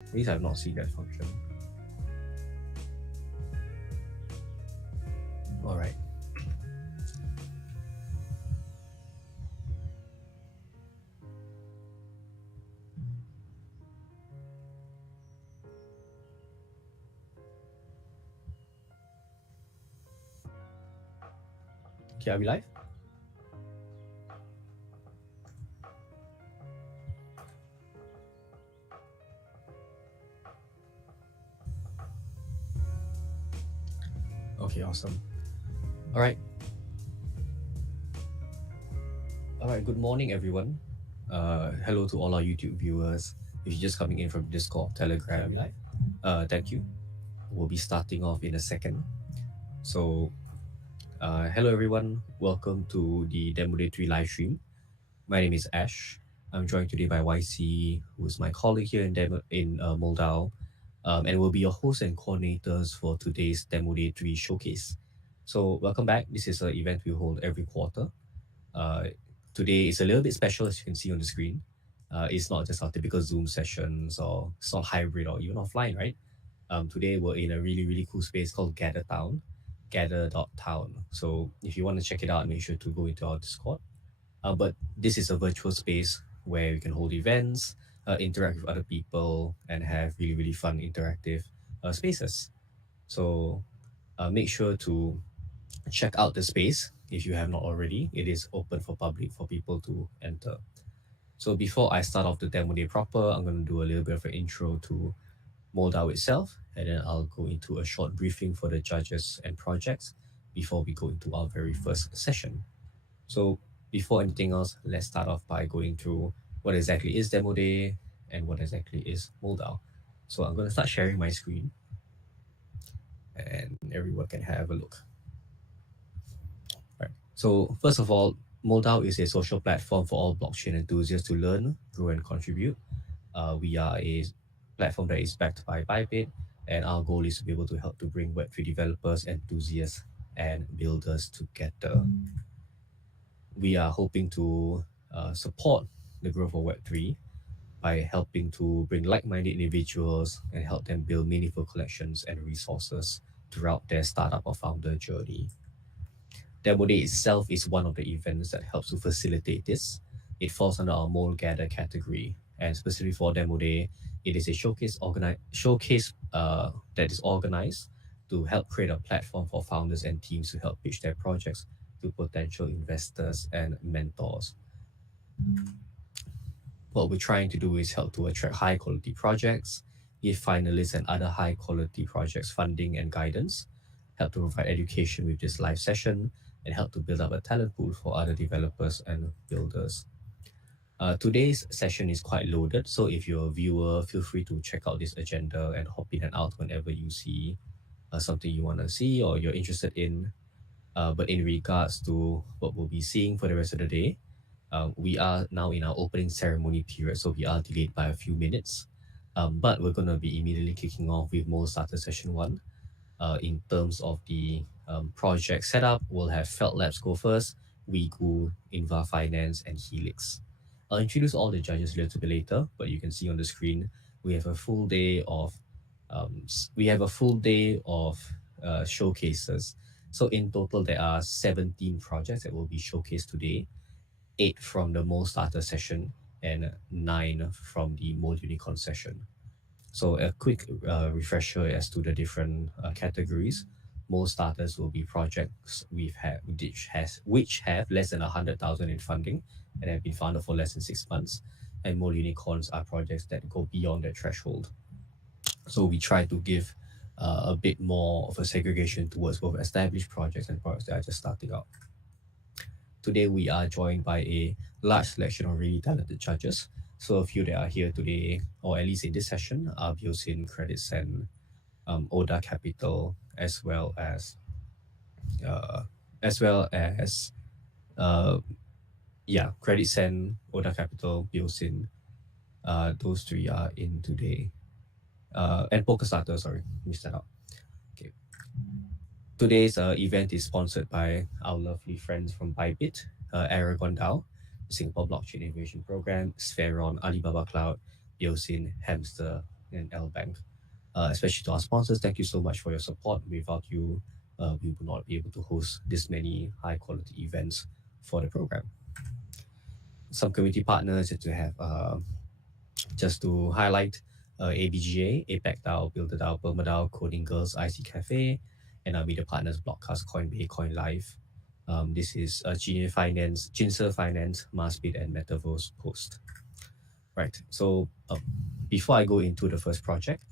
At least I've not seen that function. All right. Okay, are we live? Okay, awesome. All right. All right, good morning, everyone. Hello to all our YouTube viewers. If you're just coming in from Discord, Telegram, thank you. We'll be starting off in a second. So, hello everyone. Welcome to the Demo Day 3 live stream. My name is Ash. I'm joined today by YC, who is my colleague here in Moledao, and will be your hosts and coordinators for today's Demo Day 3 showcase. So, welcome back. This is an event we hold every quarter. Today is a little bit special, as you can see on the screen. It's not just our typical Zoom sessions, or it's not hybrid or even offline, right? Today we're in a really, really cool space called Gather Town, gather.town. So if you want to check it out, make sure to go into our Discord. But this is a virtual space where we can hold events, interact with other people, and have really, really fun interactive spaces. So make sure to check out the space if you have not already. It is open for public for people to enter. So before I start off the demo day proper, I'm going to do a little bit of an intro to Moledao itself, and then I'll go into a short briefing for the judges and projects before we go into our very first session. So before anything else, let's start off by going through what exactly is Demo Day and what exactly is Moledao. So I'm going to start sharing my screen and everyone can have a look. Right. So first of all, Moledao is a social platform for all blockchain enthusiasts to learn, grow, and contribute. We are a platform that is backed by Bybit, and our goal is to be able to help to bring Web3 developers, enthusiasts, and builders together. We are hoping to support the growth of Web3 by helping to bring like-minded individuals and help them build meaningful collections and resources throughout their startup or founder journey. Demo Day itself is one of the events that helps to facilitate this. It falls under our Mole Gather category, and specifically for Demo Day, it is a showcase that is organized to help create a platform for founders and teams to help pitch their projects to potential investors and mentors. What we're trying to do is help to attract high quality projects, give finalists and other high quality projects funding and guidance, help to provide education with this live session, and help to build up a talent pool for other developers and builders. Today's session is quite loaded, so if you're a viewer, feel free to check out this agenda and hop in and out whenever you see something you want to see or you're interested in. But in regards to what we'll be seeing for the rest of the day, we are now in our opening ceremony period, so we are delayed by a few minutes. But we're going to be immediately kicking off with MoleStarter Session 1. In terms of the project setup, we'll have Felt Labs go first, Wigu, InVar Finance, and HELIX. I'll introduce all the judges a little bit later, but you can see on the screen we have a full day of showcases. So in total, there are 17 projects that will be showcased today, 8 from the MoleStarter session and 9 from the MoleUnicorn session. So a quick refresher as to the different categories. MoleStarters will be projects which have less than 100,000 in funding and have been founded for less than 6 months. And MoleUnicorns are projects that go beyond that threshold. So we try to give a bit more of a segregation towards both established projects and projects that are just starting out. Today we are joined by a large selection of really talented judges. So a few that are here today, or at least in this session, are Beosin, CreditScend, Oda Capital, as well as CreditScend, Oda Capital, Beosin. Those three are in today. And Polkastarter, sorry, missed that out. Okay. Today's event is sponsored by our lovely friends from Bybit, Aragon DAO, Singapore Blockchain Innovation Program, Spheron, Alibaba Cloud, Beosin, Hamster, and L Bank. Especially to our sponsors, thank you so much for your support. Without you, we would not be able to host this many high quality events for the program. Some community partners to have just to highlight ABGA, APAC DAO, BuidlerDAO, PermaDAO, CodingGirls, ICCafe, and our media partners Blockcast, Coinbay, Coinlive. This is Genius Finance, Jinser Finance, Massbit, and Metaverse Post. Right. So before I go into the first project,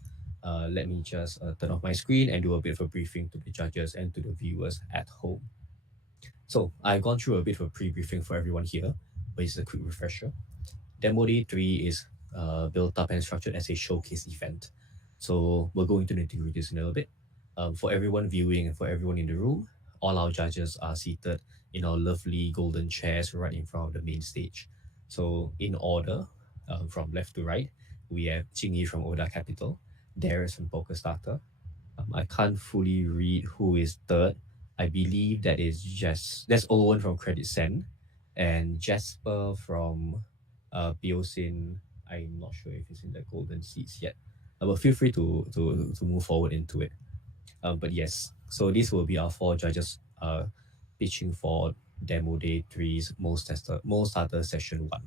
let me just turn off my screen and do a bit of a briefing to the judges and to the viewers at home. So I've gone through a bit of a pre-briefing for everyone here, but it's a quick refresher. Demo Day 3 is built up and structured as a showcase event. So we'll go into the nitty-gritties in a little bit. For everyone viewing and for everyone in the room, all our judges are seated in our lovely golden chairs right in front of the main stage. So in order, from left to right, we have Jingyi from Oda Capital, Darius from Polkastarter. I can't fully read who is third. I believe that is that's Owen from CreditScend, and Jasper from Beosin. I'm not sure if it's in the golden seats yet, but feel free to move forward into it. But yes, so these will be our 4 judges pitching for Demo Day 3's MoleStarter Session 1.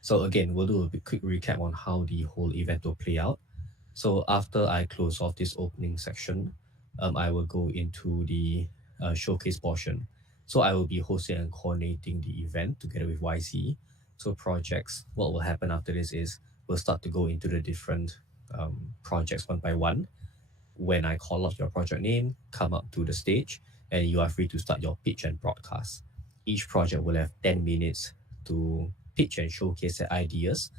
So again, we'll do a quick recap on how the whole event will play out. So after I close off this opening section, I will go into the showcase portion. So I will be hosting and coordinating the event together with YC. So projects, what will happen after this is we'll start to go into the different projects one by one. When I call out your project name, come up to the stage, and you are free to start your pitch and broadcast. Each project will have 10 minutes to pitch and showcase their ideas.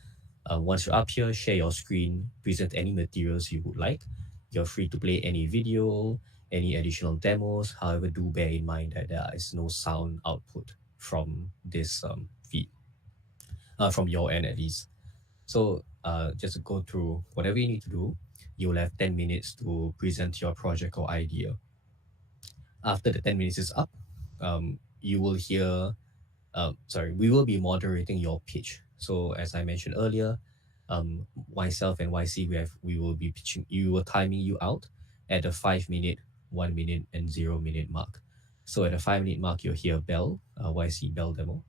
Once you're up here, share your screen, present any materials you would like. You're free to play any video, any additional demos. However, do bear in mind that there is no sound output from this feed, from your end at least. So just to go through whatever you need to do, you will have 10 minutes to present your project or idea. After the 10 minutes is up, you will hear, we will be moderating your pitch. So as I mentioned earlier, myself and YC, we will be pitching, timing you out at the 5 minute, 1 minute, and 0 minute mark. So at the 5 minute mark, you'll hear bell, YC bell demo.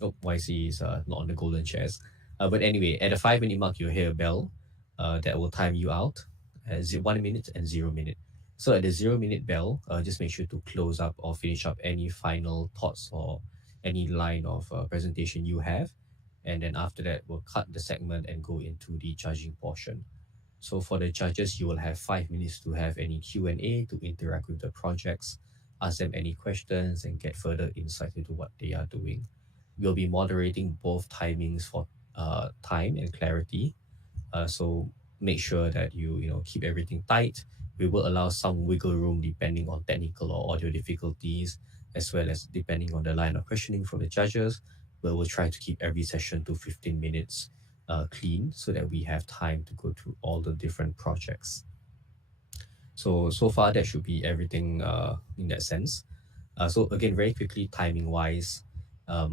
Oh, YC is not on the golden chairs. But anyway, at the 5 minute mark, you'll hear a bell that will time you out as 1 minute and 0 minute. So at the 0 minute bell, just make sure to close up or finish up any final thoughts or any line of presentation you have. And then after that, we'll cut the segment and go into the judging portion. So for the judges, you will have 5 minutes to have any Q&A to interact with the projects, ask them any questions, and get further insight into what they are doing. We'll be moderating both timings for time and clarity. So make sure that you keep everything tight. We will allow some wiggle room depending on technical or audio difficulties, as well as depending on the line of questioning from the judges. But we'll try to keep every session to 15 minutes clean so that we have time to go through all the different projects. So far that should be everything in that sense. So again, very quickly, timing wise,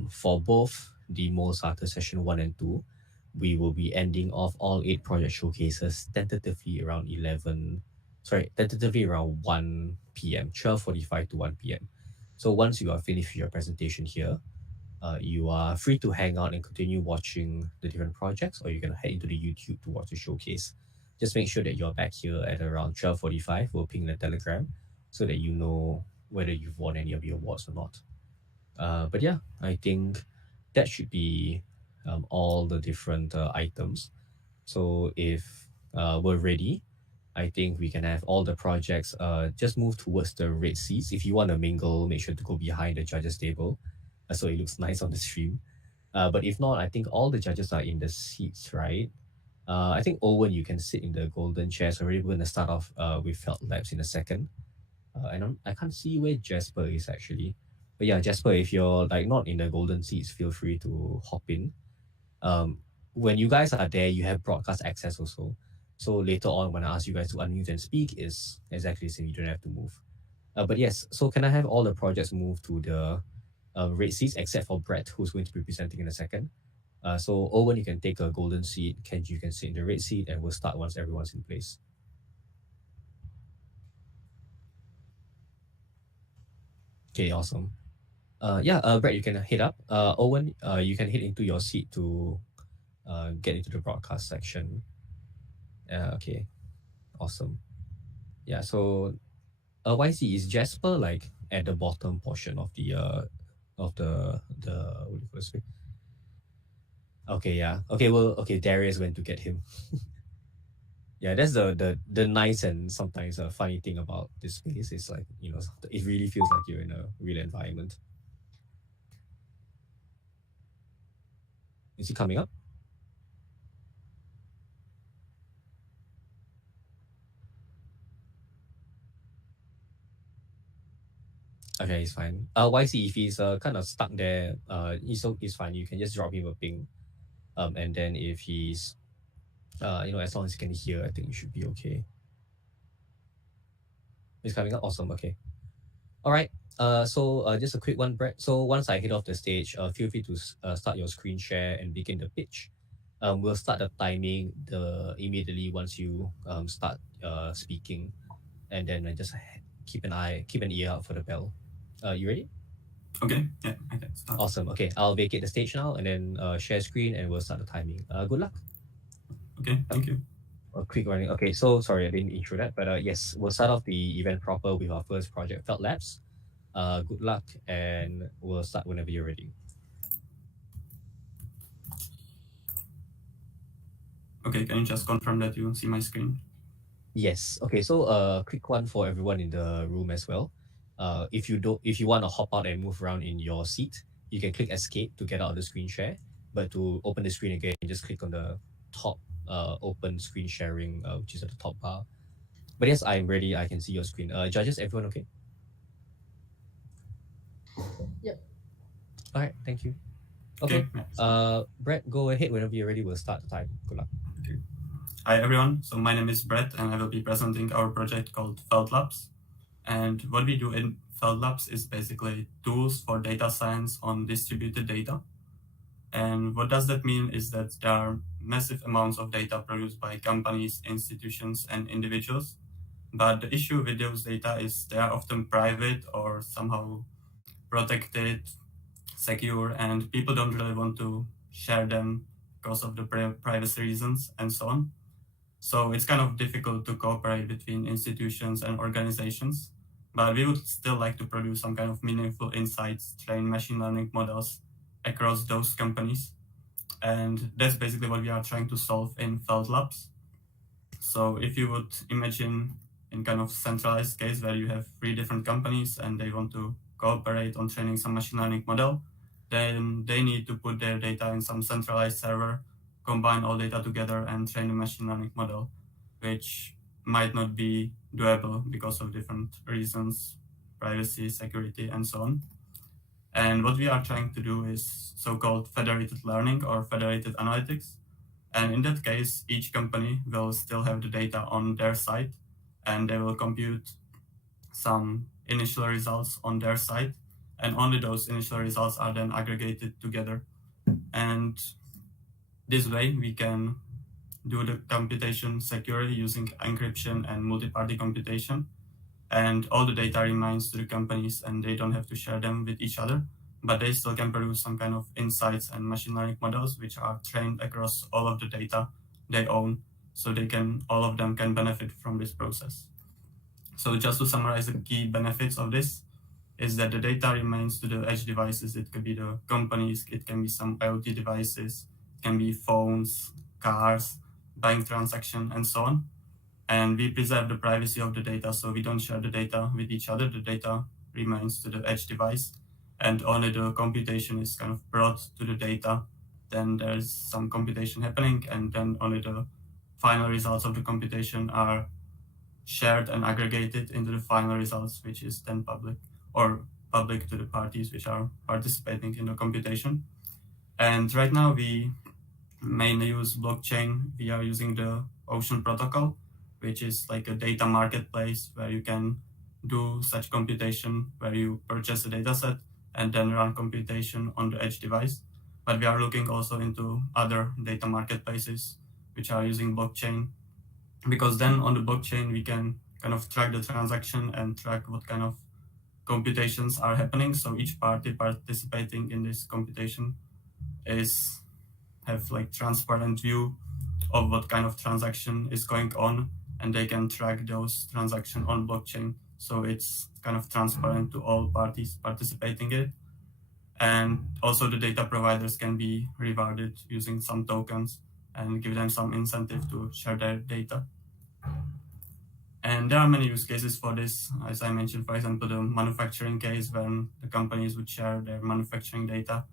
for both the MoleStarter session 1 and 2, we will be ending off all 8 project showcases tentatively around 1 p.m., 12:45 to 1 p.m. So once you are finished with your presentation here, you are free to hang out and continue watching the different projects, or you can head into the YouTube to watch the showcase. Just make sure that you're back here at around 12:45. We'll ping the Telegram so that you know whether you've won any of the awards or not. But yeah, I think that should be all the different items. So if we're ready, I think we can have all the projects just move towards the red seats. If you want to mingle, make sure to go behind the judges table so it looks nice on the stream. But if not, I think all the judges are in the seats, right? I think Owen, you can sit in the golden chairs already. We're going to start off with Felt Labs in a second. And I can't see where Jasper is actually. But yeah, Jasper, if you're not in the golden seats, feel free to hop in. When you guys are there, you have broadcast access also. So later on, when I ask you guys to unmute and speak, is exactly the same. You don't have to move. But yes, so can I have all the projects move to the red seats, except for Brett, who's going to be presenting in a second. So Owen, you can take a golden seat. Kenji, you can sit in the red seat, and we'll start once everyone's in place. Okay, awesome. Brett, you can head up. Owen, you can head into your seat to get into the broadcast section. Okay, awesome. Yeah, so YC, is Jasper like at the bottom portion of the what do you call it? Okay, yeah. Okay, Darius went to get him. Yeah, that's the nice and sometimes a funny thing about this space is like, it really feels like you're in a real environment. Is he coming up? Okay, he's fine. YC, if he's kind of stuck there, he's fine. You can just drop him a ping. And then if he's as long as he can hear, I think you should be okay. He's coming up. Awesome. Okay. All right. So just a quick one, Brett. So once I head off the stage, feel free to start your screen share and begin the pitch. We'll start the timing immediately once you start speaking, and then just keep an ear out for the bell. You ready? Okay. Yeah. I can start. Awesome. Okay, I'll vacate the stage now, and then share screen, and we'll start the timing. Good luck. Okay. Thank you. A quick warning. Okay, so sorry I didn't intro that, but yes, we'll start off the event proper with our first project, Felt Labs. Good luck, and we'll start whenever you're ready. Okay, can you just confirm that you see my screen? Yes. Okay, so quick one for everyone in the room as well. If you want to hop out and move around in your seat, you can click escape to get out of the screen share. But to open the screen again, just click on the top open screen sharing, which is at the top bar. But yes, I'm ready. I can see your screen. Judges, everyone okay? Yep. All right, thank you. Okay. Brett, go ahead whenever you're ready. We'll start the time. Good luck. Okay. Hi everyone. So my name is Brett, and I will be presenting our project called Felt Labs. And what we do in Felt Labs is basically tools for data science on distributed data. And what does that mean is that there are massive amounts of data produced by companies, institutions, and individuals. But the issue with those data is they are often private or somehow protected, secure, and people don't really want to share them because of the privacy reasons and so on. So it's kind of difficult to cooperate between institutions and organizations. But we would still like to produce some kind of meaningful insights, train machine learning models across those companies. And that's basically what we are trying to solve in Felt Labs. So if you would imagine in kind of centralized case where you have 3 different companies and they want to cooperate on training some machine learning model, then they need to put their data in some centralized server, combine all data together and train a machine learning model, which might not be doable because of different reasons, privacy, security, and so on. And what we are trying to do is so-called federated learning or federated analytics. And in that case, each company will still have the data on their side, and they will compute some initial results on their side, and only those initial results are then aggregated together. And this way we can do the computation securely using encryption and multi-party computation, and all the data remains to the companies and they don't have to share them with each other, but they still can produce some kind of insights and machine learning models which are trained across all of the data they own, so all of them can benefit from this process. So just to summarize the key benefits of this is that the data remains to the edge devices. It could be the companies, it can be some IoT devices, it can be phones, cars, bank transaction, and so on. And we preserve the privacy of the data, so we don't share the data with each other. The data remains to the edge device, and only the computation is kind of brought to the data. Then there's some computation happening, and then only the final results of the computation are shared and aggregated into the final results, which is then public to the parties which are participating in the computation. And right now we mainly use blockchain. We are using the Ocean protocol, which is like a data marketplace where you can do such computation, where you purchase a data set and then run computation on the edge device. But we are looking also into other data marketplaces which are using blockchain, because then on the blockchain we can kind of track the transaction and track what kind of computations are happening. So each party participating in this computation have like transparent view of what kind of transaction is going on, and they can track those transactions on blockchain. So it's kind of transparent to all parties participating in it. And also the data providers can be rewarded using some tokens and give them some incentive to share their data. And there are many use cases for this. As I mentioned, for example, the manufacturing case when the companies would share their manufacturing data,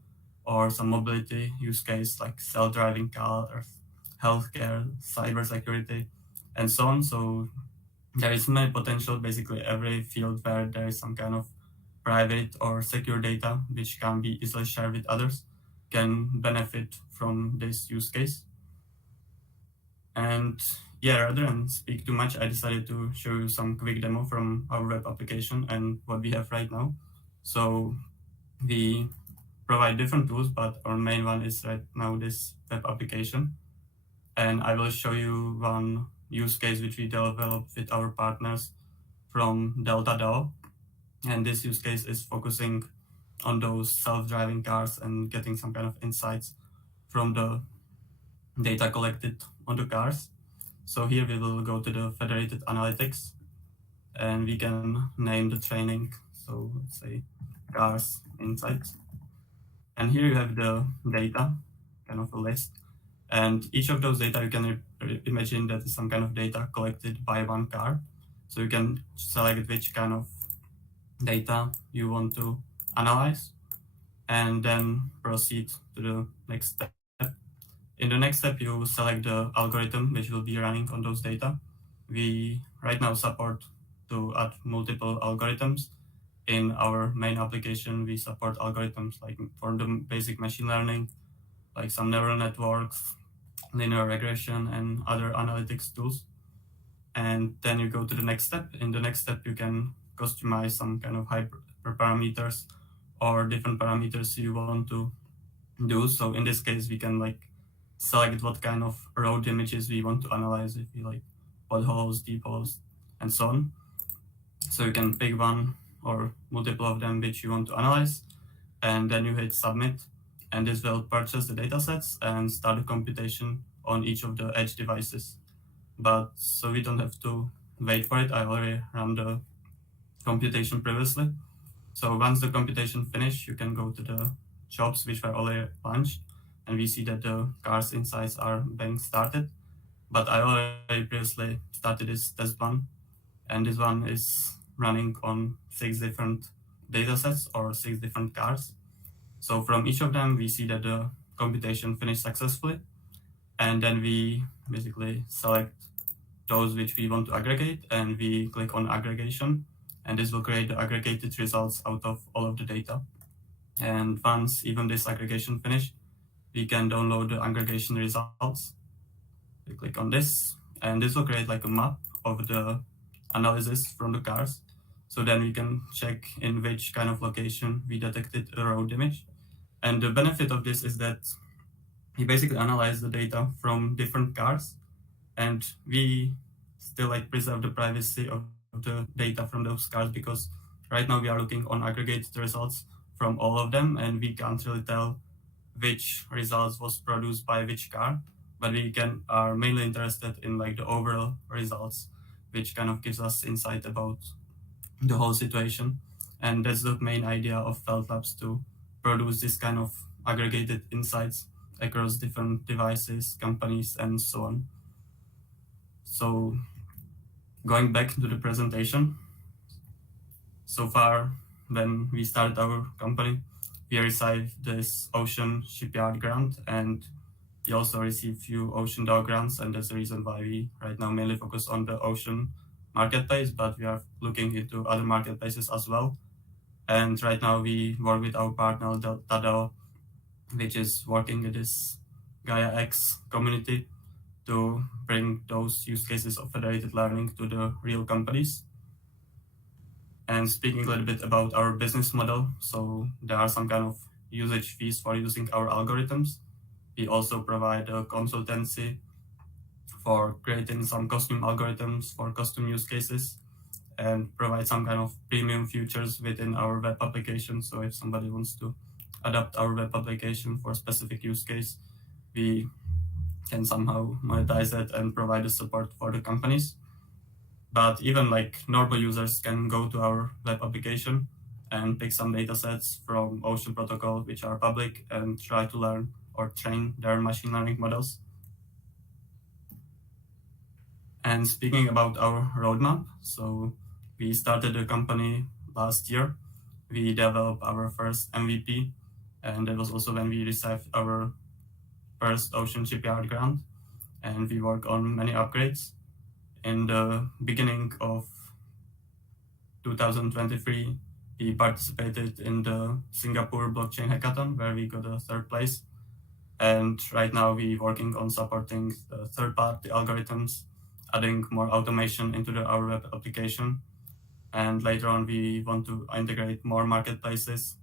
or some mobility use case like self-driving cars, healthcare, cybersecurity, and so on. So there is many potential. Basically, every field where there is some kind of private or secure data which can be easily shared with others can benefit from this use case. And yeah, rather than speak too much, I decided to show you some quick demo from our web application and what we have right now. So we provide different tools, but our main one is right now this web application. And I will show you one use case which we developed with our partners from BuidlerDAO. And this use case is focusing on those self-driving cars and getting some kind of insights from the data collected on the cars. So here we will go to the federated analytics, and we can name the training. So let's say cars insights. And here you have the data, kind of a list. And each of those data, you can imagine that is some kind of data collected by one car. So you can select which kind of data you want to analyze, and then proceed to the next step. In the next step, you select the algorithm which will be running on those data. We right now support to add multiple algorithms. In our main application, we support algorithms like for the basic machine learning, like some neural networks, linear regression, and other analytics tools. And then you go to the next step. In the next step, you can customize some kind of hyperparameters or different parameters you want to do. So in this case, we can like select what kind of road images we want to analyze, if you like potholes, deep holes, and so on. So you can pick one or multiple of them which you want to analyze, and then you hit submit, and this will purchase the datasets and start the computation on each of the edge devices. But so we don't have to wait for it. I already ran the computation previously. So once the computation finished, you can go to the jobs which were already launched, and we see that the cars insights are being started. But I already previously started this test one, and this one is running on 6 different datasets or 6 different cars. So from each of them, we see that the computation finished successfully, and then we basically select those which we want to aggregate, and we click on aggregation, and this will create the aggregated results out of all of the data. And once even this aggregation finished, we can download the aggregation results. We click on this, and this will create like a map of the analysis from the cars. So then we can check in which kind of location we detected a road image. And the benefit of this is that we basically analyze the data from different cars, and we still like preserve the privacy of the data from those cars, because right now we are looking on aggregated results from all of them, and we can't really tell which results was produced by which car, but we are mainly interested in like the overall results, which kind of gives us insight about the whole situation. And that's the main idea of Felt Labs, to produce this kind of aggregated insights across different devices, companies, and so on. So going back to the presentation, so far when we started our company, we received this Ocean Shipyard grant, and we also received few OceanDAO grants, and that's the reason why we right now mainly focus on the Ocean marketplace, but we are looking into other marketplaces as well. And right now we work with our partner DAO, which is working with this Gaia X community to bring those use cases of federated learning to the real companies. And speaking a little bit about our business model, so there are some kind of usage fees for using our algorithms. We also provide a consultancy for creating some custom algorithms for custom use cases and provide some kind of premium features within our web application. So if somebody wants to adapt our web application for a specific use case, we can somehow monetize it and provide the support for the companies. But even like normal users can go to our web application and pick some data sets from Ocean Protocol, which are public, and try to learn or train their machine learning models. And speaking about our roadmap, so we started the company last year. We developed our first MVP, and that was also when we received our first Ocean Shipyard grant, and we work on many upgrades. In the beginning of 2023, we participated in the Singapore blockchain hackathon, where we got a third place. And right now we're working on supporting the third-party algorithms, adding more automation into our web application. And later on, we want to integrate more marketplaces,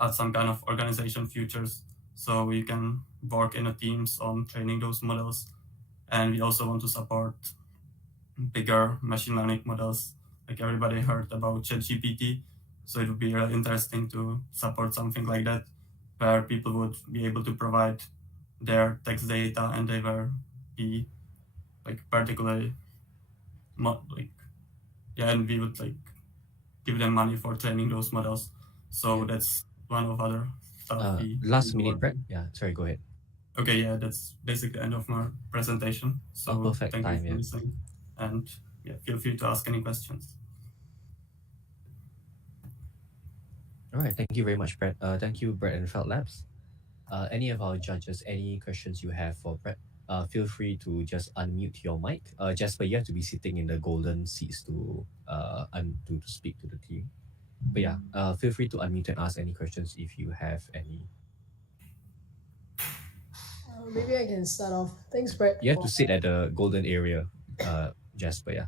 add some kind of organization features, so we can work in a teams on training those models. And we also want to support bigger machine learning models. Like everybody heard about ChatGPT, so it would be really interesting to support something like that, where people would be able to provide their text data and they will be like particularly and we would like give them money for training those models. So that's one of other stuff. Last minute, Brett. Yeah, sorry, go ahead. Okay, yeah, that's basically the end of my presentation. So perfect thank time, you for listening, and yeah, feel free to ask any questions. All right, thank you very much, Brett. Thank you, Brett and Felt Labs. Any of our judges, any questions you have for Brett, feel free to just unmute your mic. Jasper, you have to be sitting in the golden seats to speak to the team. But yeah, feel free to unmute and ask any questions if you have any. Maybe I can start off. Thanks, Brett. You have to sit at the golden area, Jasper, yeah.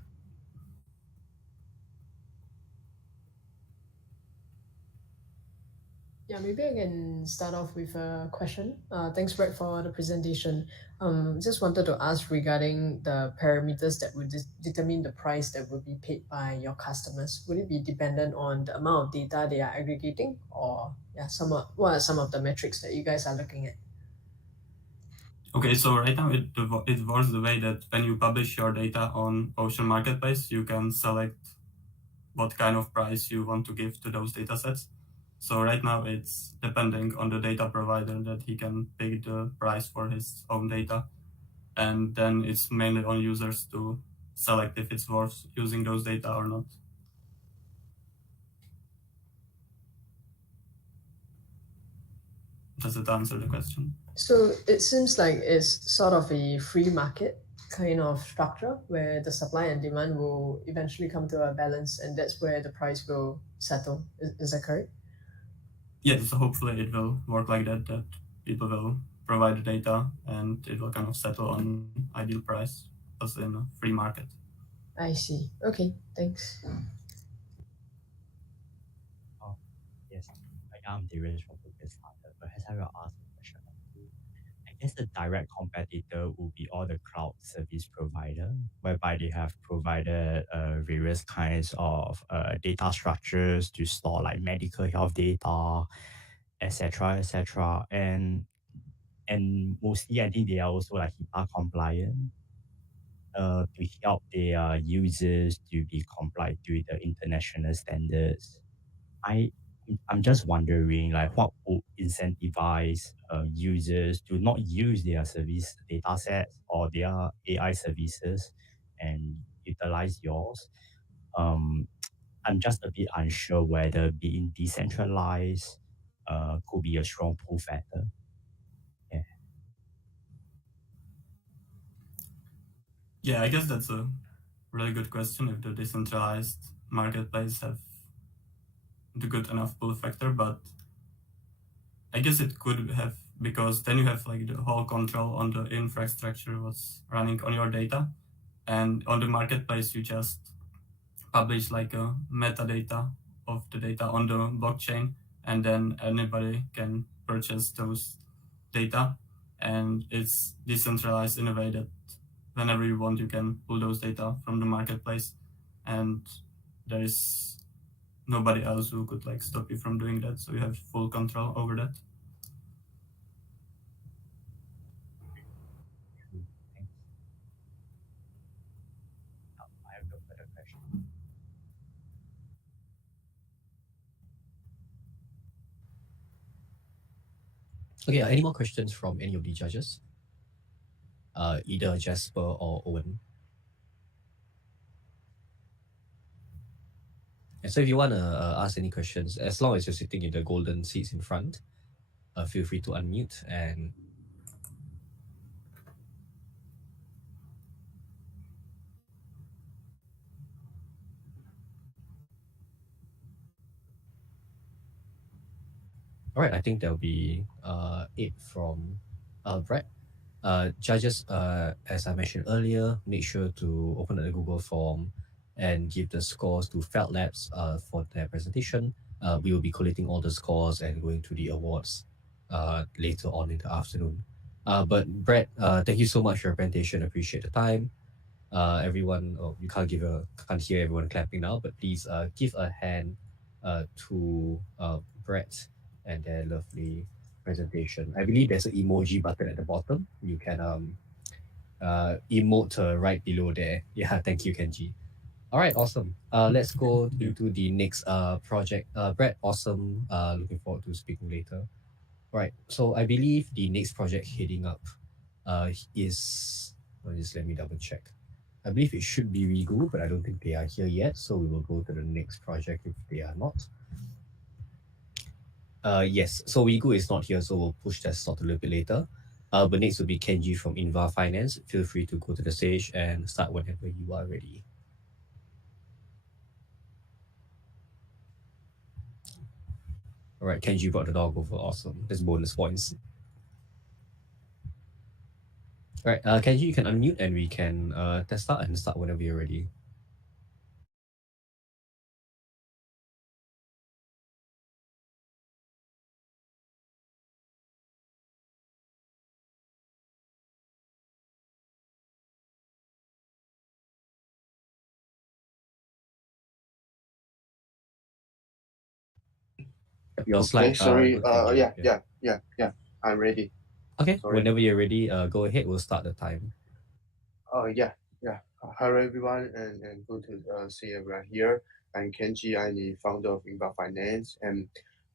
Yeah, maybe I can start off with a question. Thanks, Brett, for the presentation. Just wanted to ask regarding the parameters that would determine the price that would be paid by your customers. Would it be dependent on the amount of data they are aggregating, or what are some of the metrics that you guys are looking at? Okay, so right now it works the way that when you publish your data on Ocean Marketplace, you can select what kind of price you want to give to those data sets. So right now it's depending on the data provider that he can pick the price for his own data. And then it's mainly on users to select if it's worth using those data or not. Does it answer the question? So it seems like it's sort of a free market kind of structure where the supply and demand will eventually come to a balance, and that's where the price will settle. Is that correct? Yes, so hopefully it will work like that, that people will provide the data and it will kind of settle on ideal price as in a free market. I see. Okay, thanks. Yes, I'm Darius from Polkastarter. Perhaps I will ask a question. I guess the direct competitor will be all the cloud service provider, whereby they have provided various kinds of data structures to store like medical health data, etc., etc. And mostly, I think they are also like HIPAA compliant to help their users to be compliant with the international standards. I'm just wondering, like, what would incentivize users to not use their service data sets or their AI services and utilize yours? I'm just a bit unsure whether being decentralized could be a strong pull factor. Yeah. Yeah, I guess that's a really good question if the decentralized marketplace have the good enough pull factor, but I guess it could have, because then you have like the whole control on the infrastructure what's running on your data, and on the marketplace you just publish like a metadata of the data on the blockchain, and then anybody can purchase those data. And it's decentralized in a way that whenever you want, you can pull those data from the marketplace, and there is nobody else who could like stop you from doing that. So you have full control over that. Thanks. I have no further question. Okay, any more questions from any of the judges? Either Jasper or Owen. And so if you want to ask any questions, as long as you're sitting in the golden seats in front, feel free to unmute and all right, I think there'll be 8 from Brett. Judges, as I mentioned earlier, make sure to open the Google form and give the scores to Felt Labs for their presentation. We will be collating all the scores and going to the awards later on in the afternoon. But Brett, thank you so much for your presentation. Appreciate the time. Everyone, you can't hear everyone clapping now, but please give a hand to Brett and their lovely presentation. I believe there's an emoji button at the bottom. You can emote right below there. Yeah, thank you, Kenji. All right, awesome. Let's go into the next project. Brett, awesome. Looking forward to speaking later. All right, so I believe the next project heading up is, just let me double check. I believe it should be Rigu, but I don't think they are here yet, so we will go to the next project if they are not. Yes, so Rigu is not here, so we'll push that slot a little bit later. But next will be Kenji from InVar Finance. Feel free to go to the stage and start whenever you are ready. All right, Kenji brought the dog over. Awesome. That's bonus points. All right, Kenji, you can unmute and we can test out and start whenever you're ready. Your slide. Sorry. Kenji, Yeah. I'm ready. Okay, Sorry. whenever you're ready, go ahead. We'll start the time. Yeah. Hello everyone, and good to see everyone here. I'm Kenji. I'm the founder of InVar Finance, and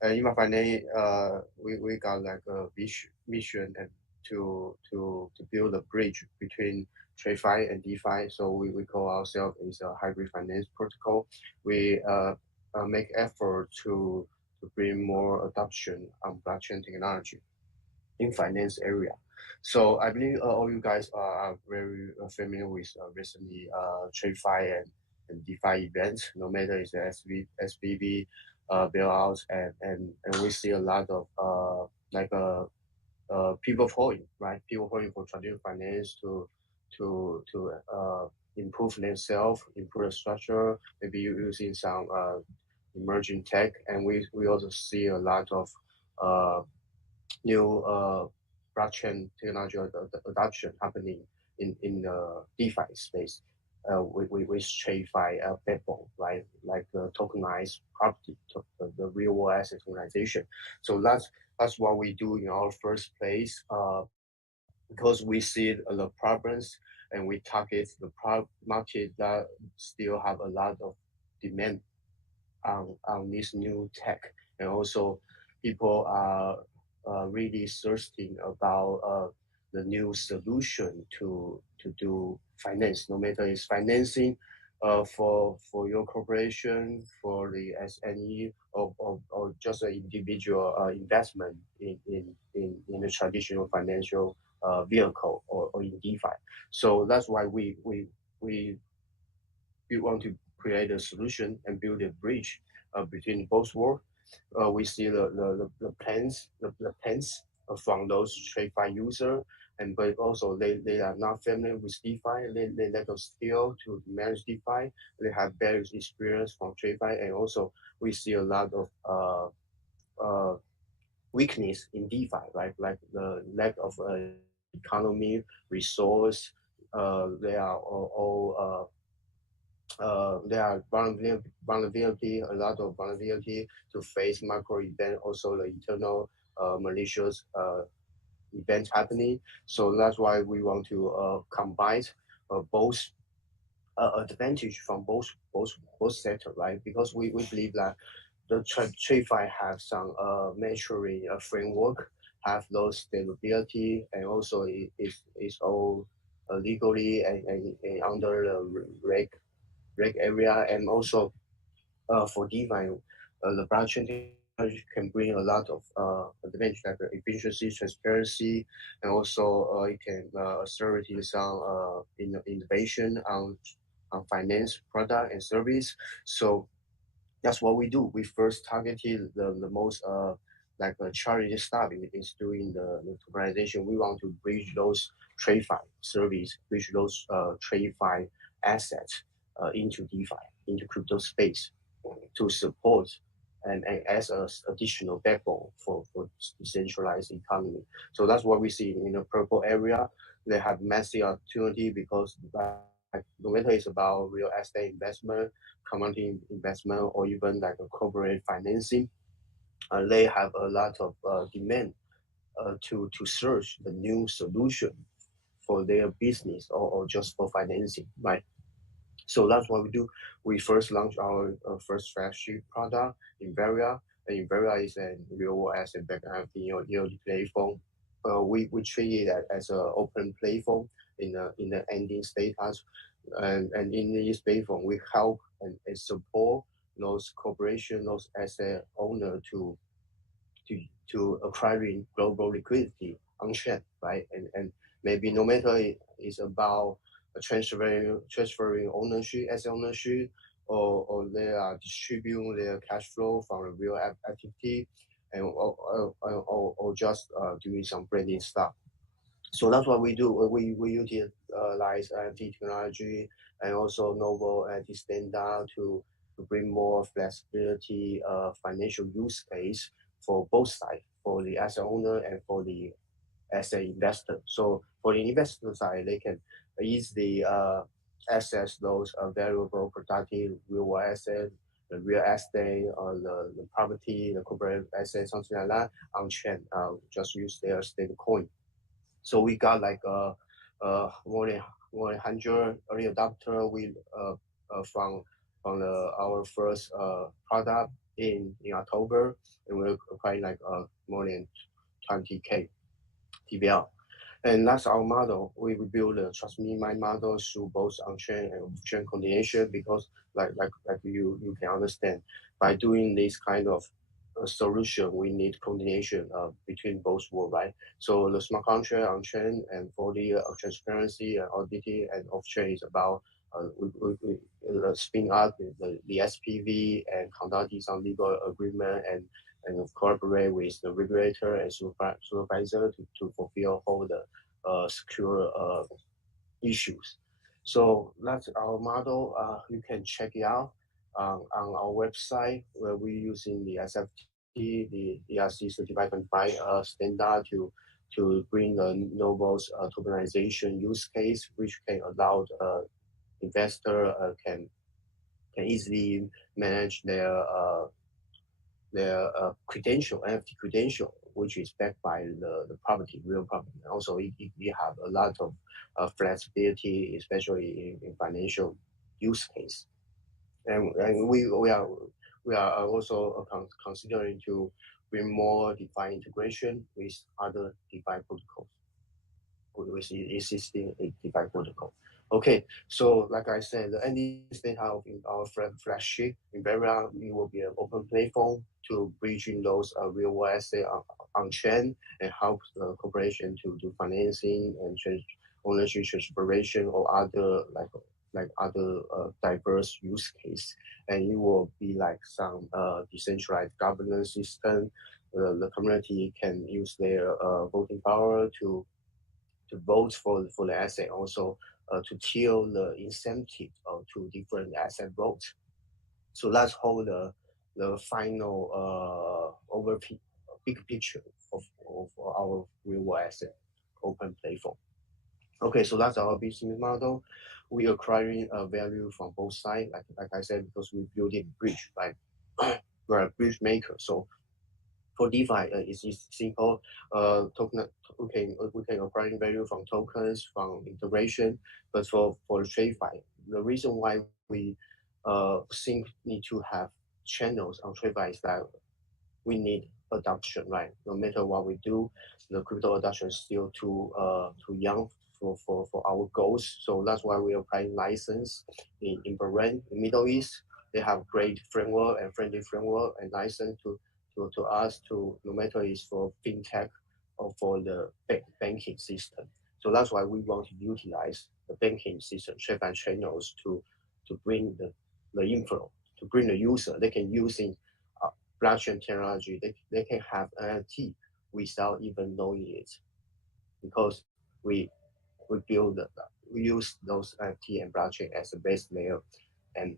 InVar Finance, we got like a mission and to build a bridge between TradFi and DeFi. So we call ourselves as a hybrid finance protocol. We make effort to bring more adoption on blockchain technology in finance area. So I believe all you guys are very familiar with recently TradFi and DeFi events. No matter it's the SBB bailouts, and we see a lot of people falling, right? People falling for traditional finance to improve themselves, improve the structure, maybe using some emerging tech, and we also see a lot of new blockchain technology adoption happening in the DeFi space. With TradFi backbone, right? Like the tokenized property, the real world asset tokenization. So that's what we do in our first place. Because we see the problems and we target the market that still have a lot of demand on this new tech, and also people are really thirsting about the new solution to do finance, no matter it's financing for your corporation, for the SME, or just an individual investment in the traditional financial vehicle or in DeFi. So that's why we want to create a solution and build a bridge between both worlds. We see the plans from those TradFi users but also they are not familiar with DeFi. They lack of skill to manage DeFi. They have bad experience from TradFi, and also we see a lot of weakness in DeFi, right? Like the lack of economy, resource. They are all there are vulnerability, a lot of vulnerability to face macro event, also the internal malicious events happening. So that's why we want to combine both advantage from both sectors, right? Because we believe that the TradFi have some maturing framework, have low stability, and also is all legally and under the reg area, and also for DeFi, the blockchain technology can bring a lot of advantage like efficiency, transparency, and also it can accelerate some innovation on finance product and service. So that's what we do. We first targeted the most like challenging stuff is doing the tokenization. We want to bridge those TradFi service, bridge those TradFi assets into DeFi, into crypto space to support and as an additional backbone for decentralized economy. So that's what we see in the purple area. They have massive opportunity because no matter it's about real estate investment, commodity investment, or even like a corporate financing, they have a lot of demand to search the new solution for their business or just for financing, right? So that's what we do. We first launched our first flagship product, InVar. InVar is a real asset-backed NFT yield platform. We treat it as an open platform in the ending status, and in this platform we help and support those corporations, those asset owners to acquiring global liquidity on chain, right? And maybe no matter it's about transferring ownership, asset ownership, or they are distributing their cash flow from a real activity, and or just doing some branding stuff. So that's what we do. We utilize NFT technology and also novel NFT standard to bring more flexibility, financial use case for both sides, for the asset owner and for the asset investor. So for the investor side, they can easily access those valuable, productive real asset, the real estate, or the property, the corporate asset, something like that on chain. Just use their stable coin. So we got like more than 100 early adopter from our first product in October, and we're acquiring like more than 20K TVL. And that's our model. We build a trust me my model through both on-chain and off-chain coordination, because like you can understand, by doing this kind of solution, we need coordination between both worlds, right? So the smart contract on-chain and for the transparency and auditing, and off-chain is about we spin up the SPV and conduct some legal agreement and cooperate with the regulator and supervisor to fulfill all the secure issues. So that's our model. You can check it out on our website, where we're using the SFT, the ERC 3525 standard to bring the novel tokenization use case, which can allow investor can easily manage their credential, NFT credential, which is backed by the property, real property. Also, it have a lot of flexibility, especially in financial use case. And we are also considering to bring more DeFi integration with other DeFi protocols, with existing DeFi protocol. Okay, so like I said, the ending state of our flagship InVar, it will be an open platform to bridging those real world assets on chain and help the corporation to do financing and ownership transferration or other like other diverse use case. And it will be like some decentralized governance system. The community can use their voting power to vote for the asset, also to tier the incentive to different asset votes. So let's hold the final big picture of our real world asset open platform. Okay, so that's our business model. We are acquiring value from both sides, like I said, because we building bridge, right? We're a bridge maker. So for DeFi, it's simple. Token, we can acquiring value from tokens, from integration. But for the TradeFi, the reason why we think need to have channels on TradeFi is that we need adoption, right? No matter what we do, the crypto adoption is still too young for our goals. So that's why we are applying license in Bahrain, in Middle East. They have great framework and friendly framework and license to us to, no matter it's for fintech or for the banking system. So that's why we want to utilize the banking system, TradeFi channels to bring the inflow, to bring the user. They can use in blockchain technology. They can have NFT without even knowing it, because we use those NFT and blockchain as a base layer, and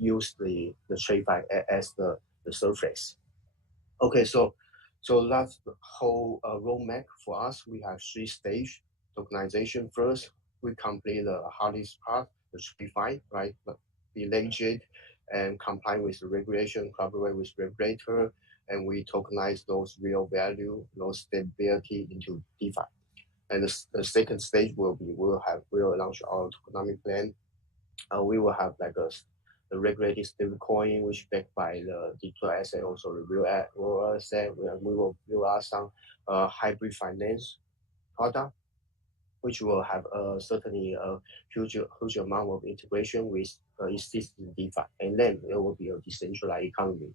use the TradeFi as the surface. Okay, so that's the whole roadmap for us. We have 3 stages. Tokenization first, we complete the hardest part, the TradeFi, right? Be legit and comply with the regulation, collaborate with regulator, and we tokenize those real value, those stability into DeFi. And the second stage will be we'll launch our tokenomic plan. We will have like the regulated stablecoin, which backed by the digital asset, also the real asset. We will build out some hybrid finance product, which will have certainly a huge amount of integration with existing DeFi, and then there will be a decentralized economy.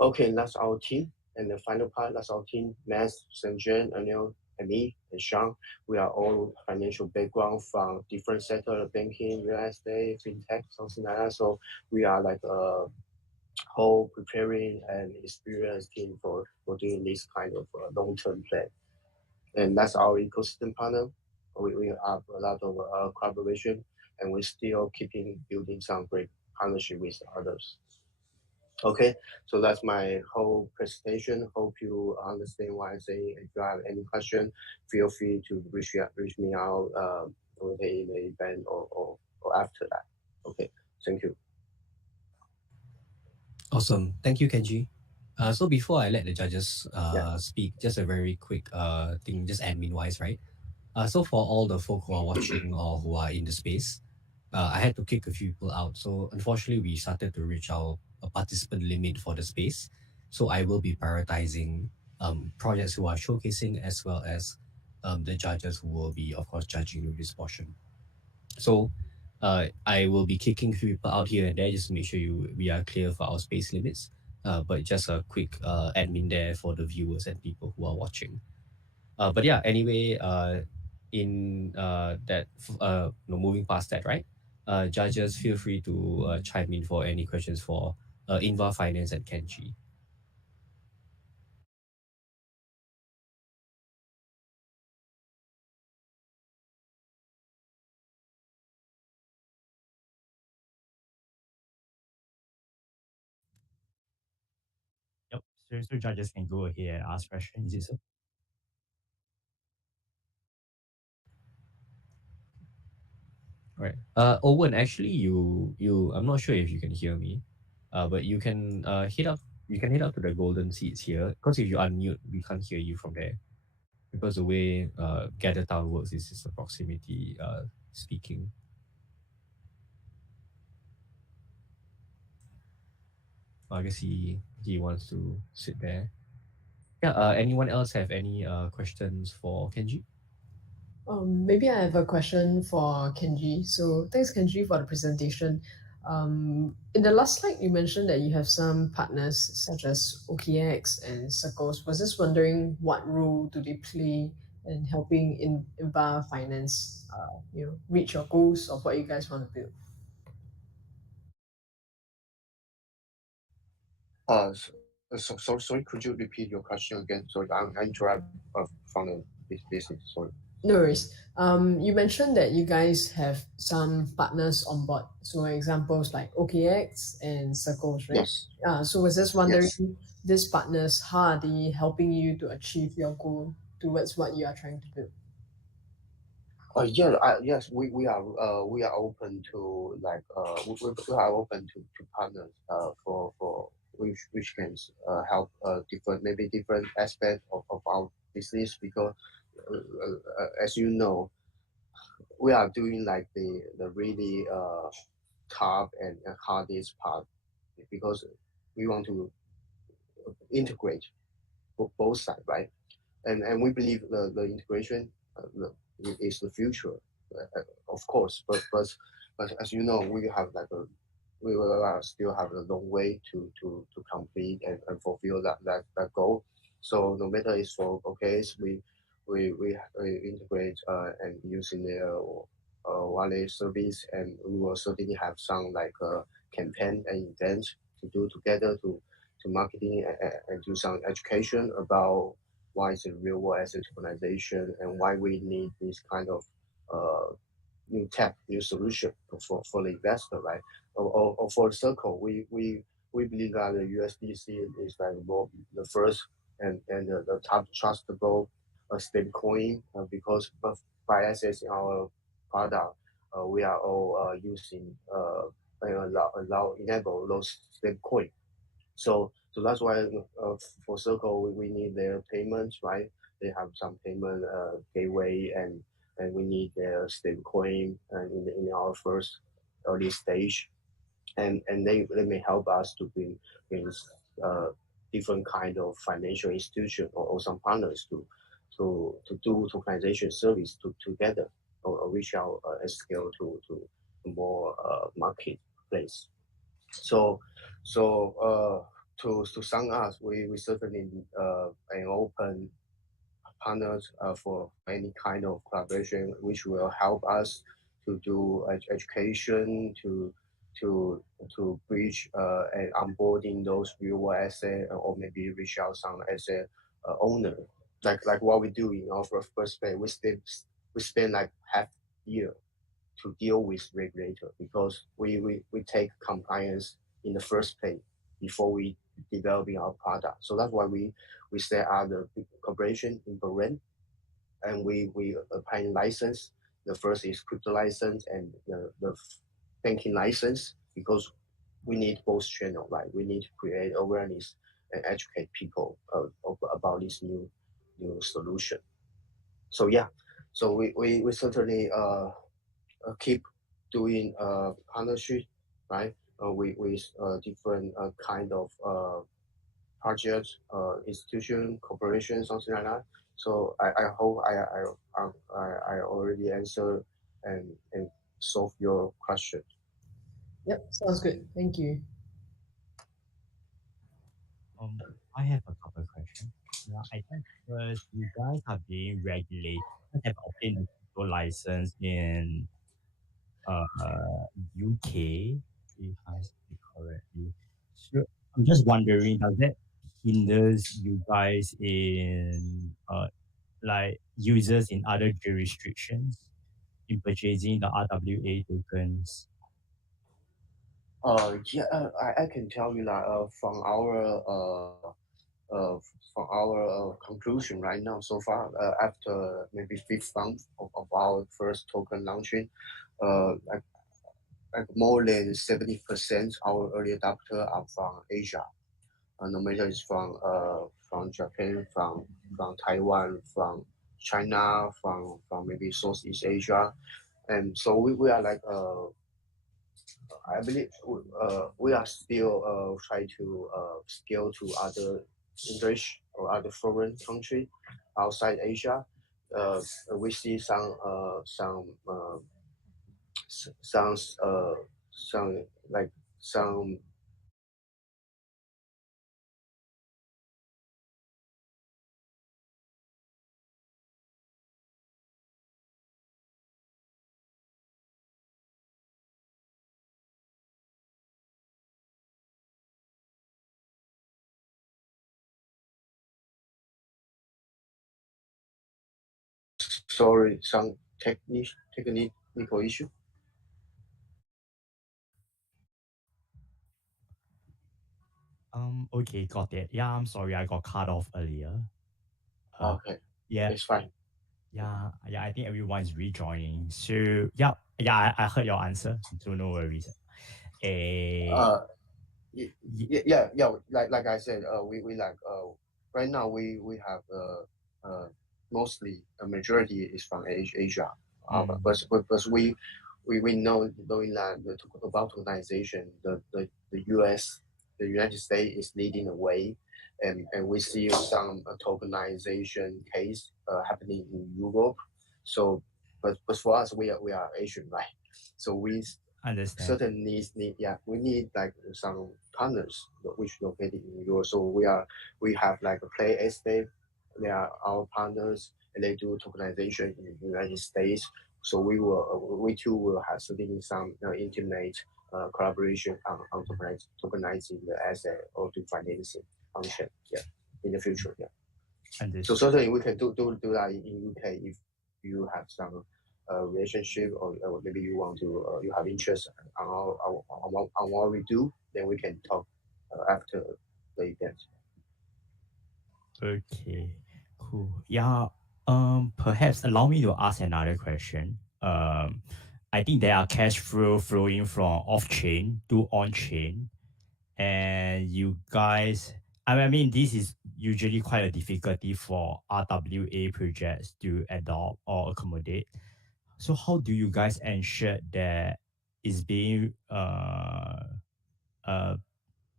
Okay, that's our team. And the final part, that's our team, Matt, Sanjan, Anil, and me, and Sean. We are all financial background from different sector, banking, real estate, fintech, something like that. So we are like a whole preparing and experienced team for doing this kind of long-term plan. And that's our ecosystem partner. We have a lot of collaboration, and we're still keeping building some great partnership with others. Okay, so that's my whole presentation. Hope you understand what I'm saying. If you have any question, feel free to reach me out in the event or after that. Okay, thank you. Awesome. Thank you, Kenji. So before I let the judges speak, just a very quick thing, just admin wise, right? So for all the folk who are watching or who are in the space, I had to kick a few people out. So unfortunately, we started to reach our participant limit for the space. So I will be prioritizing projects who are showcasing, as well as the judges who will be, of course, judging this portion. So I will be kicking few people out here and there just to make sure we are clear for our space limits. But just a quick admin there for the viewers and people who are watching. But yeah, anyway, in moving past that, right? Judges, feel free to chime in for any questions for InVar, Finance, and Kenji. Yep. So judges can go ahead and ask questions. Is it so? Right. Owen, actually, I'm not sure if you can hear me, but you can hit up to the golden seats here. Because if you unmute, we can't hear you from there. Because the way Gather Town works is a proximity speaking. I guess he wants to sit there. Yeah. Anyone else have any questions for Kenji? Maybe I have a question for Kenji. So thanks, Kenji, for the presentation. In the last slide, you mentioned that you have some partners such as OKX and Circles. Was just wondering what role do they play in helping InVar Finance, reach your goals of what you guys want to build? Sorry, could you repeat your question again? Sorry, I interrupt from the business. Sorry. No worries. You mentioned that you guys have some partners on board. So examples like OKX and Circles, right? Yes. So I was just wondering, Yes. these partners, how are they helping you to achieve your goal towards what you are trying to build? Yes, we are open to like we are open to partners for which can help different aspects of our business because as you know we are doing like the really tough and hardest part because we want to integrate both sides, right? And we believe the integration is the future, of course. But as you know, we will still have a long way to complete and fulfill that goal. So no matter it's for we integrate and using the Walless service, and we will certainly have some like campaign and events to do together to marketing and do some education about why is it real world asset tokenization and why we need this kind of new tech, new solution for the investor, right? Or for the circle, we believe that the USDC is like the first and the top trustable stable coin because by accessing our product, we are all using enable those stable coin. So that's why for Circle we need their payments, right? They have some payment gateway and we need their stablecoin in our first early stage, and they may help us to bring different kind of financial institution or some partners to do tokenization service together or reach out and scale to more marketplace. So to sum up, we certainly an open partners for any kind of collaboration, which will help us to do education, to bridge and onboarding those real world asset, or maybe reach out some asset owner, like what we do in our first phase. We spend like half year to deal with regulator because we take compliance in the first place before we developing our product. So that's why we set up the corporation in Berlin and we applying license. The first is crypto license and the banking license because we need both channel, right? We need to create awareness and educate people about this new solution. So yeah, so we certainly keep doing partnership, right? With different kind of projects, institution, corporation, something like that. So I hope I already answered and solve your question. Yep, sounds good. Thank you. I have a couple of questions. I think first, you guys are being regulated, have obtained a crypto license in UK, if I speak correctly. So I'm just wondering, does that hinders you guys in like users in other jurisdictions in purchasing the RWA tokens? I can tell you that from our conclusion right now so far after maybe 5th month of our first token launching, like more than 70% our early adopter are from Asia. No matter it's from Japan, from Taiwan, from China, from maybe Southeast Asia, and so we are like I believe we are still trying to scale to other English or other foreign country outside Asia. We see some like some Sorry, some technical issue. Okay, got it. Yeah, I'm sorry, I got cut off earlier. Okay, Yeah, it's fine. yeah, I think everyone's rejoining. So, yeah, I heard your answer, so no worries. Yeah. Like I said, we like right now we have mostly a majority is from Asia, but we know knowing that about tokenization, the US, the United States is leading the way, and we see some tokenization case happening in Europe. So, but for us, we are Asian, right? So we understand. certain needs we need like some partners which located in Europe. So we have like a play estate. They are our partners and they do tokenization in the United States. So we too will have certainly some intimate collaboration on tokenizing the asset or to financing function. Yeah, in the future. Yeah. So certainly we can do that in UK if you have some relationship or maybe you want to you have interest on what we do, then we can talk after the event. Okay, cool. Yeah. Perhaps allow me to ask another question. I think there are cash flow flowing from off chain to on chain, and you guys. I mean, this is usually quite a difficulty for RWA projects to adopt or accommodate. So, how do you guys ensure that it's being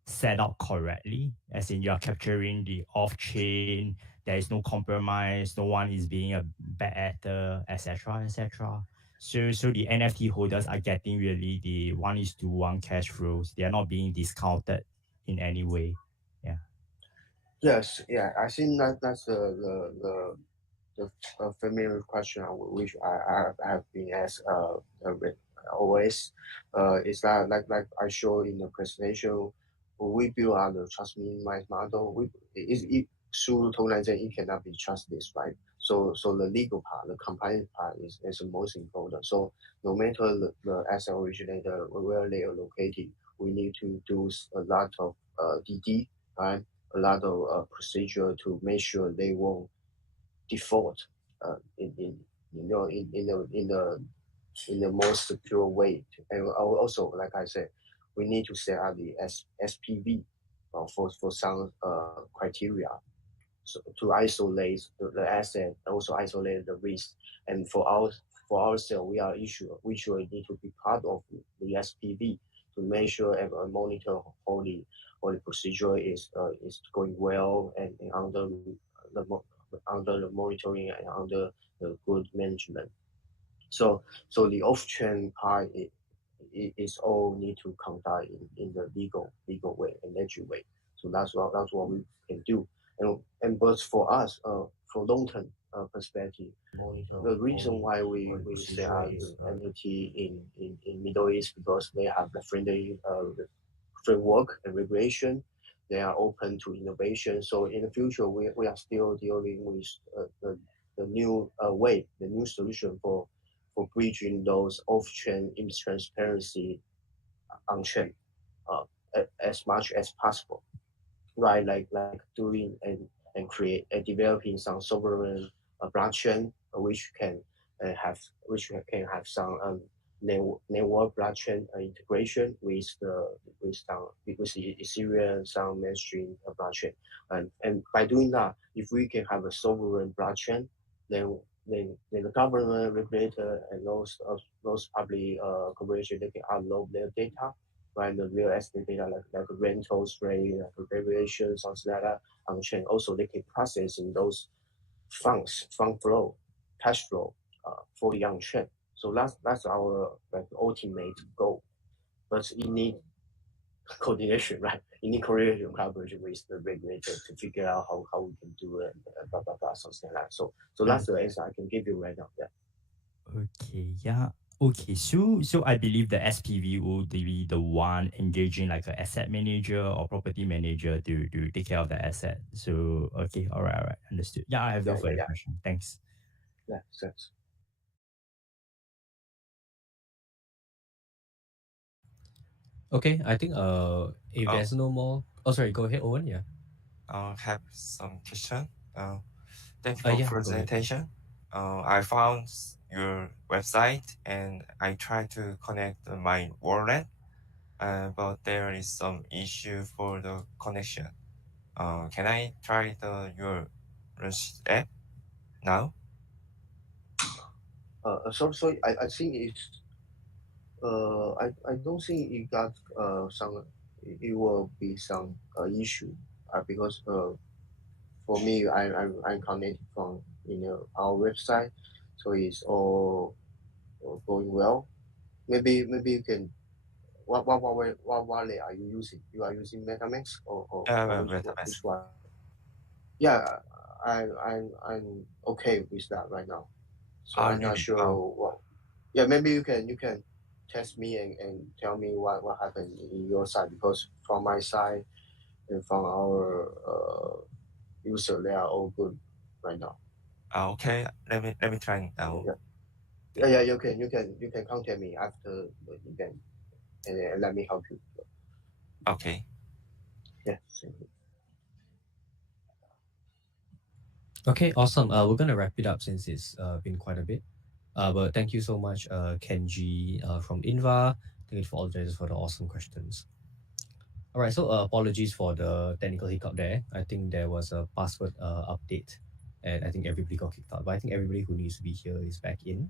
set up correctly, as in you're capturing the off chain, there is no compromise, no one is being a bad actor, etc., etc. So the NFT holders are getting really the 1:1 cash flows. They are not being discounted in any way. Yeah. Yes, yeah, I think that's the familiar question which I have been asked always. Is that like I showed in the presentation, we build on the trust minimized model. Through tokenization, it cannot be trustless, right? So the legal part, the compliance part is the most important. So no matter the asset originator where they are located, we need to do a lot of DD, right? A lot of procedure to make sure they won't default in the most secure way. And also, like I said, we need to set up the SPV for some criteria, so to isolate the asset, also isolate the risk. And for ourselves, we should need to be part of the SPV to make sure and monitor all the procedure is going well and under the monitoring and under the good management. So the off-chain part is all need to conduct in the legal way and legit way. So that's what we can do. And but for us, for long-term perspective, the reason why we set up the entity in Middle East because they have the friendly framework and regulation. They are open to innovation. So in the future, we are still dealing with the new way, the new solution for bridging those off-chain transparency on-chain as much as possible, right? Like doing and create and developing some sovereign blockchain which can have some network blockchain integration with the Ethereum, some mainstream blockchain, and by doing that, if we can have a sovereign blockchain, then the government regulator and those public corporations, they can upload their data, right? The real estate data like rentals rate, like valuations, something like that on chain. Also, they can process in those fund flow, cash flow for the on chain. So that's our like ultimate goal. But you need coordination, right? You need collaboration with the regulator to figure out how we can do it, blah blah blah, something like that. So that's the answer I can give you right now. Yeah. Okay. Yeah. Okay, so I believe the SPV will be the one engaging like an asset manager or property manager to take care of the asset. So okay, all right, understood. Yeah, I have no further question. Thanks. Yeah, thanks. Okay, I think if there's no more, oh sorry, go ahead, Owen. Yeah. Have some question. Thank you for Yeah, go ahead. presentation. I found your website and I tried to connect my wallet, but there is some issue for the connection. Can I try your app now? So I think it's I don't think it got some it will be some issue because for me I'm connected from our website, so it's all going well. Maybe you can what wallet are you using? You are using MetaMask or which one? Yeah, I'm okay with that right now. So I'm not Really? sure what. Yeah, maybe you can test me and tell me what happened in your side, because from my side and from our user, they are all good right now. Okay, let me try now. Yeah. You can contact me after the event and let me help you. Okay. Yeah. Thank you. Okay, awesome. We're gonna wrap it up since it's been quite a bit. But thank you so much, Kenji from InVar. Thank you for all the judges for the awesome questions. All right, so apologies for the technical hiccup there. I think there was a password update, and I think everybody got kicked out. But I think everybody who needs to be here is back in.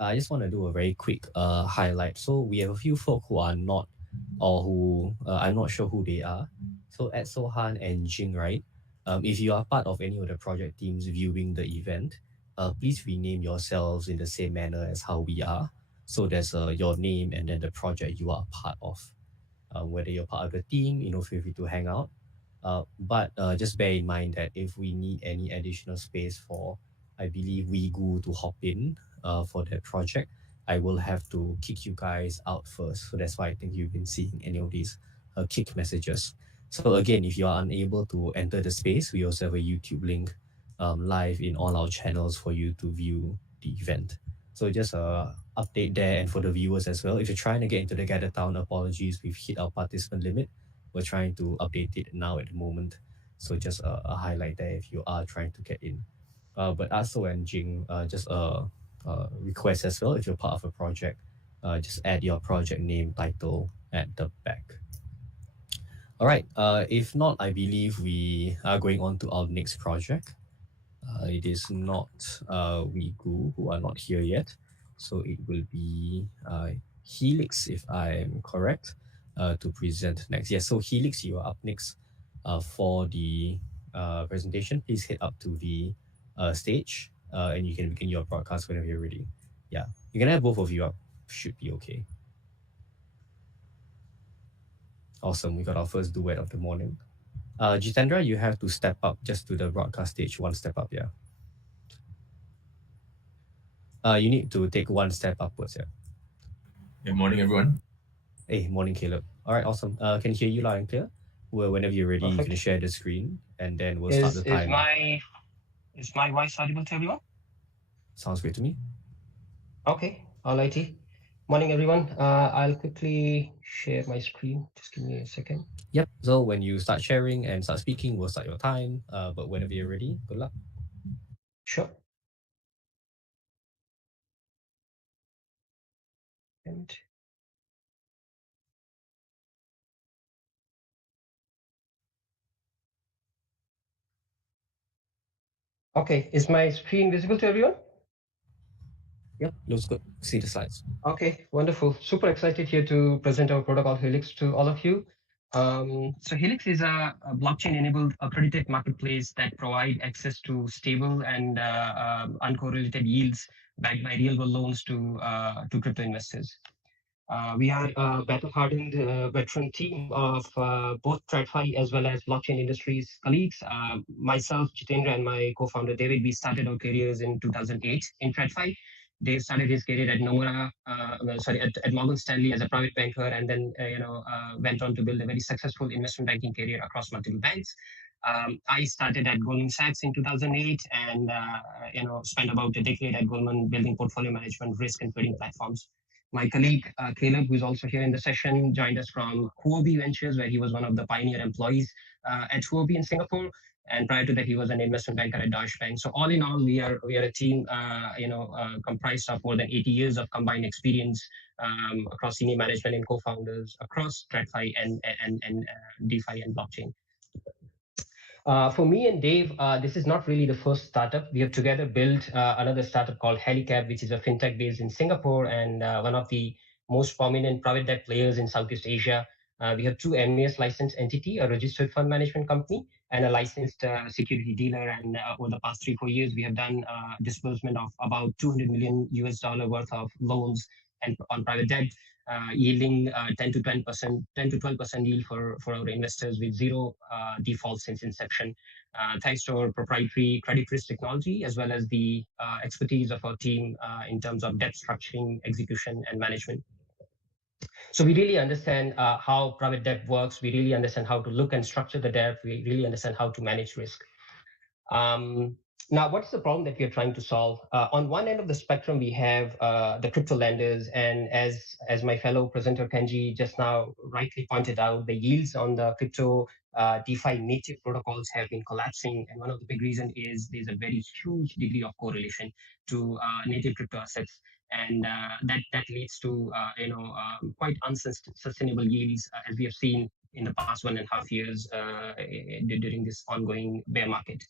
I just want to do a very quick highlight. So we have a few folk who are not, or who I'm not sure who they are. So at Sohan and Jing, right? If you are part of any of the project teams viewing the event, please rename yourselves in the same manner as how we are. So there's your name and then the project you are a part of. Whether you're part of the team, feel free to hang out. But just bear in mind that if we need any additional space for, I believe, Wigu to hop in for that project, I will have to kick you guys out first. So that's why I think you've been seeing any of these kick messages. So again, if you are unable to enter the space, we also have a YouTube link live in all our channels for you to view the event. So just update there, and for the viewers as well. If you're trying to get into the Gather Town, apologies, we've hit our participant limit. We're trying to update it now at the moment. So just a highlight there if you are trying to get in. But Aso and Jing, just a request as well. If you're part of a project, just add your project name title at the back. All right. If not, I believe we are going on to our next project. It is not Wigu who are not here yet. So it will be HELIX, if I'm correct, to present next. Yes, so HELIX, you are up next for the presentation. Please head up to the stage and you can begin your broadcast whenever you're ready. Yeah, you can have both of you up. Should be okay. Awesome, we got our first duet of the morning. Jitendra, you have to step up just to the broadcast stage, one step up, yeah. You need to take one step upwards, yeah. Good morning, everyone. Hey, morning, Caleb. All right, awesome. Can hear you loud and clear. Well, whenever you're ready, Perfect. you can share the screen, and then we'll start the timer. Is my voice audible to everyone? Sounds great to me. Okay, alrighty. Morning, everyone. I'll quickly share my screen. Just give me a second. Yep. So when you start sharing and start speaking, we'll start your time. But whenever you're ready, good luck. Sure. And okay, is my screen visible to everyone? Yep, looks good. See the slides. Okay, wonderful. Super excited here to present our protocol HELIX to all of you. So HELIX is a blockchain-enabled accredited marketplace that provide access to stable and uncorrelated yields backed by real-world loans to crypto investors. We are a battle-hardened veteran team of both TradFi as well as blockchain industry's colleagues. Myself, Jitendra, and my co-founder David, we started our careers in 2008 in TradFi. Dave started his career at Nomura, at Morgan Stanley as a private banker, and then went on to build a very successful investment banking career across multiple banks. I started at Goldman Sachs in 2008, and spent about a decade at Goldman building portfolio management, risk, and trading platforms. My colleague Caleb, who's also here in the session, joined us from Huobi Ventures, where he was one of the pioneer employees at Huobi in Singapore. And prior to that, he was an investment banker at Deutsche Bank. So all in all, we are a team, comprised of more than 80 years of combined experience across senior management and co-founders across TradFi and DeFi and blockchain. For me and Dave, this is not really the first startup. We have together built another startup called HELIX, which is a fintech based in Singapore and one of the most prominent private debt players in Southeast Asia. We have two MAS licensed entity, a registered fund management company, and a licensed security dealer. And over the past 3-4 years, we have done disbursement of about $200 million worth of loans and on private debt, yielding 10 to 12% yield for our investors with zero defaults since inception, thanks to our proprietary credit risk technology, as well as the expertise of our team in terms of debt structuring, execution, and management. So we really understand how private debt works. We really understand how to look and structure the debt. We really understand how to manage risk. Now, what's the problem that we are trying to solve? On one end of the spectrum, we have the crypto lenders, and as my fellow presenter Kenji just now rightly pointed out, the yields on the crypto DeFi native protocols have been collapsing, and one of the big reasons is there's a very huge degree of correlation to native crypto assets, and that leads to quite unsustainable yields, as we have seen in the past 1.5 years during this ongoing bear market.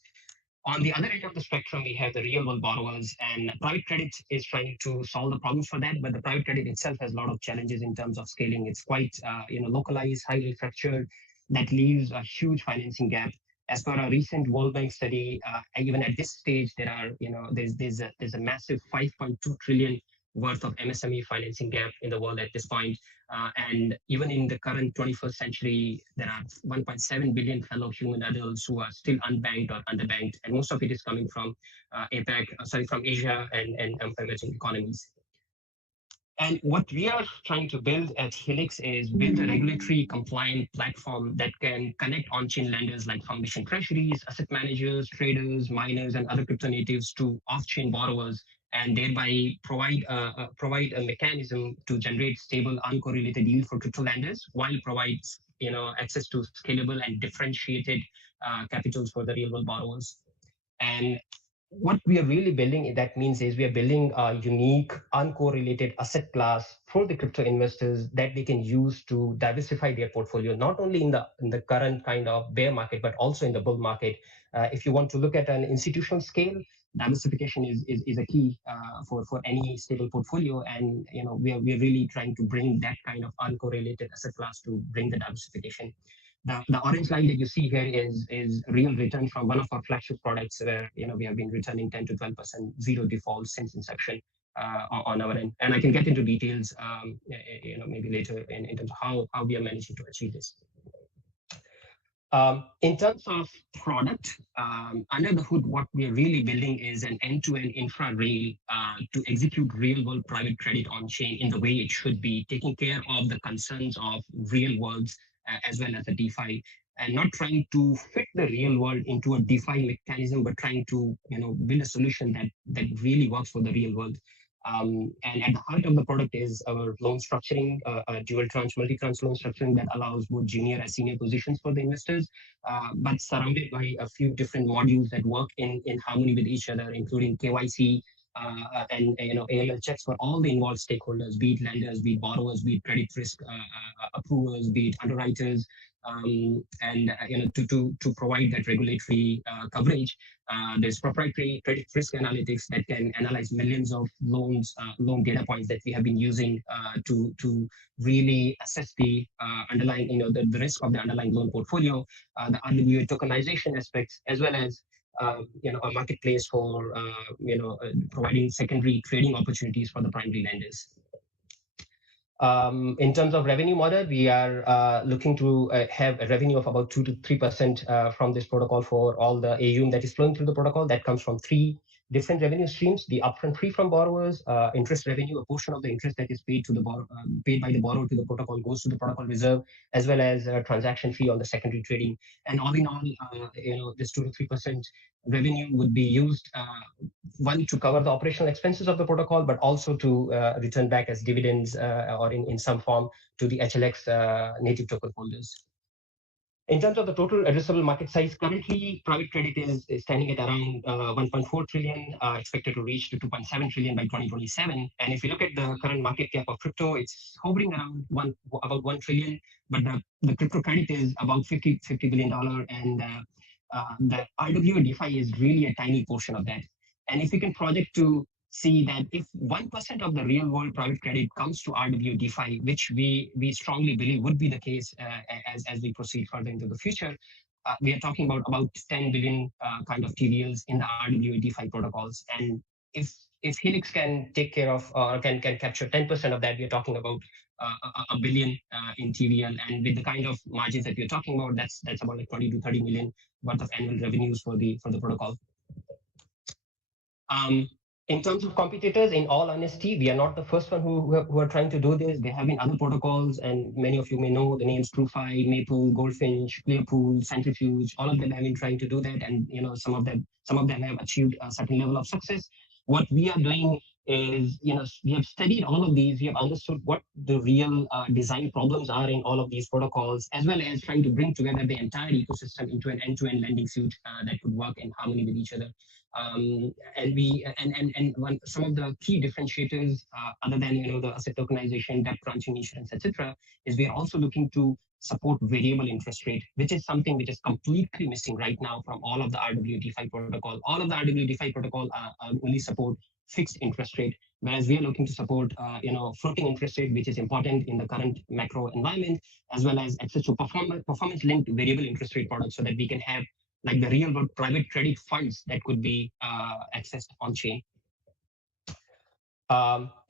On the other end of the spectrum, we have the real world borrowers, and private credit is trying to solve the problems for that. But the private credit itself has a lot of challenges in terms of scaling. It's quite localized, highly fractured. That leaves a huge financing gap. As per a recent World Bank study, even at this stage, there's a massive 5.2 trillion worth of MSME financing gap in the world at this point. And even in the current 21st century, there are 1.7 billion fellow human adults who are still unbanked or underbanked, and most of it is coming from from Asia and emerging economies. And what we are trying to build at HELIX is build a regulatory compliant platform that can connect on-chain lenders like foundation treasuries, asset managers, traders, miners, and other crypto natives to off-chain borrowers, and thereby provide a mechanism to generate stable, uncorrelated yield for crypto lenders, while provides access to scalable and differentiated capitals for the real-world borrowers. And what we are really building, that means is we are building a unique, uncorrelated asset class for the crypto investors that they can use to diversify their portfolio, not only in the current kind of bear market, but also in the bull market. If you want to look at an institutional scale, diversification is a key for any stable portfolio, and we are really trying to bring that kind of uncorrelated asset class to bring the diversification. The orange line that you see here is real return from one of our flagship products, where we have been returning 10 to 12% zero defaults since inception on our end. And I can get into details maybe later in terms of how we are managing to achieve this. In terms of product, under the hood, what we are really building is an end-to-end infra rail to execute real-world private credit on-chain in the way it should be, taking care of the concerns of real worlds as well as the DeFi, and not trying to fit the real world into a DeFi mechanism, but trying to build a solution that really works for the real world. And at the heart of the product is our loan structuring, a dual tranche, multi-tranche loan structuring that allows both junior and senior positions for the investors, but surrounded by a few different modules that work in harmony with each other, including KYC and AML checks for all the involved stakeholders, be it lenders, be it borrowers, be it credit risk approvers, be it underwriters, and to provide that regulatory coverage. There's proprietary credit risk analytics that can analyze millions of loan data points that we have been using to really assess the underlying, the risk of the underlying loan portfolio, the RWA tokenization aspects, as well as a marketplace for providing secondary trading opportunities for the primary lenders. In terms of revenue model, we are looking to have a revenue of about 2 to 3% from this protocol for all the AUM that is flowing through the protocol. That comes from three different revenue streams: the upfront fee from borrowers, interest revenue, a portion of the interest that is paid to the paid by the borrower to the protocol goes to the protocol reserve, as well as a transaction fee on the secondary trading. And all in all, this 2 to 3% revenue would be used, one, to cover the operational expenses of the protocol, but also to return back as dividends or in some form to the HLX native token holders. In terms of the total addressable market size, currently private credit is standing at around 1.4 trillion, expected to reach to 2.7 trillion by 2027. And if you look at the current market cap of crypto, it's hovering around about 1 trillion, but the crypto credit is about $50 billion, and the RWA DeFi is really a tiny portion of that. And if we can project to see that if 1% of the real world private credit comes to RWA DeFi, which we strongly believe would be the case as we proceed further into the future, we are talking about 10 billion kind of TVLs in the RWA DeFi protocols. And if Helix can take care of or can capture 10% of that, we are talking about a billion in TVL. And with the kind of margins that we are talking about, that's about like 20 to 30 million worth of annual revenues for the protocol. In terms of competitors, in all honesty, we are not the first one who are trying to do this. There have been other protocols, and many of you may know the names TrueFi, Maple, Goldfinch, Clearpool, Centrifuge. All of them have been trying to do that, and some of them have achieved a certain level of success. What we are doing is, we have studied all of these. We have understood what the real design problems are in all of these protocols, as well as trying to bring together the entire ecosystem into an end-to-end lending suite that could work in harmony with each other. Some of the key differentiators, other than the asset tokenization, debt crunching, insurance, etc., is we are also looking to support variable interest rate, which is something which is completely missing right now from all of the RWA DeFi protocol. All of the RWA DeFi protocol only support fixed interest rate, whereas we are looking to support floating interest rate, which is important in the current macro environment, as well as access to performance linked variable interest rate products, so that we can have like the real world private credit funds that could be accessed on chain.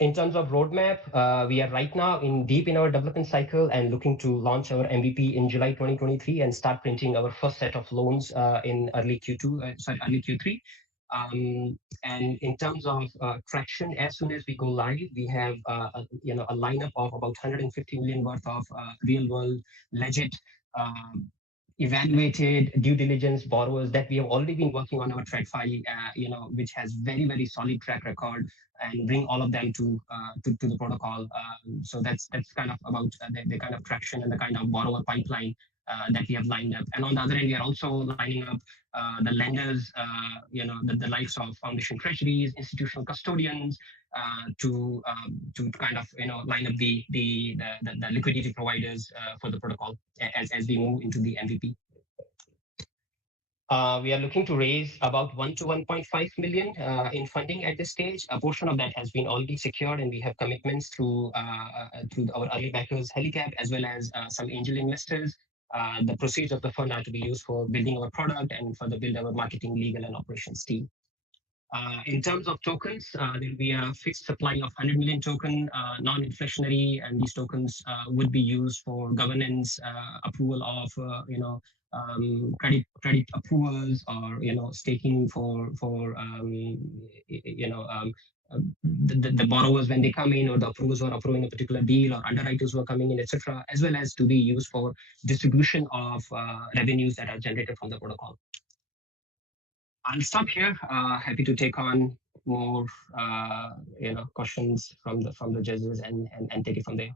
In terms of roadmap, we are right now deep in our development cycle and looking to launch our MVP in July 2023 and start printing our first set of loans in early Q3. And in terms of traction, as soon as we go live, we have a lineup of about 150 million worth of real world legit evaluated due diligence borrowers that we have already been working on our TradFi, which has very, very solid track record, and bring all of them to the protocol. So that's kind of about the kind of traction and the kind of borrower pipeline that we have lined up. And on the other end, we are also lining up the lenders, the likes of foundation treasuries, institutional custodians, to kind of line up the liquidity providers for the protocol as we move into the MVP. We are looking to raise about 1 to 1.5 million in funding at this stage. A portion of that has been already secured, and we have commitments through our early backers, HELIX, as well as some angel investors. The proceeds of the fund are to be used for building our product and further build our marketing, legal, and operations team. In terms of tokens, there will be a fixed supply of 100 million token, non-inflationary, and these tokens would be used for governance, approval of credit approvals, or staking for the borrowers when they come in, or the approvers who are approving a particular deal, or underwriters who are coming in, etc., as well as to be used for distribution of revenues that are generated from the protocol. I'll stop here. Happy to take on more questions from the judges and take it from there.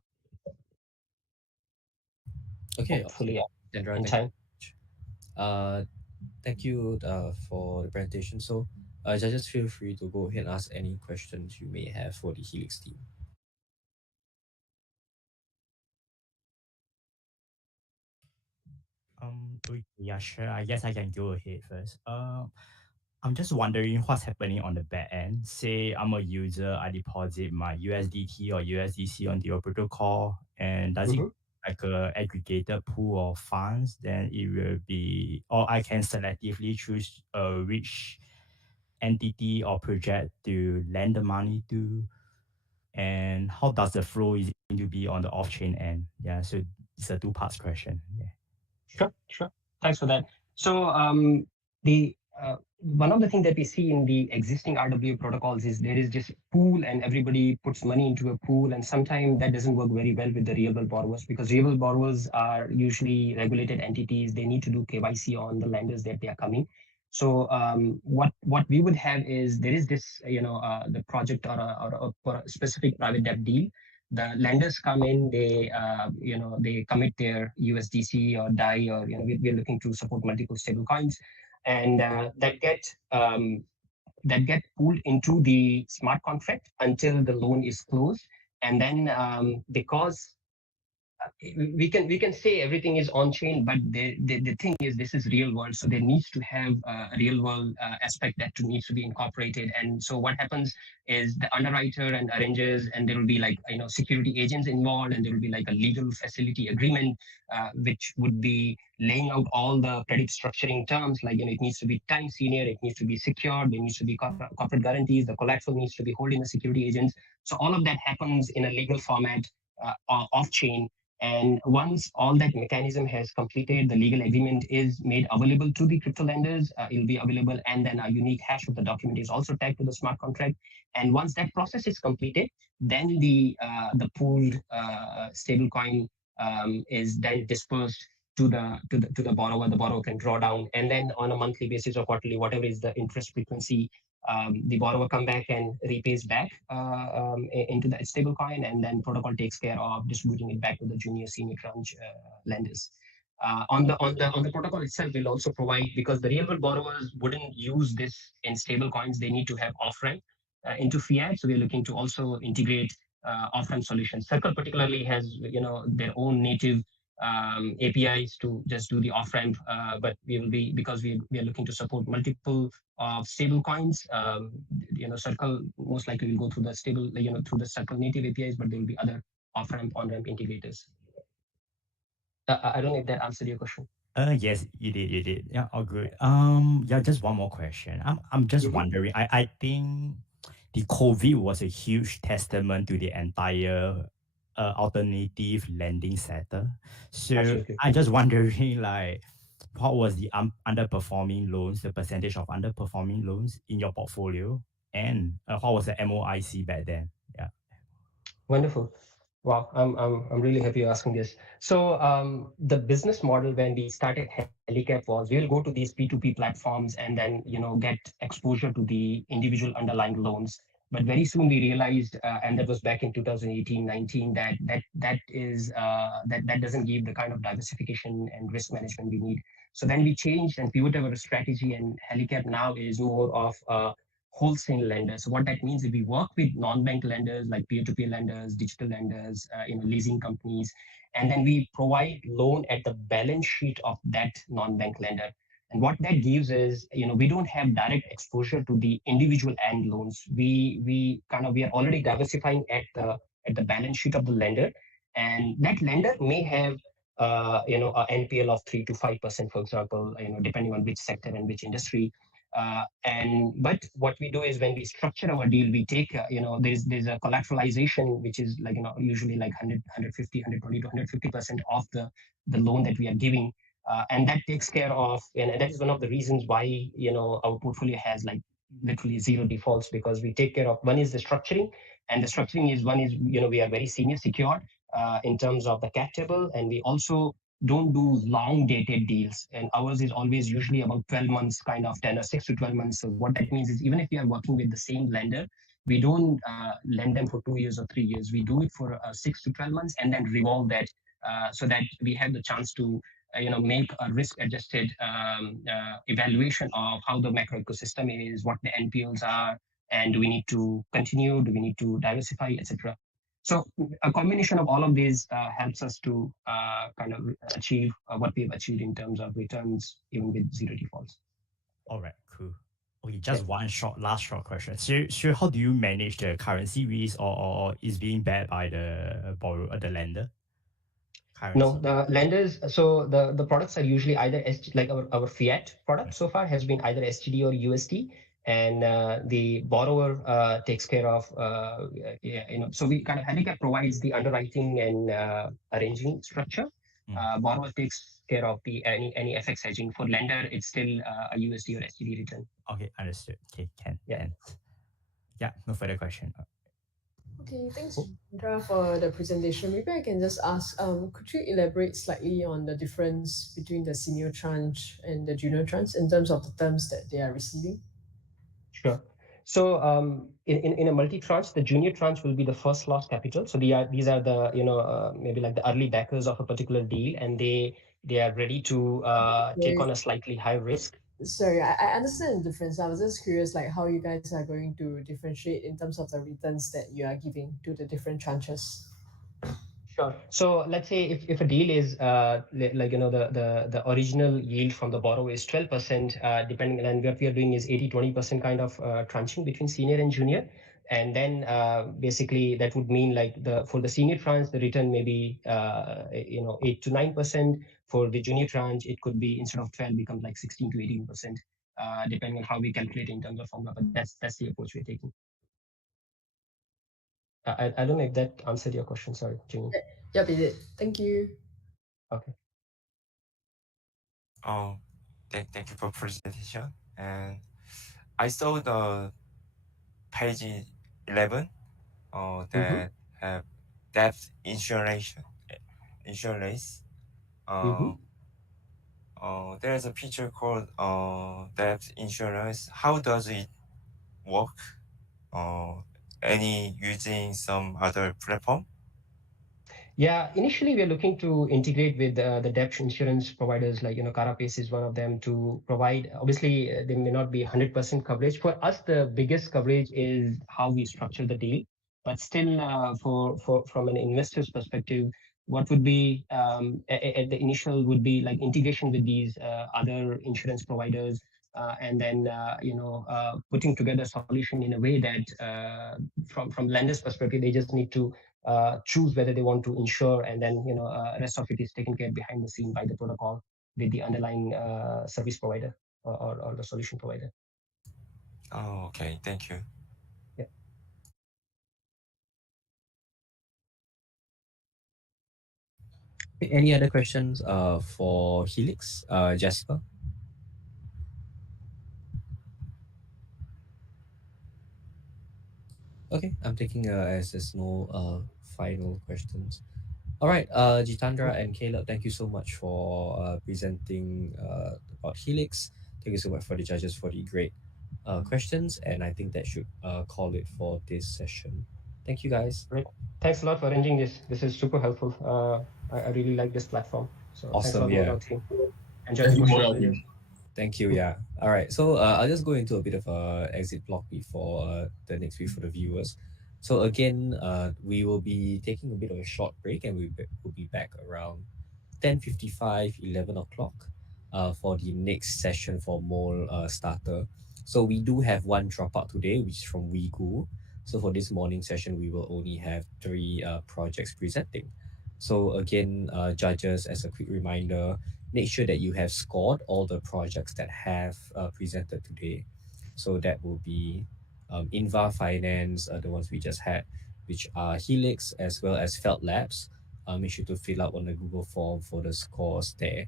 Okay. Hopefully, Dendra, in time. Thank you for the presentation. So judges, feel free to go ahead and ask any questions you may have for the Helix team. Yeah, sure. I guess I can go ahead first. I'm just wondering what's happening on the back end. Say I'm a user, I deposit my USDT or USDC on your protocol, and does it like a aggregated pool of funds? Then it will be, or I can selectively choose which entity or project to lend the money to, and how does the flow is going to be on the off-chain end? Yeah, so it's a two-part question. Yeah. Sure. Thanks for that. So one of the things that we see in the existing RWA protocols is there is just pool and everybody puts money into a pool, and sometimes that doesn't work very well with the real world borrowers, because real world borrowers are usually regulated entities. They need to do KYC on the lenders that they are coming. So what we would have is there is this the project or a specific private debt deal. The lenders come in, they commit their USDC or DAI, or we're looking to support multiple stable coins, and that get pooled into the smart contract until the loan is closed. And then because we can say everything is on chain, but the thing is, this is real world, so there needs to have a real world aspect that needs to be incorporated. And so what happens is the underwriter and arrangers, and there will be like security agents involved, and there will be like a legal facility agreement which would be laying out all the credit structuring terms, like it needs to be time senior, it needs to be secured, there needs to be corporate guarantees, the collateral needs to be holding the security agents. So all of that happens in a legal format off chain. And once all that mechanism has completed, the legal agreement is made available to the crypto lenders. It'll be available, and then a unique hash of the document is also tagged to the smart contract. And once that process is completed, then the pooled stablecoin is then dispersed to the borrower. The borrower can draw down, and then on a monthly basis or quarterly, whatever is the interest frequency, the borrower come back and repays back into the stable coin, and then protocol takes care of distributing it back to the junior senior tranche lenders. On the protocol itself, will also provide, because the real world borrowers wouldn't use this in stable coins, they need to have off ramp into fiat. So we're looking to also integrate off ramp solutions. Circle particularly has their own native APIs to just do the off ramp, but we will be, because we are looking to support multiple of stable coins. Circle most likely will go through the stable, through the Circle native APIs, but there will be other off ramp, on ramp integrators. I don't know if that answered your question. Yes, you did. Yeah, all good. Yeah, just one more question. I'm just wondering. I think the COVID was a huge testament to the entire alternative lending sector. So Absolutely. I just wondering, like, what was the underperforming loans, the percentage of underperforming loans in your portfolio, and what was the MOIC back then? Yeah. Wonderful. Wow, I'm really happy you're asking this. So the business model when we started HELICafe was, we'll go to these P2P platforms and then get exposure to the individual underlying loans. But very soon we realized, and that was back in 2018-19, that doesn't give the kind of diversification and risk management we need. So then we changed and pivoted our strategy, and HELICafe now is more of wholesale lenders. So what that means is we work with non-bank lenders like peer-to-peer lenders, digital lenders, leasing companies, and then we provide loan at the balance sheet of that non-bank lender. And what that gives is, we don't have direct exposure to the individual end loans. We are already diversifying at the balance sheet of the lender, and that lender may have a NPL of 3 to 5%, for example, depending on which sector and which industry. But what we do is, when we structure our deal, we take there's a collateralization which is like usually like 100, 150, 120 to 150% of the loan that we are giving, and that takes care of, and that is one of the reasons why our portfolio has like literally zero defaults, because we take care of, one is the structuring, and the structuring is, one is we are very senior secured in terms of the cap table, and we also don't do long dated deals, and ours is always usually about 12 months kind of tenor, 6 to 12 months. So what that means is, even if we are working with the same lender, we don't lend them for 2 years or 3 years. We do it for 6 to 12 months and then revolve that, so that we have the chance to make a risk adjusted evaluation of how the macro ecosystem is, what the NPLs are, and do we need to continue, do we need to diversify, etc. So a combination of all of these helps us to kind of achieve what we've achieved in terms of returns, even with zero defaults. All right, cool. Okay, just one last short question. So how do you manage the currency risk, or is being backed by the borrower, the lender? Currency. No, the lenders. So the products are usually either like our fiat product so far has been either SGD or USD, and the borrower takes care of so we kind of HELICafe provides the underwriting and arranging structure, Borrower takes care of the any FX hedging. For lender, it's still a USD or SGD return. Okay, understood. Okay, Yeah. can. Yeah, no further question. Okay, thanks, Indra, for the presentation. Maybe I can just ask, could you elaborate slightly on the difference between the senior tranche and the junior tranche in terms of the terms that they are receiving? Sure. So in a multi-tranche, the junior tranche will be the first loss capital. So these are the maybe like the early backers of a particular deal, and they are ready to take on a slightly higher risk. Sorry, I understand the difference. I was just curious, like how you guys are going to differentiate in terms of the returns that you are giving to the different tranches. Sure. So let's say if a deal is the original yield from the borrower is 12%, depending, and what we are doing is 80-20% kind of tranching between senior and junior. And then basically that would mean like for the senior tranche, the return may be 8 to 9%. For the junior tranche, it could be instead of 12 becomes like 16 to 18%, depending on how we calculate in terms of formula. But that's the approach we're taking. I don't know if that answered your question. Sorry, Jimmy. Yep, it did. Thank you. Okay. Thank you for presentation. And I saw the page 11 that have debt insurance. There's a feature called debt insurance. How does it work? Any using some other platform? Yeah, initially we are looking to integrate with the debt insurance providers like Carapace is one of them to provide. Obviously, they may not be 100% coverage. For us, the biggest coverage is how we structure the deal. But still, from an investor's perspective, what would be at the initial would be like integration with these other insurance providers, and then putting together a solution in a way that from lenders' perspective, they just need to choose whether they want to insure, and then rest of it is taken care behind the scene by the protocol with the underlying service provider or the solution provider. Oh, okay. Thank you. Yeah. Any other questions for Helix, Jasper? Okay, I'm taking as there's no final questions. All right, Jitandra and Caleb, thank you so much for presenting about Helix. Thank you so much for the judges for the great questions, and I think that should call it for this session. Thank you, guys. Great. Thanks a lot for arranging this. This is super helpful. I really like this platform. So awesome, thanks a lot, yeah. team. Enjoy the questions. Thank you. Yeah. All right. So I'll just go into a bit of a exit block before the next week for the viewers. So again, we will be taking a bit of a short break, and we'll be back around 10:55, 11 o'clock for the next session for MoleStarter. So we do have one dropout today, which is from Wigu. So for this morning session, we will only have 3 projects presenting. So again, judges, as a quick reminder, make sure that you have scored all the projects that have presented today. So that will be InVar Finance, the ones we just had, which are Helix as well as Felt Labs. Make sure to fill out on the Google form for the scores there.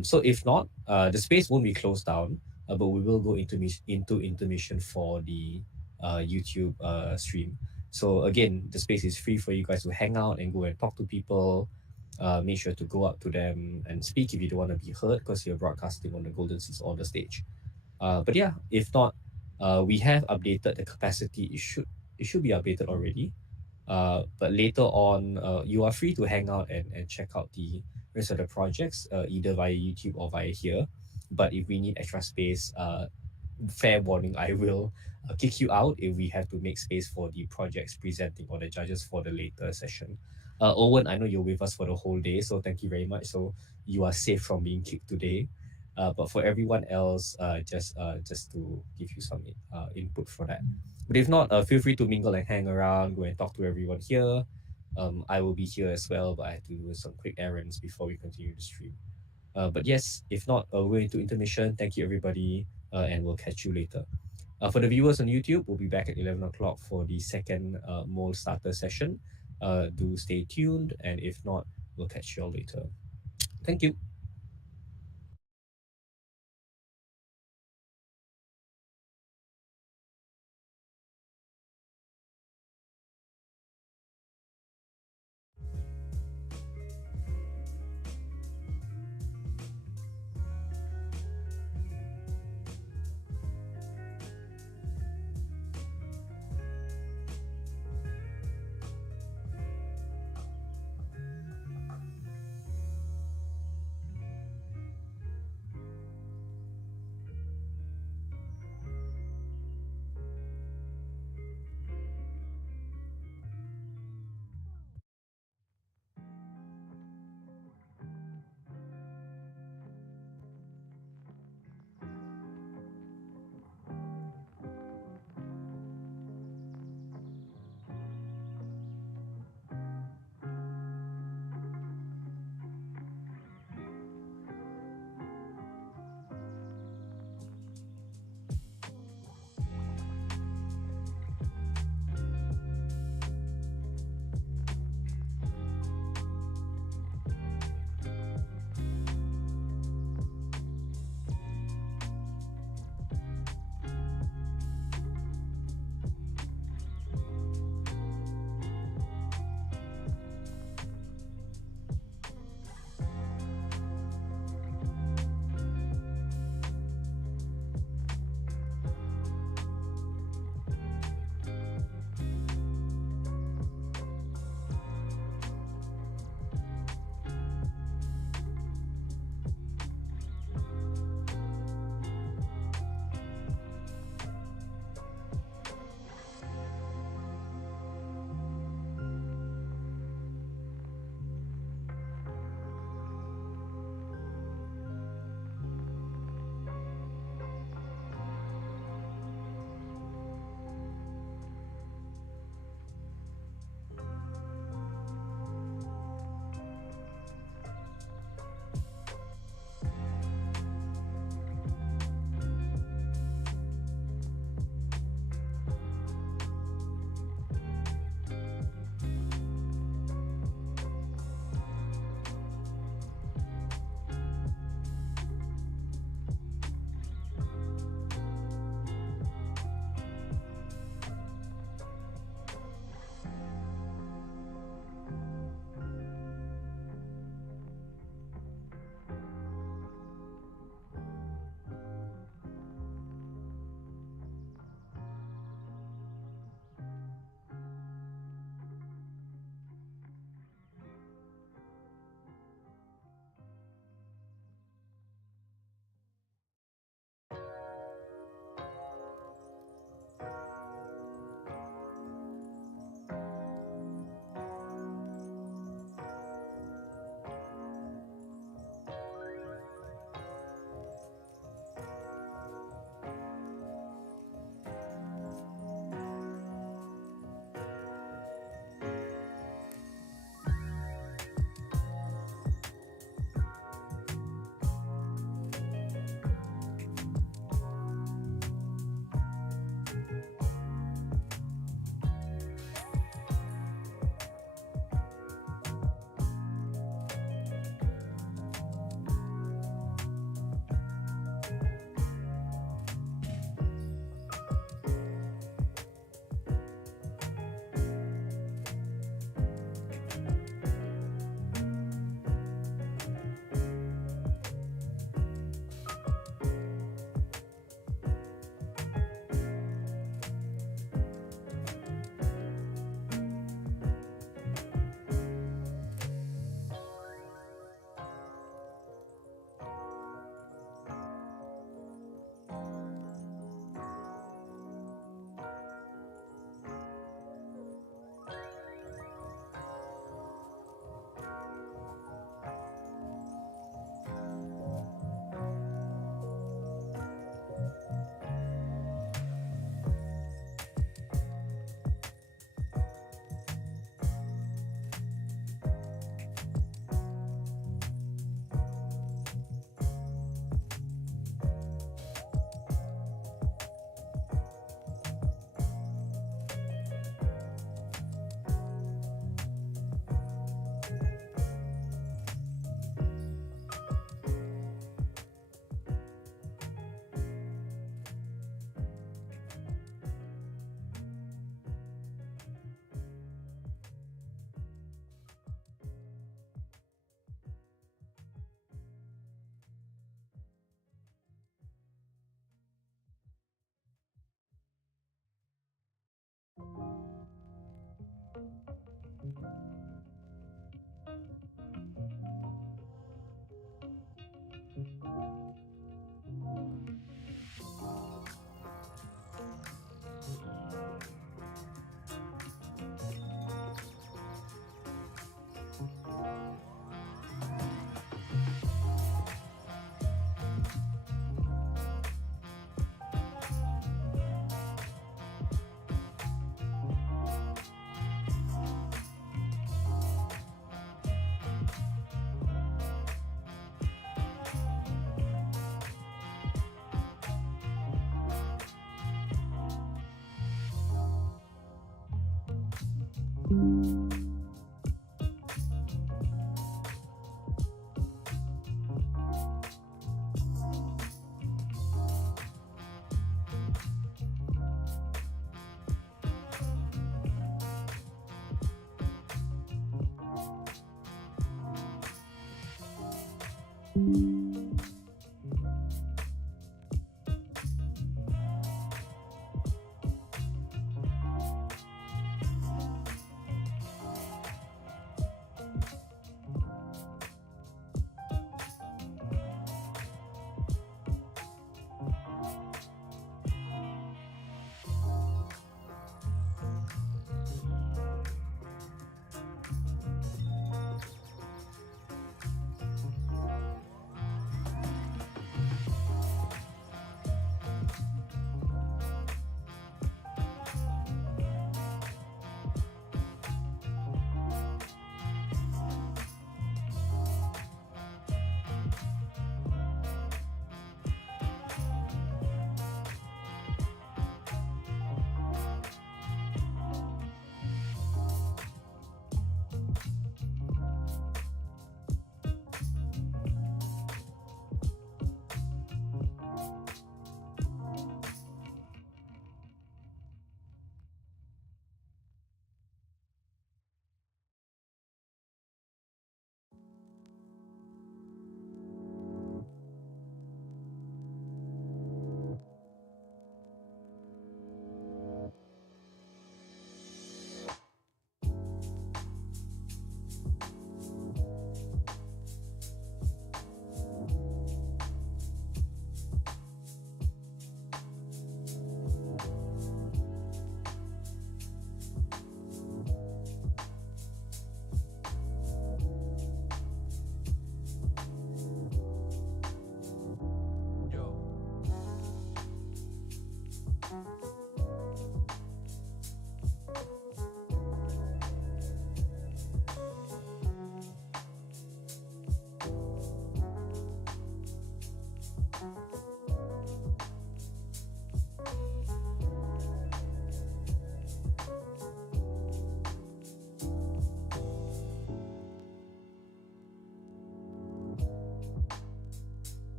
So if not, the space won't be closed down, but we will go into intermission for the YouTube stream. So again, the space is free for you guys to hang out and go and talk to people. Make sure to go up to them and speak if you don't want to be heard because you're broadcasting on the Golden Seeds Order stage. But yeah, if not, we have updated the capacity. It should be updated already. But later on, you are free to hang out and check out the rest of the projects, either via YouTube or via here. But if we need extra space, fair warning, I will kick you out if we have to make space for the projects presenting or the judges for the later session. Owen, I know you're with us for the whole day, so thank you very much. So you are safe from being kicked today. But for everyone else, just to give you some input for that. But if not, feel free to mingle and hang around, go and talk to everyone here. I will be here as well, but I have to do some quick errands before we continue the stream. But yes, if not, we're into intermission. Thank you, everybody, and we'll catch you later. For the viewers on YouTube, we'll be back at 11 o'clock for the second MoleStarter session. Do stay tuned, and if not, we'll catch you all later. Thank you.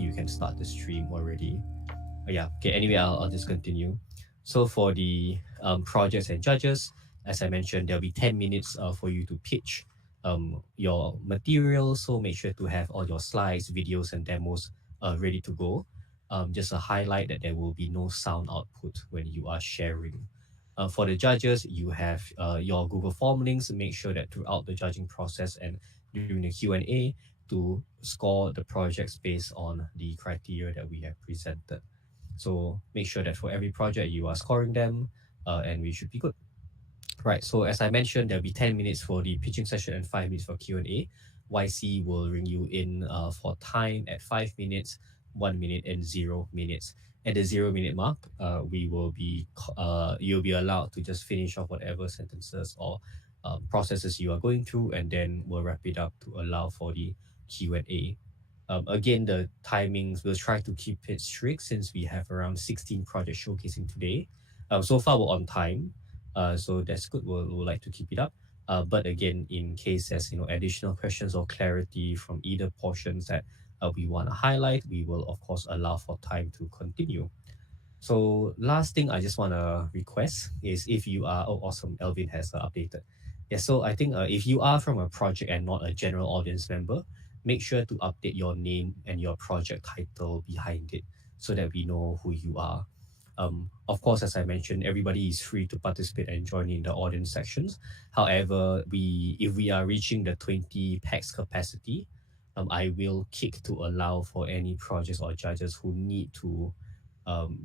think you can start the stream already. Yeah, okay, anyway, I'll just continue. So for the projects and judges, as I mentioned, there'll be 10 minutes for you to pitch your material. So make sure to have all your slides, videos, and demos ready to go. Just a highlight that there will be no sound output when you are sharing. For the judges, you have your Google Form links. Make sure that throughout the judging process and during the Q&A to score the projects based on the criteria that we have presented. So make sure that for every project you are scoring them, and we should be good. Right, so as I mentioned, there'll be 10 minutes for the pitching session and 5 minutes for Q&A. YC will ring you in for time at 5 minutes, 1 minute, and 0 minutes. At the 0 minute mark, you'll be allowed to just finish off whatever sentences or processes you are going through, and then we'll wrap it up to allow for the Q&A. Again, the timings, we'll try to keep it strict since we have around 16 projects showcasing today. So far, we're on time. So that's good. We'll like to keep it up. But again, in case there's additional questions or clarity from either portions that we want to highlight, we will of course allow for time to continue. So last thing I just want to request is if you are, oh awesome, Elvin has updated. Yeah, so I think if you are from a project and not a general audience member, make sure to update your name and your project title behind it so that we know who you are. Of course, as I mentioned, everybody is free to participate and join in the audience sections. However, if we are reaching the 20 packs capacity, I will kick to allow for any projects or judges who need to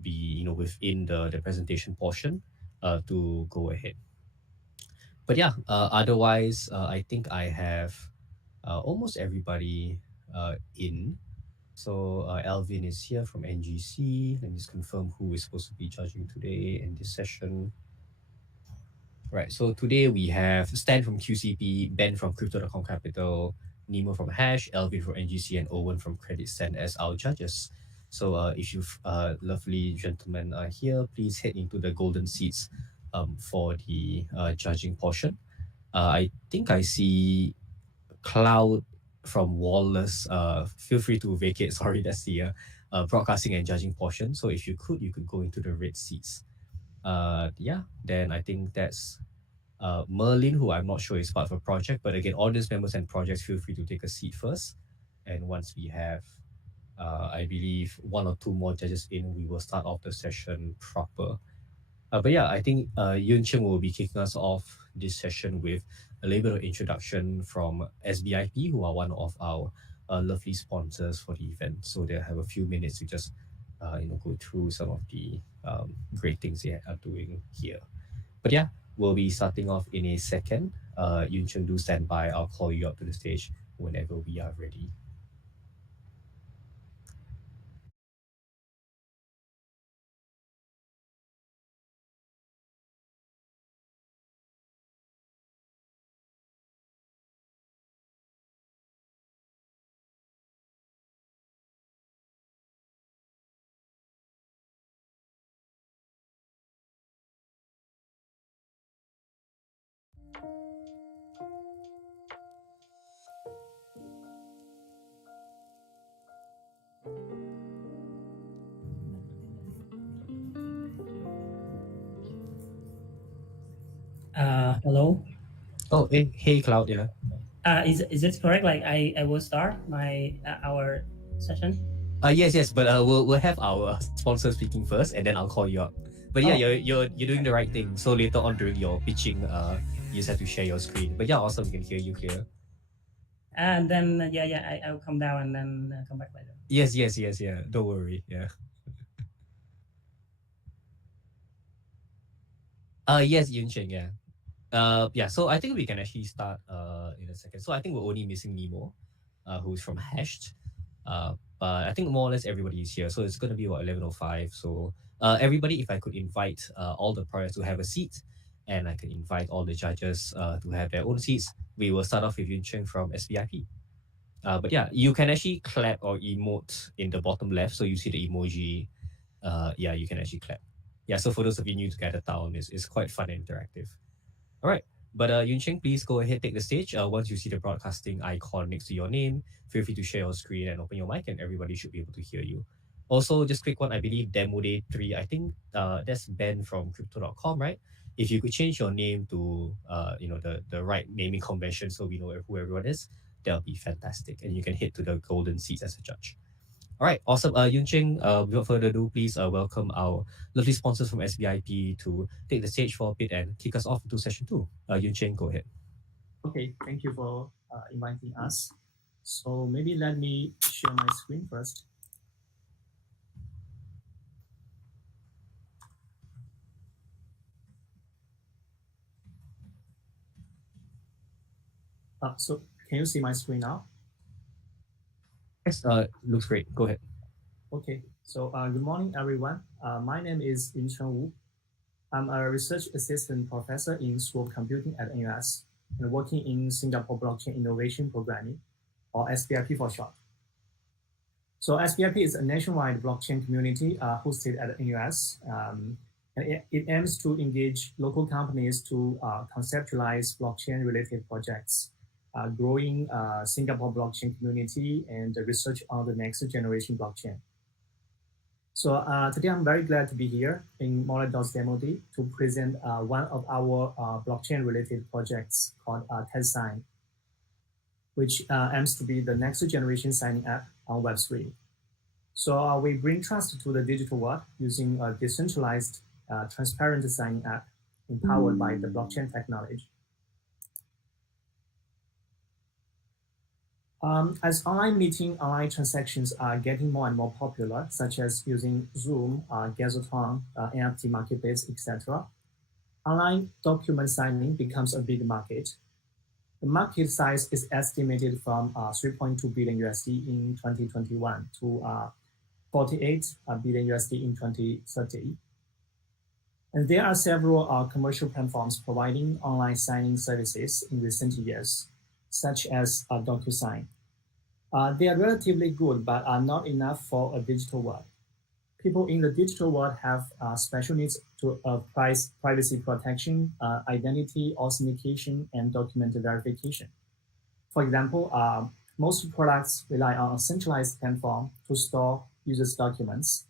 be within the presentation portion to go ahead. But yeah, otherwise, I think I have almost everybody in. So Alvin is here from NGC. Let me just confirm who is supposed to be judging today in this session. Right, so today we have Stan from QCP, Ben from Crypto.com Capital, Nemo from Hash, Alvin from NGC, and Owen from CreditScend as our judges. So if you lovely gentlemen are here, please head into the golden seats for the judging portion. I think I see Cloud from Walless. Feel free to vacate. Sorry, that's the broadcasting and judging portion. So if you could go into the red seats. Yeah, then I think that's Merlin, who I'm not sure is part of a project, but again, audience members and projects, feel free to take a seat first. And once we have, I believe, 1 or 2 more judges in, we will start off the session proper. But yeah, I think Yun Cheng will be kicking us off this session with a little bit of introduction from SBIP, who are one of our lovely sponsors for the event. So they'll have a few minutes to just go through some of the great things they are doing here. But yeah, we'll be starting off in a second. Yun Cheng, do stand by. I'll call you up to the stage whenever we are ready. Hello. Oh, hey, Cloud, yeah. Is it correct? Like I will start our session. Yes, but we'll have our sponsor speaking first, and then I'll call you up. But yeah, you're doing the right thing. So later on during your pitching, you just have to share your screen. But yeah, awesome, we can hear you clear. And then I'll come down and then come back later. Yes, yeah. Don't worry, yeah. Yes, Yun Cheng, yeah. Yeah, so I think we can actually start in a second. So I think we're only missing Nemo, who's from Hashed. But I think more or less everybody is here. So it's going to be about 11:05. So everybody, if I could invite all the projects to have a seat, and I can invite all the judges to have their own seats. We will start off with Yun Cheng from SBIP. But yeah, you can actually clap or emote in the bottom left. So you see the emoji. Yeah, you can actually clap. Yeah, so for those of you new to Gather Town, it's quite fun and interactive. All right, But Yunqing, please go ahead, take the stage. Once you see the broadcasting icon next to your name, feel free to share your screen and open your mic, and everybody should be able to hear you. Also, just quick one, I believe Demo Day 3, I think that's Ben from Crypto.com, right? If you could change your name to the right naming convention so we know who everyone is, that'll be fantastic. And you can head to the golden seats as a judge. All right, awesome. Yunqing, without further ado, please welcome our lovely sponsors from SBIP to take the stage for a bit and kick us off into session 2. Yunqing, go ahead. Okay, thank you for inviting us. So maybe let me share my screen first. So can you see my screen now? Yes, looks great. Go ahead. Okay, so good morning, everyone. My name is Yuncheng Wu. I'm a research assistant professor in School of Computing at NUS and working in Singapore Blockchain Innovation Programming, or SBIP for short. So SBIP is a nationwide blockchain community hosted at NUS, and it aims to engage local companies to conceptualize blockchain-related projects, growing Singapore blockchain community, and research on the next generation blockchain. So today I'm very glad to be here in Moledao Demo Day to present one of our blockchain-related projects called TestSign, which aims to be the next generation signing app on Web3. So we bring trust to the digital world using a decentralized, transparent signing app empowered by the blockchain technology. As online meeting, online transactions are getting more and more popular, such as using Zoom, Gazetron, NFT marketplace, etc., online document signing becomes a big market. The market size is estimated from 3.2 billion USD in 2021 to 48 billion USD in 2030. And there are several commercial platforms providing online signing services in recent years, such as DocuSign. They are relatively good, but are not enough for a digital world. People in the digital world have special needs to privacy protection, identity authentication, and document verification. For example, most products rely on a centralized platform to store users' documents,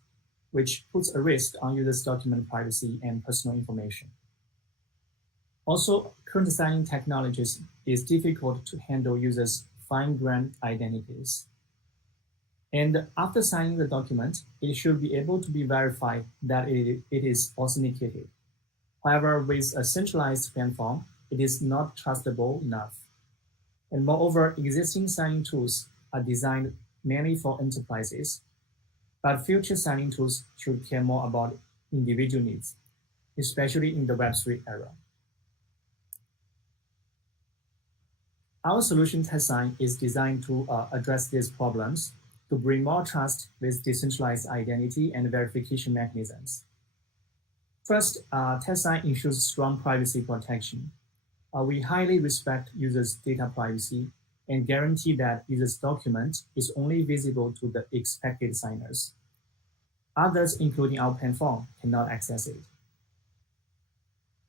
which puts a risk on users' document privacy and personal information. Also, current signing technologies is difficult to handle users' fine-grained identities. And after signing the document, it should be able to be verified that it is authenticated. However, with a centralized platform, it is not trustable enough. And moreover, existing signing tools are designed mainly for enterprises, but future signing tools should care more about individual needs, especially in the Web3 era. Our solution TestSign is designed to address these problems to bring more trust with decentralized identity and verification mechanisms. First, TestSign ensures strong privacy protection. We highly respect users' data privacy and guarantee that users' document is only visible to the expected signers. Others, including our platform, cannot access it.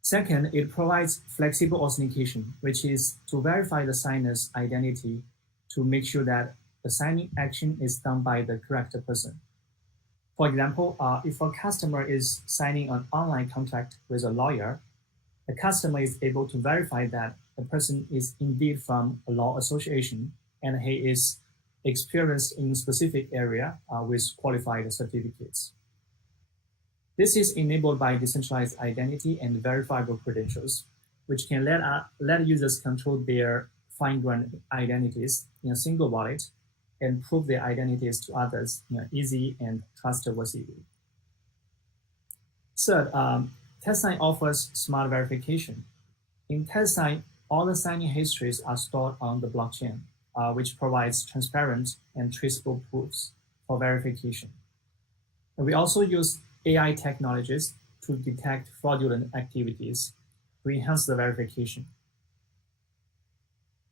Second, it provides flexible authentication, which is to verify the signer's identity to make sure that the signing action is done by the correct person. For example, if a customer is signing an online contract with a lawyer, the customer is able to verify that the person is indeed from a law association and he is experienced in a specific area with qualified certificates. This is enabled by decentralized identity and verifiable credentials, which can let users control their fine-grained identities in a single wallet and prove their identities to others in an easy and trustworthy way. Third, TestSign offers smart verification. In TestSign, all the signing histories are stored on the blockchain, which provides transparent and traceable proofs for verification. And we also use AI technologies to detect fraudulent activities to enhance the verification.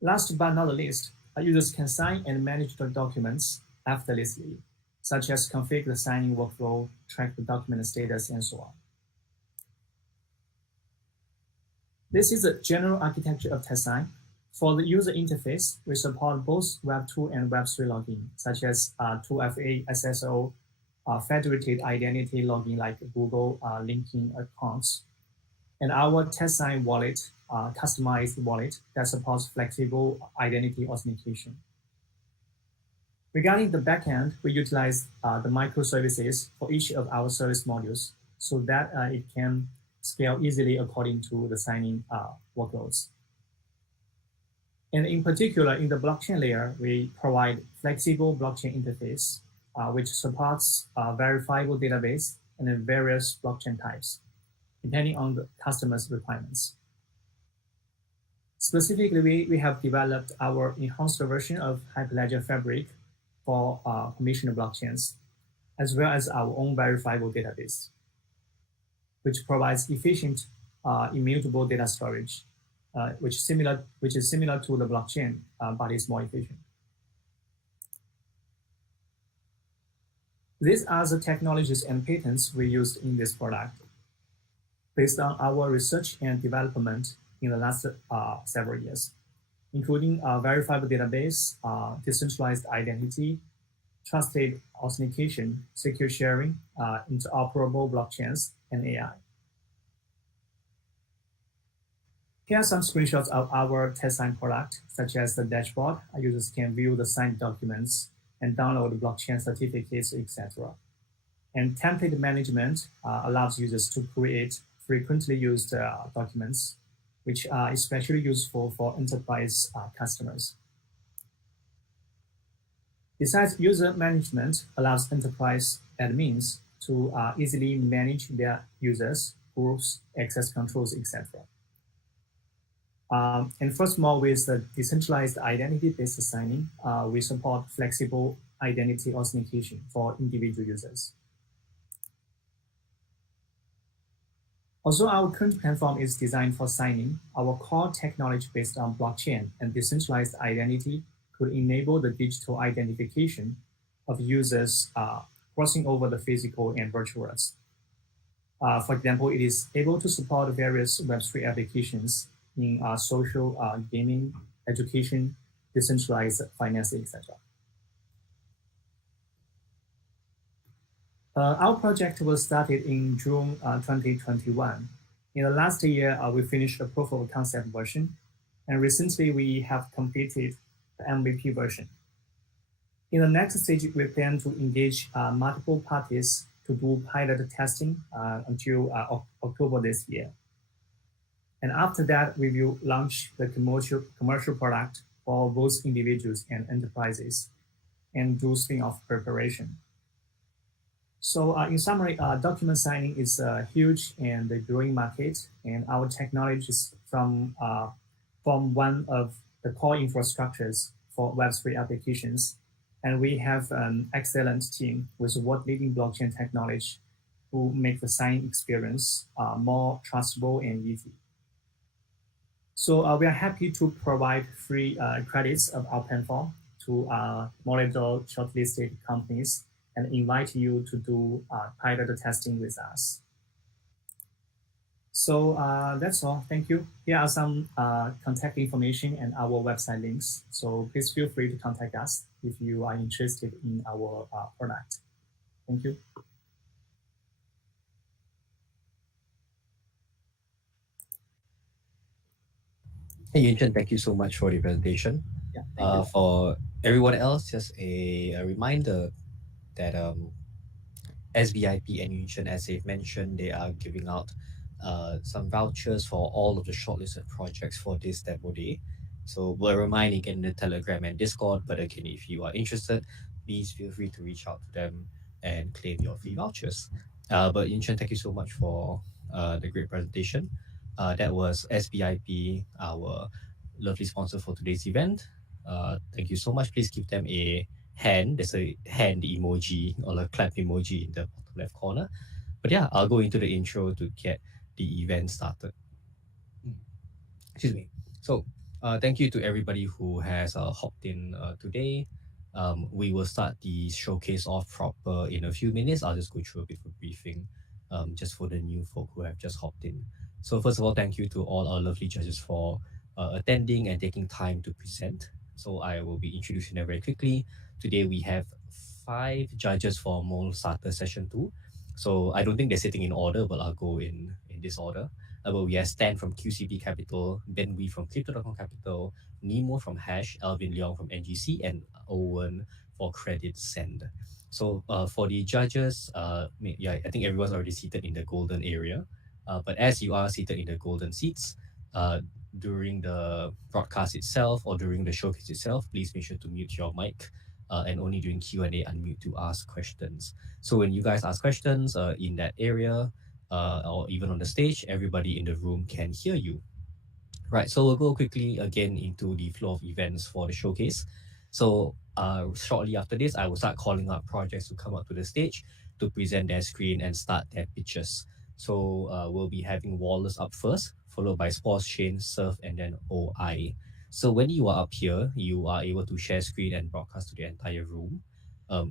Last but not least, users can sign and manage the documents effortlessly, such as configure the signing workflow, track the document status, and so on. This is the general architecture of TestSign. For the user interface, we support both Web 2 and Web 3 login, such as 2FA SSO, federated identity login like Google linking accounts, and our TestSign wallet, customized wallet that supports flexible identity authentication. Regarding the backend, we utilize the microservices for each of our service modules so that it can scale easily according to the signing workloads. And in particular, in the blockchain layer, we provide flexible blockchain interface, which supports verifiable database and then various blockchain types, depending on the customer's requirements. Specifically, we have developed our enhanced version of Hyperledger Fabric for permissioned blockchains, as well as our own verifiable database, which provides efficient immutable data storage, which is similar to the blockchain, but is more efficient. These are the technologies and patents we used in this product, based on our research and development in the last several years, including a verifiable database, decentralized identity, trusted authentication, secure sharing, interoperable blockchains, and AI. Here are some screenshots of our TestSign product, such as the dashboard. Users can view the signed documents and download blockchain certificates, etc. And template management allows users to create frequently used documents, which are especially useful for enterprise customers. Besides, user management allows enterprise admins to easily manage their users, groups, access controls, etc. And furthermore, with the decentralized identity-based signing, we support flexible identity authentication for individual users. Although our current platform is designed for signing, our core technology based on blockchain and decentralized identity could enable the digital identification of users crossing over the physical and virtual worlds. For example, it is able to support various Web3 applications in social, gaming, education, decentralized finance, etc. Our project was started in June 2021. In the last year, we finished the proof of concept version, and recently we have completed the MVP version. In the next stage, we plan to engage multiple parties to do pilot testing until October this year. And after that, we will launch the commercial product for both individuals and enterprises and do spin-off preparation. So in summary, document signing is a huge and a growing market, and our technology is from one of the core infrastructures for Web3 applications. And we have an excellent team with world-leading blockchain technology who make the signing experience more trustable and easy. So we are happy to provide free credits of our platform to Moledao shortlisted companies and invite you to do pilot testing with us. So that's all. Thank you. Here are some contact information and our website links. So please feel free to contact us if you are interested in our product. Thank you. Hey, Yunchen, thank you so much for the presentation. Yeah, for everyone else, just a reminder that SBIP and Yunchen, as they've mentioned, they are giving out some vouchers for all of the shortlisted projects for this demo day. So we're reminding in the Telegram and Discord, but again, if you are interested, please feel free to reach out to them and claim your free vouchers. But Yunchen, thank you so much for the great presentation. That was SBIP, our lovely sponsor for today's event. Thank you so much. Please give them a hand. There's a hand emoji or a clap emoji in the bottom left corner. But yeah, I'll go into the intro to get the event started. Excuse me. So thank you to everybody who has hopped in today. We will start the showcase off proper in a few minutes. I'll just go through a bit of a briefing just for the new folk who have just hopped in. So first of all, thank you to all our lovely judges for attending and taking time to present. So I will be introducing them very quickly. Today we have 5 judges for MoleStarter session 2. So I don't think they're sitting in order, but I'll go in this order. But we have Stan from QCB Capital, Ben Wee from Crypto.com Capital, Nemo from Hash, Alvin Leong from NGC, and Owen for CreditScend. So for the judges, yeah, I think everyone's already seated in the golden area. But as you are seated in the golden seats, during the broadcast itself or during the showcase itself, please make sure to mute your mic and only during Q&A unmute to ask questions. So when you guys ask questions in that area or even on the stage, everybody in the room can hear you. Right, so we'll go quickly again into the flow of events for the showcase. So shortly after this, I will start calling out projects to come up to the stage to present their screen and start their pitches. So we'll be having Walless up first, followed by Spores, Shane, Surf, and then OI. So when you are up here, you are able to share screen and broadcast to the entire room.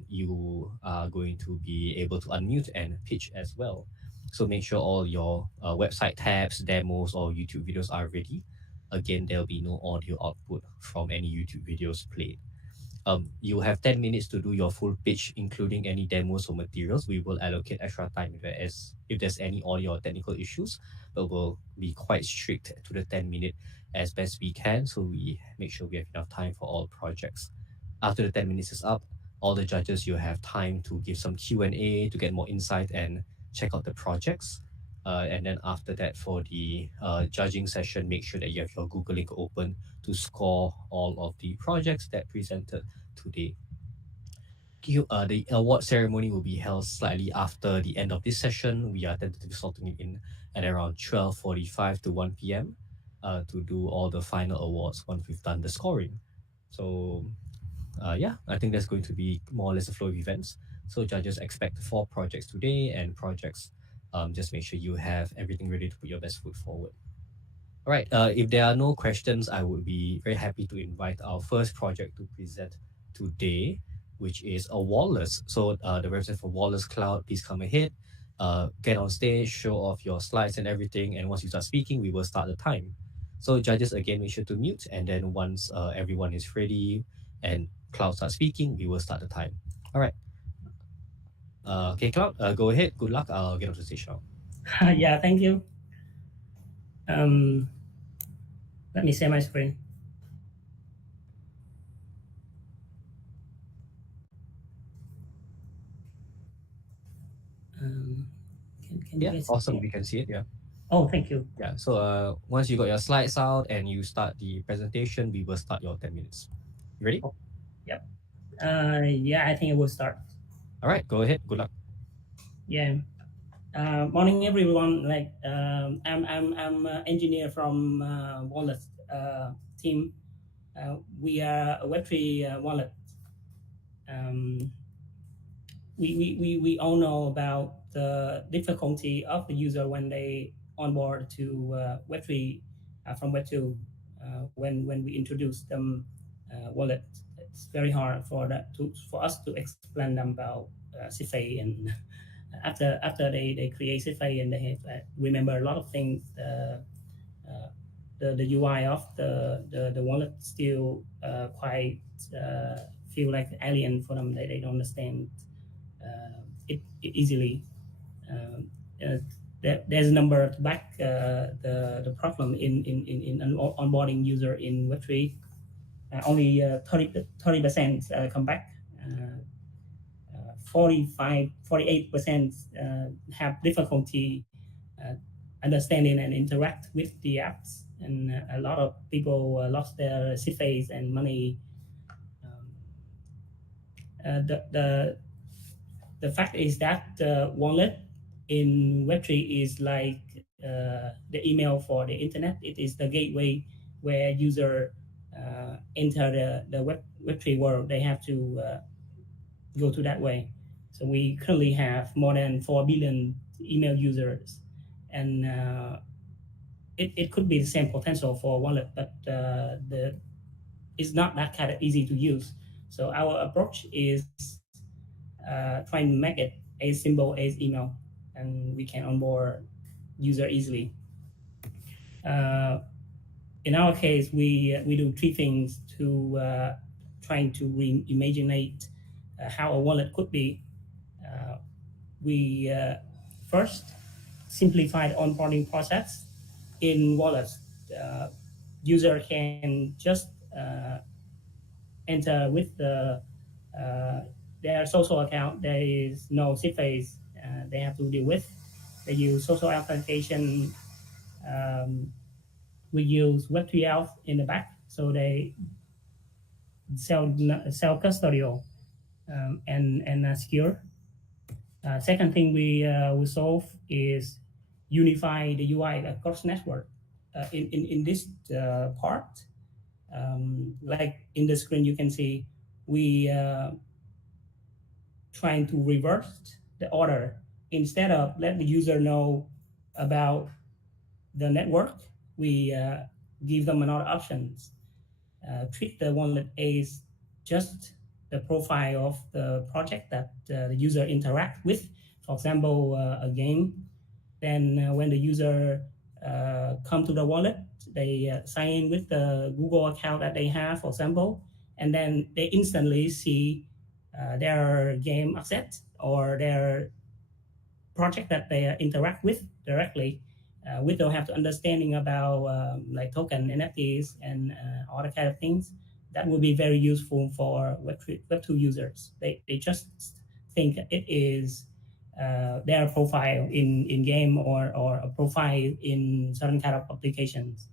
You are going to be able to unmute and pitch as well. So make sure all your website tabs, demos, or YouTube videos are ready. Again, there'll be no audio output from any YouTube videos played. You have 10 minutes to do your full pitch, including any demos or materials. We will allocate extra time if there's any audio or technical issues, but we'll be quite strict to the 10-minute as best we can, so we make sure we have enough time for all projects. After the 10 minutes is up, all the judges, you have time to give some Q&A to get more insight and check out the projects. And then after that, for the judging session, make sure that you have your Google link open to score all of the projects that presented today. The award ceremony will be held slightly after the end of this session. We are tentatively slotting it in at around 12:45 to 1 p.m. To do all the final awards once we've done the scoring. So yeah, I think that's going to be more or less a flow of events. So judges expect 4 projects today, and projects, just make sure you have everything ready to put your best foot forward. All right, if there are no questions, I would be very happy to invite our first project to present today, which is a Walless. So the website for Walless Cloud, please come ahead, get on stage, show off your slides and everything, and once you start speaking, we will start the time. So judges, again, make sure to mute, and then once everyone is ready and Cloud starts speaking, we will start the time. All right. Okay, Cloud, go ahead. Good luck. I'll get off the stage now. Yeah, thank you. Let me share my screen. Can you guys awesome. see it? We can see it. Yeah. Oh, thank you. Yeah. So once you got your slides out and you start the presentation, we will start your 10 minutes. You ready? Oh, yep. Yeah, I think it will start. All right. Go ahead. Good luck. Yeah. Morning, everyone. Like, I'm an engineer from Walless team. We are a Web3 wallet. We all know about the difficulty of the user when they onboard to Web3 from Web2. When we introduce them wallet, it's very hard for us to explain them about CFA, and after they create CFA and they have remember a lot of things. The UI of the wallet still quite feel like alien for them. They don't understand it easily. There's a number to back the problem in onboarding user in Web3. Only 30% come back. 48% have difficulty understanding and interact with the apps, and a lot of people lost their CFAs and money. The fact is that the wallet in Web3 is like the email for the internet. It is the gateway where user enter the Web3 world. They have to go to that way. So we currently have more than 4 billion email users, and it could be the same potential for wallet, but it's not that kind of easy to use. So our approach is trying to make it as simple as email, and we can onboard user easily. In our case, we do three things to trying to reimagine how a wallet could be. We first simplify the onboarding process in Walless. User can just enter with their social account. There is no seed phase they have to deal with. They use social authentication. We use Web3 in the back, so they self-custodial and secure. Second thing we solve is unify the UI across network. In this part, like in the screen you can see, we trying to reverse the order. Instead of let the user know about the network, we give them another options. Treat the wallet as just the profile of the project that the user interact with. For example, a game. Then when the user come to the wallet, they sign in with the Google account that they have, for example, and then they instantly see their game asset or their project that they interact with directly. We don't have to understanding about like token, NFTs, and all the kind of things. That will be very useful for Web2 users. They just think it is their profile in game or a profile in certain kind of applications.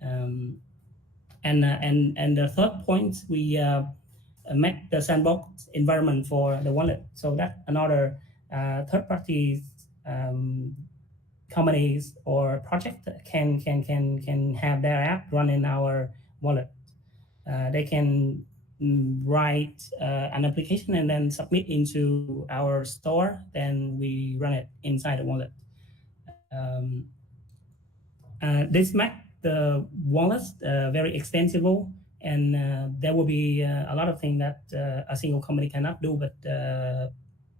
And the third point, we make the sandbox environment for the wallet. So that another third parties companies or project can have their app run in our wallet. They can write an application and then submit into our store. Then we run it inside the wallet. This makes the wallet very extensible, and there will be a lot of things that a single company cannot do. But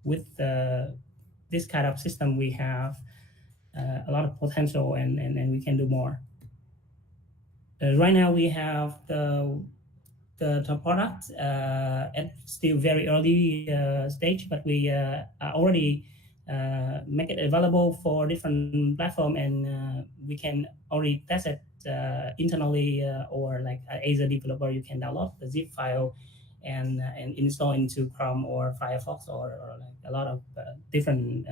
with this kind of system, we have a lot of potential, and we can do more. Right now, we have the product at still very early stage, but we are already make it available for different platform, and we can already test it internally, or like as a developer, you can download the zip file and install into Chrome or Firefox or like a lot of different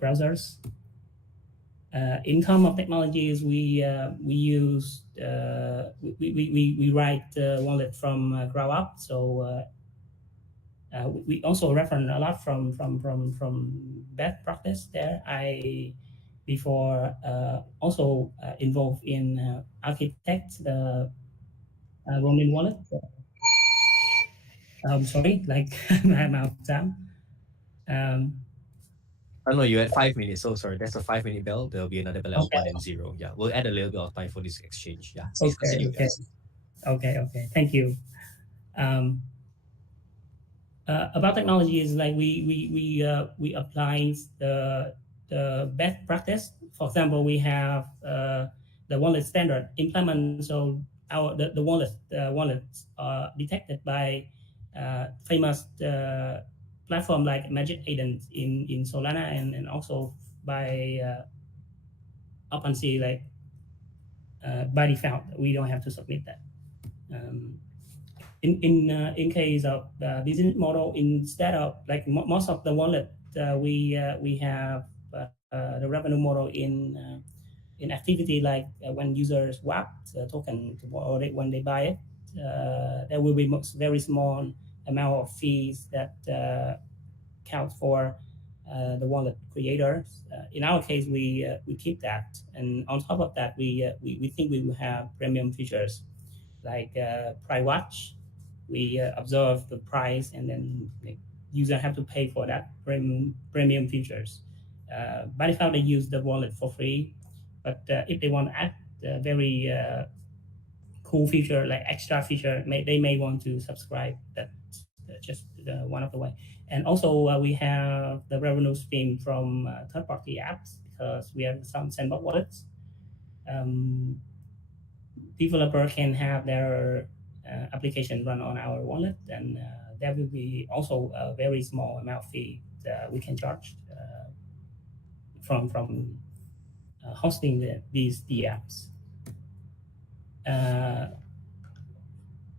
browsers. In terms of technologies, we use we write wallet from ground up. So we also reference a lot from best practice there. I before also involved in architect the Ronin wallet. Sorry, like I'm out of time. I know you had 5 minutes. So sorry, that's a 5-minute bell. There'll be another bell at 1 and 0. Yeah, we'll add a little bit of time for this exchange. Yeah, please continue. Okay. Yes. Okay. Thank you. About technology is like we apply the best practice. For example, we have the wallet standard implement. So the wallets are detected by famous platform like Magic Eden in Solana, and also by OpenSea, like by default. We don't have to submit that. In case of the business model, instead of like most of the wallet, we have the revenue model in activity, like when users swap the token or when they buy it, there will be very small amount of fees that count for the wallet creators. In our case, we keep that, and on top of that, we think we will have premium features like price watch. We observe the price, and then the user have to pay for that premium features. By default, they use the wallet for free, but if they want to add a very cool feature, like extra feature, they may want to subscribe. That's just one of the way. And also we have the revenue stream from third-party apps, because we have some sandbox wallets. developer can have their application run on our wallet, and there will be also a very small amount fee that we can charge from hosting the apps.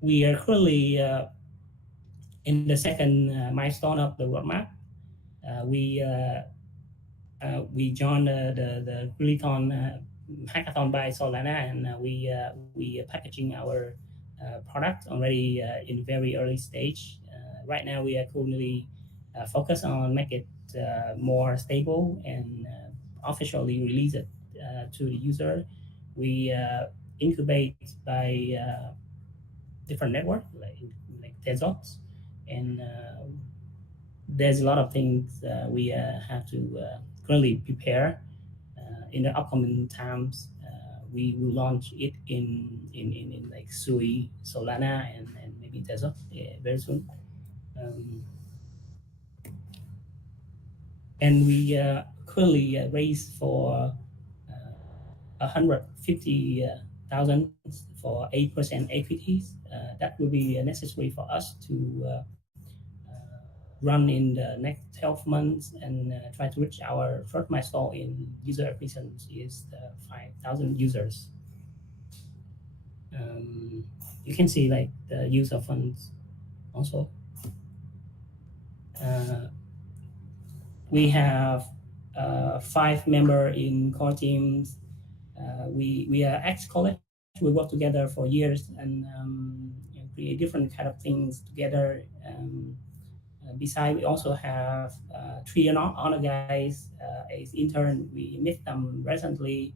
We are currently in the second milestone of the roadmap. We joined the Releathon hackathon by Solana, and we are packaging our product already in very early stage. Right now, we are currently focused on make it more stable and officially release it to the user. We incubate by different networks like Tezos, and there's a lot of things we have to currently prepare. In the upcoming times, we will launch it in like Sui, Solana, and maybe Tezos very soon. And we currently raised for 150,000 for 8% equities. That will be necessary for us to run in the next 12 months and try to reach our first milestone in user acquisition is 5,000 users. You can see like the use of funds also. We have 5 members in core teams. We are ex-college. We work together for years and create different kind of things together. Besides, we also have 3 honor guys as intern. We met them recently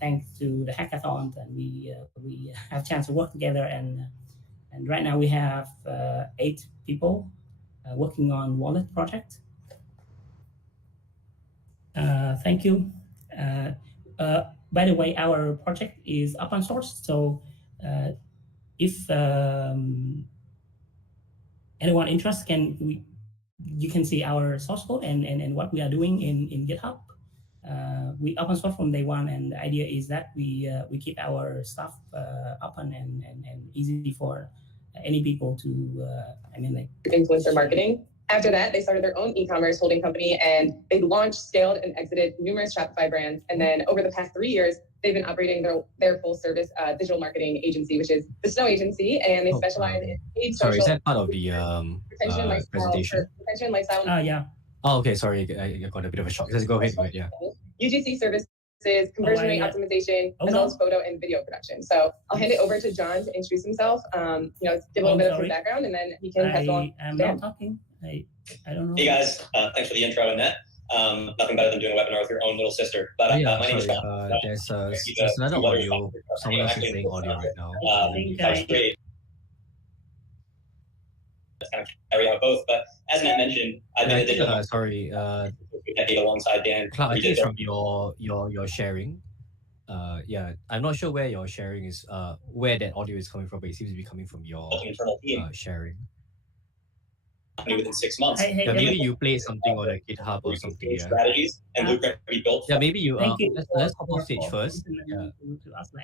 thanks to the hackathon, and we have chance to work together. And right now we have 8 people working on wallet project. Thank you. By the way, our project is open source, so if anyone interested, you can see our source code and what we are doing in GitHub. We open source from day one, and the idea is that we keep our stuff open and easy for any people to influencer marketing. After that, they started their own e-commerce holding company, and they launched, scaled, and exited numerous Shopify brands. And then over the past 3 years, they've been operating their full-service digital marketing agency, which is the Snow Agency, and they specialize in paid social. Sorry, is that part of the presentation? Retention and lifestyle. Yeah. Oh, okay. Sorry, I got a bit of a shock. Let's go ahead. Yeah. UGC services, conversion rate optimization, as well as photo and video production. So I'll hand it over to John to introduce himself. Give a little bit of his background, and then he can pass on. I'm not talking. I don't know. Hey guys, thanks for the intro and that. Nothing better than doing a webinar with your own little sister. But my name is John. There's another audio. Someone else is playing audio right now. Kind of carry out both, but as Matt mentioned, I've been a digital decade alongside Dan. Cloud, I think it's from your sharing. Yeah, I'm not sure where your sharing is, where that audio is coming from, but it seems to be coming from your internal team sharing. Within 6 months. Yeah, maybe you play something on a GitHub or something. Yeah. Strategies and blueprint we built. Yeah, maybe you. Let's hop off stage first. Yeah.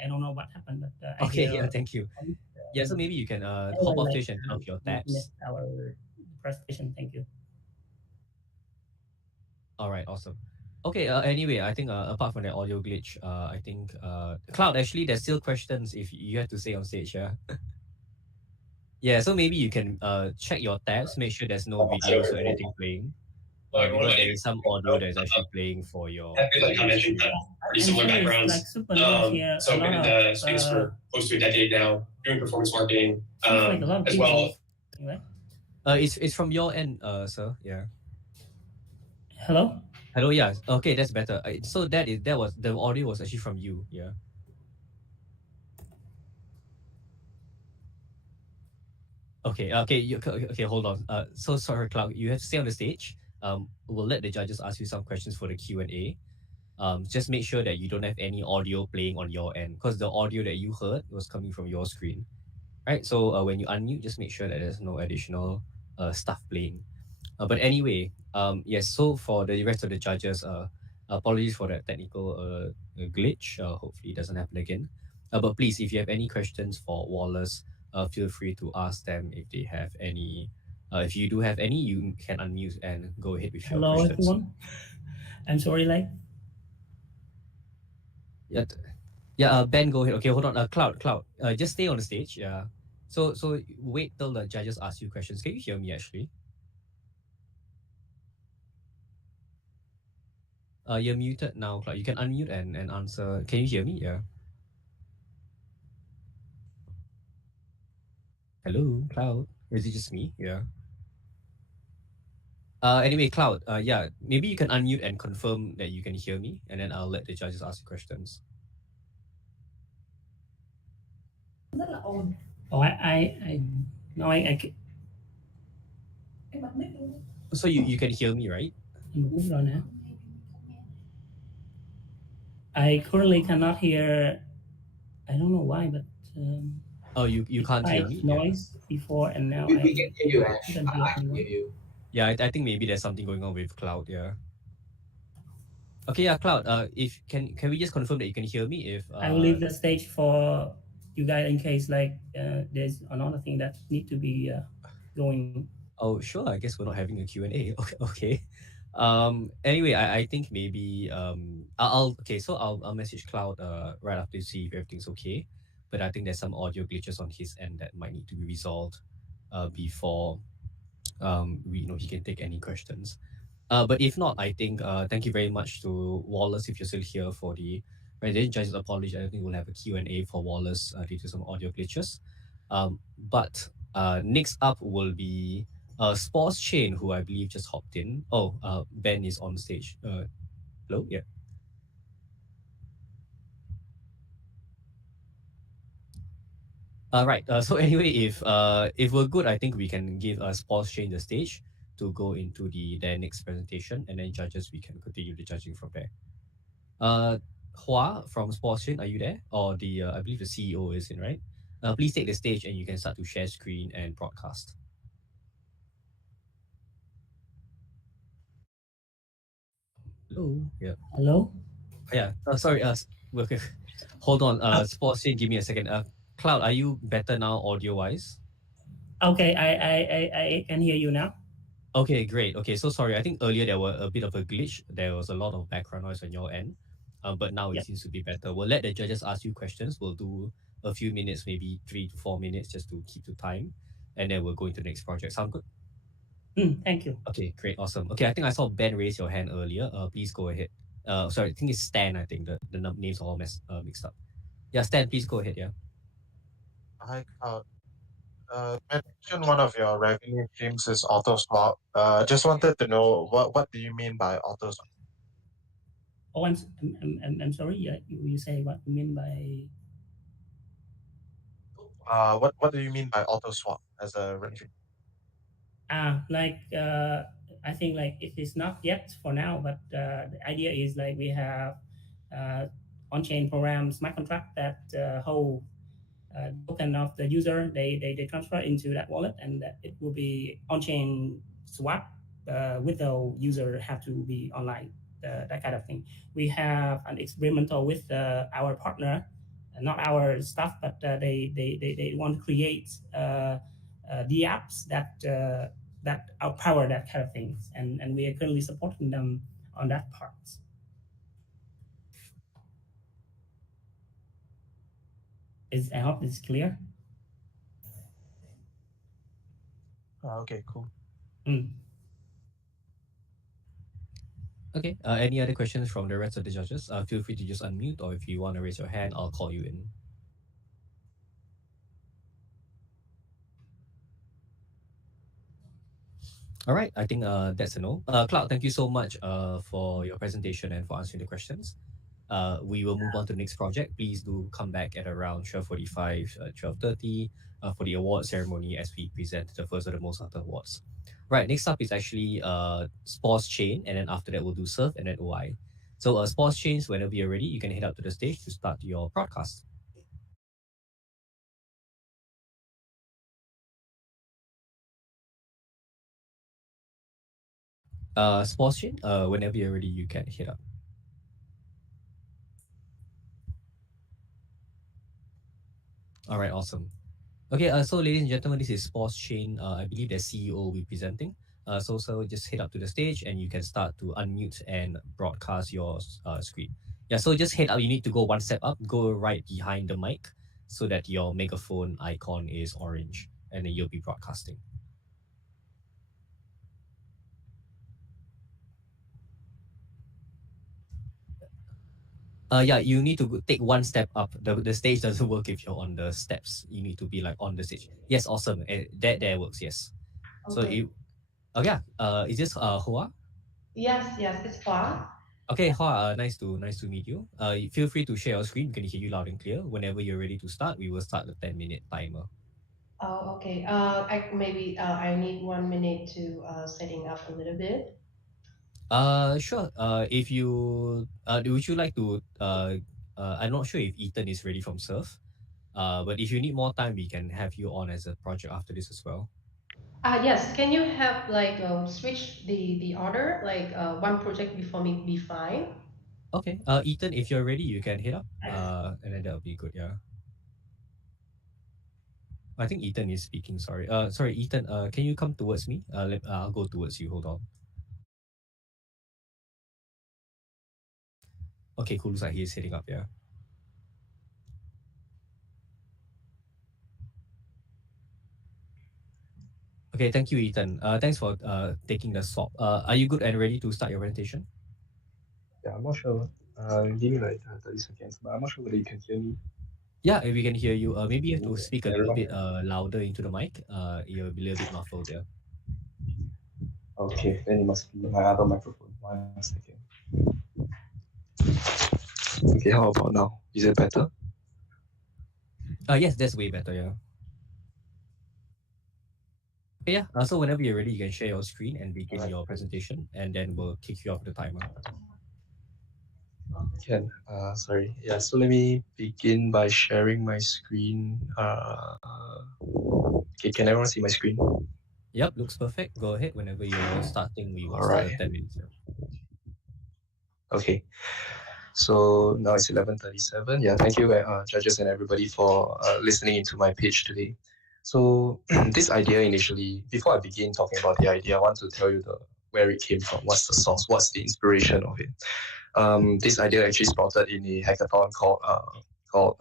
I don't know what happened, but okay. Yeah, thank you. Yeah, so maybe you can hop off stage and turn off your tabs. Our presentation. Thank you. All right. Awesome. Okay. Anyway, I think apart from the audio glitch, I think Cloud, actually, there's still questions if you have to say on stage. Yeah. Yeah, so maybe you can check your tabs, make sure there's no videos or anything playing. Because there is some audio that is actually playing for your. Like I mentioned, pretty similar backgrounds. So I've been in the space for close to a decade now, doing performance marketing as well. It's from your end, sir. Yeah. Hello. Hello. Yeah. Okay, that's better. So that was the audio was actually from you. Yeah. Okay, hold on. So sorry, Cloud, you have to stay on the stage. We'll let the judges ask you some questions for the Q&A. Just make sure that you don't have any audio playing on your end, because the audio that you heard was coming from your screen, right? So when you unmute, just make sure that there's no additional stuff playing. But anyway, yes, so for the rest of the judges, Apologies for that technical glitch. Hopefully it doesn't happen again. But please, if you have any questions for Walless, feel free to ask them if they have any. If you do have any, you can unmute and go ahead with your Hello, questions. everyone. I'm sorry, like. Yeah, Ben, go ahead. Okay, hold on. Cloud, just stay on the stage. Yeah. So wait till the judges ask you questions. Can you hear me actually? You're muted now, Cloud. You can unmute and answer. Can you hear me? Yeah. Hello, Cloud. Or is it just me? Yeah. Anyway, Cloud, yeah, maybe you can unmute and confirm that you can hear me, and then I'll let the judges ask you questions. Oh, no, So you can hear me, right? I currently cannot hear. I don't know why, but oh, you can't hear me? Noise before and now we can hear you, Ash. I can hear you. Yeah, I think maybe there's something going on with Cloud. Yeah. Okay, yeah, Cloud. If can we just confirm that you can hear me? If I will leave the stage for you guys in case like there's another thing that need to be going. Oh, sure. I guess we're not having a Q&A. Okay. Anyway, I think maybe I'll okay. So I'll message Cloud right after to see if everything's okay. But I think there's some audio glitches on his end that might need to be resolved before he can take any questions. But if not, I think thank you very much to Walless if you're still here for the resident judges. Apology, I don't think we'll have a Q&A for Walless due to some audio glitches. But next up will be Spores Chain, who I believe just hopped in. Oh, Ben is on stage. Hello, yeah. Right. So anyway, if we're good, I think we can give Spores Chain the stage to go into their next presentation, and then judges we can continue the judging from there. Hua from Spores Chain, are you there? Or the I believe the CEO is in, right? Please take the stage and you can start to share screen and broadcast. Hello. Yeah. Hello. Yeah. Sorry. Okay. Hold on. Spores Chain, give me a second. Cloud, are you better now audio wise? Okay, I can hear you now. Okay, great. Okay, so sorry. I think earlier there were a bit of a glitch. There was a lot of background noise on your end, but now it seems to be better. We'll let the judges ask you questions. We'll do a few minutes, maybe 3 to 4 minutes, just to keep the time, and then we'll go into the next project. Sound good? Thank you. Okay, great, awesome. Okay, I think I saw Ben raise your hand earlier. Please go ahead. Sorry, I think it's Stan. I think the names are all mixed up. Yeah, Stan, please go ahead. Yeah. Hi, mention one of your revenue streams is auto swap. Just wanted to know what do you mean by auto swap? Oh, I'm sorry. You say what you mean by? What do you mean by auto swap as a revenue? I think like it is not yet for now, but the idea is like we have on-chain program smart contract that hold token of the user. They transfer into that wallet, and it will be on-chain swap with the user have to be online. That kind of thing. We have an experimental with our partner, not our stuff, but they want to create the apps that outpower that kind of things, and we are currently supporting them on that part. I hope it's clear. Okay, cool. Okay. Any other questions from the rest of the judges? Feel free to just unmute, or if you want to raise your hand, I'll call you in. All right, I think that's a no. Cloud, thank you so much for your presentation and for answering the questions. We will move on to the next project. Please do come back at around 12:45, 12:30 for the award ceremony as we present the first of the MoleStarter awards. Right, next up is actually Spores Chain, and then after that we'll do Surf and then OI. So Spores Chains, whenever you're ready, you can head up to the stage to start your broadcast. Spores Chain, whenever you're ready, you can hit up. All right, awesome. Okay, so ladies and gentlemen, this is Spores Chain. I believe the CEO will be presenting. So just head up to the stage and you can start to unmute and broadcast your screen. Yeah, so just head up. You need to go one step up, go right behind the mic so that your megaphone icon is orange and then you'll be broadcasting. Yeah, you need to take one step up. The stage doesn't work if you're on the steps. You need to be like on the stage. Yes, awesome. That works. Yes. Okay. So you, oh yeah. Is this Hoa? Yes, it's Hoa. Okay, Hoa. Nice to meet you. Feel free to share your screen. We can hear you loud and clear. Whenever you're ready to start, we will start the 10-minute timer. Oh, okay. I need 1 minute to setting up a little bit. Sure. If you would you like to I'm not sure if Ethan is ready from Surf. But if you need more time, we can have you on as a project after this as well. Yes. Can you have like switch the order? Like one project before me be fine. Okay. Ethan, if you're ready, you can hit up. And then that'll be good. Yeah. I think Ethan is speaking. Sorry. Sorry, Ethan. Can you come towards me? I'll go towards you. Hold on. Okay, cool. Looks like he's hitting up. Yeah. Okay, thank you, Ethan. Thanks for taking the swap. Are you good and ready to start your presentation? Yeah, I'm not sure. Give me like 30 seconds, but I'm not sure whether you can hear me. Yeah, we can hear you. Maybe you have to speak a little bit louder into the mic. You're a little bit muffled there. Okay, then it must be my other microphone. 1 second. Okay, how about now? Is it better? Yes, that's way better, yeah. Okay, yeah. So whenever you're ready, you can share your screen and begin your presentation, and then we'll kick you off the timer. Can. Sorry. Yeah, so let me begin by sharing my screen. Okay, can everyone see my screen? Yep, looks perfect. Go ahead. Whenever you're starting, we will start at 10 minutes. Okay. So now it's 11:37. Yeah, thank you, judges and everybody for listening into my pitch today. So this idea initially, before I begin talking about the idea, I want to tell you where it came from, what's the source, what's the inspiration of it. This idea actually sprouted in a hackathon called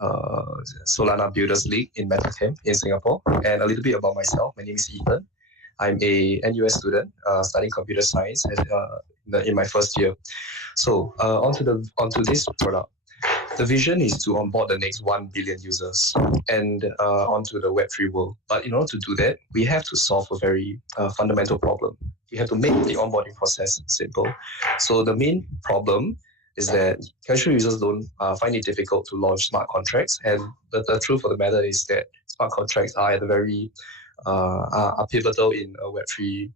Solana Builders League in Mantle in Singapore. And a little bit about myself. My name is Ethan. I'm a NUS student studying computer science in my first year. So onto this product. The vision is to onboard the next 1 billion users and onto the Web3 world. But in order to do that, we have to solve a very fundamental problem. We have to make the onboarding process simple. So the main problem is that casual users don't find it difficult to launch smart contracts. And the truth of the matter is that smart contracts are at the very are pivotal in Web3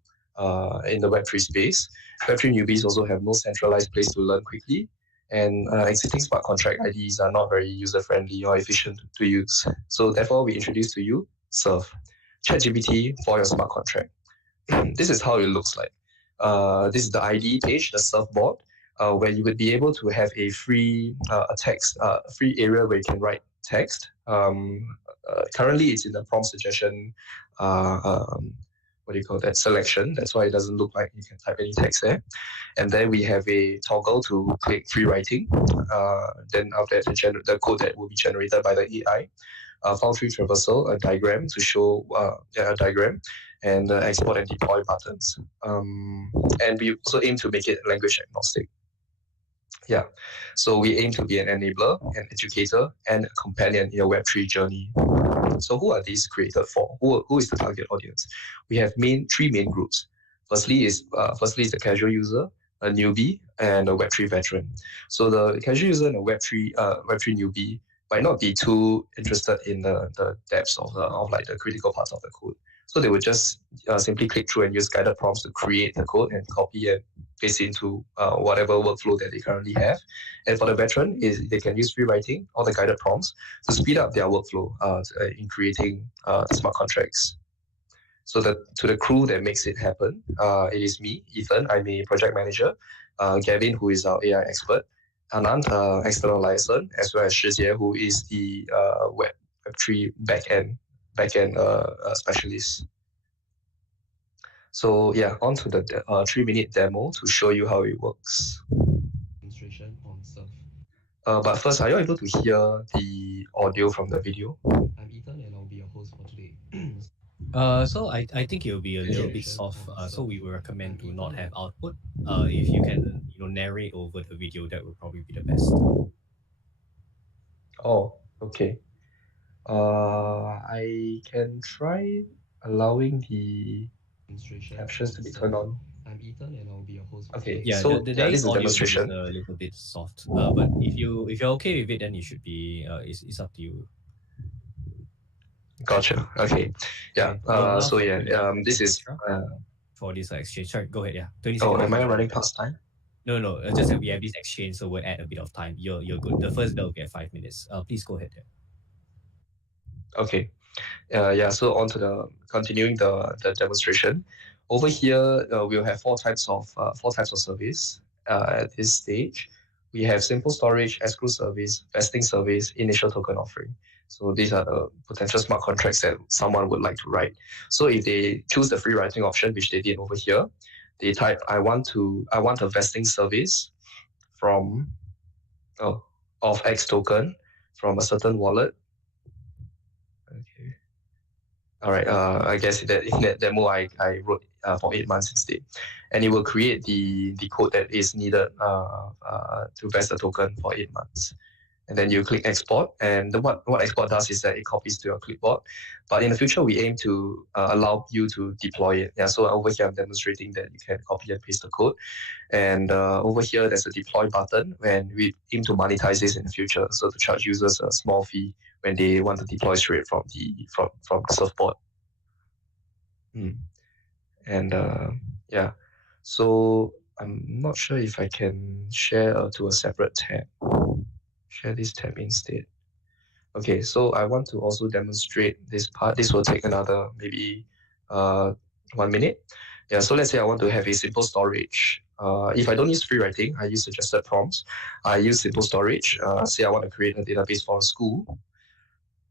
in the Web3 space. Web3 newbies also have no centralized place to learn quickly. And existing smart contract IDs are not very user-friendly or efficient to use. So therefore, we introduce to you Surf, ChatGPT for your smart contract. This is how it looks like. This is the ID page, the Surf board, where you would be able to have a free free area where you can write text. Currently, it's in the prompt suggestion selection. That's why it doesn't look like you can type any text there. And then we have a toggle to click free writing. Then after that, the code that will be generated by the AI. File tree traversal, a diagram to show a diagram, and export and deploy buttons. And we also aim to make it language agnostic. Yeah, so we aim to be an enabler, an educator, and a companion in your Web3 journey. So who are these created for? Who is the target audience? We have three main groups. Firstly is the casual user, a newbie, and a Web3 veteran. So the casual user and a Web3 newbie might not be too interested in the depths of the critical parts of the code. So they would just simply click through and use guided prompts to create the code and copy and paste it into whatever workflow that they currently have. And for the veteran, they can use free writing or the guided prompts to speed up their workflow in creating smart contracts. So to the crew that makes it happen, it is me, Ethan. I'm a project manager. Gavin, who is our AI expert. Anand, external liaison, as well as Shijie, who is the Web3 backend specialist. So yeah, on to the 3-minute demo to show you how it works. Demonstration on Surf. But first, are you able to hear the audio from the video? I'm Ethan and I'll be your host for today. So I think it will be a little bit soft. So we will recommend to not have output. If you can narrate over the video, that would probably be the best. Oh, okay. I can try allowing the captions to be turned on. I'm Ethan and I'll be your host. Okay, Yeah, so the this is a audio demonstration. is a little bit soft. But if you're okay with it, then you should be. It's up to you. Gotcha. Okay. Yeah. So yeah. This is for this exchange. Sorry, go ahead. Yeah. 20 Oh, seconds. am I running past time? No. Just that we have this exchange, so we'll add a bit of time. You're good. The first bell will get 5 minutes. Please go ahead. Okay. Yeah. So on to the continuing the demonstration. Over here, we'll have four types of service. At this stage, we have simple storage, escrow service, vesting service, initial token offering. So these are the potential smart contracts that someone would like to write. So if they choose the free writing option, which they did over here, they type I want a vesting service from of X token from a certain wallet. Okay. All right. I guess in that demo I wrote for 8 months instead, and it will create the code that is needed to vest the token for 8 months. And then you click export, and what export does is that it copies to your clipboard. But in the future, we aim to allow you to deploy it. Yeah, so over here, I'm demonstrating that you can copy and paste the code. And over here, there's a deploy button, and we aim to monetize this in the future. So to charge users a small fee when they want to deploy straight from the surfboard. And yeah, so I'm not sure if I can share to a separate tab. Share this tab instead. Okay, so I want to also demonstrate this part. This will take another maybe 1 minute. Yeah, so let's say I want to have a simple storage. If I don't use free writing, I use suggested prompts. I use simple storage. Say I want to create a database for a school,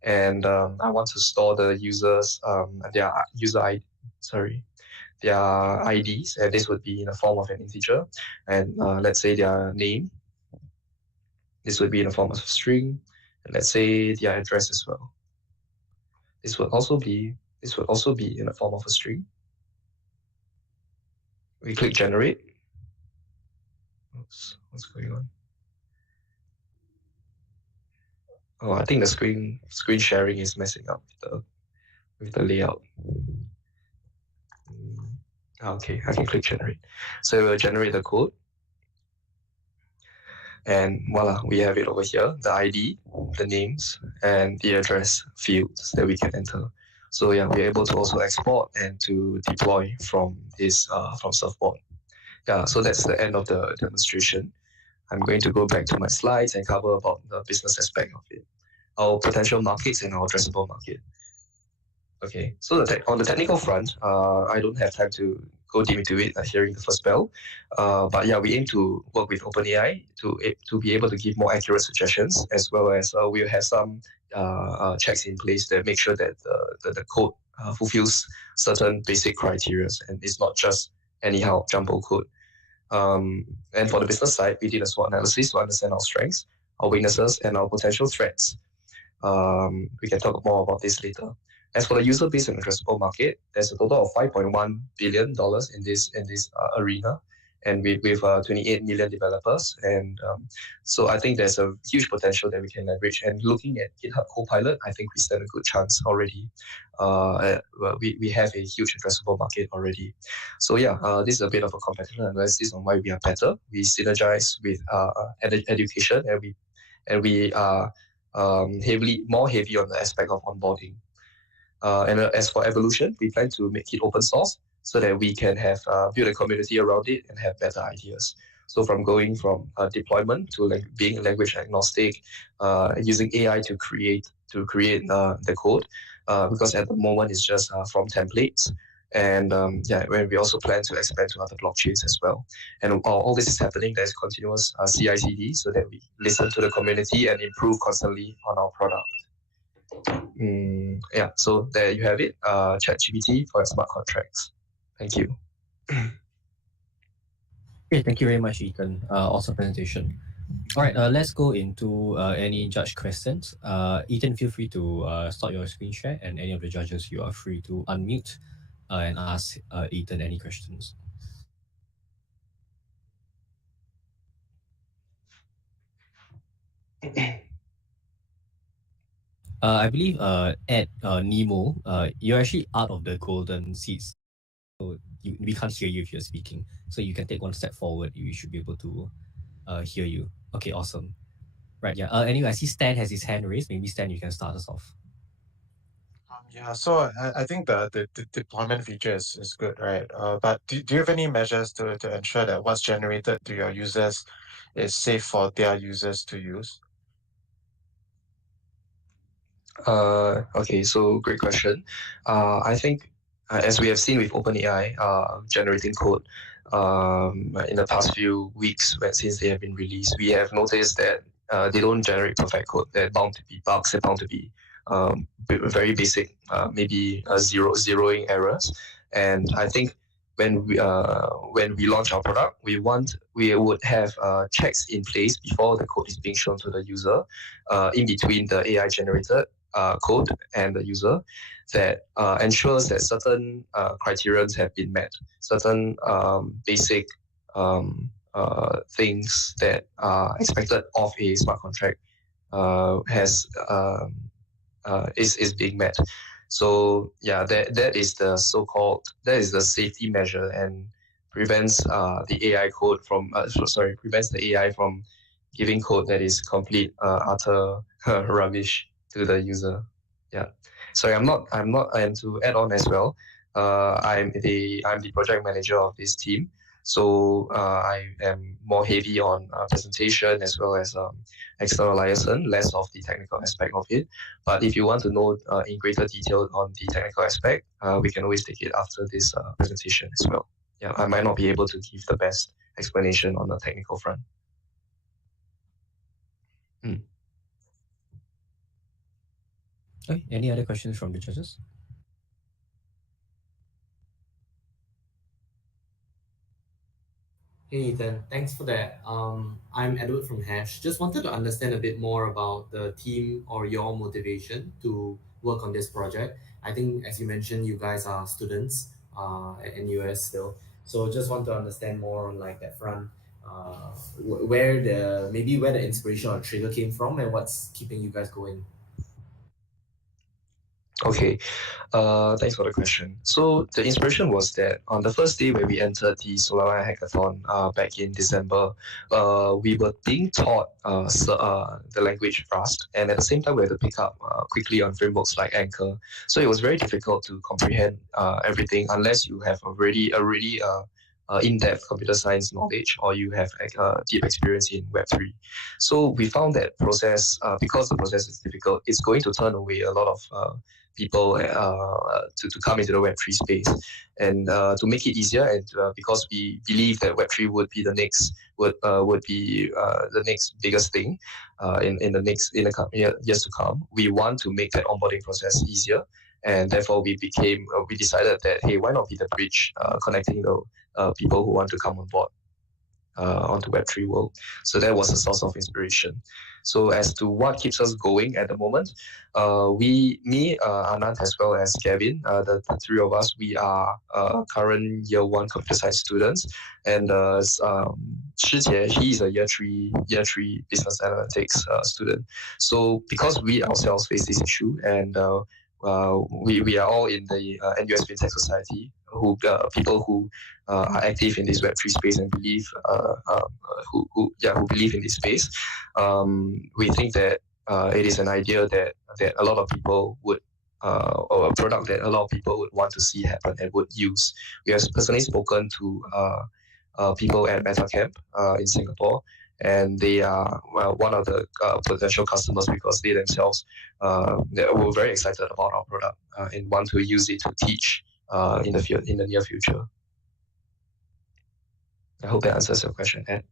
and I want to store the users their IDs, and this would be in the form of an integer, and let's say their name. This would be in the form of a string, and let's say their address as well. This would also be in the form of a string. We click generate. Oops, what's going on? Oh, I think the screen sharing is messing up with the layout. Okay, I can click generate. So it will generate the code. And voila, we have it over here, the ID, the names, and the address fields that we can enter. So yeah, we're able to also export and to deploy from this from Surfboard. Yeah, so that's the end of the demonstration. I'm going to go back to my slides and cover about the business aspect of it, our potential markets and our addressable market. Okay, so on the technical front, I don't have time to go deep into it hearing the first bell. But yeah, we aim to work with OpenAI to be able to give more accurate suggestions, as well as we'll have some checks in place that make sure that the code fulfills certain basic criteria and it's not just anyhow jumbo code. And for the business side, we did a SWOT analysis to understand our strengths, our weaknesses, and our potential threats. We can talk more about this later. As for the user base and addressable market, there's a total of $5.1 billion in this arena, and with 28 million developers. And so I think there's a huge potential that we can leverage. And looking at GitHub Copilot, I think we stand a good chance already. We have a huge addressable market already. So yeah, this is a bit of a competitive analysis on why we are better. We synergize with education, and we are more heavy on the aspect of onboarding. And as for evolution, we plan to make it open source so that we can have build a community around it and have better ideas. So from going from deployment to being language agnostic, using AI to create the code, because at the moment it's just from templates. And when we also plan to expand to other blockchains as well. And all this is happening, there's continuous CI/CD so that we listen to the community and improve constantly on our product. Yeah, so there you have it. ChatGPT for your smart contracts. Thank you. Okay, thank you very much, Ethan. Awesome presentation. All right, let's go into any judge questions. Ethan, feel free to start your screen share, and any of the judges, you are free to unmute and ask Ethan any questions. I believe at Nemo, you're actually out of the golden seats. So we can't hear you if you're speaking. So you can take one step forward. We should be able to hear you. Okay, awesome. Right, yeah. Anyway, I see Stan has his hand raised. Maybe Stan, you can start us off. Yeah, so I think the deployment feature is good, right? But do you have any measures to ensure that what's generated to your users is safe for their users to use? Okay, so great question. I think as we have seen with OpenAI generating code in the past few weeks since they have been released, we have noticed that they don't generate perfect code. There are bound to be bugs, there are bound to be very basic, maybe zeroing errors. And I think when we launch our product, we would have checks in place before the code is being shown to the user, in between the AI generated code and the user, that ensures that certain criteria have been met, certain basic things that are expected of a smart contract is being met. So yeah, that is the safety measure, and prevents the AI code from prevents the AI from giving code that is complete utter rubbish to the user. Yeah. Sorry, I'm to add on as well. I'm the project manager of this team. So I am more heavy on presentation as well as external liaison, less of the technical aspect of it. But if you want to know in greater detail on the technical aspect, we can always take it after this presentation as well. Yeah, I might not be able to give the best explanation on the technical front. Okay, any other questions from the judges? Hey Ethan, thanks for that. I'm Edward from Hash. Just wanted to understand a bit more about the team or your motivation to work on this project. I think, as you mentioned, you guys are students at NUS still. So just want to understand more on like that front, where the inspiration or trigger came from, and what's keeping you guys going. Okay, thanks for the question. So the inspiration was that on the first day when we entered the Solana Hackathon back in December, we were being taught the language Rust, and at the same time we had to pick up quickly on frameworks like Anchor. So it was very difficult to comprehend everything unless you have a really in-depth computer science knowledge, or you have deep experience in Web3. So we found that process, because the process is difficult, it's going to turn away a lot of people to come into the Web3 space. And to make it easier, and because we believe that Web3 would be the next biggest thing in the years to come, we want to make that onboarding process easier. And therefore we decided that, hey, why not be the bridge connecting the people who want to come on board onto Web3 world. So that was a source of inspiration. So as to what keeps us going at the moment, Anand, as well as Gavin, the three of us, we are current year 1 computer science students, and Shijie, he is a year three business analytics student. So because we ourselves face this issue, and we are all in the NUS FinTech Society, people who are active in this Web3 space and believe who believe in this space. We think that it is an idea that a lot of people would or a product that a lot of people would want to see happen and would use. We have personally spoken to people at MetaCamp in Singapore, and they are one of the potential customers, because they themselves were very excited about our product and want to use it to teach in the near future. I hope that answers your question, Ed.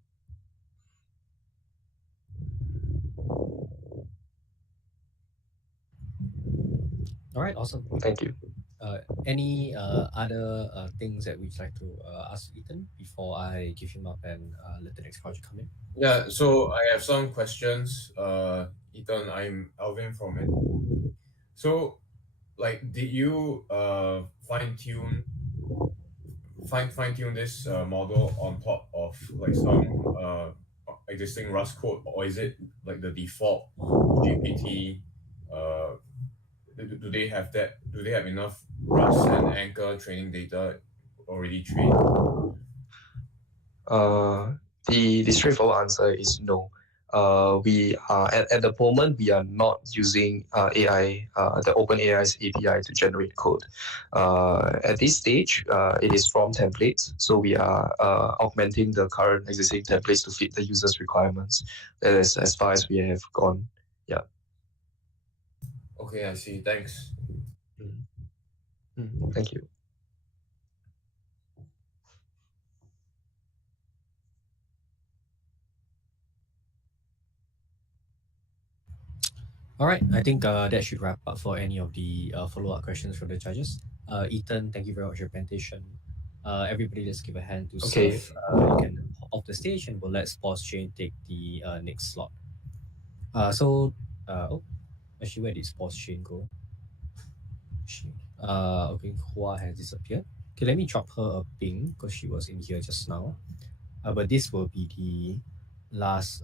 All right, awesome. Thank you. Any other things that we'd like to ask Ethan before I give him up and let the next project come in? Yeah, so I have some questions. Ethan, I'm Alvin from it. So, like, did you fine tune this model on top of like some existing Rust code, or is it like the default GPT? Do they have that? Do they have enough Rust and Anchor training data already trained? The straightforward answer is no. We are at the moment we are not using AI, the OpenAI's API to generate code. At this stage, it is from templates, so we are augmenting the current existing templates to fit the user's requirements. That is as far as we have gone. Yeah. Okay, I see. Thanks. Thank you. All right, I think that should wrap up for any of the follow-up questions from the judges. Ethan, thank you very much for your presentation. Everybody, let's give a hand to Okay. Surf. You can hop off the stage and we'll let Spores Chain take the next slot. Actually, where did Spores Chain go? Okay, Hua has disappeared. Okay, let me drop her a ping because she was in here just now. But this will be the last.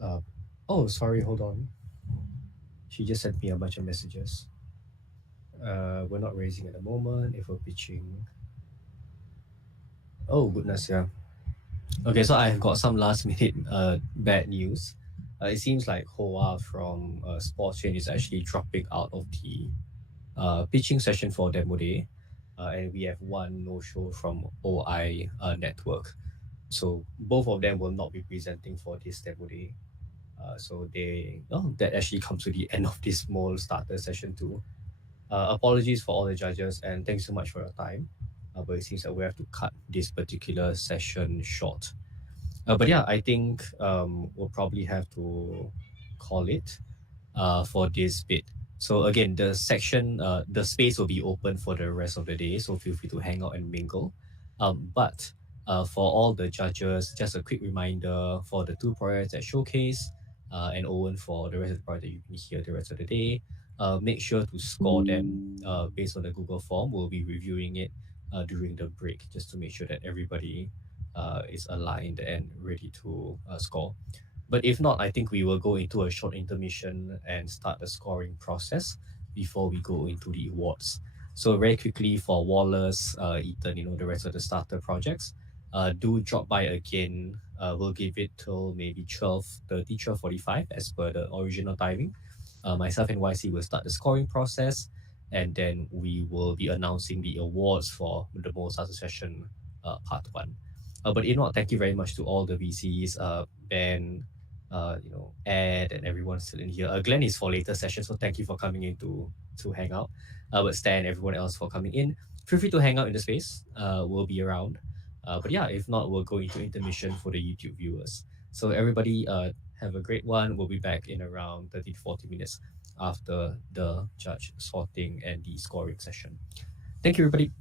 Oh, sorry, hold on. She just sent me a bunch of messages. We're not raising at the moment if we're pitching. Oh, goodness, yeah. Okay, so I've got some last minute bad news. It seems like Hoa from Sports Chain is actually dropping out of the pitching session for Demo Day. And we have one no-show from OI Network. So both of them will not be presenting for this Demo Day. So that actually comes to the end of this MoleStarter session too. Apologies for all the judges and thanks so much for your time. But it seems that we have to cut this particular session short. But yeah, I think we'll probably have to call it for this bit. So again, the space will be open for the rest of the day, so feel free to hang out and mingle. But for all the judges, just a quick reminder for the two projects that showcase, and Owen for the rest of the project you can hear the rest of the day. Make sure to score them based on the Google form. We'll be reviewing it during the break just to make sure that everybody is aligned and ready to score. But if not, I think we will go into a short intermission and start the scoring process before we go into the awards. So very quickly for Walless, Ethan, the rest of the starter projects, do drop by again. We'll give it till maybe 12:30, 12:45 as per the original timing. Myself and YC will start the scoring process, and then we will be announcing the awards for the MoleStarter session part 1. But if not, thank you very much to all the VCs, Ben, Ed, and everyone still in here. Glenn is for later sessions, so thank you for coming in to hang out. But Stan, everyone else for coming in. Feel free to hang out in the space. We'll be around. But yeah, if not, we'll go into intermission for the YouTube viewers. So everybody, have a great one. We'll be back in around 30 to 40 minutes after the judge sorting and the scoring session. Thank you, everybody.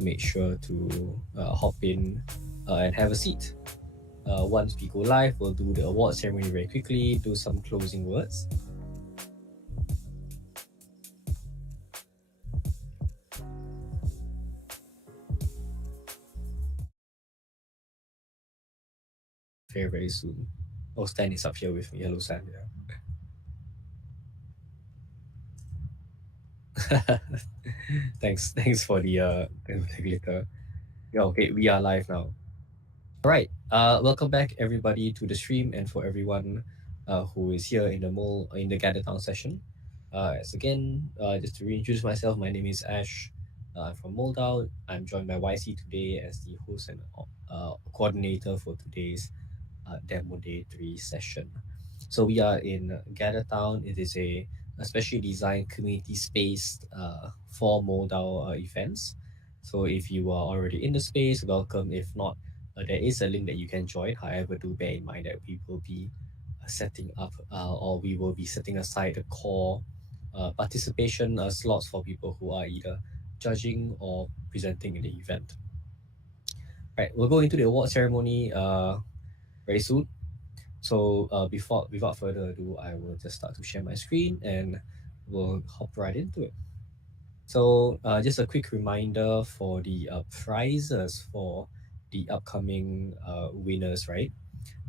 make sure to hop in and have a seat. Once we go live, we'll do the award ceremony very quickly, do some closing words. Very, very soon. Oh, Stan is up here with me. Hello, Stan. Yeah. Thanks for the glitter. Yeah, okay, we are live now. All right. Welcome back everybody to the stream, and for everyone who is here in the Gather Town session. As again, just to reintroduce myself, my name is Ash. I'm from Moledao. I'm joined by YC today as the host and coordinator for today's Demo Day 3 session. So we are in Gather Town. It is a specially designed community space for Moledao events. So if you are already in the space, welcome. If not, there is a link that you can join. However, do bear in mind that we will be setting up or we will be setting aside the core participation slots for people who are either judging or presenting in the event. Right, we'll go into the award ceremony very soon. So without further ado, I will just start to share my screen and we'll hop right into it. So just a quick reminder for the prizes for the upcoming winners, right?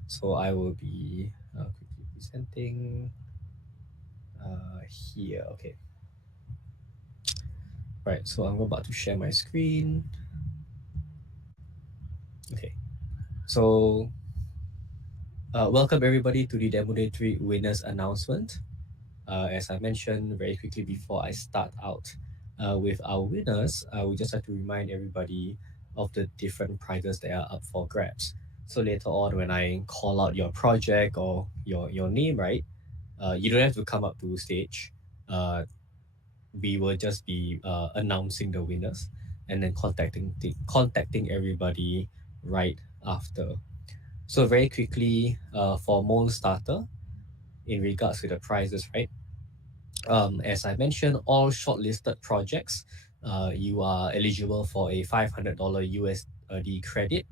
So I will be quickly presenting here. Okay. Right, so I'm about to share my screen. Okay, so welcome everybody to the Demo Day 3 winners announcement. As I mentioned very quickly before I start out with our winners, we just have to remind everybody of the different prizes that are up for grabs. So later on when I call out your project or your name, right, you don't have to come up to stage. We will just be announcing the winners and then contacting everybody right after. So very quickly for MoleStarter, in regards to the prizes, right? As I mentioned, all shortlisted projects, you are eligible for a $500 USD credit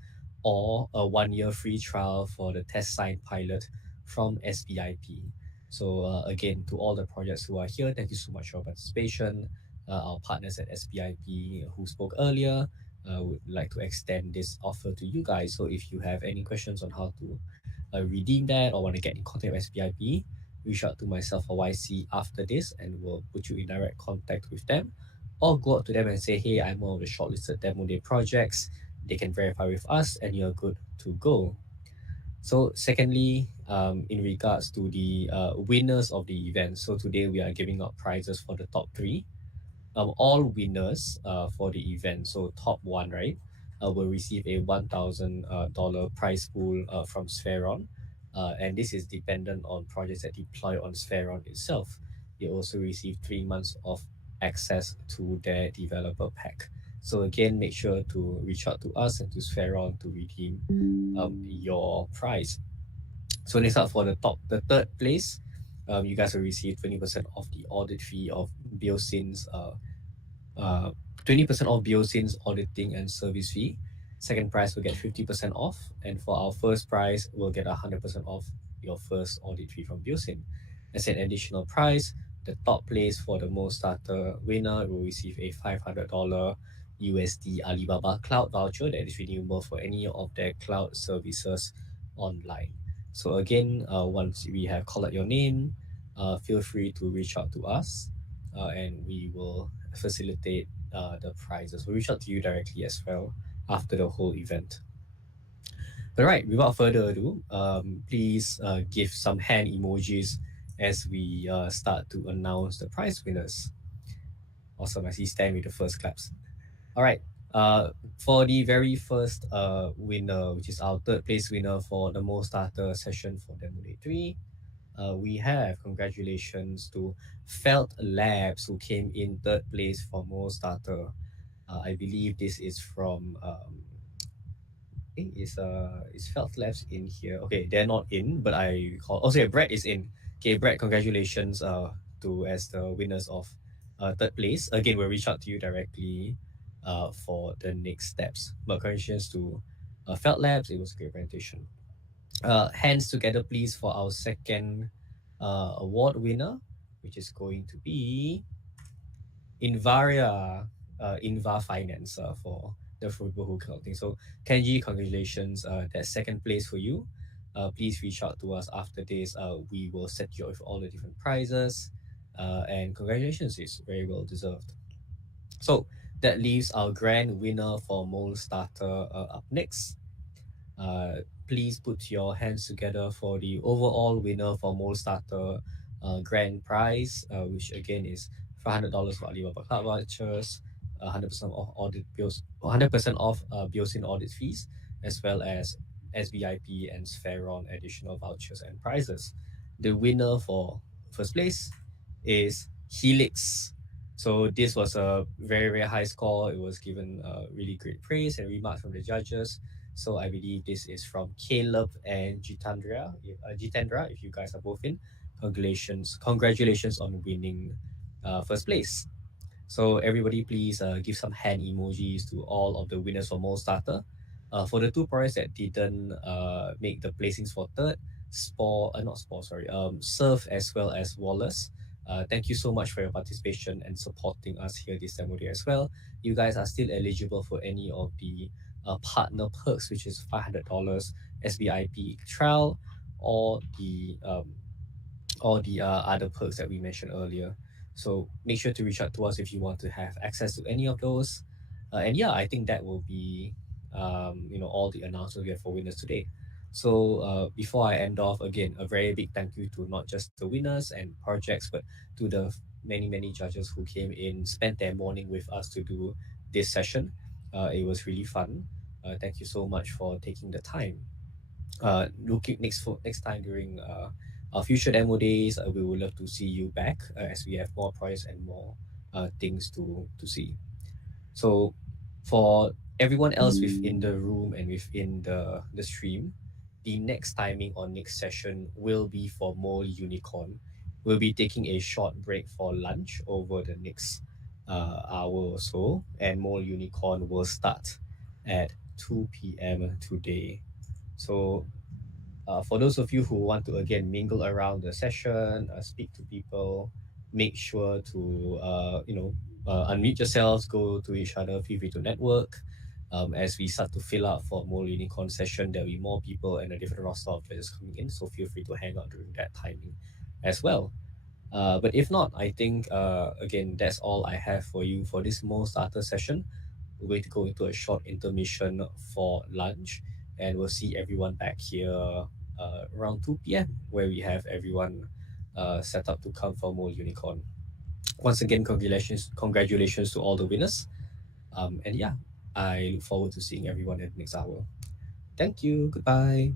or a 1-year free trial for the test sign pilot from SBIP. So again, to all the projects who are here, thank you so much for your participation. Our partners at SBIP who spoke earlier would like to extend this offer to you guys. So if you have any questions on how to redeem that or want to get in contact with SBIP, reach out to myself or YC after this and we'll put you in direct contact with them, or go up to them and say, hey, I'm one of the shortlisted Demo Day projects. They can verify with us and you're good to go. So secondly, in regards to the winners of the event, so today we are giving out prizes for the top 3. All winners for the event, so top 1, right, will receive a $1,000 prize pool from Spheron. And this is dependent on projects that deploy on Spheron itself. They also receive 3 months of access to their developer pack. So again, make sure to reach out to us and to Spheron to redeem your prize. So next up for the third place, you guys will receive 20% off the audit fee of Beosin's 20% off Beosin's auditing and service fee. Second prize will get 50% off, and for our first prize, we'll get 100% off your first audit fee from Beosin. As an additional prize, the top place for the MoleStarter winner will receive a $500 USD Alibaba cloud voucher that is renewable for any of their cloud services online. So again, once we have called out your name, feel free to reach out to us and we will facilitate the prizes. We'll reach out to you directly as well after the whole event. All right, without further ado, please give some hand emojis as we start to announce the prize winners. Awesome, I see Stan with the first claps. All right, for the very first winner, which is our third place winner for the MoleStarter session for Demo Day 3, we have congratulations to Felt Labs who came in third place for MoleStarter. I believe this is from is Felt Labs in here? Okay, they're not in, but I recall. Oh, sorry, Brett is in. Okay, Brett, congratulations to as the winners of third place. Again, we'll reach out to you directly for the next steps. But congratulations to Felt Labs. It was a great presentation. Hands together, please, for our second award winner, which is going to be InVar Finance for the Fruitful Collecting. So Kenji, congratulations. That's second place for you. Please reach out to us after this. We will set you up with all the different prizes. And congratulations, it's very well deserved. So that leaves our grand winner for MoleStarter up next. Please put your hands together for the overall winner for MoleStarter grand prize, which again is $500 for Alibaba Cloud vouchers, 100% off audit bills, 100% off Beosin audit fees, as well as SBIP and Spheron additional vouchers and prizes. The winner for first place is HELIX. So this was a very, very high score. It was given really great praise and remarks from the judges. So I believe this is from Caleb and Jitendra, if you guys are both in. Congratulations on winning first place. So everybody please give some hand emojis to all of the winners for MoleStarter. For the two prizes that didn't make the placings for third, Surf as well as Walless. Thank you so much for your participation and supporting us here this demo day as well. You guys are still eligible for any of the partner perks, which is $500 SBIP trial, or the other perks that we mentioned earlier. So make sure to reach out to us if you want to have access to any of those. And yeah, I think that will be all the announcements we have for winners today. So before I end off, again, a very big thank you to not just the winners and projects, but to the many judges who came in, spent their morning with us to do this session. It was really fun. Thank you so much for taking the time. Looking next time during our future demo days, we would love to see you back as we have more projects and more things to see. So for everyone else within the room and within the stream, the next timing or next session will be for MoleUnicorn. We'll be taking a short break for lunch over the next hour or so, and MoleUnicorn will start at 2 p.m. today. So for those of you who want to again mingle around the session, speak to people, make sure to unmute yourselves, go to each other, feel free to network. As we start to fill out for MoleUnicorn session, there'll be more people and a different roster of players coming in, so feel free to hang out during that timing as well. But if not, I think again that's all I have for you for this MoleStarter session. We're going to go into a short intermission for lunch, and we'll see everyone back here around 2 p.m. where we have everyone set up to come for MoleUnicorn. Once again, congratulations to all the winners. And yeah, I look forward to seeing everyone in the next hour. Thank you. Goodbye.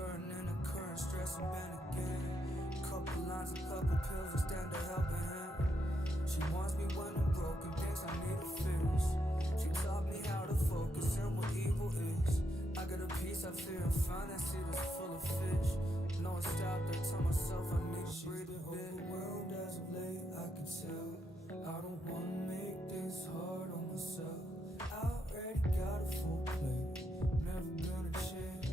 stirring in the current, stressing been again. Couple lines, a couple pills, extend a helping hand. She wants me when I'm broken, thinks I need a fix. She taught me how to focus and what evil is. I got a piece I fear and find that sea that's full of fish. No, I stopped, I tell myself I need to breathe a bit. Overwhelmed as of late, I can tell. I don't wanna make this hard on myself. I already got a full plate, never gonna change.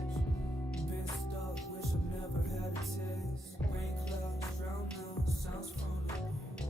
Been stuck, wish I never had a taste. Rain clouds drown out, sounds from the moon.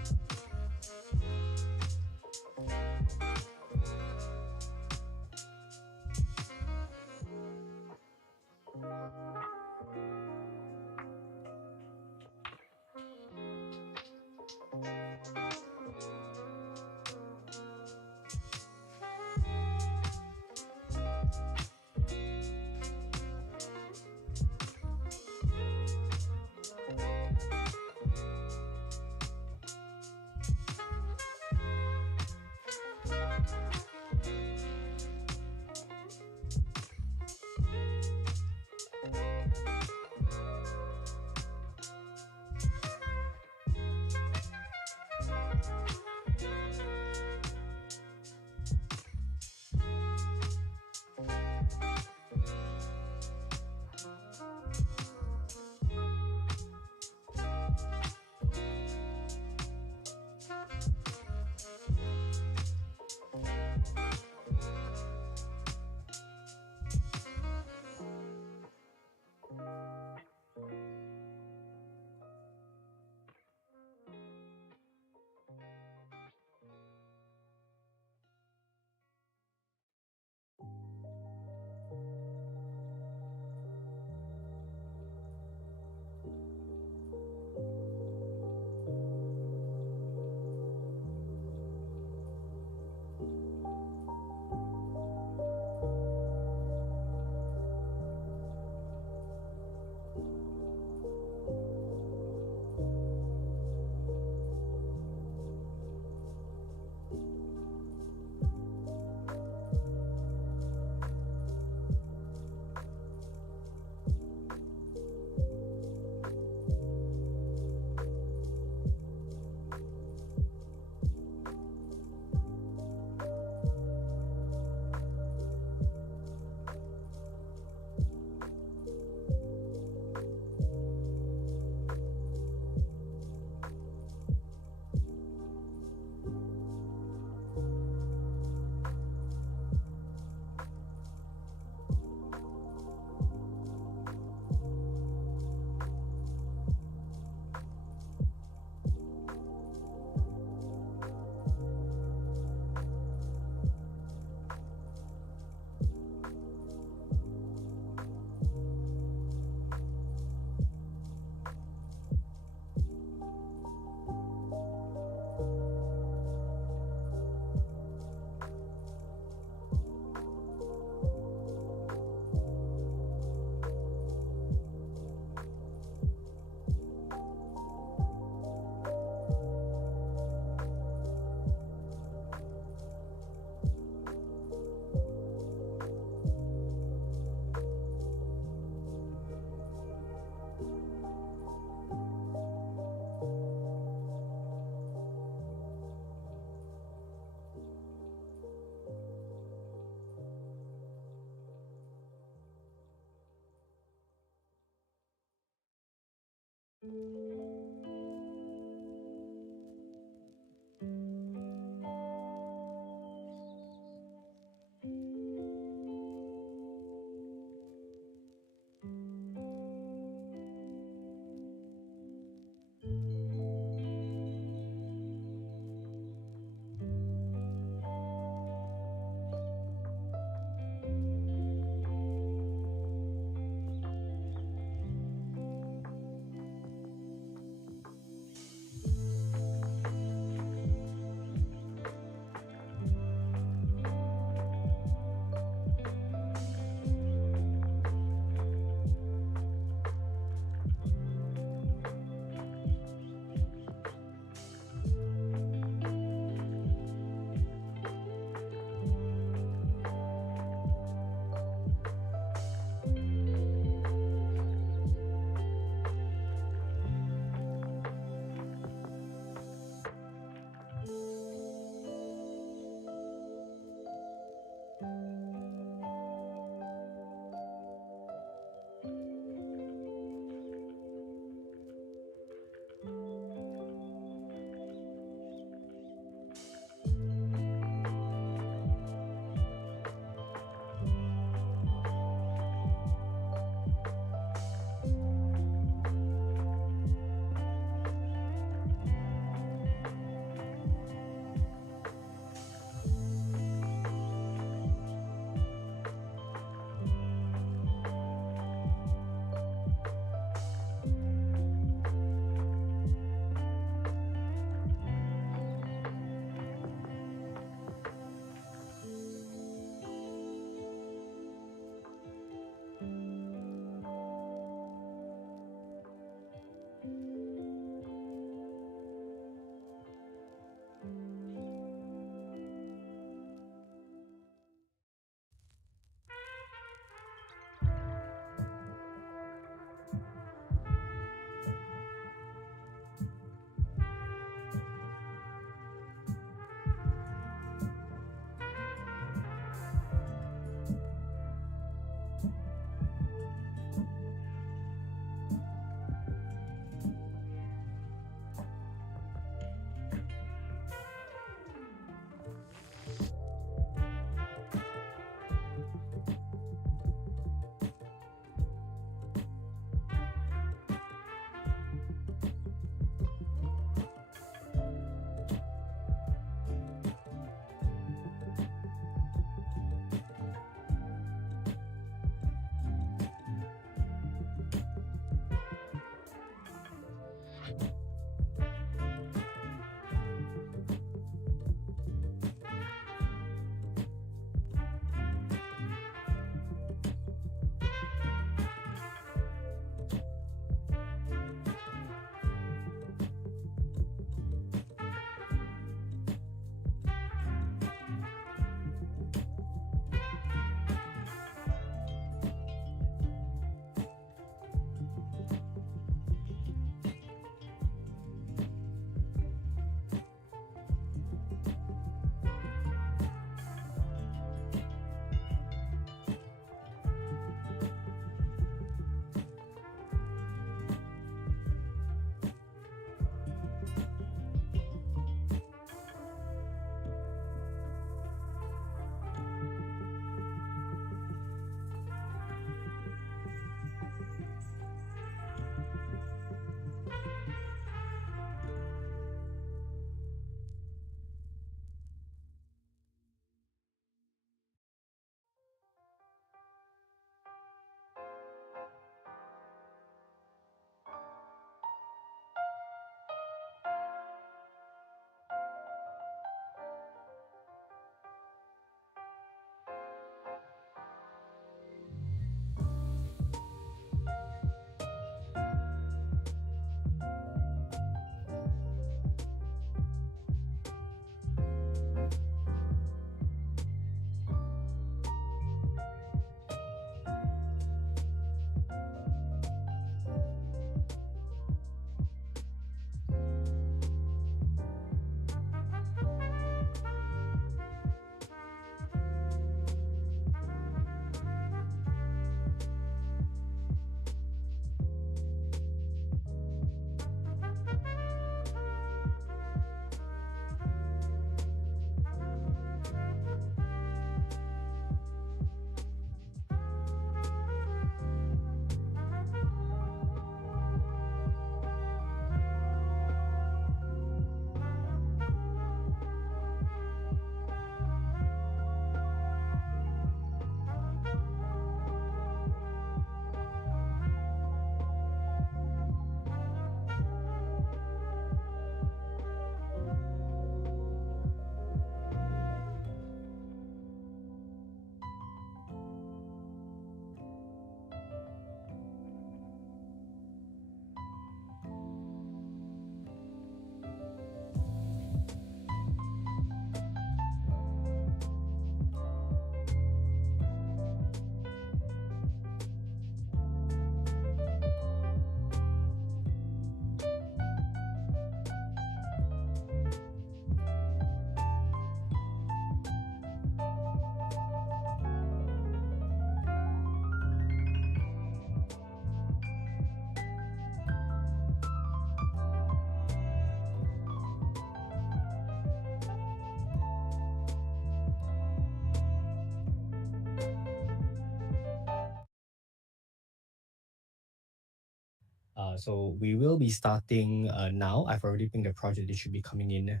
So we will be starting now. I've already picked the project. It should be coming in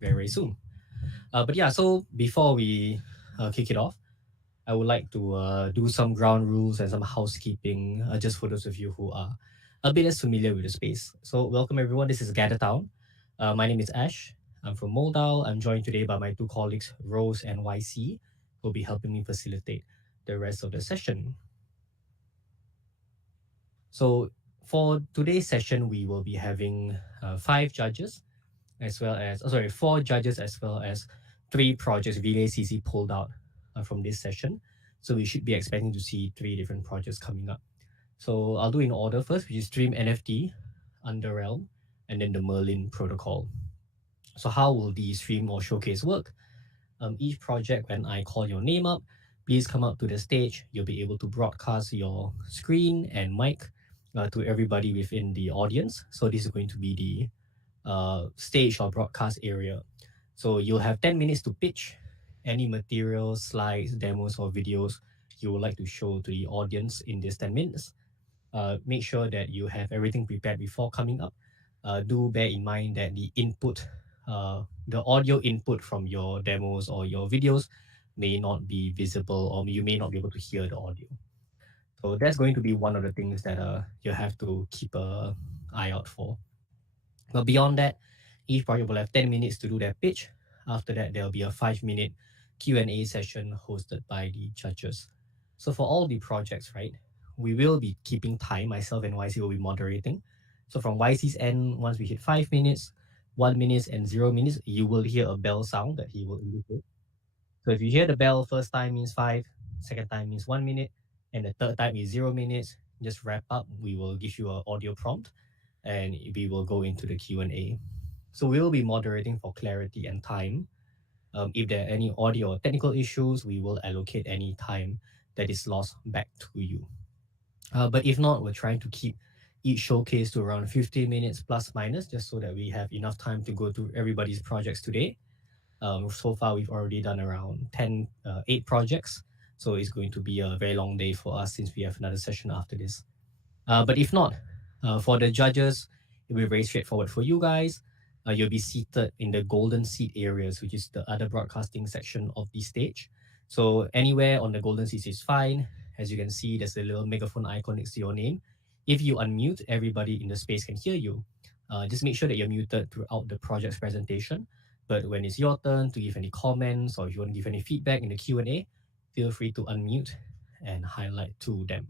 very, very soon. But yeah, so before we kick it off, I would like to do some ground rules and some housekeeping just for those of you who are a bit less familiar with the space. So welcome everyone. This is Gather Town. My name is Ash. I'm from Moledao. I'm joined today by my two colleagues, Rose and YC, who will be helping me facilitate the rest of the session. So for today's session, we will be having 5 judges, as well as, 4 judges as well as 3 projects relay.cc pulled out from this session. So we should be expecting to see 3 different projects coming up. So I'll do in order first, which is StreamNFT, UnderRealm, and then the Merlin protocol. So how will the stream or showcase work? Each project, when I call your name up, please come up to the stage. You'll be able to broadcast your screen and mic to everybody within the audience. So this is going to be the stage or broadcast area. So you'll have 10 minutes to pitch any materials, slides, demos, or videos you would like to show to the audience in this 10 minutes. Make sure that you have everything prepared before coming up. Do bear in mind that the input, the audio input from your demos or your videos may not be visible, or you may not be able to hear the audio. So that's going to be one of the things that you have to keep an eye out for. But beyond that, each project will have 10 minutes to do their pitch. After that, there'll be a 5-minute Q&A session hosted by the judges. So for all the projects, right, we will be keeping time. Myself and YC will be moderating. So from YC's end, once we hit 5 minutes, 1 minute, and 0 minutes, you will hear a bell sound that he will indicate. So if you hear the bell, first time means 5, second time means 1 minute, and the third time is 0 minutes, just wrap up. We will give you an audio prompt, and we will go into the Q&A. So we will be moderating for clarity and time. If there are any audio or technical issues, we will allocate any time that is lost back to you. But if not, we're trying to keep each showcase to around 15 minutes plus minus, just so that we have enough time to go through everybody's projects today. So far, we've already done around 8 projects. So it's going to be a very long day for us since we have another session after this. But if not, for the judges, it will be very straightforward for you guys. You'll be seated in the golden seat areas, which is the other broadcasting section of the stage. So anywhere on the golden seats is fine. As you can see, there's a little megaphone icon next to your name. If you unmute, everybody in the space can hear you. Just make sure that you're muted throughout the project's presentation. But when it's your turn to give any comments or if you want to give any feedback in the Q&A, feel free to unmute and highlight to them.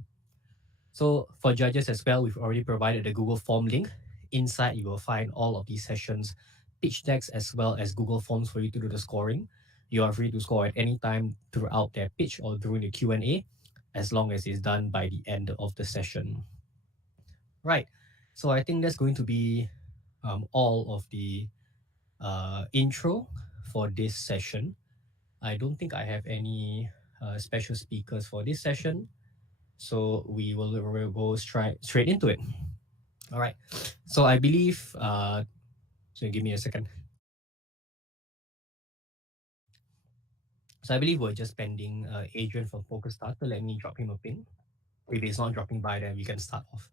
So for judges as well, we've already provided the Google Form link. Inside, you will find all of these sessions, pitch decks, as well as Google Forms for you to do the scoring. You are free to score at any time throughout their pitch or during the Q&A, as long as it's done by the end of the session. Right, so I think that's going to be all of the intro for this session. I don't think I have any special speakers for this session, so we will go straight into it. All right, so I believe, so give me a second. So I believe we're just pending Adrian from Polkastarter. Let me drop him a ping. If he's not dropping by, then we can start off.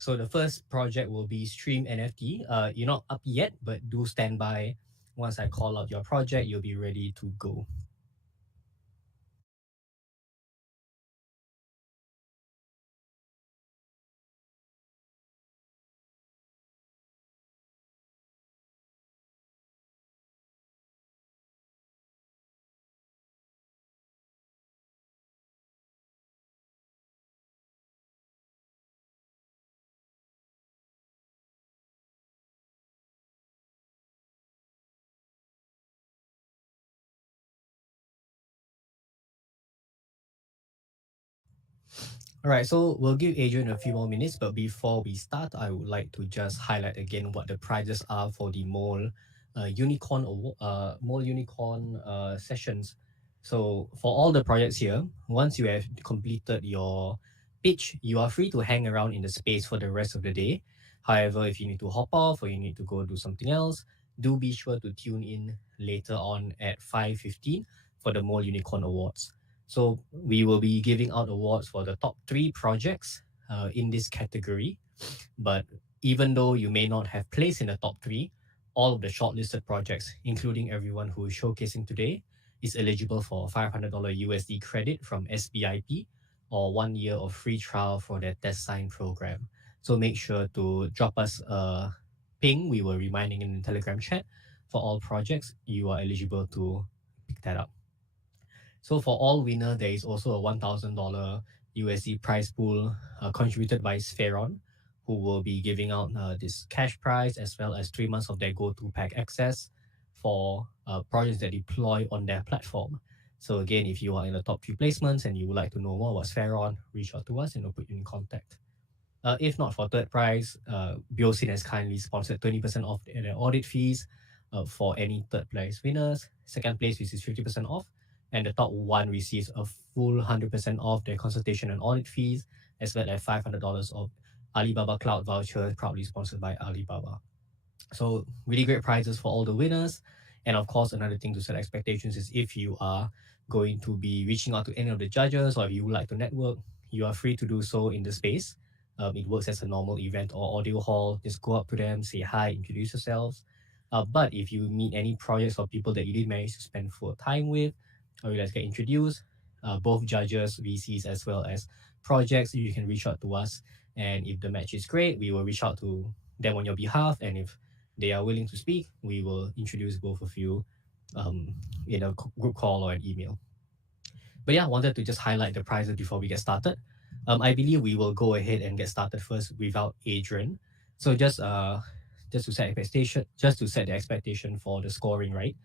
So the first project will be StreamNFT. You're not up yet, but do stand by. Once I call out your project, you'll be ready to go. All right, so we'll give Adrian a few more minutes, but before we start, I would like to just highlight again what the prizes are for the MoleUnicorn sessions. So for all the projects here, once you have completed your pitch, you are free to hang around in the space for the rest of the day. However, if you need to hop off or you need to go do something else, do be sure to tune in later on at 5:15 for the MoleUnicorn Awards. So we will be giving out awards for the top 3 projects in this category. But even though you may not have placed in the top 3, all of the shortlisted projects, including everyone who is showcasing today, is eligible for $500 USD credit from SBIP or 1 year of free trial for their test sign program. So make sure to drop us a ping. We were reminding in the Telegram chat for all projects. You are eligible to pick that up. So for all winner, there is also a $1,000 USD prize pool contributed by Spheron, who will be giving out this cash prize as well as 3 months of their go-to pack access for projects that deploy on their platform. So again, if you are in the top 3 placements and you would like to know more about Spheron, reach out to us and we'll put you in contact. If not, for third prize, Beosin has kindly sponsored 20% off their audit fees for any third place winners. Second place receives 50% off, and the top one receives a full 100% off their consultation and audit fees, as well as $500 of Alibaba Cloud vouchers, proudly sponsored by Alibaba. So really great prizes for all the winners. And of course, another thing to set expectations is if you are going to be reaching out to any of the judges or if you would like to network, you are free to do so in the space. It works as a normal event or audio hall. Just go up to them, say hi, introduce yourselves. But if you meet any projects or people that you did manage to spend full time with, or you guys get introduced, both judges, VCs, as well as projects, you can reach out to us. And if the match is great, we will reach out to them on your behalf. And if they are willing to speak, we will introduce both of you in a group call or an email. But yeah, I wanted to just highlight the prizes before we get started. I believe we will go ahead and get started first without Adrian. So just to set the expectation for the scoring, right?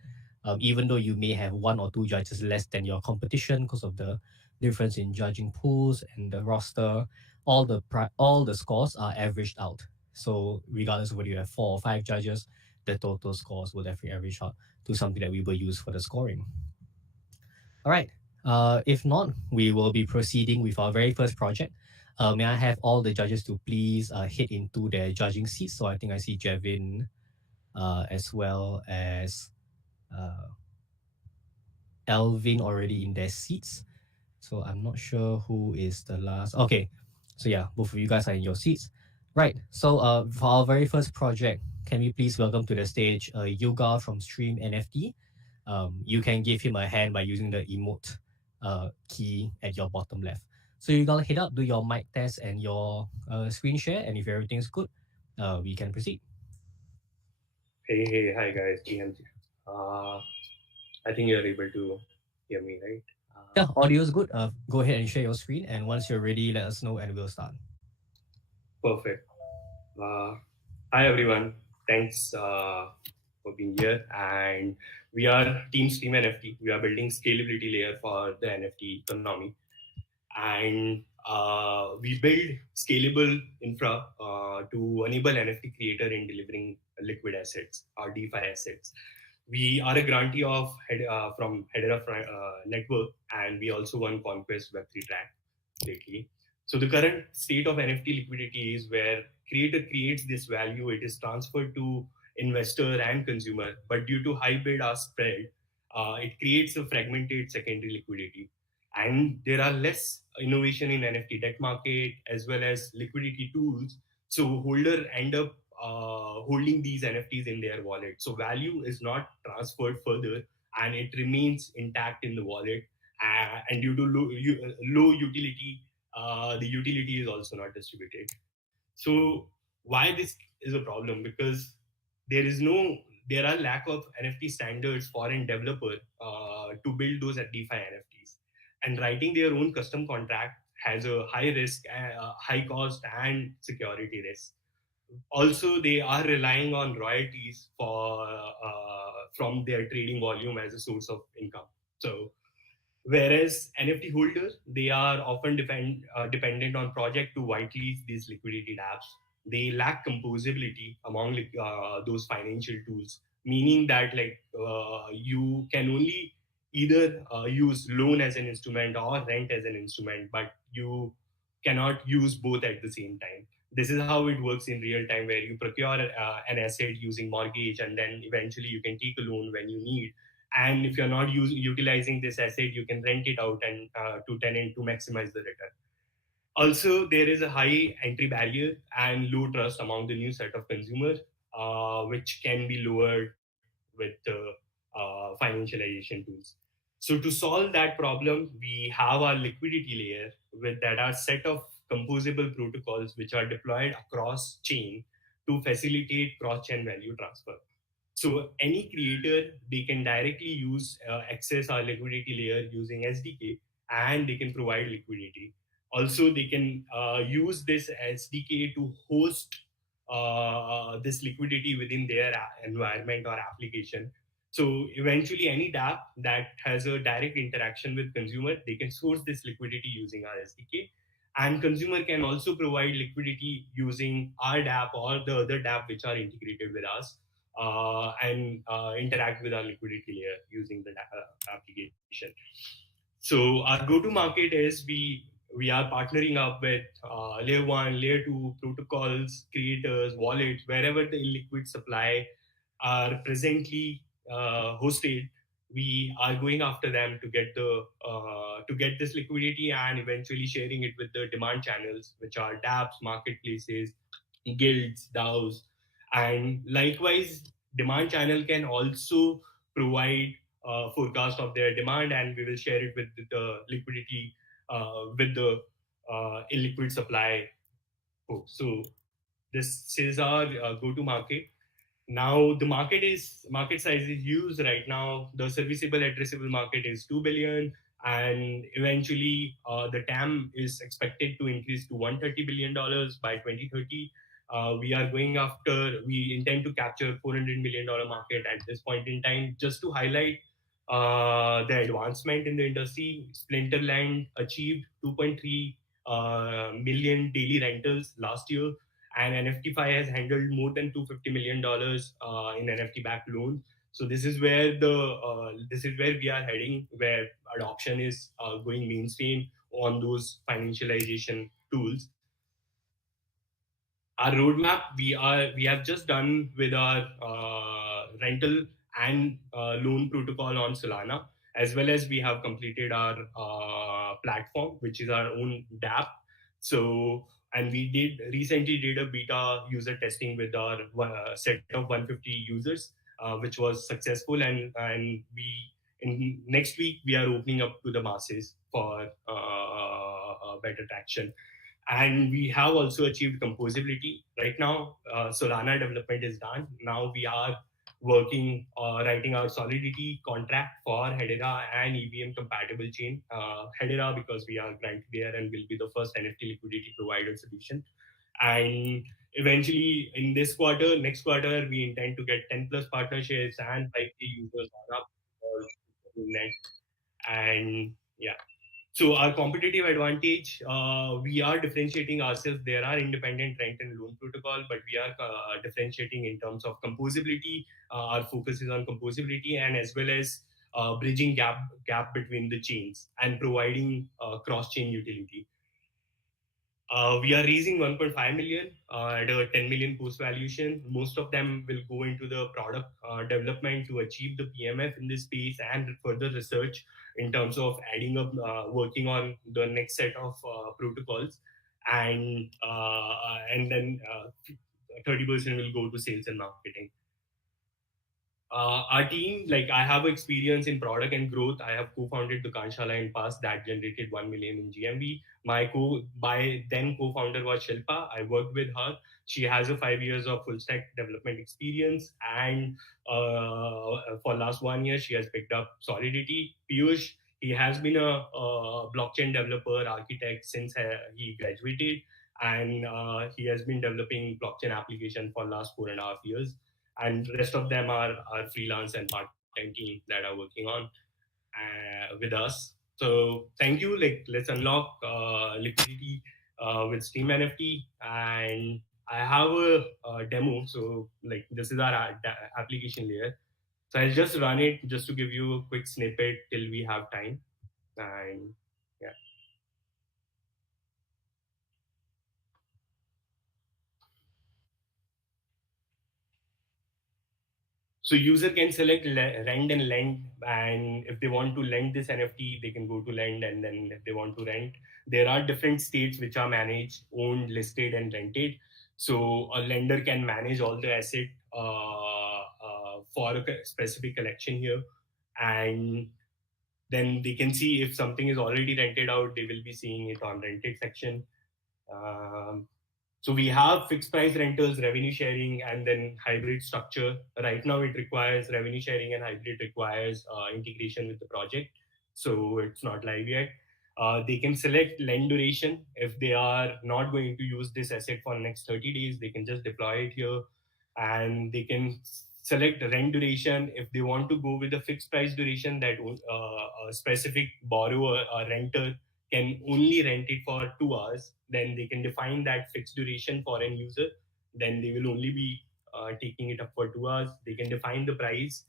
Even though you may have 1 or 2 judges less than your competition because of the difference in judging pools and the roster, all the scores are averaged out. So regardless of whether you have 4 or 5 judges, the total scores will definitely average out to something that we will use for the scoring. All right. If not, we will be proceeding with our very first project. May I have all the judges to please head into their judging seats? So I think I see Jevin as well as Elvin already in their seats. So I'm not sure who is the last. Okay. So yeah, both of you guys are in your seats. Right. So for our very first project, can we please welcome to the stage Yoga from StreamNFT? You can give him a hand by using the emote key at your bottom left. So you gotta hit up, do your mic test and your screen share, and if everything's good, we can proceed. Hey, hi guys, GM. I think you're able to hear me, right? Yeah, audio is good. Go ahead and share your screen, and once you're ready, let us know and we'll start. Perfect. Hi everyone, thanks for being here. And we are Team StreamNFT. We are building scalability layer for the NFT economy, and we build scalable infra to enable NFT creator in delivering liquid assets or DeFi assets. We are a grantee of from Hedera Network, and we also won Conquest Web3 track lately. So the current state of NFT liquidity is where creator creates this value, it is transferred to investor and consumer, but due to high bid-ask spread, it creates a fragmented secondary liquidity. And there are less innovation in NFT debt market as well as liquidity tools. So holder end up holding these NFTs in their wallet. So value is not transferred further and it remains intact in the wallet. And due to low utility, the utility is also not distributed. So why this is a problem? Because there are lack of NFT standards for a developer to build those at DeFi NFTs. And writing their own custom contract has a high risk, high cost and security risk. Also, they are relying on royalties from their trading volume as a source of income. So, whereas NFT holders, they are often dependent on project to whitelist these liquidity dApps. They lack composability among those financial tools, meaning that you can only either use loan as an instrument or rent as an instrument, but you cannot use both at the same time. This is how it works in real time, where you procure an asset using mortgage and then eventually you can take a loan when you need. And if you're not utilizing this asset, you can rent it out and to tenant to maximize the return. Also, there is a high entry barrier and low trust among the new set of consumers, which can be lowered with financialization tools. So to solve that problem, we have our liquidity layer with that are set of composable protocols which are deployed across chain to facilitate cross-chain value transfer. So any creator, they can directly use access our liquidity layer using SDK, and they can provide liquidity. Also, they can use this SDK to host this liquidity within their environment or application. So eventually, any DApp that has a direct interaction with consumer, they can source this liquidity using our SDK. And consumer can also provide liquidity using our DApp or the other DApp which are integrated with us, and interact with our liquidity layer using the application. So our go-to-market is we are partnering up with layer 1, layer 2 protocols, creators, wallets, wherever the illiquid supply are presently hosted. We are going after them to get this liquidity and eventually sharing it with the demand channels, which are dApps, marketplaces, guilds, DAOs, and likewise, demand channel can also provide forecast of their demand, and we will share it with the liquidity with the illiquid supply folks. So this is our go-to market. Now the market size is huge right now. The serviceable addressable market is 2 billion, and eventually the TAM is expected to increase to $130 billion by 2030. We intend to capture $400 million market at this point in time. Just to highlight the advancement in the industry, Splinterland achieved 2.3 million daily rentals last year, and NFTFi has handled more than $250 million in NFT-backed loans. So this is where we are heading, where adoption is going mainstream on those financialization tools. Our roadmap we have just done with our rental and loan protocol on Solana, as well as we have completed our platform, which is our own dApp. So, and we recently did a beta user testing with our set of 150 users, which was successful, and next week we are opening up to the masses for better traction. And we have also achieved composability. Right now, Solana development is done. Now we are working, writing our Solidity contract for Hedera and EVM compatible chain. Hedera because we are granted there and will be the first NFT liquidity provider solution. And eventually in next quarter, we intend to get 10 plus partnerships and 5K users on up for net. And yeah. So our competitive advantage, we are differentiating ourselves. There are independent rent and loan protocol, but we are differentiating in terms of composability. Our focus is on composability, and as well as bridging gap between the chains and providing cross-chain utility. We are raising 1.5 million at a 10 million post valuation. Most of them will go into the product development to achieve the PMF in this space and further research in terms of adding up, working on the next set of protocols, and then 30% will go to sales and marketing. Our team, like I have experience in product and growth. I have co-founded the Kanshala in past that generated 1 million in GMV. My then co-founder was Shilpa. I worked with her. She has a 5 years of full stack development experience, and for last 1 year she has picked up Solidity. Piyush, he has been a blockchain developer architect since he graduated, and he has been developing blockchain application for last 4.5 years. And rest of them are freelance and part-time team that are working on with us. So thank you. Like, let's unlock liquidity with StreamNFT, and I have a demo. So like this is our application layer. So I'll just run it just to give you a quick snippet till we have time. And yeah. So user can select rent and lend, and if they want to lend this NFT, they can go to lend, and then if they want to rent, there are different states which are managed, owned, listed, and rented. So a lender can manage all the asset for a specific collection here, and then they can see if something is already rented out, they will be seeing it on rented section. So we have fixed price rentals, revenue sharing, and then hybrid structure. Right now it requires revenue sharing, and hybrid requires integration with the project. So it's not live yet. They can select lend duration. If they are not going to use this asset for the next 30 days, they can just deploy it here, and they can select rent duration. If they want to go with a fixed price duration, that a specific borrower or renter can only rent it for 2 hours, then they can define that fixed duration for an user. Then they will only be taking it up for 2 hours. They can define the price.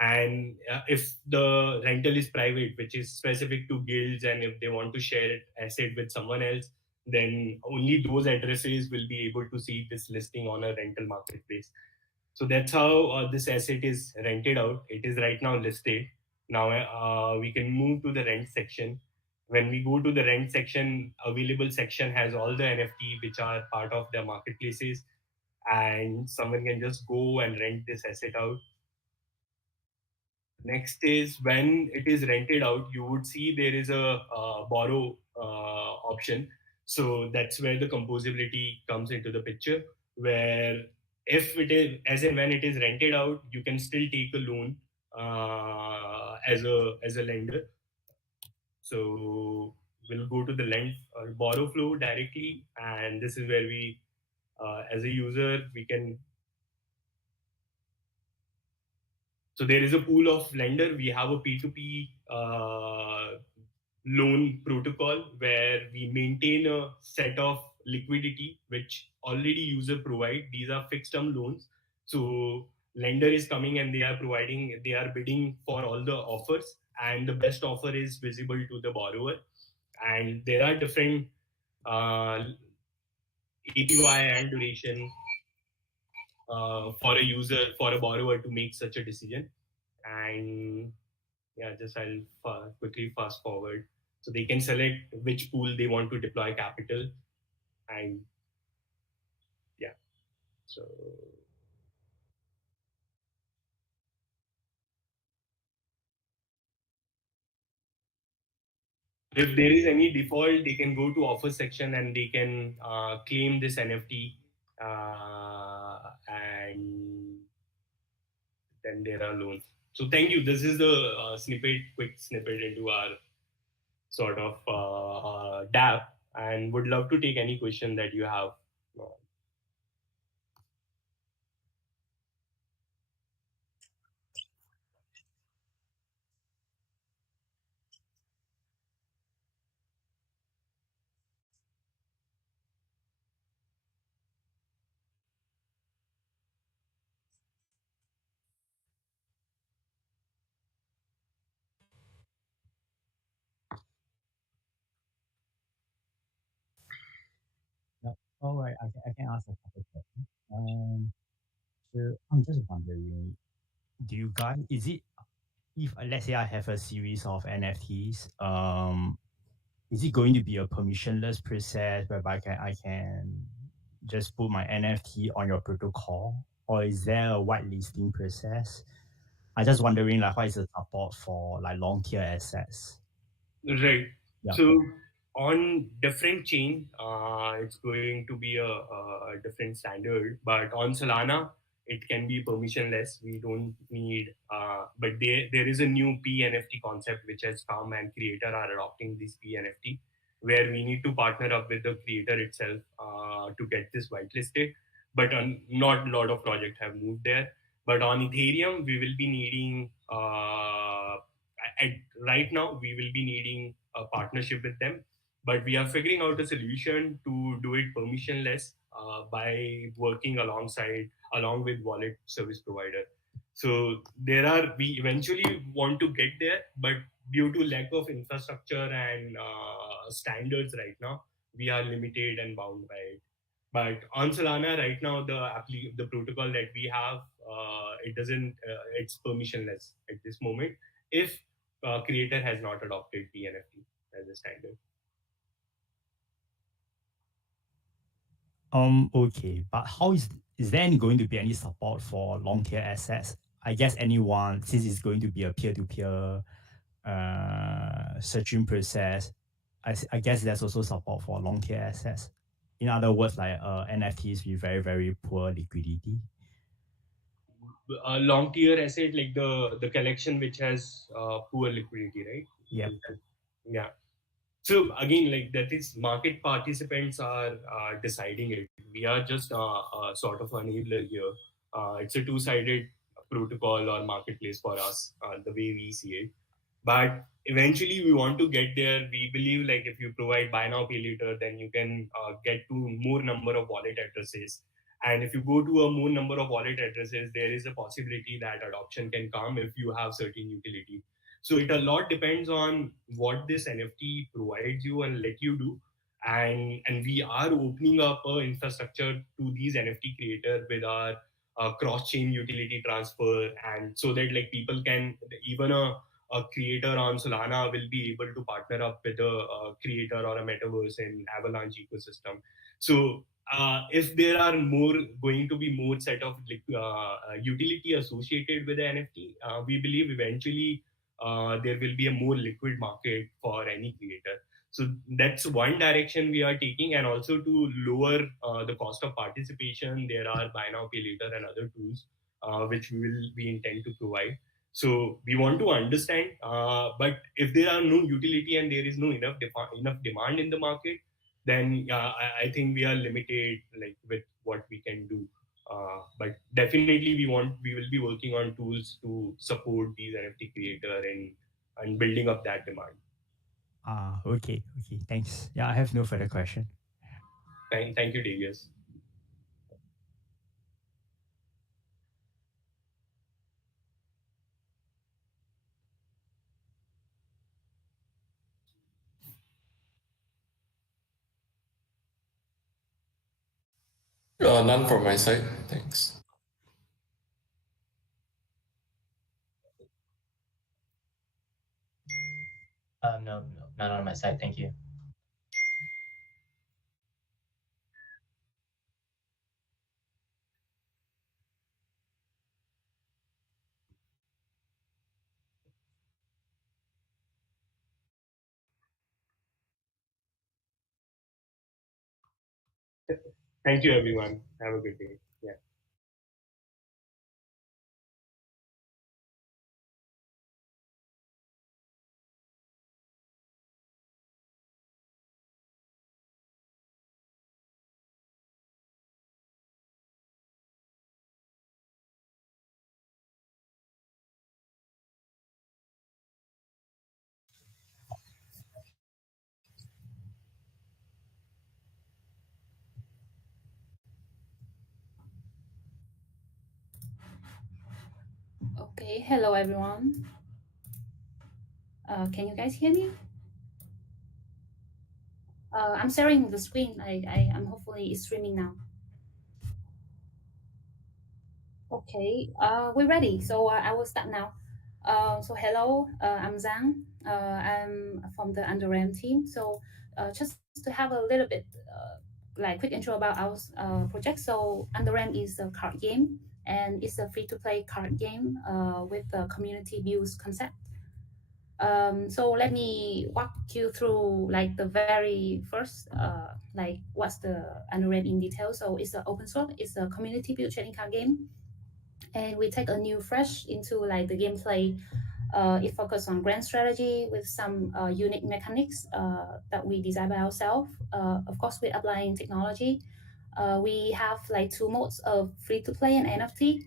And if the rental is private, which is specific to guilds, and if they want to share it asset with someone else, then only those addresses will be able to see this listing on a rental marketplace. So that's how this asset is rented out. It is right now listed. Now we can move to the rent section. When we go to the rent section, available section has all the NFT which are part of the marketplaces, and someone can just go and rent this asset out. Next is when it is rented out, you would see there is a borrow option. So that's where the composability comes into the picture, where if it is, as and when it is rented out, you can still take a loan as a lender. So we'll go to the lend or borrow flow directly, and this is where we, as a user, we can. So there is a pool of lender. We have a P2P loan protocol where we maintain a set of liquidity which already user provide. These are fixed term loans. So lender is coming and they are bidding for all the offers, and the best offer is visible to the borrower. And there are different APY and duration for a user, for a borrower to make such a decision. And yeah, just I'll quickly fast forward. So they can select which pool they want to deploy capital, and yeah, so if there is any default, they can go to offer section and they can claim this NFT, and then there are loans. So thank you. This is the quick snippet into our sort of DApp, and would love to take any question that you have. Yep. All right, I can ask a couple questions. So I'm just wondering, do you guys, is it, if let's say I have a series of NFTs, is it going to be a permissionless process whereby I can just put my NFT on your protocol, or is there a whitelisting process? I'm just wondering, like, what is the support for like long tail assets? Right. Yeah. So on different chain, it's going to be a different standard. But on Solana, it can be permissionless. We don't need. But there is a new PNFT concept which has come, and creator are adopting this PNFT, where we need to partner up with the creator itself to get this whitelisted. But not a lot of projects have moved there. But on Ethereum, we will be needing. Right now, we will be needing a partnership with them, but we are figuring out a solution to do it permissionless by working along with wallet service provider. So we eventually want to get there, but due to lack of infrastructure and standards right now, we are limited and bound by it. But on Solana right now, the protocol that we have it doesn't. It's permissionless at this moment if creator has not adopted PNFT as a standard. Okay, but how is there any going to be any support for long tail assets? I guess anyone, since it's going to be a peer-to-peer searching process, I guess there's also support for long tail assets. In other words, like NFTs with very, very poor liquidity. A long tier asset like the collection which has poor liquidity, right? Yeah. Yeah. So again, like that is market participants are deciding it. We are just sort of an enabler here. It's a two-sided protocol or marketplace for us, the way we see it. But eventually, we want to get there. We believe like if you provide buy now pay later, then you can get to more number of wallet addresses. And if you go to a more number of wallet addresses, there is a possibility that adoption can come if you have certain utility. So it a lot depends on what this NFT provides you and let you do. And we are opening up a infrastructure to these NFT creators with our cross-chain utility transfer, and so that like people can, even a creator on Solana will be able to partner up with a creator or a metaverse in Avalanche ecosystem. So if there are going to be more set of utility associated with the NFT, we believe eventually there will be a more liquid market for any creator. So that's one direction we are taking, and also to lower the cost of participation, there are buy now pay later and other tools which we intend to provide. So we want to understand, but if there are no utility and there is no enough demand in the market, then I think we are limited like with what we can do. But definitely we will be working on tools to support these NFT creator and building up that demand. Okay. Thanks. Yeah, I have no further question. Thank you, Darius. None from my side. Thanks. No, none on my side. Thank you. Thank you, everyone. Have a good day. Yeah. Okay, hello everyone. Can you guys hear me? I'm sharing the screen. I'm hopefully streaming now. Okay, we're ready. So I will start now. So hello, I'm Zhang. I'm from the UnderRealm team. So just to have a little bit like quick intro about our project. So UnderRealm is a card game, and it's a free-to-play card game with a community views concept. So let me walk you through like the very first, like what's the UnderRealm in detail. So it's an open source, it's a community built trading card game, and we take a new fresh into like the gameplay. It focuses on grand strategy with some unique mechanics that we design by ourselves. Of course, we're applying technology. We have like two modes of free to play and NFT.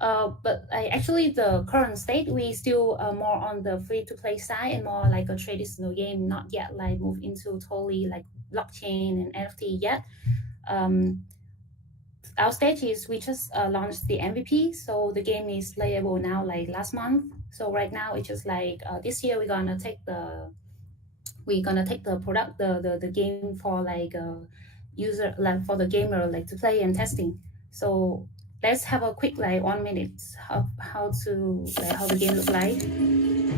But actually, the current state, we still more on the free-to-play side and more like a traditional game, not yet like move into totally like blockchain and NFT yet. Our stage is we just launched the MVP, so the game is playable now like last month. So right now it's just like this year we're gonna take the product the game for like user like for the gamer like to play and testing. So let's have a quick 1 minute of how the game look like.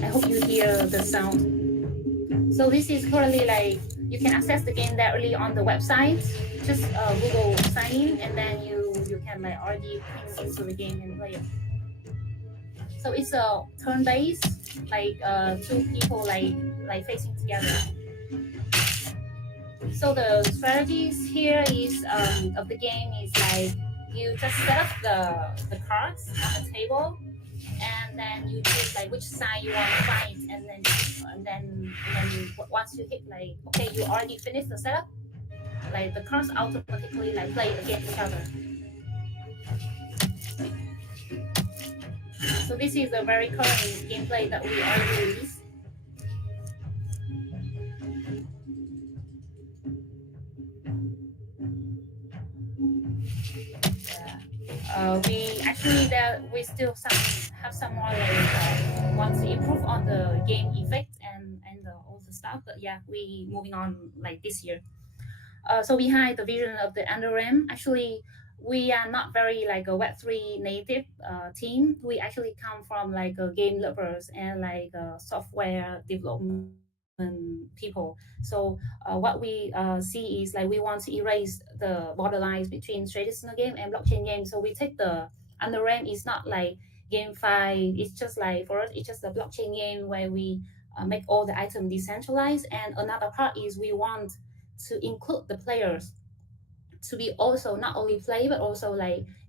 I hope you hear the sound. So this is currently you can access the game directly on the website. Just Google sign in, and then you can already ping into the game and play it. So it's a turn-based, two people facing together. So the strategies here is of the game is you just set up the cards on the table, and then you choose which side you want to fight, and then once you hit okay, you already finished the setup, the cards automatically play against each other. So this is a very current gameplay that we already released. We still have some more want to improve on the game effect and all the stuff, but yeah, we moving on this year. So behind the vision of the UnderRealm, actually we are not very a Web3 native team. We actually come from game lovers and software development people. So what we see is we want to erase the borderlines between traditional game and blockchain game. So we take the UnderRealm is not GameFi. It's just for us, it's just a blockchain game where we make all the items decentralized. And another part is we want to include the players to be also not only play but also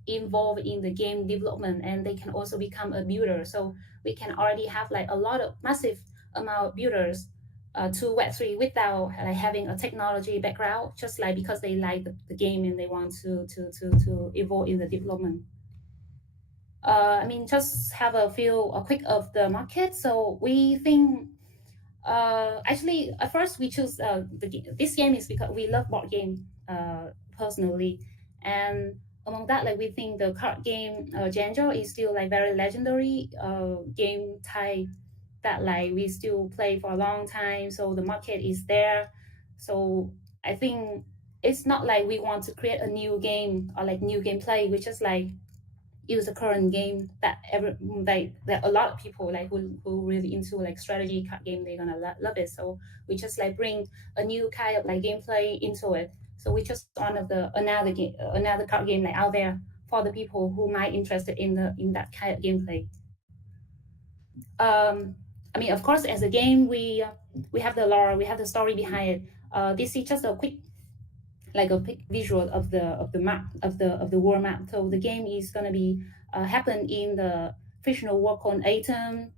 involved in the game development, and they can also become a builder. So we can already have a lot of massive amount of builders to Web3 without having a technology background, just because they like the game and they want to evolve in the development. I mean, just have a quick of the market. So we think actually at first we choose this game is because we love board game personally, and among that we think the card game genre is still very legendary game type that we still play for a long time. So the market is there. So I think it's not we want to create a new game or new gameplay. We just use the current game that that a lot of people who really into strategy card game, they're gonna love it. So we just bring a new kind of gameplay into it. So we just one of the another card game out there for the people who might interested in that kind of gameplay. I mean, of course, as a game, we have the lore, we have the story behind it. This is just a quick visual of the map of the world map. So the game is gonna be happen in the fictional world called Atom,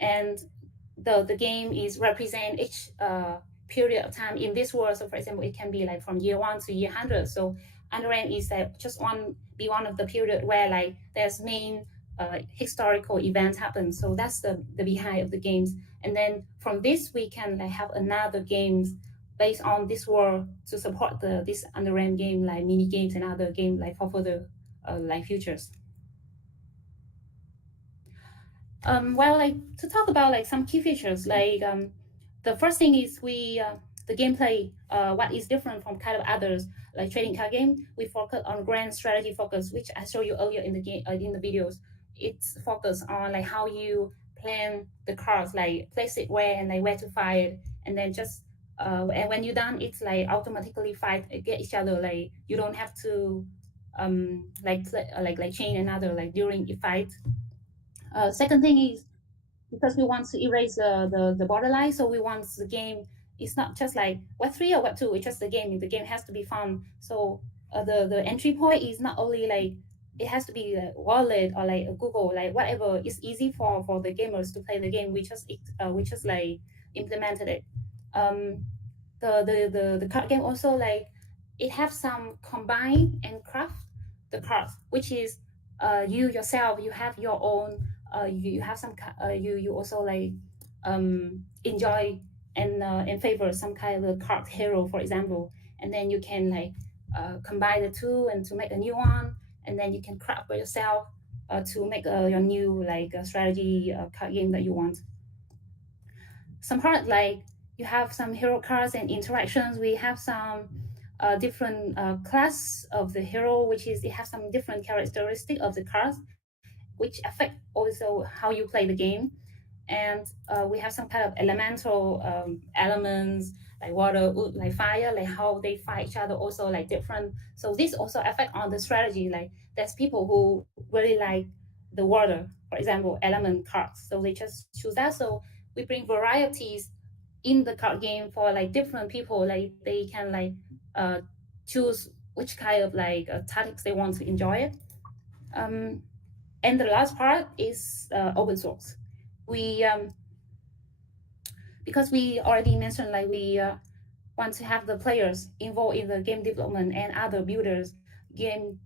and the game is represent each period of time in this world. So for example, it can be from year 1 to year 100. So UnderRealm is just one of the period where there's main historical events happen. So that's the behind of the games. And then from this we can have another games based on this world to support this UnderRealm game, mini games and other game for further futures. Well, to talk about some key features, the first thing is the gameplay. What is different from kind of others trading card game? We focus on grand strategy focus, which I showed you earlier in the game in the videos. It's focused on how you plan the cards, place it where and where to fire it, and then just and when you're done, it's automatically fight against each other. You don't have to chain another during a fight. Second thing is because we want to erase the borderline, so we want the game. It's not just Web3 or Web2. It's just the game. The game has to be fun. So the entry point is not only it has to be a wallet or a Google, whatever. It's easy for the gamers to play the game. We just implemented it. The card game also it have some combine and craft the cards, which is you yourself, you have your own you have some you also enjoy and favor some kind of card hero, for example, and then you can combine the two and to make a new one, and then you can craft by yourself to make your new strategy card game that you want. Some part you have some hero cards and interactions. We have some different class of the hero, which is it has some different characteristic of the cards, which affect also how you play the game. And we have some kind of elemental elements like water, wood, like fire, like how they fight each other, also like different. So this also affect on the strategy. Like there's people who really like the water, for example, element cards. So they just choose that. So we bring varieties in the card game for like different people. Like they can like choose which kind of like tactics they want to enjoy it. And the last part is open source. We because we already mentioned like we want to have the players involved in the game development and other builders, game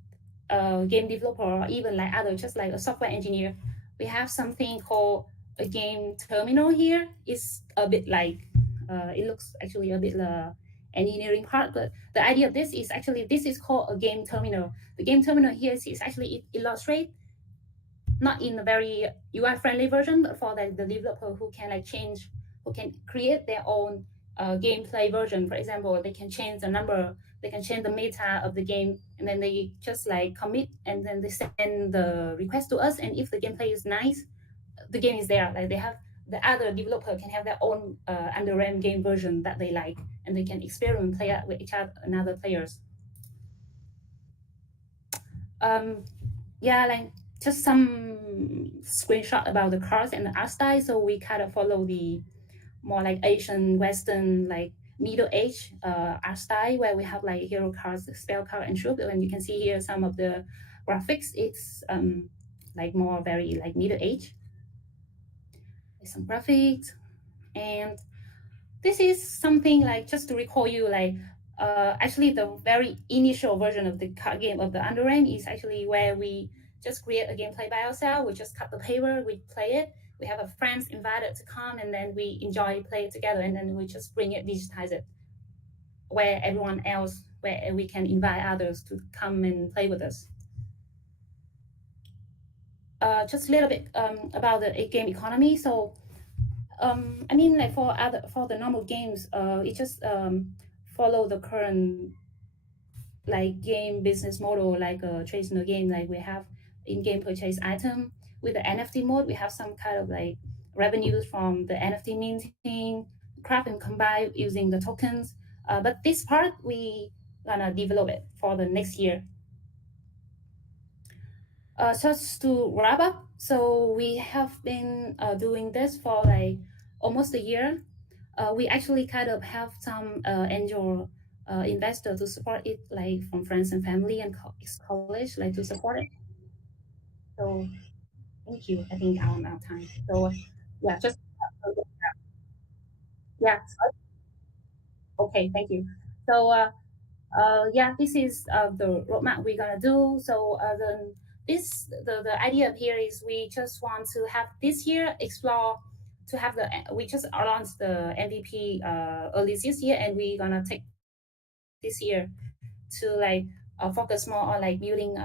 developer, or even like other just like a software engineer. We have something called a game terminal here. It's a bit like it looks actually a bit engineering part, but the idea of this is actually this is called a game terminal. The game terminal here is actually illustrate not in a very UI friendly version, but for the developer who can like change, who can create their own gameplay version. For example, they can change the number, they can change the meta of the game, and then they just like commit, and then they send the request to us. And if the gameplay is nice, the game is there. Like they have the other developer can have their own UnderRealm game version that they like, and they can experiment play out with each other and other players. Yeah, like just some screenshot about the cards and the art style. So we kind of follow the more like Asian, Western, like Middle Age art style, where we have like hero cards, spell card, and troop. And you can see here some of the graphics. It's like more very like Middle Age. There's some graphics, and this is something like just to recall you like. Actually, the very initial version of the card game of the UnderRealm is actually where we just create a gameplay by ourselves. We just cut the paper, we play it. We have our friends invited to come, and then we enjoy play it together, and then we just bring it, digitize it, where everyone else, where we can invite others to come and play with us. Just a little bit about the game economy. So, I mean, like for the normal games, it just follow the current like game business model, like a traditional game. Like we have in-game purchase item. With the NFT mode, we have some kind of like revenues from the NFT minting, craft and combine using the tokens. But this part we gonna develop it for the next year. Just to wrap up, so we have been doing this for like almost a year. We actually kind of have some angel investor to support it, like from friends and family and college, like to support it. So thank you. I think I'm out of time. So yeah, just yeah. Okay, thank you. So yeah, this is the roadmap we're gonna do. So the idea here is we just want to have this year explore to have we just launched the MVP early this year, and we're gonna take this year to like focus more on like building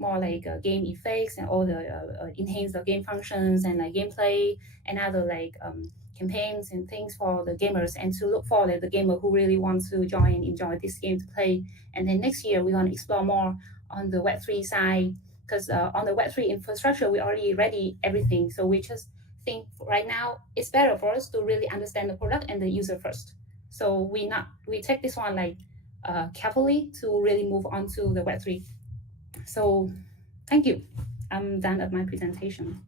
more like game effects and all the enhance the game functions and like gameplay and other like campaigns and things for the gamers, and to look for like, the gamer who really wants to join and enjoy this game to play. And then next year we're going to explore more on the Web3 side, because on the Web3 infrastructure we already ready everything. So we just think right now it's better for us to really understand the product and the user first. So we take this one like carefully to really move on to the Web3. So thank you. I'm done at my presentation.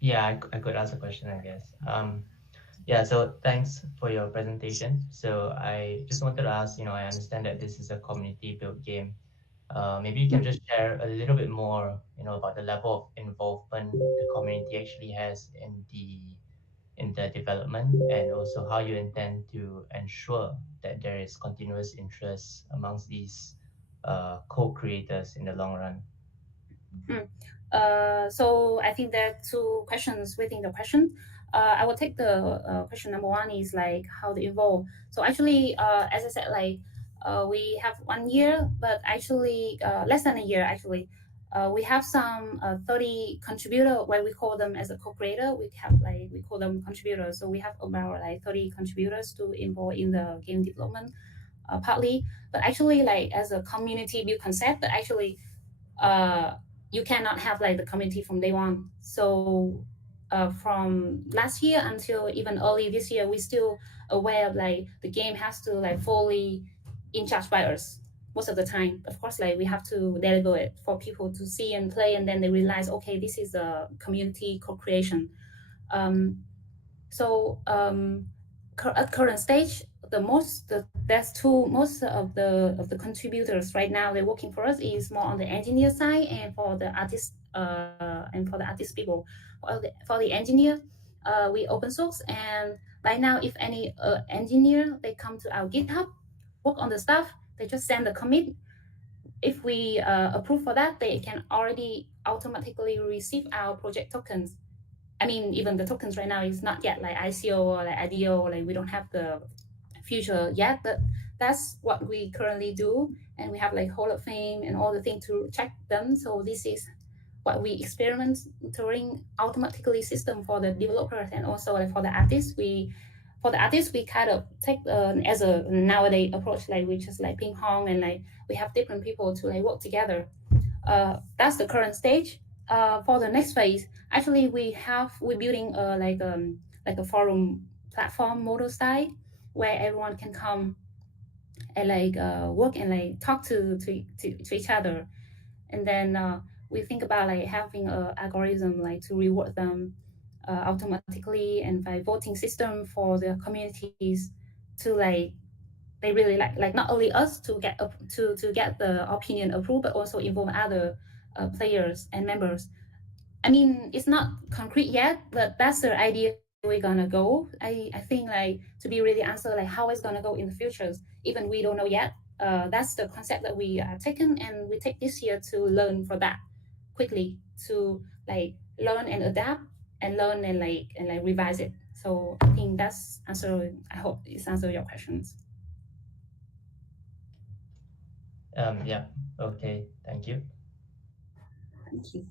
Yeah, I could ask a question, I guess. Yeah, so thanks for your presentation. So I just wanted to ask, I understand that this is a community-built game. Maybe you can just share a little bit more, about the level of involvement the community actually has in the development, and also how you intend to ensure that there is continuous interest amongst these co-creators in the long run? So I think there are two questions within the question. I will take the question number one is like how to evolve. So actually, as I said, like we have 1 year, but actually less than a year actually. We have some 30 contributor, where we call them as a co-creator. We call them contributors. So we have about like 30 contributors to involve in the game development, partly. But actually, like as a community build concept, but actually, you cannot have like the community from day one. So from last year until even early this year, we still aware of like the game has to like fully in charge by us most of the time. Of course, like we have to deliver it for people to see and play, and then they realize, okay, this is a community co-creation. At current stage, most of the contributors right now, they're working for us is more on the engineer side and for the artist people. For the engineer, we open source, and right now, if any engineer they come to our GitHub, work on the stuff, they just send the commit. If we approve for that, they can already automatically receive our project tokens. I mean, even the tokens right now is not yet like ICO or like IDO, like we don't have the future yet, but that's what we currently do. And we have like Hall of Fame and all the things to check them. So this is what we experiment during automatically system for the developers, and also like for the artists. We kind of take as a nowadays approach, like we just like ping pong, and like we have different people to like work together. That's the current stage. For the next phase, actually we're building like a forum platform model style where everyone can come and like work and like talk to each other, and then we think about like having an algorithm like to reward them automatically, and by voting system for the communities to like they really like not only us to get the opinion approved, but also involve other players and members. I mean, it's not concrete yet, but that's the idea we're gonna go. I think like to be really answer like how it's gonna go in the future, even we don't know yet. That's the concept that we are taking, and we take this year to learn for that quickly, to like learn and adapt and learn and like revise it. So I think that's answer. I hope it's answer your questions. Yeah. Okay. Thank you. Thank you.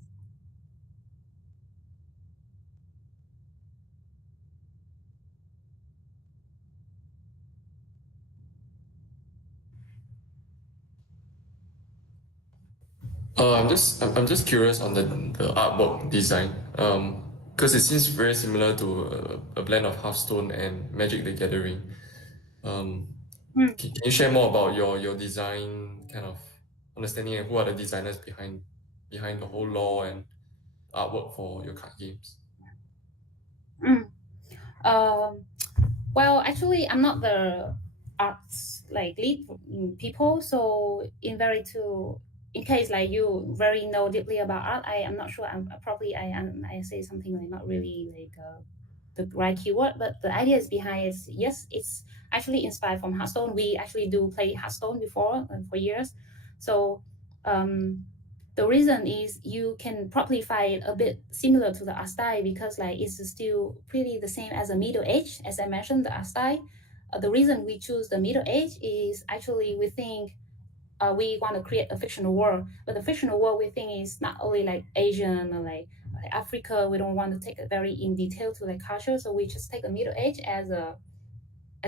I'm just curious on the artwork design. Because it seems very similar to a blend of Hearthstone and Magic the Gathering. Can you share more about your design kind of understanding, and who are the designers behind the whole lore and artwork for your card games? Well, actually, I'm not the arts like lead people, so in case like you very know deeply about art, I'm not sure. I say something like not really like the right keyword, but the ideas behind it, yes, it's actually inspired from Hearthstone. We actually do play Hearthstone before for years, so the reason is you can probably find it a bit similar to the art style, because like it's still pretty the same as a Middle Age, as I mentioned, the art style. The reason we choose the Middle Age is actually we think we want to create a fictional world, but the fictional world we think is not only like Asian or like Africa. We don't want to take it very in detail to like culture, so we just take the Middle Age as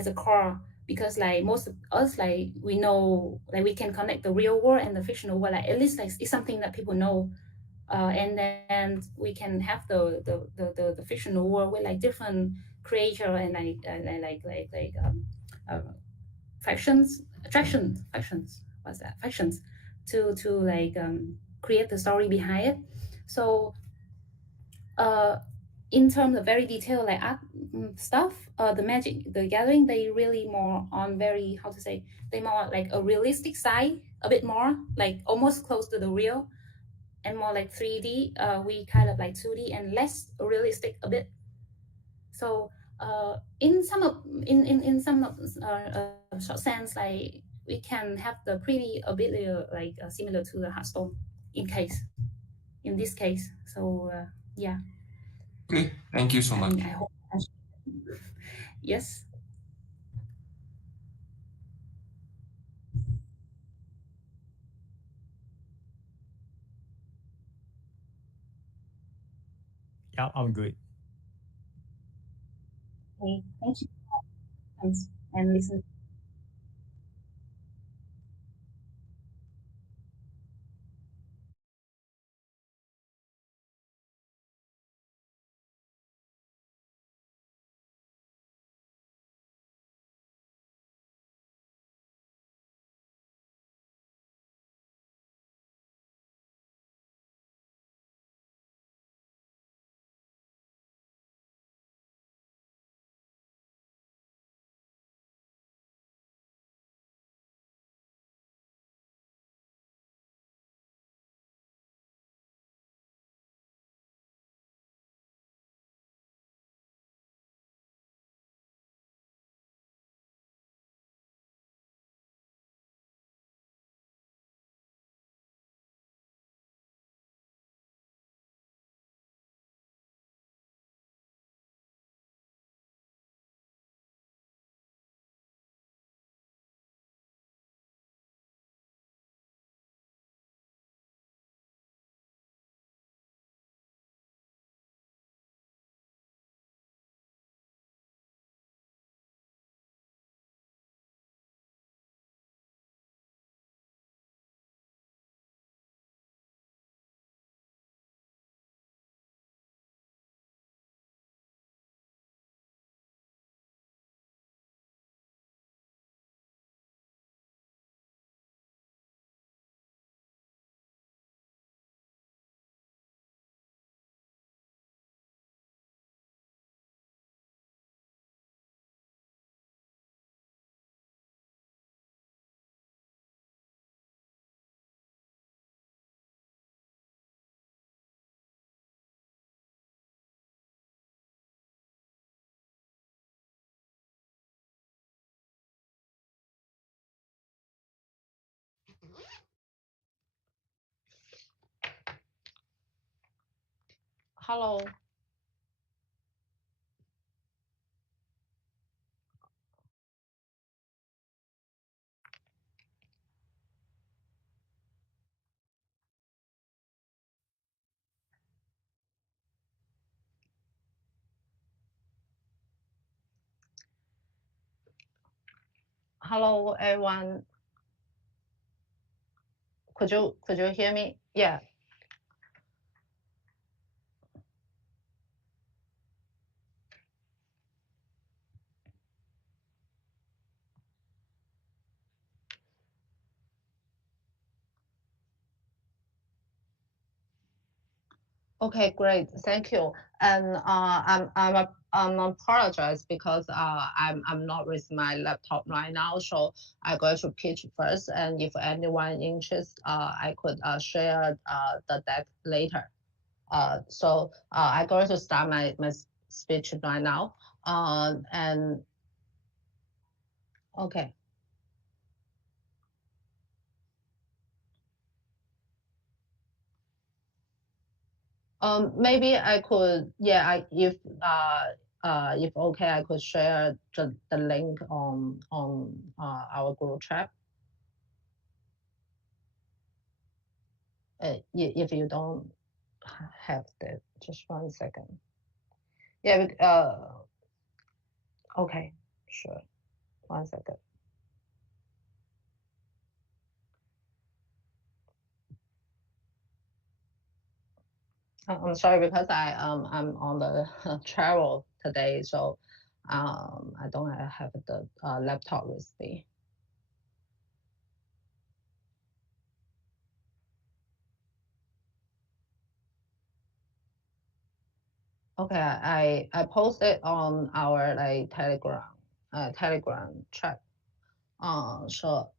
a core, because like most of us, like we know, like we can connect the real world and the fictional world, like at least like it's something that people know, and then we can have the fictional world with like different creature and factions to like create the story behind it. So in terms of very detailed like art stuff, the Magic the Gathering, they really more on very, how to say, they more like a realistic side, a bit more like almost close to the real, and more like 3D. We kind of like 2D and less realistic a bit. So in some of short sense, like we can have the pretty ability like similar to the Hearthstone in this case. So yeah. Okay, thank you so much. I hope. Yes. Yeah, I'm good. Okay, thank you. And listen. Hello. Hello, everyone. Could you hear me? Yeah. Okay, great. Thank you. And I'm apologize because I'm not with my laptop right now, so I'm going to pitch first. And if anyone interested, I could share the deck later. So I'm going to start my speech right now. And okay. Maybe I could, yeah, if okay, I could share the link on our group chat. If you don't have that, just 1 second. Yeah, okay, sure. 1 second. I'm sorry because I'm on the travel today, so I don't have the laptop with me. Okay, I posted on our like Telegram chat. So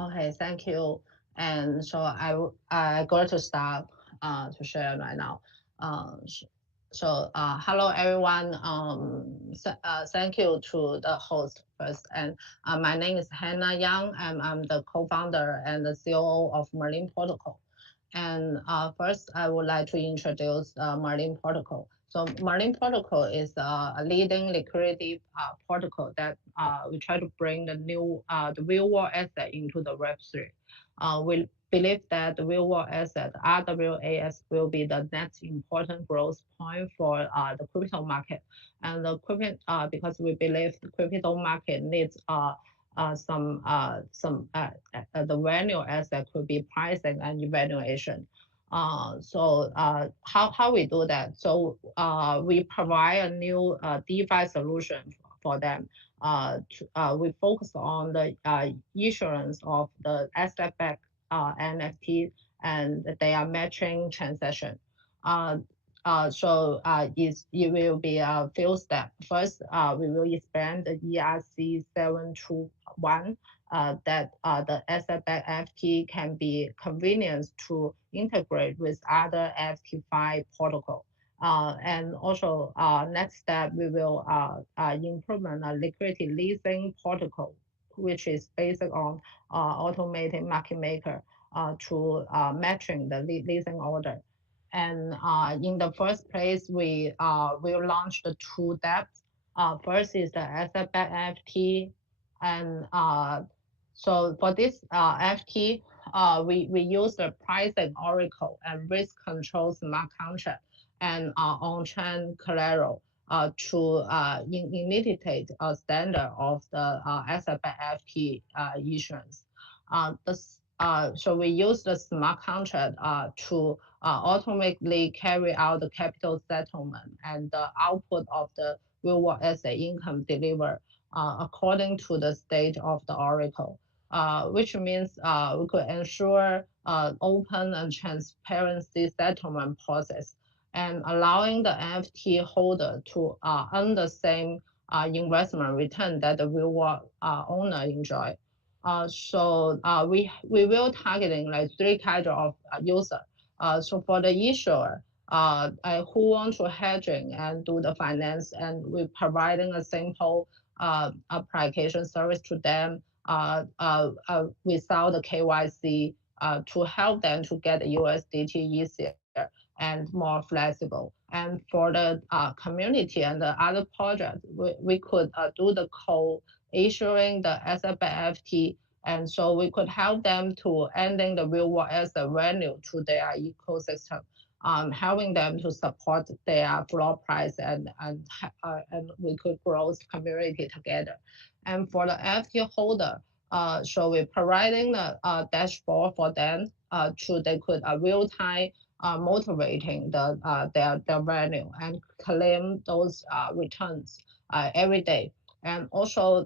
okay, thank you. And so I go to start to share right now. So hello everyone. Thank you to the host first. And my name is Hannah Yang, and I'm the co-founder and the COO of Merlin Protocol. And first, I would like to introduce Merlin Protocol. So Merlin Protocol is a leading liquidity protocol that we try to bring the new the real world asset into the Web3. We believe that the real world asset RWAS will be the next important growth point for the crypto market. And the crypto because we believe the crypto market needs the value asset could be pricing and evaluation. How we do that? So we provide a new DeFi solution for them. We focus on the issuance of the asset-backed NFT, and they are matching transaction. It will be a few steps. First, we will expand the ERC 721 that the asset-backed NFT can be convenient to integrate with other FT5 protocol. And also, next step, we will implement a liquidity leasing protocol, which is based on automated market maker to matching the leasing order. And in the first place, we will launch the two dApps. First is the asset-backed NFT, and so for this FT, we use the pricing Oracle and risk control smart contract and on-chain collateral to imitate a standard of the asset-backed FT issuance. So we use the smart contract to automatically carry out the capital settlement and the output of the real world asset income delivered according to the state of the Oracle, which means we could ensure open and transparency settlement process and allowing the NFT holder to earn the same investment return that the real world owner enjoy. We will targeting like three kinds of user. So for the issuer, who want to hedging and do the finance, and we're providing a simple application service to them without the KYC to help them to get the USDT easier and more flexible. And for the community and the other projects, we could do the co-issuing the asset-backed FT, and so we could help them to ending the real world asset value to their ecosystem, helping them to support their floor price and we could grow the community together. And for the FT holder, so we're providing a dashboard for them they could real time motivating their value and claim those returns every day. And also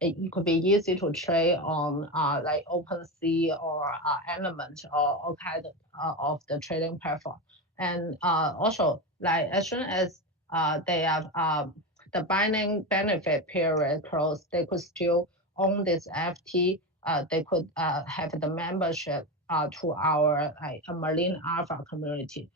it could be easy to trade on like OpenSea or Element or all kind of the trading platform. And also like as soon as they have the binding benefit period closed, they could still own this FT. They could have the membership to our Merlin Alpha community.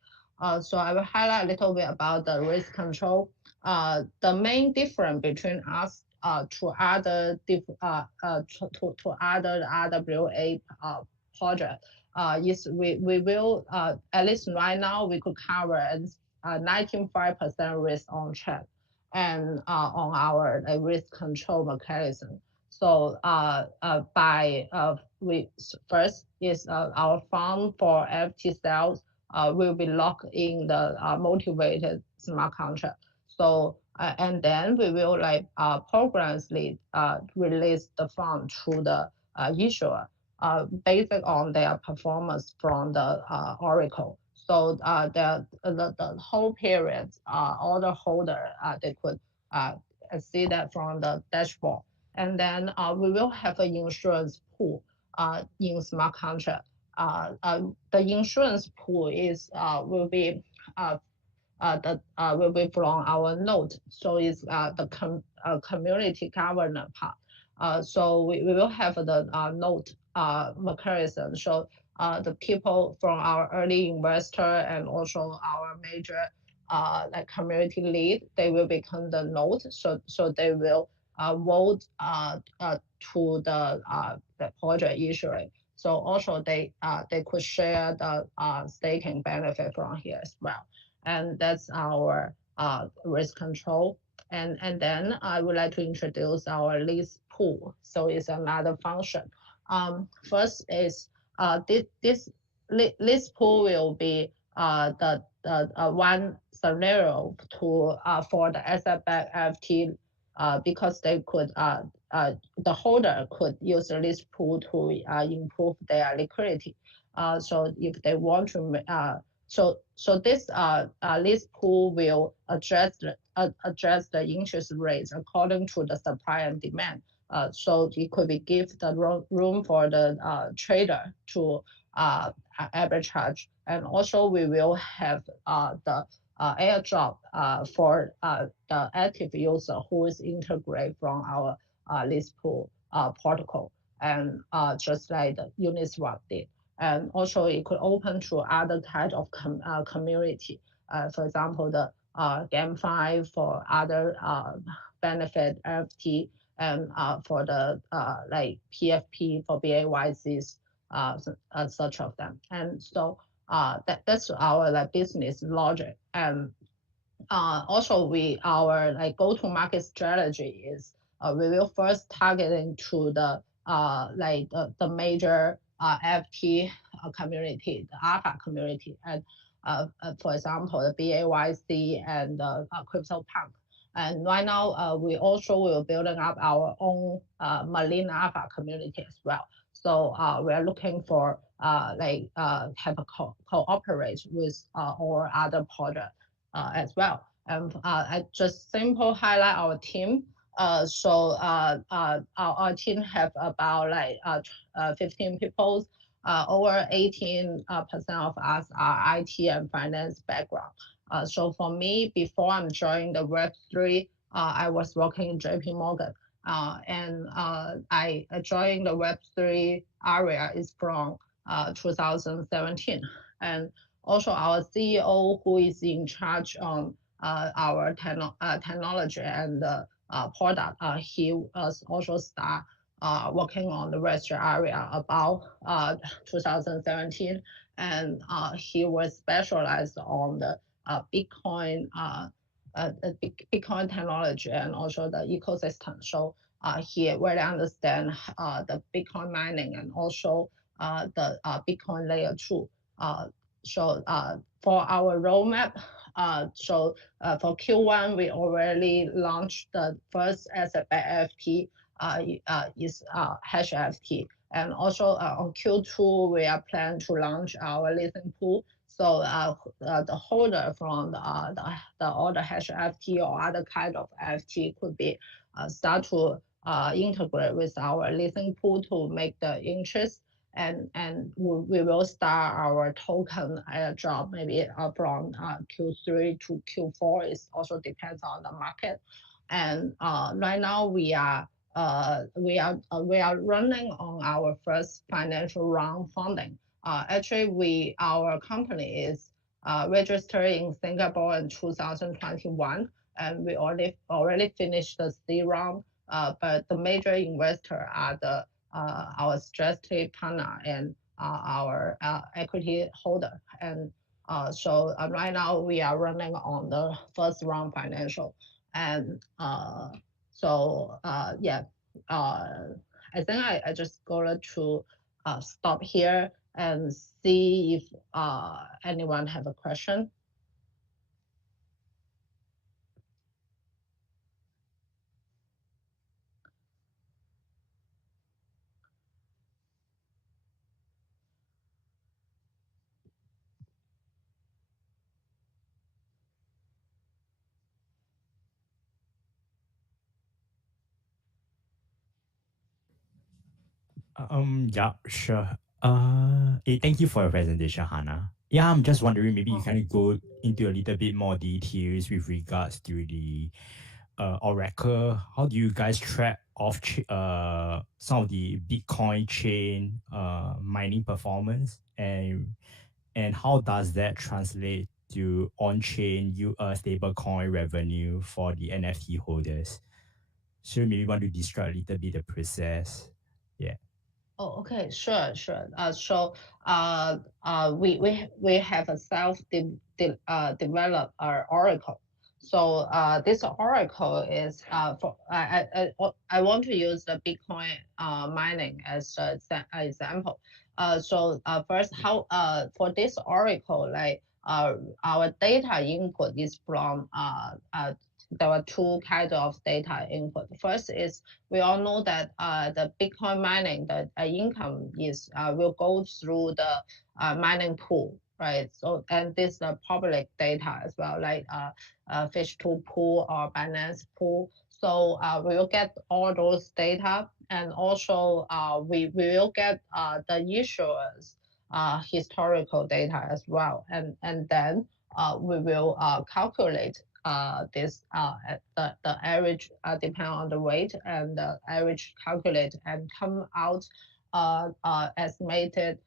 So I will highlight a little bit about the risk control. The main difference between us to other RWA project is we will at least right now we could cover 95% risk on chain and on our risk control mechanism. So we first is our fund for FT sales will be locked in the motivated smart contract. So and then we will like progressively release the fund to the issuer based on their performance from the Oracle. So the whole period, all the holder they could see that from the dashboard. And then we will have an insurance pool in smart contract. The insurance pool is will be from our node, so it's the community governance part. So we will have the node mechanism. So the people from our early investor and also our major like community lead, they will become the node. So they will vote to the project usually. So also they could share the staking benefit from here as well. And that's our risk control. And then I would like to introduce our list pool. So it's another function. First is this list pool will be the one scenario to for the asset-backed NFT because they could the holder could use the list pool to improve their liquidity. So if they want to so this list pool will address the interest rates according to the supply and demand. So it could be give the room for the trader to arbitrage, and also we will have the airdrop for the active user who is integrated from our list pool protocol, and just like the Uniswap did. And also it could open to other type of community. For example, the GameFi for other benefit NFT, and for the like PFP for BAYCs, such of them. And so that's our like business logic. And also our like go-to-market strategy is we will first target into the like the major FT community, the APAC community, and for example the BAYC and CryptoPunk. And right now we also will building up our own Merlin APAC community as well. So we are looking for like have a cooperate with all other projects as well. And I just simple highlight our team. So our team have about like 15 people. Over 18% of us are IT and finance background. So for me, before I'm joining the Web3, I was working in JP Morgan. And I joined the Web3 area is from 2017. And also our CEO, who is in charge on our technology and product, he was also start working on the Web3 area about 2017. And he was specialized on the Bitcoin Bitcoin technology and also the ecosystem. So he really understand the Bitcoin mining and also the Bitcoin layer 2. So for our roadmap, so for Q1, we already launched the first asset-backed FT is hash FT. And also on Q2, we are planning to launch our listing pool. So the holder from the order hash FT or other kind of FT could be start to integrate with our listing pool to make the interest. And we will start our token airdrop maybe from Q3 to Q4. It also depends on the market. And right now we are running on our first financial round funding. Actually, our company is registered in Singapore in 2021, and we already finished the C round. But the major investor are our strategic partner and our equity holder. And so right now we are running on the first round financial. And so yeah, I think I just going to stop here and see if anyone have a question. Yeah, sure. Thank you for your presentation, Hannah. Yeah, I'm just wondering, maybe you can go into a little bit more details with regards to the Oracle. How do you guys track off some of the Bitcoin chain mining performance, and how does that translate to on-chain stablecoin revenue for the NFT holders. So maybe want to describe a little bit the process. Yeah. Oh, okay, sure. We have a developed Oracle. So this Oracle is for I want to use the Bitcoin mining as an example. First, how for this Oracle, like our data input is from there are two kinds of data input. First is we all know that the Bitcoin mining, the income is will go through the mining pool, right? So and this is the public data as well, like Fish2 pool or Binance pool. So we will get all those data, and also we will get the issuers historical data as well, and then we will calculate this the average depend on the weight, and the average calculate and come out estimated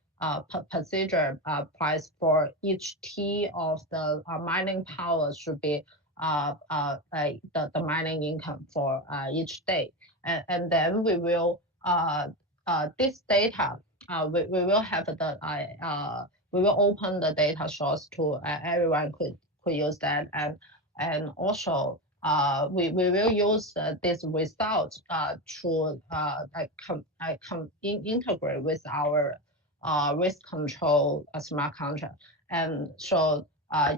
procedure price for each T of the mining power should be like the mining income for each day, and then we will this data we will have the we will open the data source to everyone could use that, and also we will use this result to integrate with our risk control smart contract. And so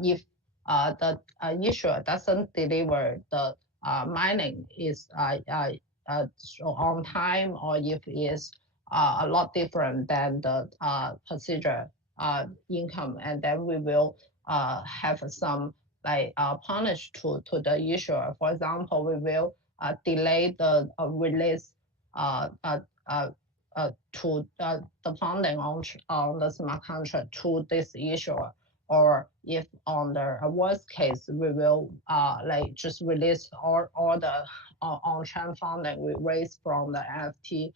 if the issuer doesn't deliver the mining is on time, or if it's a lot different than the procedure income, and then we will have some like punish to the issuer. For example, we will delay the release to the funding on the smart contract to this issuer, or if on the worst case, we will like just release all the on-chain funding we raise from the NFT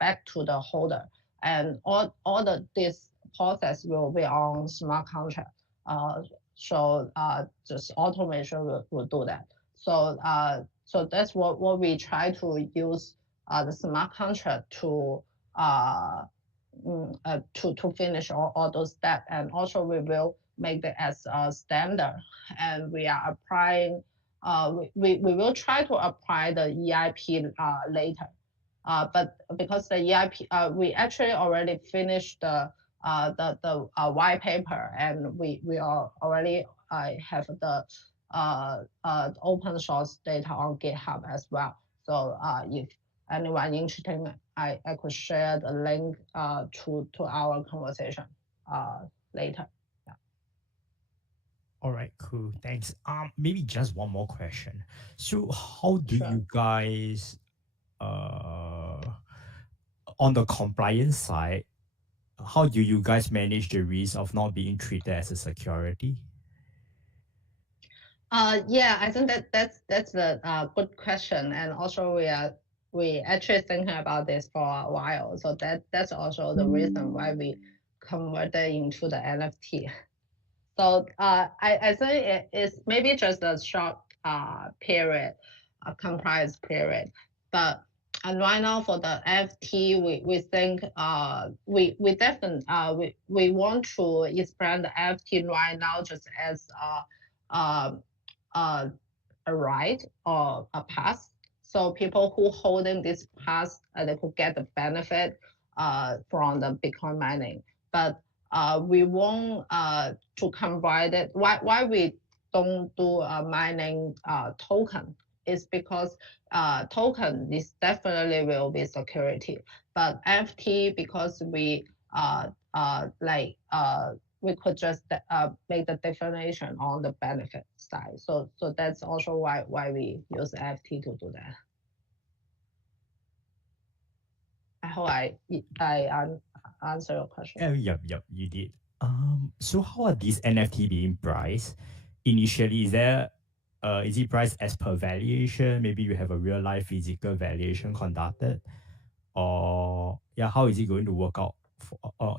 back to the holder, and all this process will be on smart contract. So just automation will do that. So so that's what we try to use the smart contract to finish all those steps, and also we will make it as a standard, and we are applying. We will try to apply the EIP later, but because the EIP we actually already finished the white paper, and we are already have the open source data on GitHub as well. So if anyone interested, I could share the link to our conversation later. Yeah. All right, cool. Thanks. Maybe just one more question. So how do you guys on the compliance side, how do you guys manage the risk of not being treated as a security? Yeah, I think that's a good question, and also we actually thinking about this for a while. So that's also the reason why we converted into the NFT. So I think it's maybe just a short period, a compliance period, but and right now for the NFT, we think we definitely we want to expand the NFT right now just as a right or a pass. So people who holding this pass, they could get the benefit from the Bitcoin mining. But we want to combine it. Why we don't do a mining token is because token is definitely will be security. But NFT, because we we could just make the definition on the benefit side. So that's also why we use NFT to do that. I hope I answer your question. Oh, yep, you did. So how are these NFT being priced? Initially, is it priced as per valuation? Maybe you have a real life physical valuation conducted, or yeah, how is it going to work out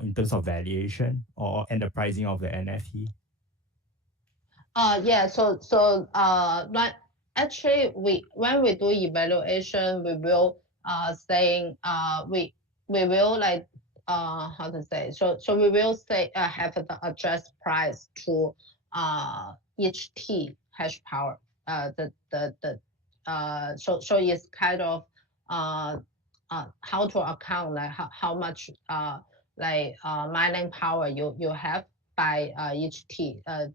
in terms of valuation and the pricing of the NFT? Yeah. Like actually, when we do evaluation, we will saying we will like how to say, so we will say have the adjust price to each T hash power. So it's kind of how to account like how much mining power you have by each THS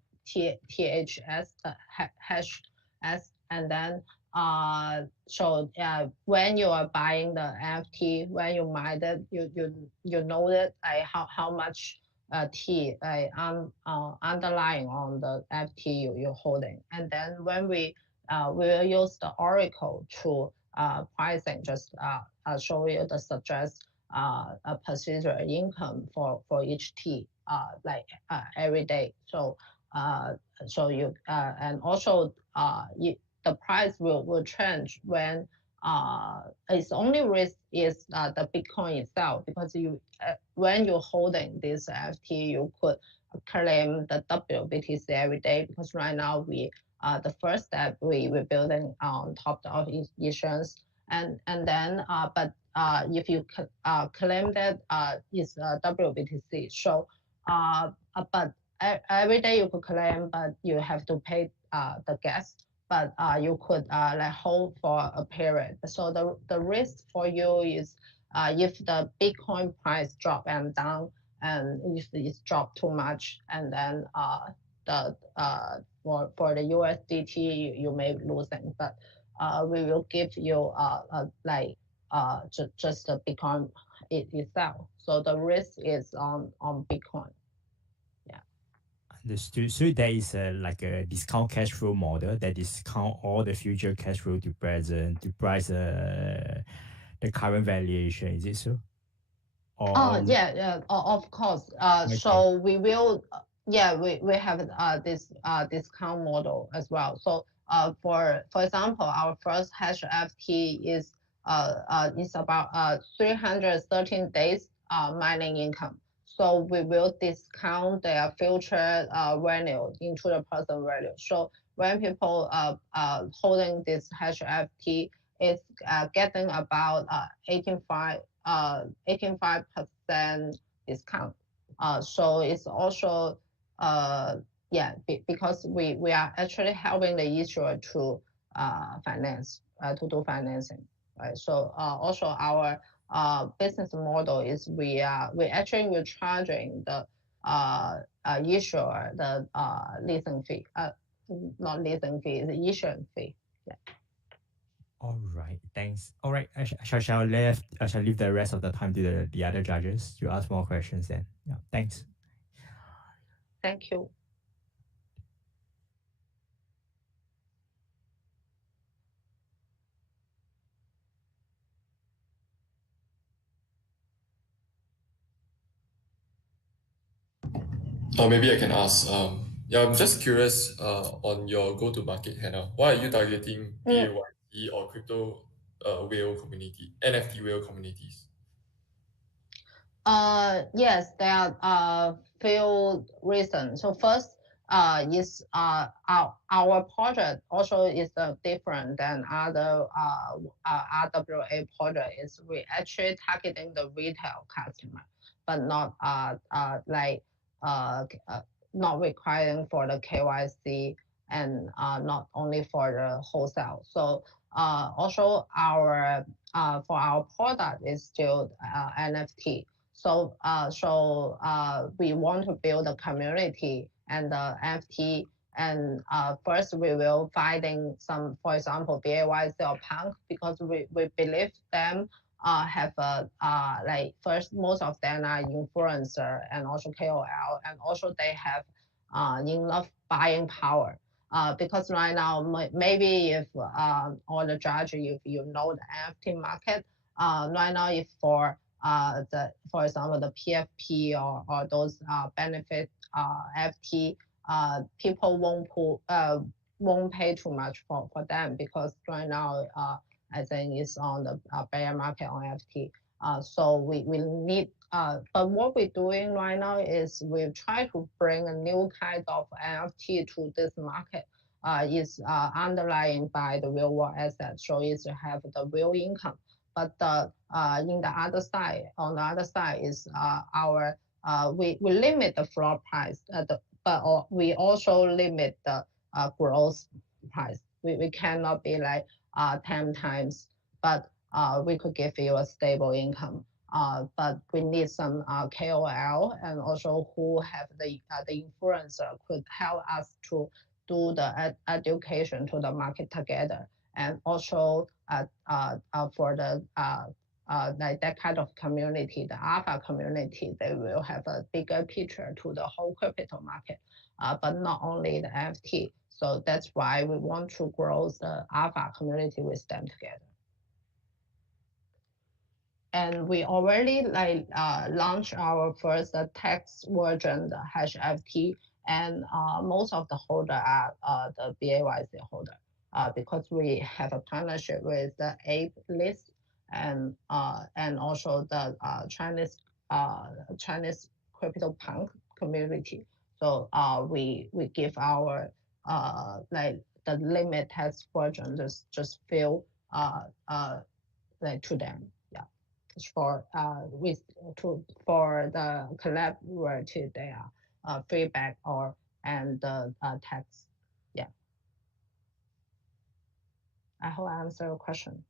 hash S, and then when you are buying the NFT, when you mine it, you know that like how much T underlying on the FT you're holding, and then when we will use the Oracle to pricing, just show you the suggest a procedure income for each T every day. So you and also the price will change when its only risk is the Bitcoin itself, because you when you're holding this FT, you could claim the WBTC every day, because right now we the first step we're building on top of insurance, and then but if you claim that is WBTC, so but every day you could claim, but you have to pay the gas, but you could like hold for a period. So the risk for you is if the Bitcoin price drop and down, and if it's dropped too much, and then for the USDT you may losing, but we will give you just the Bitcoin itself. So the risk is on Bitcoin. Understood. So there is like a discount cash flow model that discount all the future cash flow to present to price the current valuation. Is it so? Yeah, of course. So we will, we have this discount model as well. So for example, our first hash FT is about 313 days mining income. So we will discount their future value into the present value. So when people holding this hash FT, is getting about 18.5% discount. So it's also because we are actually helping the issuer to finance to do financing, right? So also our business model is we actually we're charging the issuer the leasing fee, not leasing fee, the issuance fee. Yeah. All right, thanks. All right, I shall leave the rest of the time to the other judges to ask more questions then. Yeah, thanks. Thank you. Maybe I can ask. I'm just curious on your go-to-market, Hannah. Why are you targeting PAYC or crypto whale community, NFT whale communities? Yes, there are few reasons. So first, is our project also is different than other RWA project. Is we actually targeting the retail customer, but not not requiring for the KYC, and not only for the wholesale. So also our for our product is still NFT. So we want to build a community and the NFT. And first we will finding some, for example, BAYC or Punk, because we believe them have like first, most of them are influencer and also KOL, and also they have enough buying power. Because right now maybe if all the judge, if you know the NFT market, right now if for example the PFP or those benefit FT, people won't pay too much for them, because right now I think it's on the bear market on FT. So we need, but what we're doing right now is we try to bring a new kind of NFT to this market. Is underlying by the real world asset, so it's to have the real income. But in the other side, on the other side is our we limit the floor price, but we also limit the growth price. We cannot be like 10 times, but we could give you a stable income. But we need some KOL and also who have the influencer could help us to do the education to the market together. And also for the like that kind of community, the alpha community, they will have a bigger picture to the whole crypto market, but not only the NFT. So that's why we want to grow the alpha community with them together. And we already like launched our first text version, the #FT, and most of the holder are the BAYC holder because we have a partnership with the APAC and also the Chinese crypto punk community. So we give our like the limit text version just fill like to them. Yeah, for for the collaborative their feedback or and the text. Yeah. I hope I answer your question.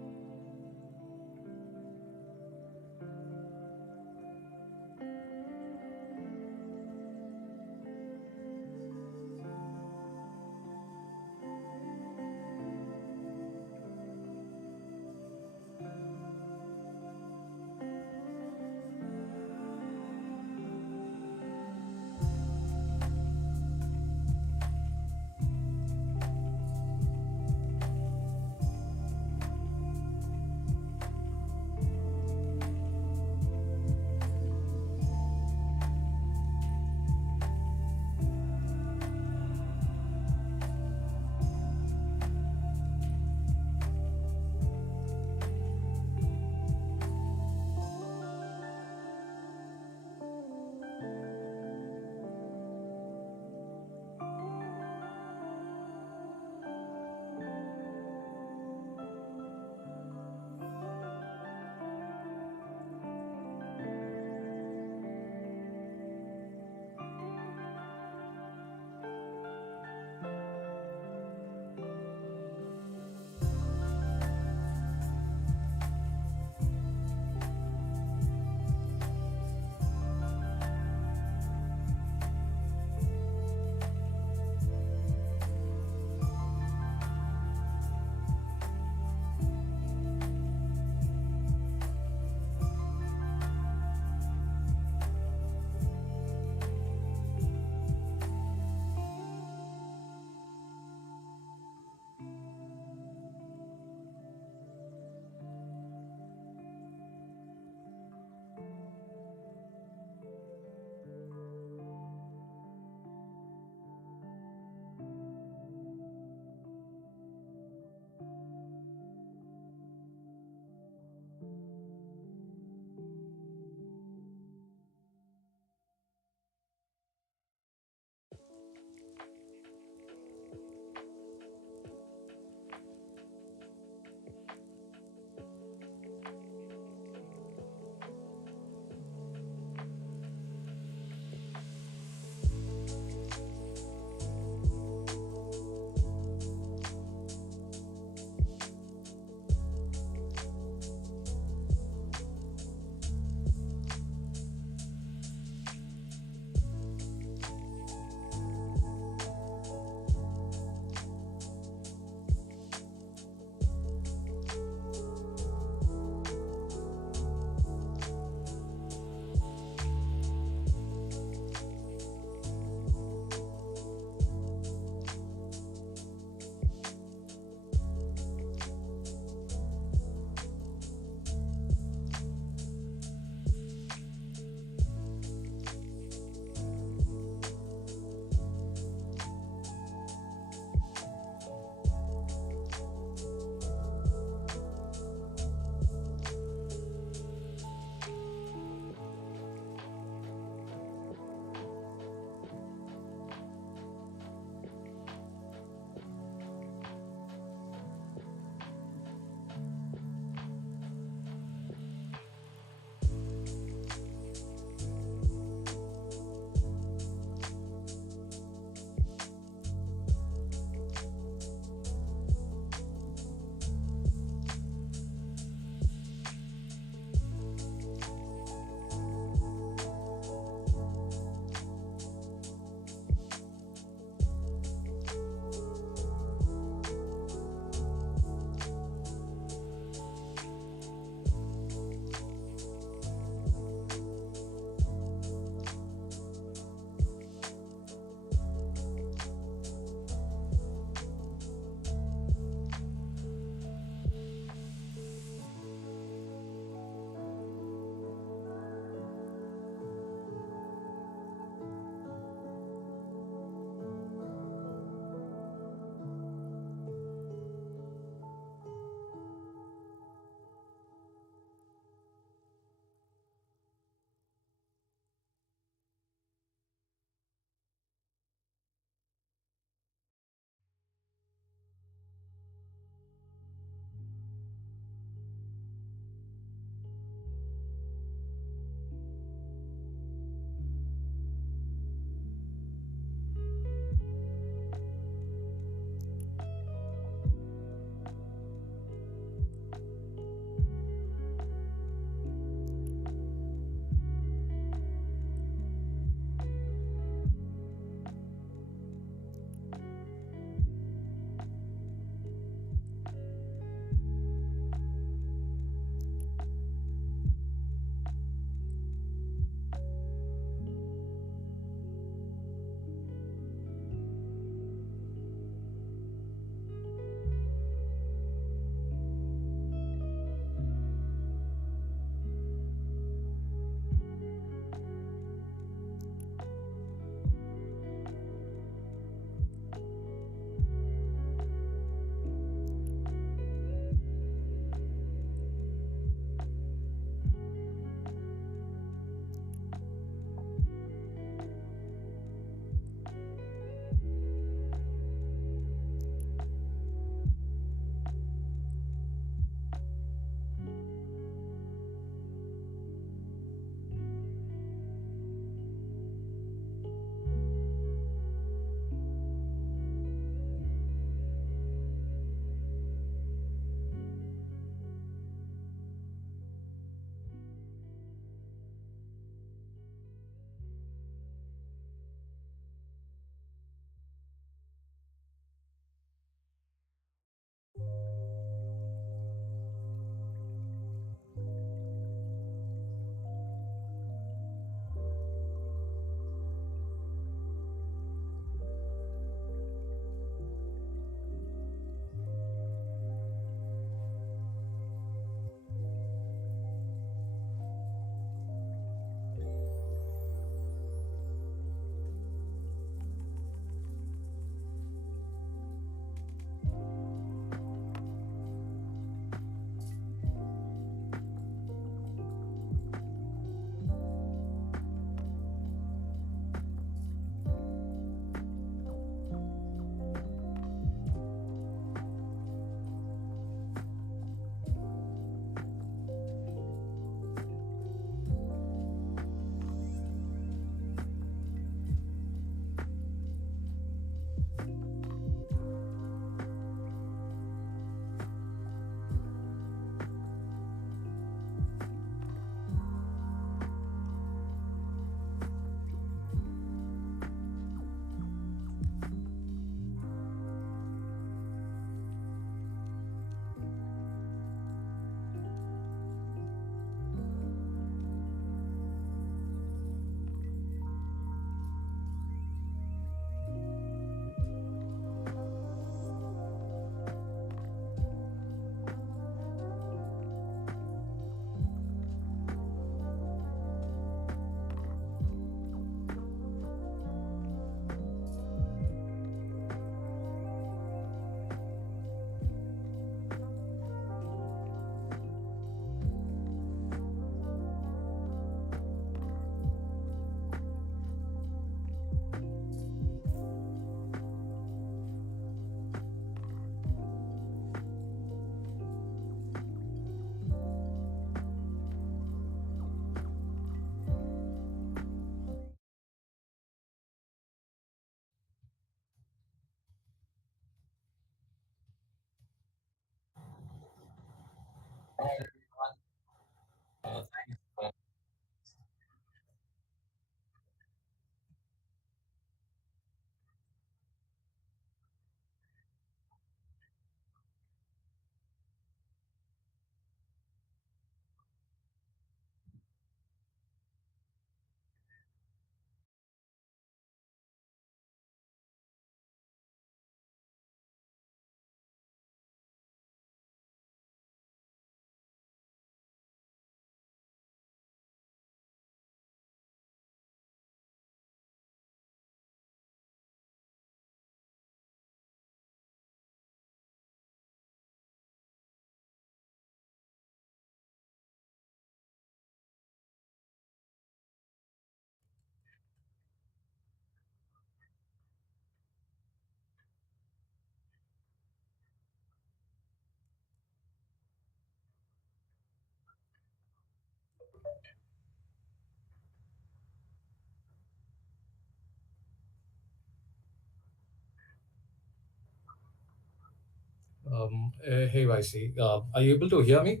Hey, YC, are you able to hear me?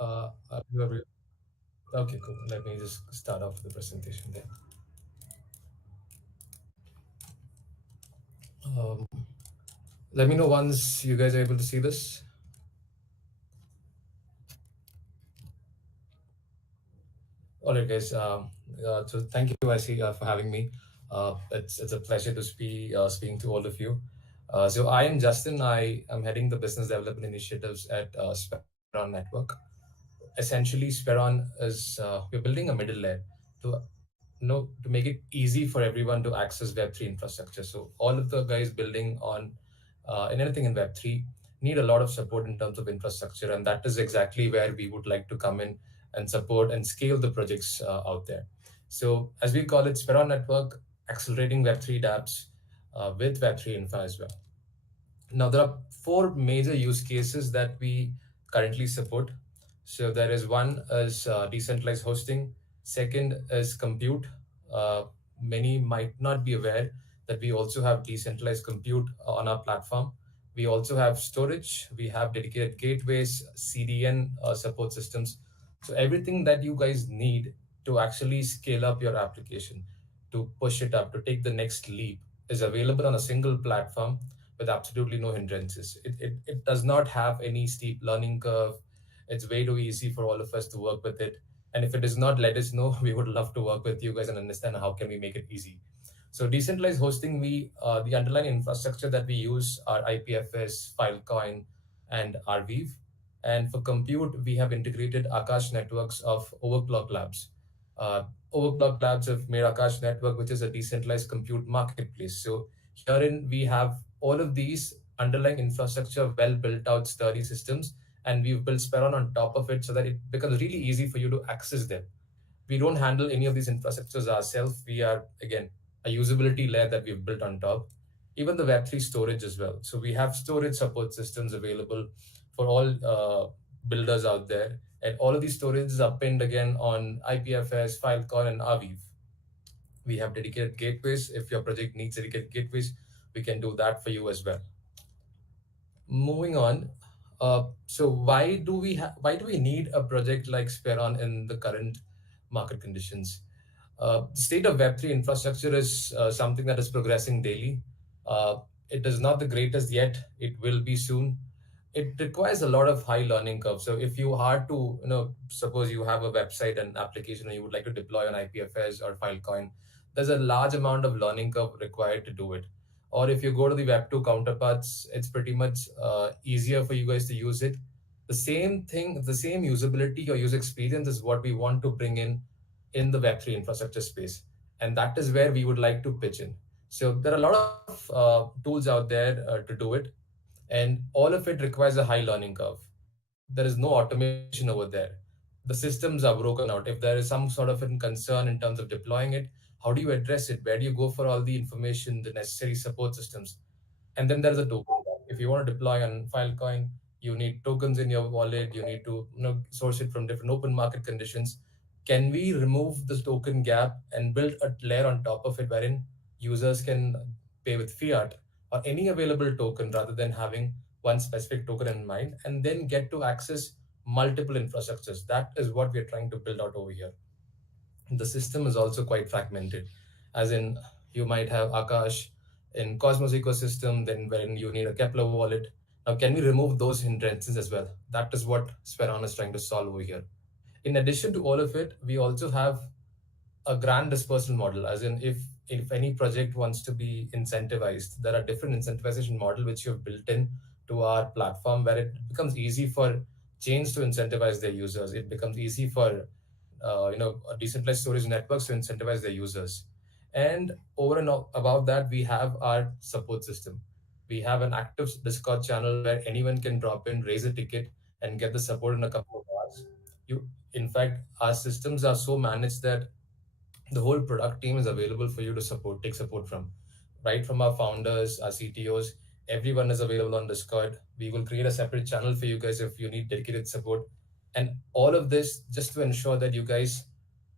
Okay, cool. Let me just start off the presentation there. Let me know once you guys are able to see this. All right, guys. So thank you, YC, for having me. It's a pleasure to speaking to all of you. So I am Justin. I am heading the business development initiatives at Speron Network. Essentially, Speron is we're building a middle layer to to make it easy for everyone to access Web3 infrastructure. So all of the guys building on in anything in Web3 need a lot of support in terms of infrastructure, and that is exactly where we would like to come in and support and scale the projects out there. So as we call it, Speron Network, accelerating Web3 dApps with Web3 infra as well. Now, there are four major use cases that we currently support. So there is one is decentralized hosting. Second is compute. Many might not be aware that we also have decentralized compute on our platform. We also have storage. We have dedicated gateways, CDN support systems. So everything that you guys need to actually scale up your application, to push it up, to take the next leap, is available on a single platform with absolutely no hindrances. It does not have any steep learning curve. It's way too easy for all of us to work with it. And if it is not, let us know. We would love to work with you guys and understand how can we make it easy. So decentralized hosting, the underlying infrastructure that we use are IPFS, Filecoin, and Arweave. And for compute, we have integrated Akash networks of Overclock Labs. Overclock Labs have made Akash Network, which is a decentralized compute marketplace. So herein we have all of these underlying infrastructure, well built out, sturdy systems, and we've built Speron on top of it so that it becomes really easy for you to access them. We don't handle any of these infrastructures ourselves. We are, again, a usability layer that we've built on top. Even the Web3 storage as well. So we have storage support systems available for all builders out there. And all of these storages are pinned again on IPFS, Filecoin, and Arweave. We have dedicated gateways. If your project needs dedicated gateways, we can do that for you as well. Moving on. So why do we need a project like Speron in the current market conditions? The state of Web3 infrastructure is something that is progressing daily. It is not the greatest yet. It will be soon. It requires a lot of high learning curve. So if you are to, suppose you have a website and application and you would like to deploy on IPFS or Filecoin, there's a large amount of learning curve required to do it. Or if you go to the Web2 counterparts, it's pretty much easier for you guys to use it. The same thing, the same usability or user experience is what we want to bring in the Web3 infrastructure space. And that is where we would like to pitch in. So there are a lot of tools out there to do it. And all of it requires a high learning curve. There is no automation over there. The systems are broken out. If there is some sort of a concern in terms of deploying it, how do you address it? Where do you go for all the information, the necessary support systems? And then there's a token. If you want to deploy on Filecoin, you need tokens in your wallet. You need to source it from different open market conditions. Can we remove this token gap and build a layer on top of it wherein users can pay with fiat or any available token rather than having one specific token in mind, and then get to access multiple infrastructures. That is what we're trying to build out over here. The system is also quite fragmented, as in you might have Akash in Cosmos ecosystem, then wherein you need a Kepler wallet. Now, can we remove those hindrances as well? That is what Speron is trying to solve over here. In addition to all of it, we also have a grand dispersal model, as in if any project wants to be incentivized, there are different incentivization model which you have built in to our platform, where it becomes easy for chains to incentivize their users. It becomes easy for decentralized storage networks to incentivize their users. And over and above that, we have our support system. We have an active Discord channel where anyone can drop in, raise a ticket, and get the support in a couple of hours. In fact, our systems are so managed that the whole product team is available for you to take support from. Right from our founders, our CTOs, everyone is available on Discord. We will create a separate channel for you guys if you need dedicated support. And all of this just to ensure that you guys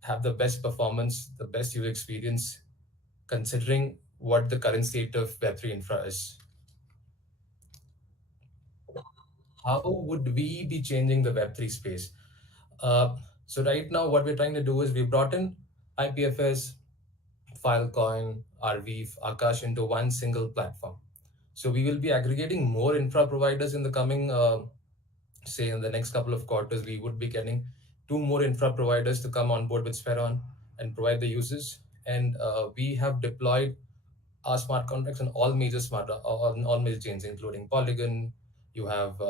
have the best performance, the best user experience, considering what the current state of Web3 infra is. How would we be changing the Web3 space? So right now, what we're trying to do is we brought in IPFS, Filecoin, Arweave, Akash into one single platform. So we will be aggregating more infra providers in the coming, say in the next couple of quarters. We would be getting 2 more infra providers to come on board with Speron and provide the users. And we have deployed our smart contracts on all major all major chains, including Polygon. You have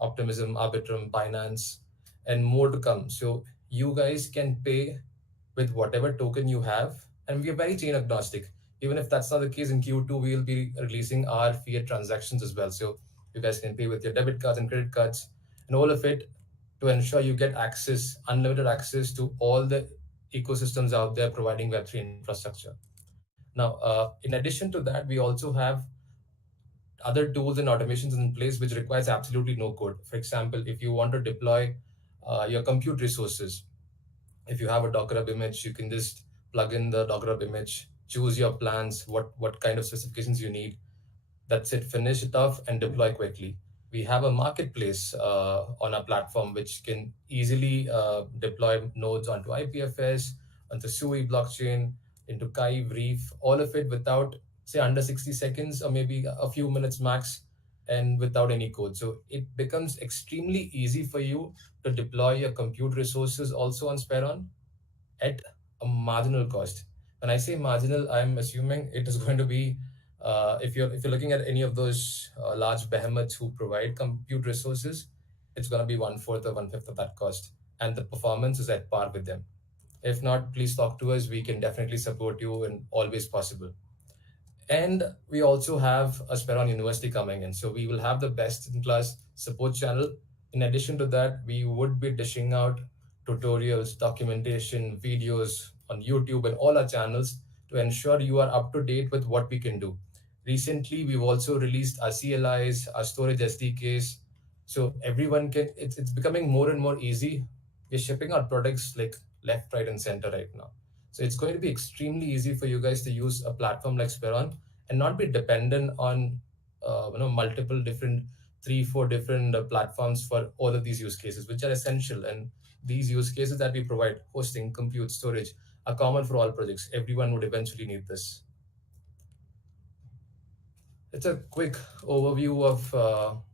Optimism, Arbitrum, Binance, and more to come. So you guys can pay with whatever token you have, and we are very chain agnostic. Even if that's not the case, in Q2 we will be releasing our fiat transactions as well. So you guys can pay with your debit cards and credit cards and all of it, to ensure you get access, unlimited access to all the ecosystems out there providing Web3 infrastructure. Now, in addition to that, we also have other tools and automations in place which requires absolutely no code. For example, if you want to deploy your compute resources, if you have a Docker Hub image, you can just plug in the Docker Hub image, choose your plans, what kind of specifications you need. That's it, finish it off and deploy quickly. We have a marketplace on our platform which can easily deploy nodes onto IPFS, onto Sui blockchain, into Kive, Reef, all of it without, say, under 60 seconds or maybe a few minutes max, and without any code. So it becomes extremely easy for you to deploy your compute resources also on Speron at a marginal cost. When I say marginal, I'm assuming it is going to be, if you're looking at any of those large behemoths who provide compute resources, it's going to be 1/4 or 1/5 of that cost, and the performance is at par with them. If not, please talk to us. We can definitely support you in all ways possible. And we also have a Speron University coming in. So we will have the best in class support channel. In addition to that, we would be dishing out tutorials, documentation, videos on YouTube and all our channels to ensure you are up to date with what we can do. Recently, we've also released our CLIs, our storage SDKs. So everyone can, it's becoming more and more easy. We're shipping our products like left, right, and center right now. So it's going to be extremely easy for you guys to use a platform like Speron and not be dependent on multiple different 3-4 different platforms for all of these use cases, which are essential. And these use cases that we provide, hosting, compute, storage, are common for all projects. Everyone would eventually need this. It's a quick overview of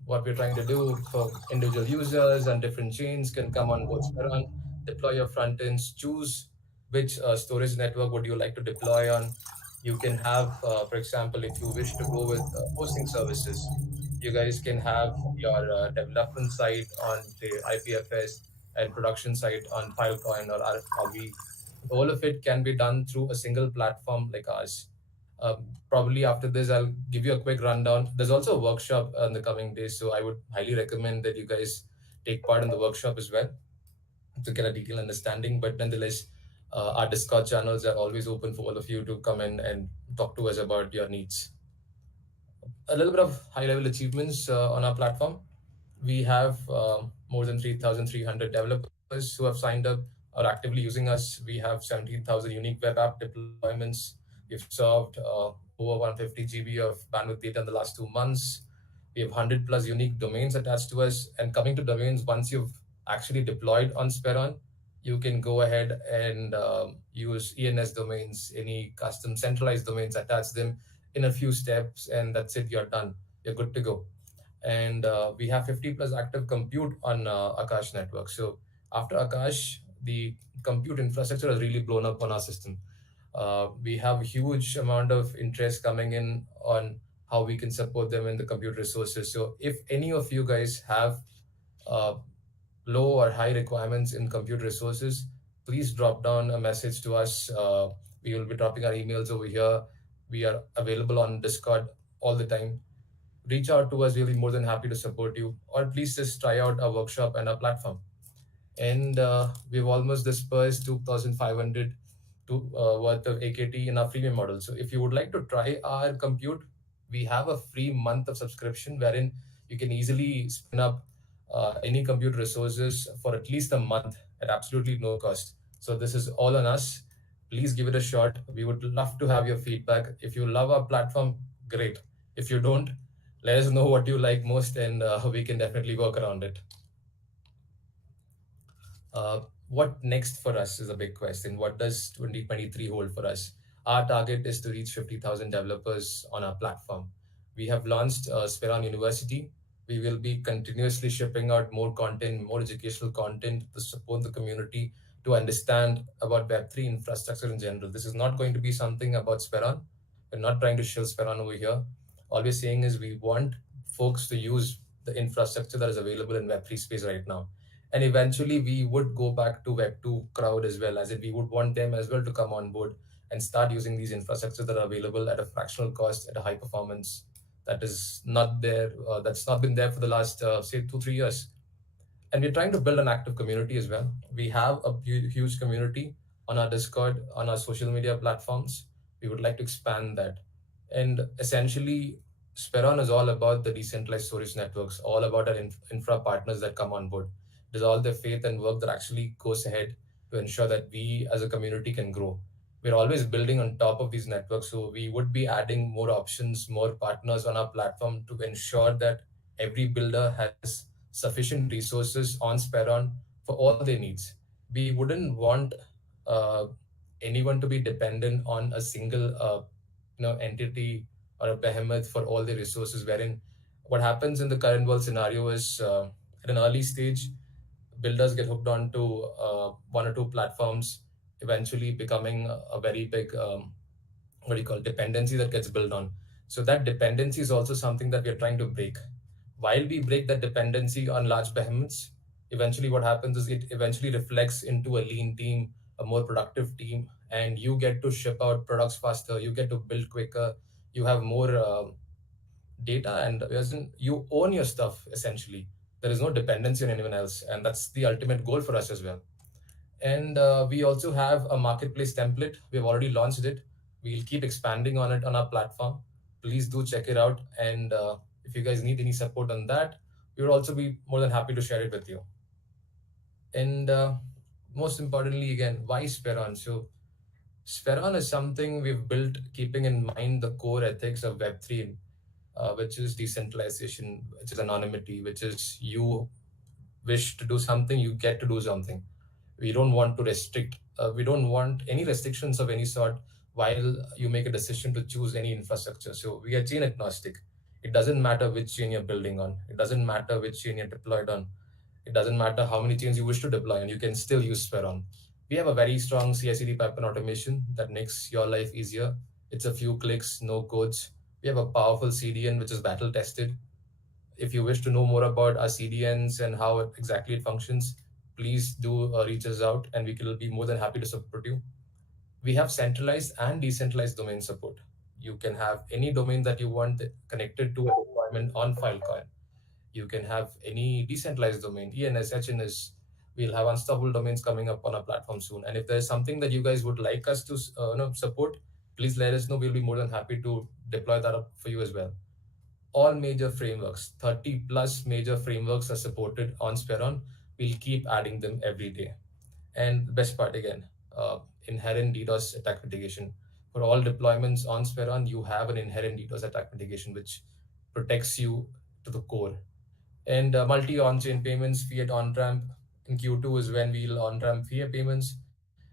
what we're trying to do for individual users, and different chains can come on board Speron, deploy your front ends, choose which storage network would you like to deploy on. You can have, for example, if you wish to go with hosting services, you guys can have your development site on the IPFS and production site on Filecoin or Arweave. All of it can be done through a single platform like ours. Probably after this, I'll give you a quick rundown. There's also a workshop in the coming days, so I would highly recommend that you guys take part in the workshop as well to get a detailed understanding. But nonetheless, our Discord channels are always open for all of you to come in and talk to us about your needs. A little bit of high-level achievements on our platform. We have more than 3,300 developers who have signed up or actively using us. We have 17,000 unique web app deployments. We've served over 150 GB of bandwidth data in the last 2 months. We have 100 plus unique domains attached to us. And coming to domains, once you've actually deployed on Speron, you can go ahead and use ENS domains, any custom centralized domains, attach them in a few steps, and that's it, you're done. You're good to go. And we have 50 plus active compute on Akash network. So after Akash, the compute infrastructure has really blown up on our system. We have a huge amount of interest coming in on how we can support them in the compute resources. So if any of you guys have low or high requirements in compute resources, please drop down a message to us. We will be dropping our emails over here. We are available on Discord all the time. Reach out to us. We'll be more than happy to support you, or at least just try out our workshop and our platform. And we've almost dispersed 2,500 worth of AKT in our freemium model. So if you would like to try our compute, we have a free month of subscription wherein you can easily spin up any compute resources for at least a month at absolutely no cost. So this is all on us. Please give it a shot. We would love to have your feedback. If you love our platform, great. If you don't, let us know what you like most, and we can definitely work around it. What next for us is a big question. What does 2023 hold for us? Our target is to reach 50,000 developers on our platform. We have launched Speron University. We will be continuously shipping out more content, more educational content to support the community to understand about Web3 infrastructure in general. This is not going to be something about Speron. We're not trying to shill Speron over here. All we're saying is we want folks to use the infrastructure that is available in Web3 space right now. And eventually we would go back to Web2 crowd as well, as in we would want them as well to come on board and start using these infrastructures that are available at a fractional cost, at a high performance that is not there, that's not been there for the last, say, 2-3 years. And we're trying to build an active community as well. We have a huge community on our Discord, on our social media platforms. We would like to expand that. And essentially, Speron is all about the decentralized storage networks, all about our infra partners that come on board. It is all the faith and work that actually goes ahead to ensure that we as a community can grow. We're always building on top of these networks, so we would be adding more options, more partners on our platform to ensure that every builder has sufficient resources on Speron for all their needs. We wouldn't want anyone to be dependent on a single entity or a behemoth for all the resources, wherein what happens in the current world scenario is at an early stage, builders get hooked on to one or two platforms, eventually becoming a very big, dependency that gets built on. So that dependency is also something that we are trying to break. While we break that dependency on large behemoths, eventually what happens is it eventually reflects into a lean team, a more productive team, and you get to ship out products faster, you get to build quicker, you have more data, and you own your stuff essentially. There is no dependency on anyone else, and that's the ultimate goal for us as well. And we also have a marketplace template. We've already launched it. We'll keep expanding on it on our platform. Please do check it out. And if you guys need any support on that, we would also be more than happy to share it with you. And most importantly, again, why Speron? So Speron is something we've built keeping in mind the core ethics of Web3, which is decentralization, which is anonymity, which is you wish to do something, you get to do something. We don't want to restrict, we don't want any restrictions of any sort while you make a decision to choose any infrastructure. So we are chain agnostic. It doesn't matter which chain you're building on. It doesn't matter which chain you're deployed on. It doesn't matter how many chains you wish to deploy, and you can still use Speron. We have a very strong CI/CD pipeline automation that makes your life easier. It's a few clicks, no codes. We have a powerful CDN, which is battle tested. If you wish to know more about our CDNs and how exactly it functions, please do reach us out, and we will be more than happy to support you. We have centralized and decentralized domain support. You can have any domain that you want connected to a deployment on Filecoin. You can have any decentralized domain, ENS, HNS. We'll have unstoppable domains coming up on our platform soon. And if there's something that you guys would like us to support, please let us know. We'll be more than happy to deploy that up for you as well. All major frameworks, 30 plus major frameworks are supported on Speron. We'll keep adding them every day. And the best part again, inherent DDoS attack mitigation. For all deployments on Speron, you have an inherent DDoS attack mitigation, which protects you to the core. And multi on-chain payments, fiat on-ramp in Q2 is when we'll on-ramp fiat payments.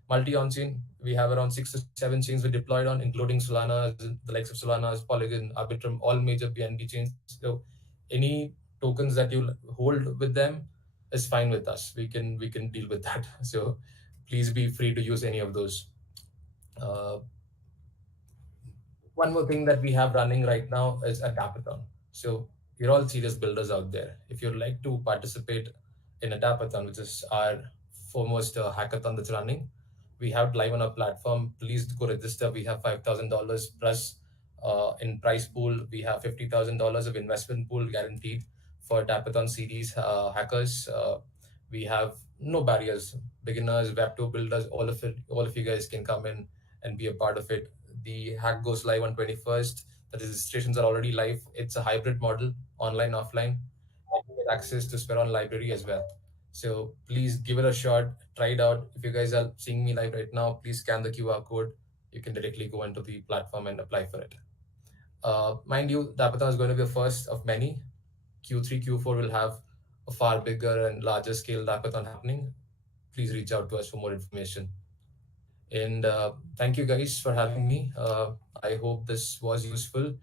Multi on-chain, we have around 6 to 7 chains we deployed on, including Solana, the likes of Solana, Polygon, Arbitrum, all major BNB chains. So any tokens that you hold with them is fine with us. We can deal with that. So please be free to use any of those. One more thing that we have running right now is a hackathon. So you're all serious builders out there. If you'd like to participate in a hackathon, which is our foremost hackathon that's running, we have it live on our platform. Please go register. We have $5,000 plus in prize pool. We have $50,000 of investment pool guaranteed for hackathon series hackers. We have no barriers. Beginners, Web2 builders, all of you guys can come in and be a part of it. The hack goes live on 21st. The registrations are already live. It's a hybrid model, online, offline. And you get access to Speron library as well. So please give it a shot, try it out. If you guys are seeing me live right now, please scan the QR code. You can directly go into the platform and apply for it. Mind you, the hackathon is going to be the first of many. Q3, Q4 will have a far bigger and larger scale hackathon happening. Please reach out to us for more information. And thank you guys for having me. I hope this was useful.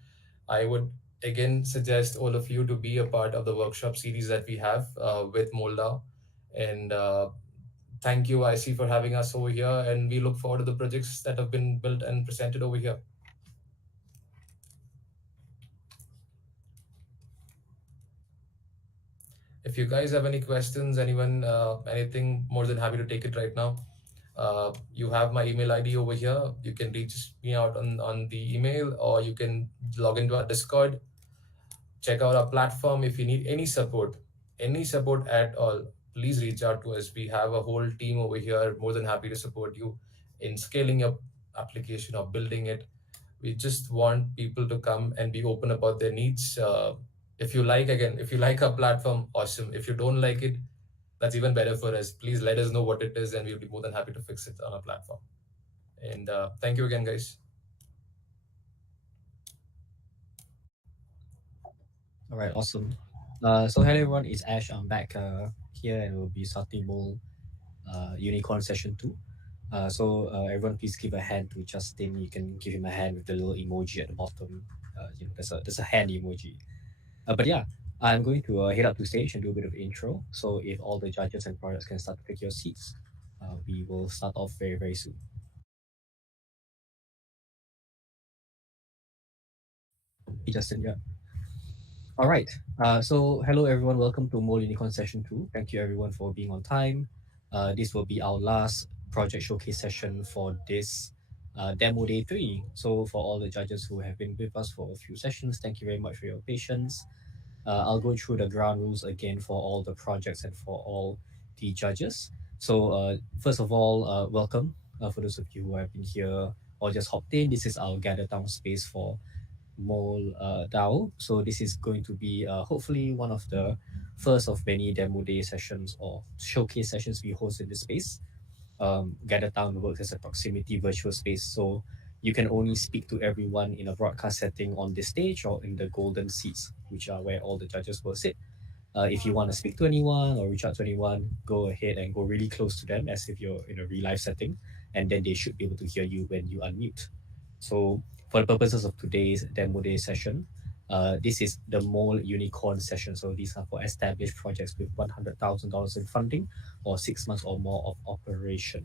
I would again suggest all of you to be a part of the workshop series that we have with MoleDAO. And thank you, IC, for having us over here. And we look forward to the projects that have been built and presented over here. If you guys have any questions, anyone, anything, more than happy to take it right now. You have my email ID over here. You can reach me out on the email, or you can log into our Discord. Check out our platform. If you need any support at all, please reach out to us. We have a whole team over here, more than happy to support you in scaling your application or building it. We just want people to come and be open about their needs. If you like our platform, awesome. If you don't like it, that's even better for us. Please let us know what it is, and we'll be more than happy to fix it on our platform. And thank you again, guys. All right, awesome. So hello everyone, it's Ash. I'm back here, and we'll be starting MoleUnicorn session 2. So everyone, please give a hand to Justin. You can give him a hand with the little emoji at the bottom. There's a hand emoji. But yeah, I'm going to head up to stage and do a bit of intro. So if all the judges and products can start to take your seats, we will start off very, very soon. Hey, Justin, yeah. All right. So hello everyone. Welcome to MoleUnicorn session 2. Thank you everyone for being on time. This will be our last project showcase session for this demo day 3. So for all the judges who have been with us for a few sessions, thank you very much for your patience. I'll go through the ground rules again for all the projects and for all the judges. So first of all, welcome for those of you who have been here or just hopped in. This is our gather town space for MoleDAO. So this is going to be hopefully one of the first of many demo day sessions or showcase sessions we host in this space. Gather Town works as a proximity virtual space, so you can only speak to everyone in a broadcast setting on this stage or in the golden seats, which are where all the judges will sit. If you want to speak to anyone or reach out to anyone, go ahead and go really close to them as if you're in a real life setting, and then they should be able to hear you when you unmute. So for the purposes of today's demo day session, this is the MoleUnicorn session. So these are for established projects with $100,000 in funding or 6 months or more of operation.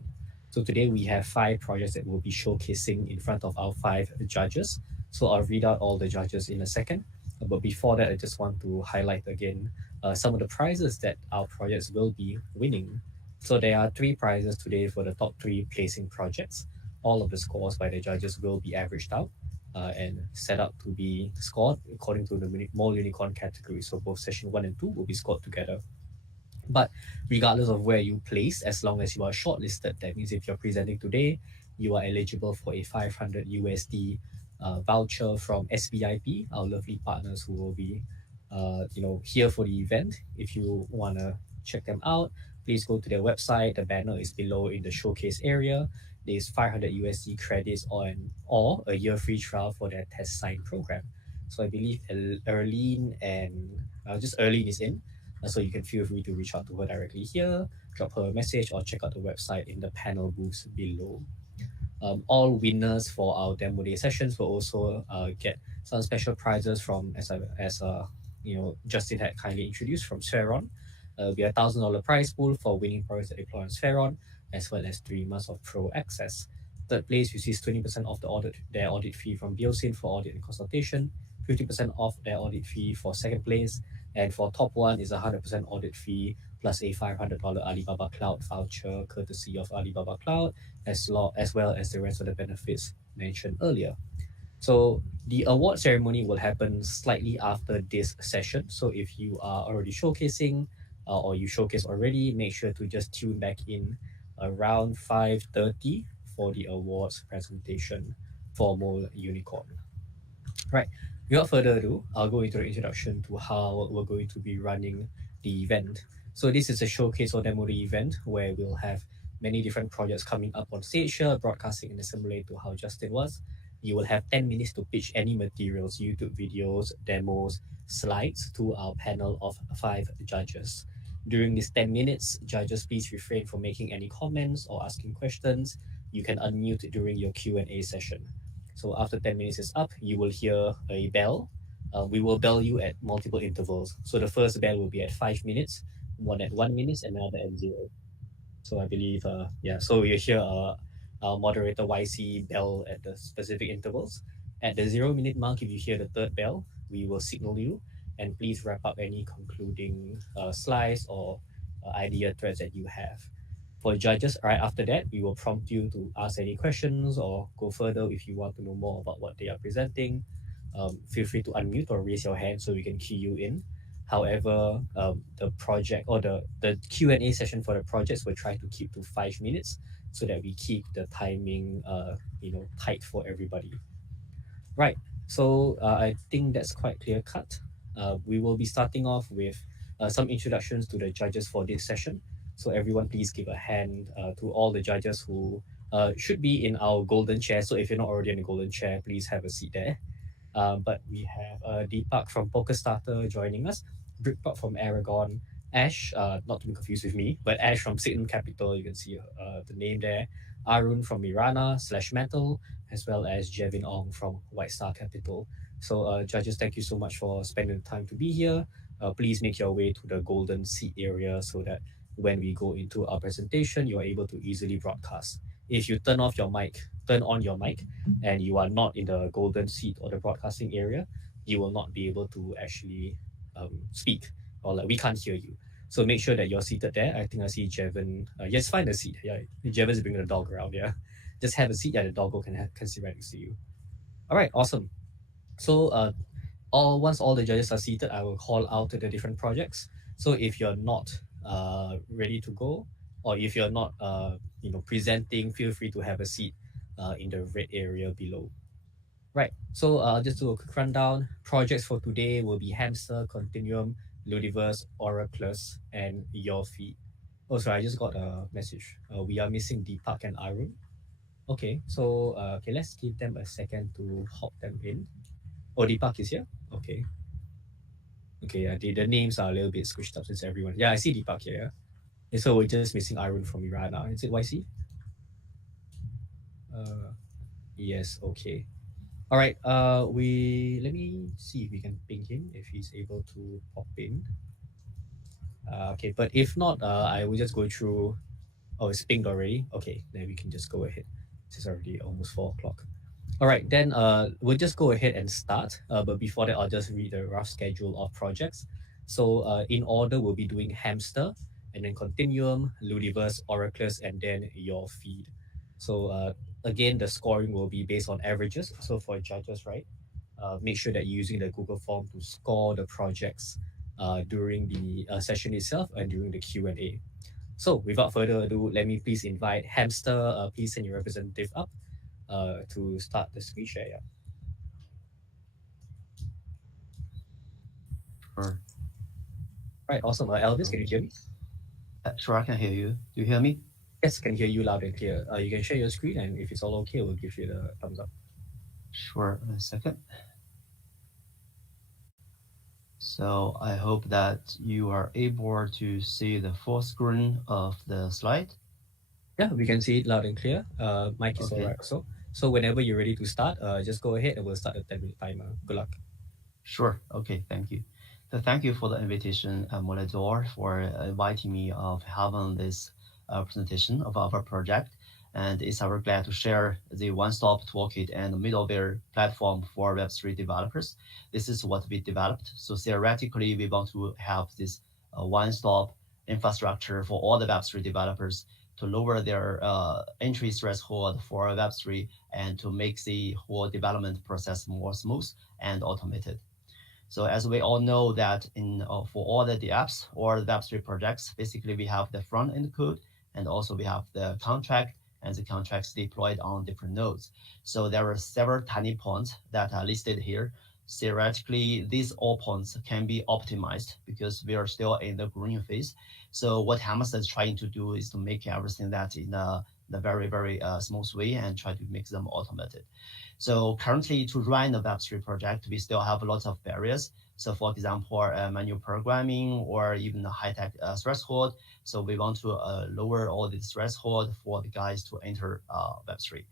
So today we have 5 projects that we'll be showcasing in front of our 5 judges. So I'll read out all the judges in a second. But before that, I just want to highlight again some of the prizes that our projects will be winning. So there are 3 prizes today for the top 3 placing projects. All of the scores by the judges will be averaged out and set up to be scored according to the MoleUnicorn category. So both session 1 and 2 will be scored together. But regardless of where you place, as long as you are shortlisted, that means if you're presenting today, you are eligible for a 500 USD voucher from SBIP, our lovely partners who will be here for the event. If you want to check them out, please go to their website. The banner is below in the showcase area. There's 500 USD credits or a year free trial for their test sign program. So I believe Erlene and just Erlene is in. So you can feel free to reach out to her directly here, drop her a message, or check out the website in the panel booths below. All winners for our demo day sessions will also get some special prizes from, as Justin had kindly introduced, from Spheron. It'll be a $1,000 prize pool for winning projects that deploy on Spheron, as well as 3 months of pro access. Third place receives 20% off their audit fee from Beosin for audit and consultation, 50% off their audit fee for second place, and for top one is 100% audit fee plus a $500 Alibaba Cloud voucher courtesy of Alibaba Cloud, as well as the rest of the benefits mentioned earlier. So the award ceremony will happen slightly after this session. So if you are already showcasing or you showcase already, make sure to just tune back in around 5:30 for the awards presentation for MoleUnicorn. Right. Without further ado, I'll go into the introduction to how we're going to be running the event. So this is a showcase or demo day event where we'll have many different projects coming up on stage here, broadcasting in a similar to how Justin was. You will have 10 minutes to pitch any materials, YouTube videos, demos, slides to our panel of 5 judges. During these 10 minutes, judges, please refrain from making any comments or asking questions. You can unmute during your Q&A session. So after 10 minutes is up, you will hear a bell. We will bell you at multiple intervals. So the first bell will be at 5 minutes, one at 1 minute, and another at 0. So I believe, so you hear our moderator YC bell at the specific intervals. At the 0 minute mark, if you hear the third bell, we will signal you, and please wrap up any concluding slides or idea threads that you have. For judges, right after that, we will prompt you to ask any questions or go further if you want to know more about what they are presenting. Feel free to unmute or raise your hand so we can key you in. However, the project or the Q&A session for the projects we'll try to keep to 5 minutes so that we keep the timing tight for everybody. Right. So I think that's quite clear cut. We will be starting off with some introductions to the judges for this session. So everyone, please give a hand to all the judges who should be in our golden chair. So if you're not already in the golden chair, please have a seat there. But we have Deepak from Polkastarter joining us, Brickpop from Aragon, Ash, not to be confused with me, but Ash from Signum Capital, you can see the name there, Arun from Mirana / Mantle, as well as Jevin Ong from White Star Capital. So judges, thank you so much for spending the time to be here. Please make your way to the golden seat area so that when we go into our presentation, you're able to easily broadcast. If you turn on your mic, and you are not in the golden seat or the broadcasting area, you will not be able to actually speak, or we can't hear you. So make sure that you're seated there. I think I see Jevin. Yes, find a seat. Yeah, Jevin's bringing the dog around. Yeah, just have a seat. Yeah, the doggo can sit right next to you. All right, awesome. So once all the judges are seated, I will call out to the different projects. So if you're not ready to go, or if you're not presenting, feel free to have a seat in the red area below. Right, so just do a quick rundown. Projects for today will be Hamster, Continuum, Ludiverse, Oraclus, and urFeed. Oh, sorry, I just got a message. We are missing Deepak and Arun. Okay, so let's give them a second to hop them in. Oh, Deepak is here? Okay. Okay, the names are a little bit squished up since everyone. Yeah, I see Deepak here. Yeah? And so we're just missing Arun from Mirana. Is it YC? Yes, okay. All right, let me see if we can ping him if he's able to pop in. Okay, but if not, I will just go through. Oh, it's pinged already. Okay, then we can just go ahead. It's already almost 4 o'clock. All right, then we'll just go ahead and start. But before that, I'll just read the rough schedule of projects. So in order, we'll be doing Hamster, and then Continuum, Ludiverse, Oraclus, and then urFeed. So again, the scoring will be based on averages. So for judges, right, make sure that you're using the Google form to score the projects during the session itself and during the Q&A. So without further ado, let me please invite Hamster. Please send your representative up to start the screen share. Yeah. Sure. Right, awesome. Elvis, can you hear me? Sure, I can hear you. Do you hear me? Yes, can hear you loud and clear. You can share your screen, and if it's all okay, we'll give you the thumbs up. Sure, a second. So I hope that you are able to see the full screen of the slide. Yeah, we can see it loud and clear. Mike is Okay. all right. So whenever you're ready to start, just go ahead and we'll start the 10-minute timer. Good luck. Sure. Okay. Thank you. So thank you for the invitation, Moledao, for inviting me of having this presentation of our project. And it's our glad to share the one-stop toolkit and middleware platform for Web3 developers. This is what we developed. So theoretically, we want to have this one-stop infrastructure for all the Web3 developers to lower their entry threshold for Web3 and to make the whole development process more smooth and automated. So as we all know that for all the apps or the Web3 projects, basically we have the front end code and also we have the contract and the contracts deployed on different nodes. So there are several tiny points that are listed here. Theoretically, these all points can be optimized because we are still in the growing phase. So what Hamster is trying to do is to make everything that in a very, very smooth way and try to make them automated. So currently to run the Web3 project, we still have a lot of barriers. So for example, manual programming or even a high-tech threshold. So we want to lower all the threshold for the guys to enter Web3.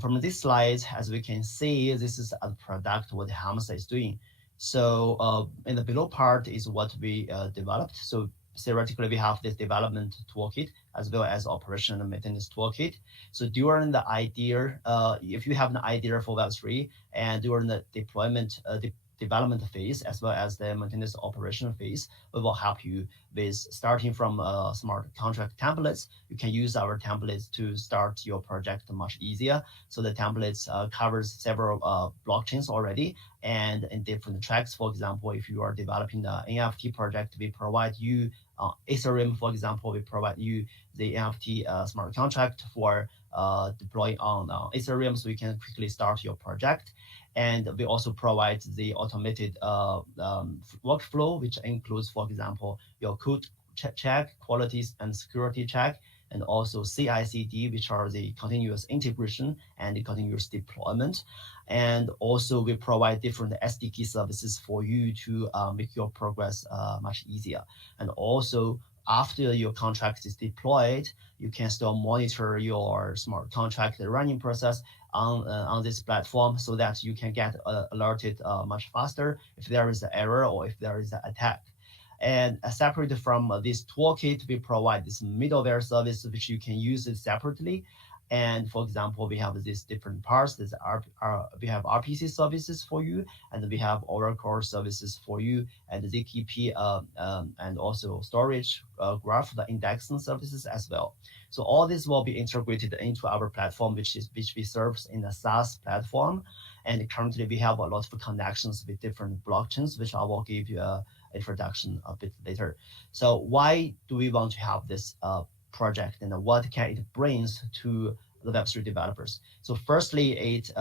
From this slide, as we can see, this is a product what Hamster is doing. So in the below part is what we developed. So theoretically, we have this development toolkit as well as operation and maintenance toolkit. So during the idea, if you have an idea for Web3 and during the deployment, development phase as well as the maintenance operation phase, we will help you with starting from smart contract templates. You can use our templates to start your project much easier. So the templates covers several blockchains already and in different tracks. For example, if you are developing the NFT project, we provide you Ethereum, for example, we provide you the NFT smart contract for deploying on Ethereum so you can quickly start your project. And we also provide the automated workflow, which includes, for example, your code check, qualities and security check, and also CI/CD, which are the continuous integration and the continuous deployment. And also we provide different SDK services for you to make your progress much easier. And also after your contract is deployed, you can still monitor your smart contract running process on this platform so that you can get alerted much faster if there is an error or if there is an attack. And separate from this toolkit, we provide this middleware service which you can use it separately. And for example, we have these different parts. We have RPC services for you, and we have Oracle services for you, and ZKP and also storage, graph, the indexing services as well. So all this will be integrated into our platform, which we serve in a SaaS platform. And currently we have a lot of connections with different blockchains, which I will give you a introduction a bit later. So why do we want to have this project and what can it brings to the Web3 developers? So firstly, it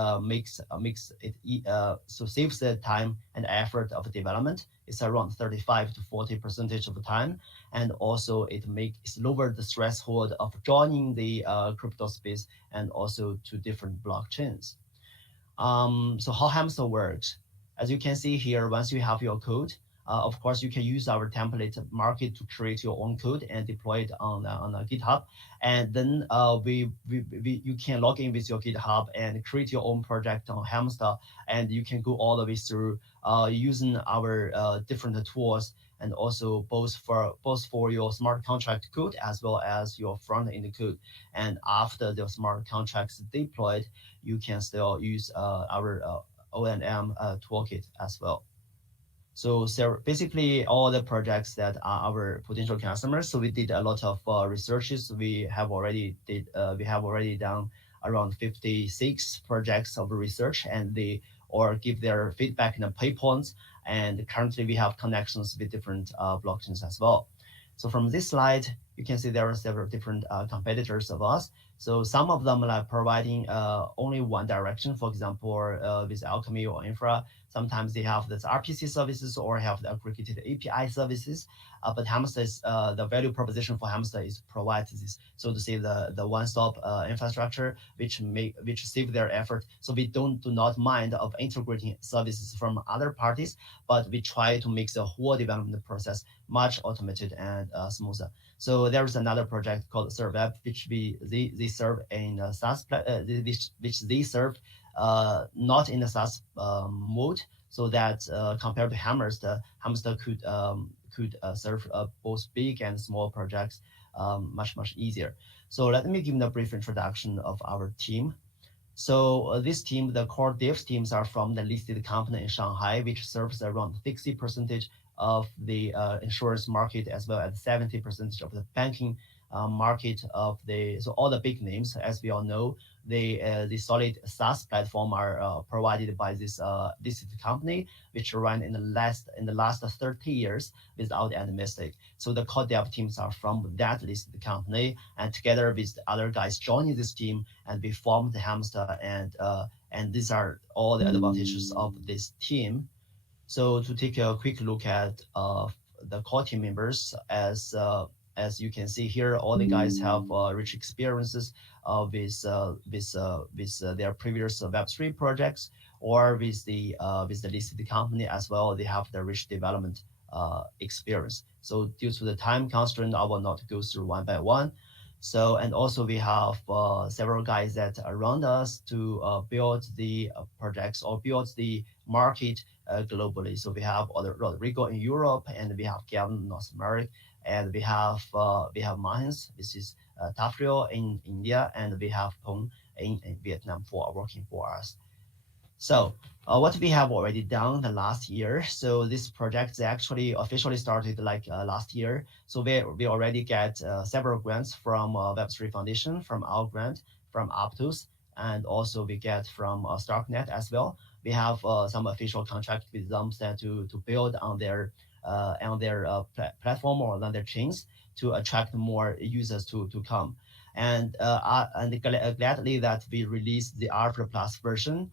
saves the time and effort of development. It's around 35 to 40% of the time, and also it lower the threshold of joining the crypto space and also to different blockchains. So how Hamster works? As you can see here, once you have your code, of course, you can use our template market to create your own code and deploy it on a GitHub. And then you can log in with your GitHub and create your own project on Hamster. And you can go all the way through using our different tools, and also both for your smart contract code as well as your front end code. And after the smart contracts deployed, you can still use our O&M toolkit as well. So basically all the projects that are our potential customers. So we did a lot of researches. We have already done around 56 projects of research, and they or give their feedback in the pay points. And currently we have connections with different blockchains as well. So from this slide, you can see there are several different competitors of us. So some of them are providing only one direction. For example, with Alchemy or InVar, sometimes they have this RPC services or have the aggregated API services. But Hamster is the value proposition for Hamster is provide this, so to say, the one-stop infrastructure, which save their effort. So we do not mind of integrating services from other parties, but we try to make the whole development process much automated and smoother. So there is another project called ServeWeb, which they serve in a SaaS, which they serve not in a SaaS mode, so that compared to Hamster could serve both big and small projects much easier. So let me give you a brief introduction of our team. So this team, the core devs teams are from the listed company in Shanghai, which serves around 60% of the insurance market, as well as 70% of the banking market of so all the big names, as we all know, the solid SaaS platform are provided by this listed company, which ran in the last 30 years without any mistake. So the core dev teams are from that listed company, and together with the other guys joining this team, and we formed the Hamster, and these are all the advantages of this team. So to take a quick look at the core team members, as you can see here, all the guys have rich experiences with their previous Web3 projects, or with the listed company as well. They have the rich development experience. So due to the time constraint, I will not go through one by one. So, and also we have several guys that around us to build the projects or build the market globally. So we have Rodrigo in Europe, and we have Gavin in North America, and we have Mahins, this is Tafrio in India, and we have Pong in Vietnam for working for us. So what we have already done the last year. So this project actually officially started like last year. So we already get several grants from Web3 Foundation, from our grant, from Aptos, and also we get from Starknet as well. We have some official contract with them to build on their platform or on their chains to attract more users to come. And gladly that we released the Alpha Plus version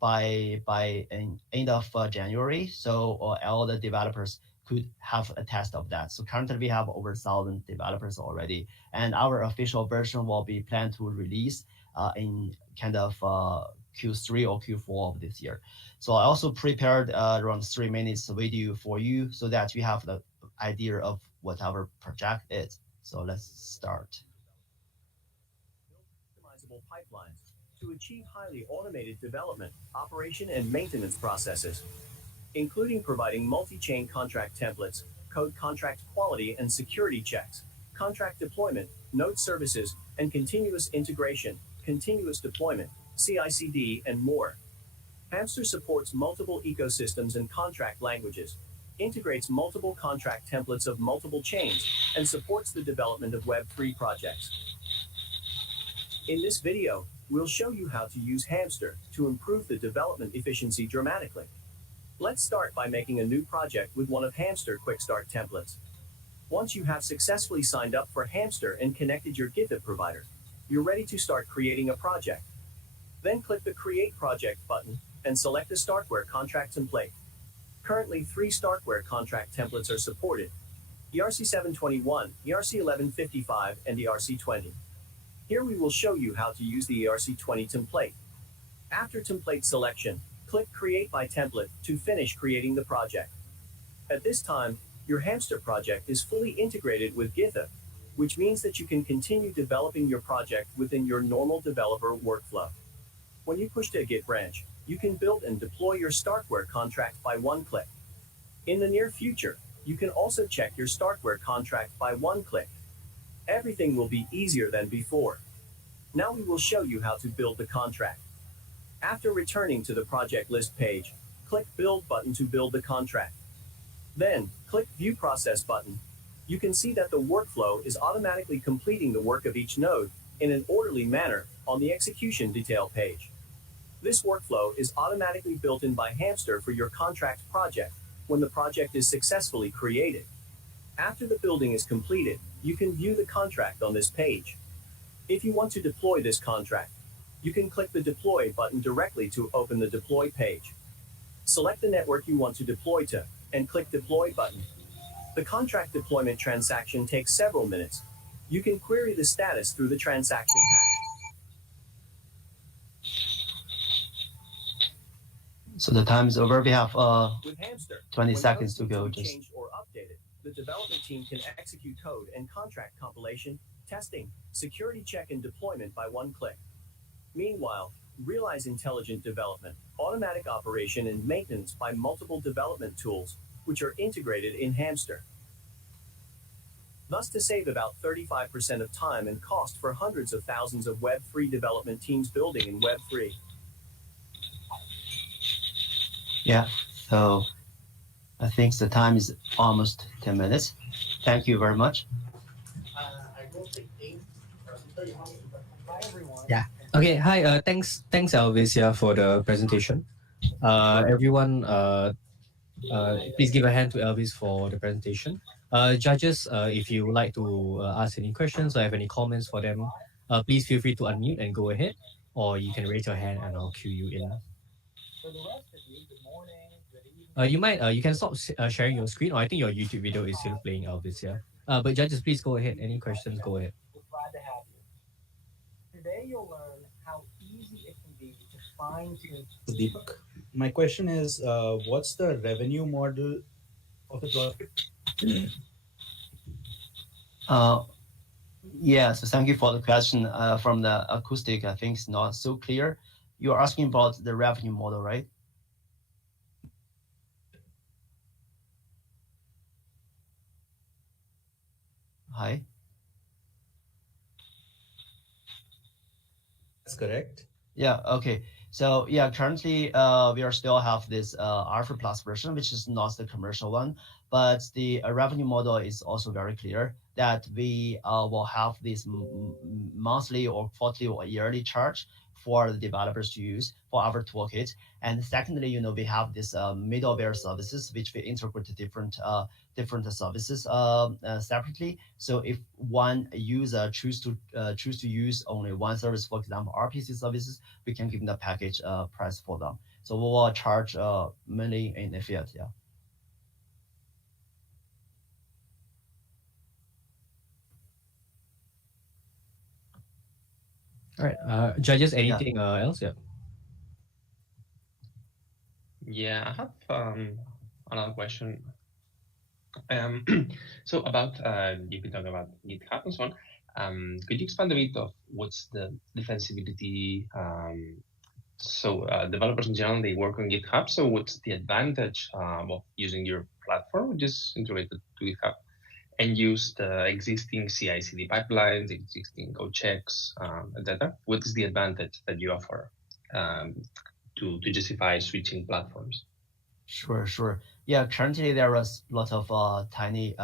by end of January, so all the developers could have a test of that. So currently we have over 1,000 developers already, and our official version will be planned to release in kind of Q3 or Q4 of this year. So I also prepared around 3 minutes video for you, so that you have the idea of what our project is. So let's start. Customizable pipelines to achieve highly automated development, operation, and maintenance processes, including providing multi-chain contract templates, code contract quality and security checks, contract deployment, node services, and continuous integration, continuous deployment, CI/CD, and more. Hamster supports multiple ecosystems and contract languages, integrates multiple contract templates of multiple chains, and supports the development of Web3 projects. In this video, we'll show you how to use Hamster to improve the development efficiency dramatically. Let's start by making a new project with one of Hamster Quick Start templates. Once you have successfully signed up for Hamster and connected your GitHub provider, you're ready to start creating a project. Then click the Create Project button and select the Starkware contract template. Currently, 3 Starkware contract templates are supported: ERC721, ERC1155, and ERC20. Here we will show you how to use the ERC20 template. After template selection, click Create by Template to finish creating the project. At this time, your Hamster project is fully integrated with GitHub, which means that you can continue developing your project within your normal developer workflow. When you push to a Git branch, you can build and deploy your Starkware contract by one click. In the near future, you can also check your Starkware contract by one click. Everything will be easier than before. Now we will show you how to build the contract. After returning to the project list page, click Build button to build the contract. Then, click View Process button. You can see that the workflow is automatically completing the work of each node in an orderly manner on the execution detail page. This workflow is automatically built in by Hamster for your contract project when the project is successfully created. After the building is completed, You can view the contract on this page. If you want to deploy this contract, you can click the Deploy button directly to open the Deploy page. Select the network you want to deploy to, and click Deploy button. The contract deployment transaction takes several minutes. You can query the status through the transaction hash. So the time is over. We have With Hamster, 20 when seconds code to go. needs be Just changed or updated, the development team can execute code and contract compilation, testing, security check, and deployment by one click. Meanwhile, realize intelligent development, automatic operation, and maintenance by multiple development tools, which are integrated in Hamster. Thus to save about 35% of time and cost for hundreds of thousands of Web3 development teams building in Web3. Yeah, so I think the time is almost 10 minutes. Thank you very much. Yeah. Okay. Hi. Thanks, Elvis, yeah, for the presentation. Everyone, please give a hand to Elvis for the presentation. Judges, if you would like to ask any questions or have any comments for them, please feel free to unmute and go ahead, or you can raise your hand and I'll cue you in. You can stop sharing your screen, or I think your YouTube video is still playing, Elvis, yeah. But judges, please go ahead. Any questions, go ahead. We're glad to have you. Today you'll learn how easy it can be to fine-tune. Deepak, my question is, what's the revenue model of the project? Yeah, so thank you for the question. From the acoustic, I think it's not so clear. You're asking about the revenue model, right? Hi. That's correct. Yeah, okay. So yeah, currently we are still have this Alpha Plus version, which is not the commercial one, but the revenue model is also very clear that we will have this monthly or quarterly or yearly charge for the developers to use for our toolkit. And secondly, we have this middleware services, which we integrate to different services separately. So if one user choose to use only one service, for example, RPC services, we can give them the package price for them. So we will charge mainly in the fiat, yeah. All right. Judges, anything else? Yeah. Yeah, I have another question. So about you've been talking about GitHub and so on. Could you expand a bit of what's the defensibility? So developers in general, they work on GitHub. So what's the advantage of using your platform, which is integrated to GitHub, and use the existing CI/CD pipelines, existing code checks, etc.? What is the advantage that you offer to justify switching platforms? Sure. Yeah, currently there is a lot of tiny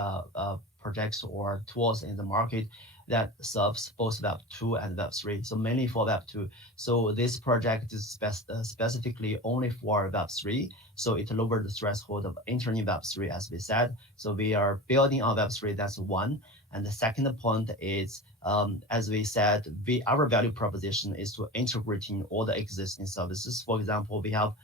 projects or tools in the market that serves both Web 2 and Web 3. So mainly for Web 2. So this project is specifically only for Web 3. So it lowered the threshold of entering Web 3, as we said. So we are building on Web 3, that's one. And the second point is, as we said, our value proposition is to integrating all the existing services. For example, we have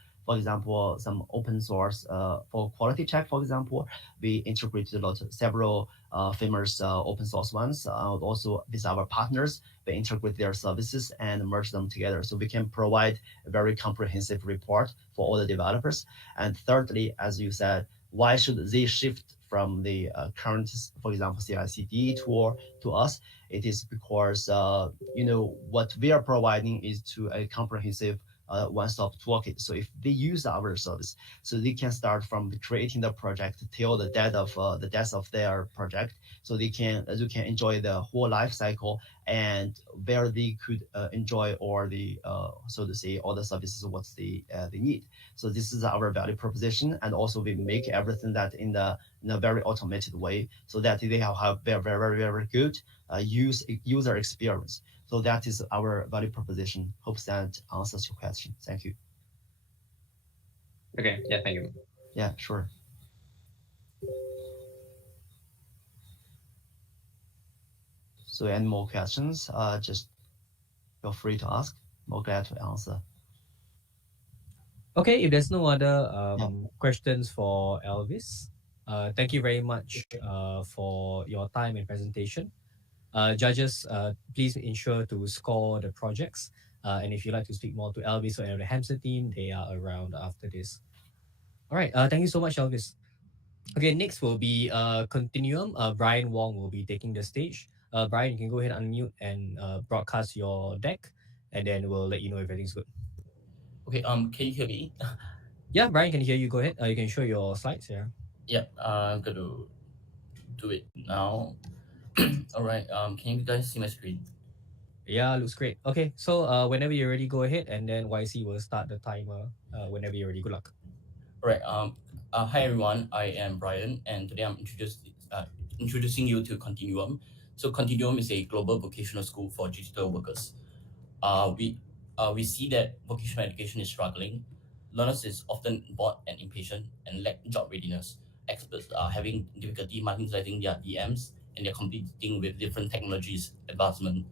some open source for quality check. For example, we integrated several famous open source ones. Also with our partners, we integrate their services and merge them together, so we can provide a very comprehensive report for all the developers. And thirdly, as you said, why should they shift from the current, for example, CI/CD tool to us? It is because what we are providing is to a comprehensive one-stop toolkit. So if they use our service, so they can start from creating the project till the death of their project. So they can enjoy the whole life cycle, and where they could enjoy all the so to say all the services what they need. So this is our value proposition, and also we make everything that in a very automated way, so that they have very good user experience. So that is our value proposition. Hope that answers your question. Thank you. Okay. Yeah. Thank you. Yeah. Sure. So any more questions, just feel free to ask. More glad to answer. Okay, if there's no other questions for Elvis, thank you very much for your time and presentation. Judges, please ensure to score the projects. And if you'd like to speak more to Elvis or any of the Hamster team, they are around after this. All right, thank you so much, Elvis. Okay, next will be Continuum. Brian Wong will be taking the stage. Brian, you can go ahead and unmute and broadcast your deck, and then we'll let you know if everything's good. Okay, can you hear me? Yeah, Brian can hear you. Go ahead. You can show your slides here. Yeah, I'm going to do it now. All right, can you guys see my screen? Yeah, looks great. Okay, so whenever you're ready, go ahead, and then YC will start the timer whenever you're ready. Good luck. All right, hi everyone, I am Brian, and today I'm introducing you to Continuum. So Continuum is a global vocational school for digital workers. We see that vocational education is struggling. Learners is often bored and impatient and lack job readiness. Experts are having difficulty monetizing their DMs, and they're competing with different technologies advancement.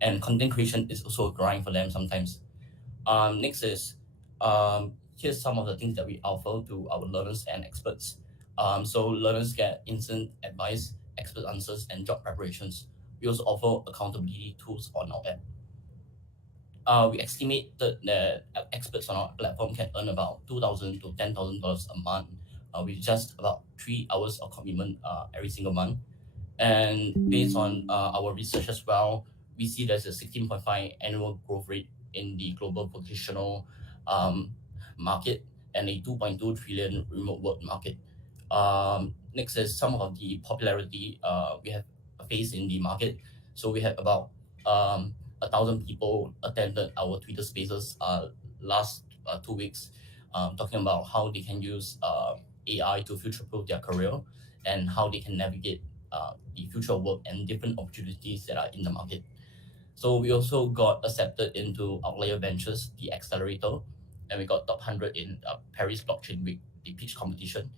And content creation is also a grind for them sometimes. Next is here's some of the things that we offer to our learners and experts. So learners get instant advice, expert answers, and job preparations. We also offer accountability tools on our app. We estimate that experts on our platform can earn about $2,000 to $10,000 a month with just about 3 hours of commitment every single month. And based on our research as well, we see there's a 16.5 annual growth rate in the global vocational market and a 2.2 trillion remote work market. Next is some of the popularity we have faced in the market. So we have about 1,000 people attended our Twitter Spaces last 2 weeks, talking about how they can use AI to future-proof their career and how they can navigate the future of work and different opportunities that are in the market. So we also got accepted into Outlier Ventures, the accelerator, and we got top 100 in Paris Blockchain Week, the pitch competition.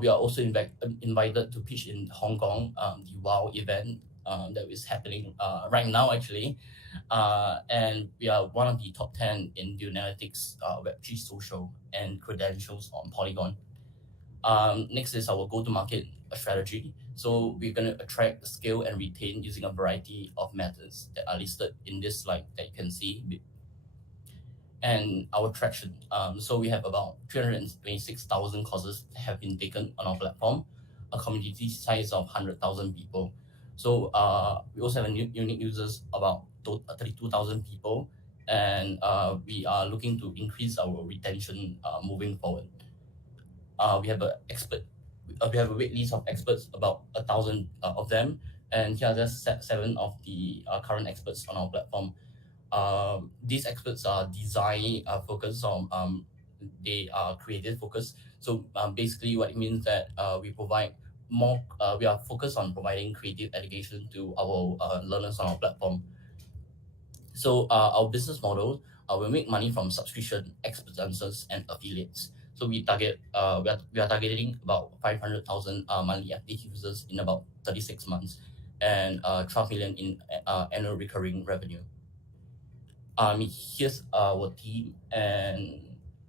We are also invited to pitch in Hong Kong, the WOW event that is happening right now actually. And we are one of the top 10 in the analytics, Web3 social and credentials on Polygon. Next is our go-to-market strategy. So we're going to attract, scale, and retain using a variety of methods that are listed in this slide that you can see. And our traction. So we have about 326,000 courses that have been taken on our platform, a community size of 100,000 people. So we also have unique users, about 32,000 people, and we are looking to increase our retention moving forward. We have a wait list of experts, about 1,000 of them, and here are just 7 of the current experts on our platform. These experts are design focused on they are creative focused. So basically what it means that we provide more we are focused on providing creative education to our learners on our platform. So our business model, we make money from subscription, expert answers, and affiliates. So we target we are targeting about 500,000 monthly active users in about 36 months, and 12 million in annual recurring revenue. Here's our team, and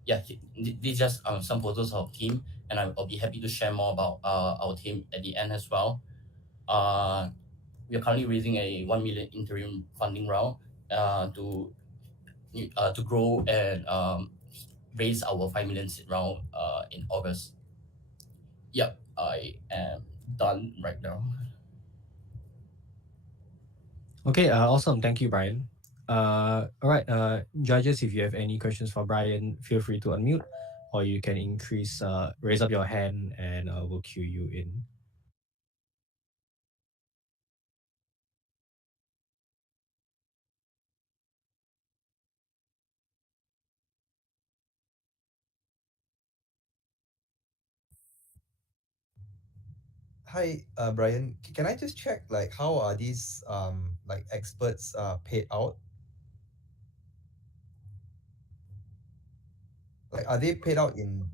yeah, these just some photos of our team, and I'll be happy to share more about our team at the end as well. We are currently raising a 1 million interim funding round to grow and raise our 5 million seed round in August. Yep, I am done right now. Okay, awesome. Thank you, Brian. All right, judges, if you have any questions for Brian, feel free to unmute, or you can raise up your hand, and we'll cue you in. Hi, Brian. Can I just check, like, how are these like experts paid out? Like, are they paid out in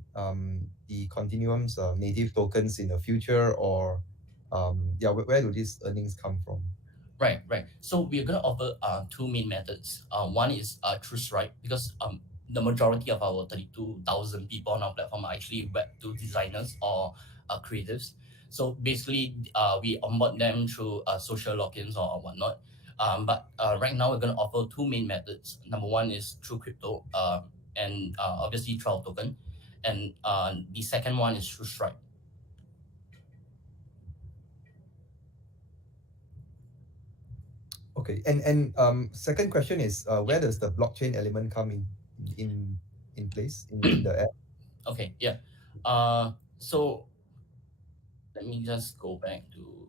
the Continuum's native tokens in the future, or yeah, where do these earnings come from? Right. So we're gonna offer two main methods. One is through Stripe, because the majority of our 32,000 people on our platform are actually Web2 designers or creatives. So basically, we onboard them through social logins or whatnot. But right now we're gonna offer two main methods. Number one is through crypto, and obviously through our token, and the second one is through Stripe. Okay, and second question is where does the blockchain element come in place in the app? Okay, yeah. So let me just go back to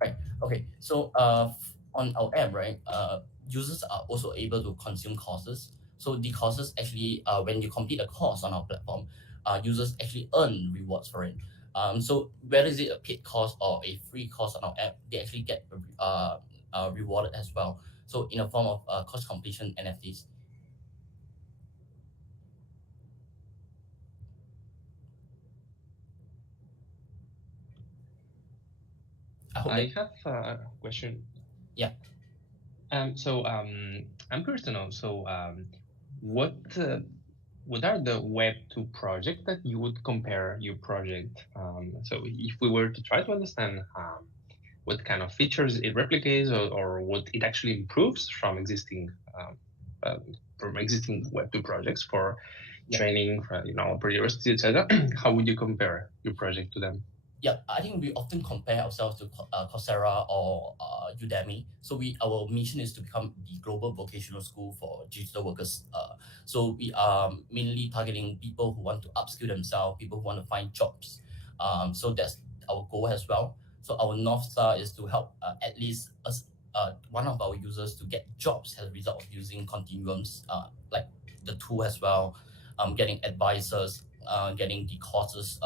right. Okay, so on our app, right, users are also able to consume courses. So the courses actually, when you complete a course on our platform, users actually earn rewards for it. So whether is it a paid course or a free course on our app, they actually get rewarded as well. So in a form of course completion NFTs. I have a question. Yeah. So I'm curious to know. So what are the Web2 projects that you would compare your project? So if we were to try to understand what kind of features it replicates or what it actually improves from existing Web2 projects for training, for, for university, etc. How would you compare your project to them? Yeah, I think we often compare ourselves to Coursera or Udemy. So our mission is to become the global vocational school for digital workers. So we are mainly targeting people who want to upskill themselves, people who want to find jobs. So that's our goal as well. So our North Star is to help at least one of our users to get jobs as a result of using Continuums, like the tool as well, getting advisors, getting the courses.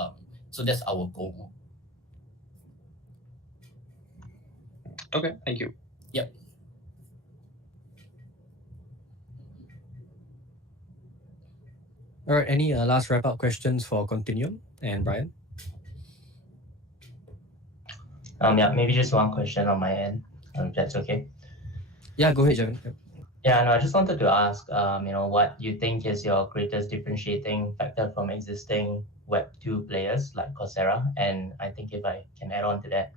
So that's our goal. Okay, thank you. Yep. All right, any last wrap-up questions for Continuum and Brian? Yeah, maybe just one question on my end, if that's okay. Yeah, go ahead, Jevin. Yep. Yeah, no, I just wanted to ask, what you think is your greatest differentiating factor from existing Web2 players like Coursera? And I think if I can add on to that,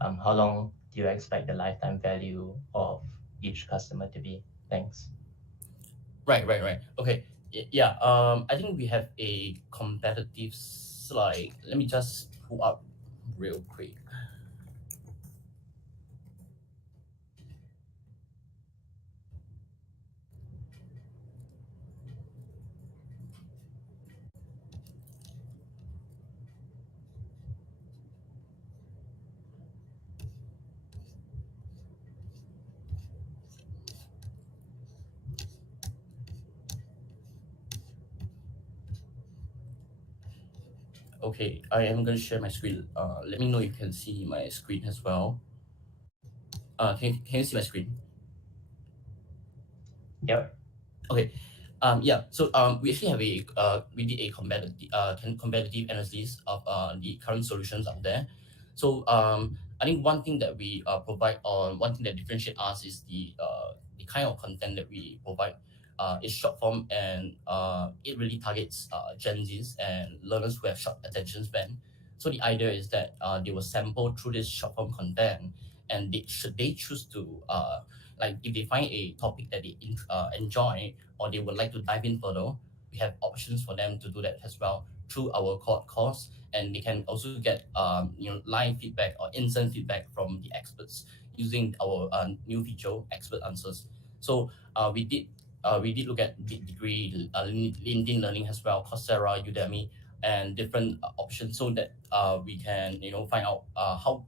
how long do you expect the lifetime value of each customer to be? Thanks. Right. Okay. Yeah. I think we have a competitive slide. Let me just pull up real quick. Okay, I am going to share my screen. Let me know if you can see my screen as well. Can you see my screen? Yep. Okay. Yeah. So we actually have we did a competitive analysis of the current solutions out there. So I think one thing that we provide, or one thing that differentiates us, is the kind of content that we provide. Is short form, and it really targets Gen Zs and learners who have short attention span. So the idea is that they will sample through this short form content, and should they choose to like if they find a topic that they enjoy, or they would like to dive in further, we have options for them to do that as well through our course, and they can also get live feedback or instant feedback from the experts using our new feature, expert answers. So we did look at degree, LinkedIn Learning as well, Coursera, Udemy, and different options, so that we can find out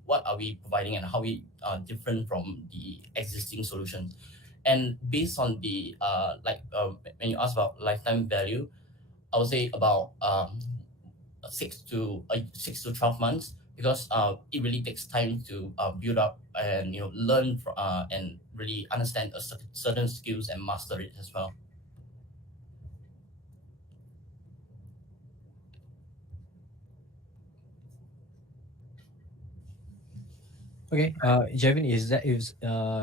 what are we providing and how we are different from the existing solutions. And based on the when you ask about lifetime value, I would say about 6 to 12 months, because it really takes time to build up and learn and really understand certain skills and master it as well. Okay, Jevin,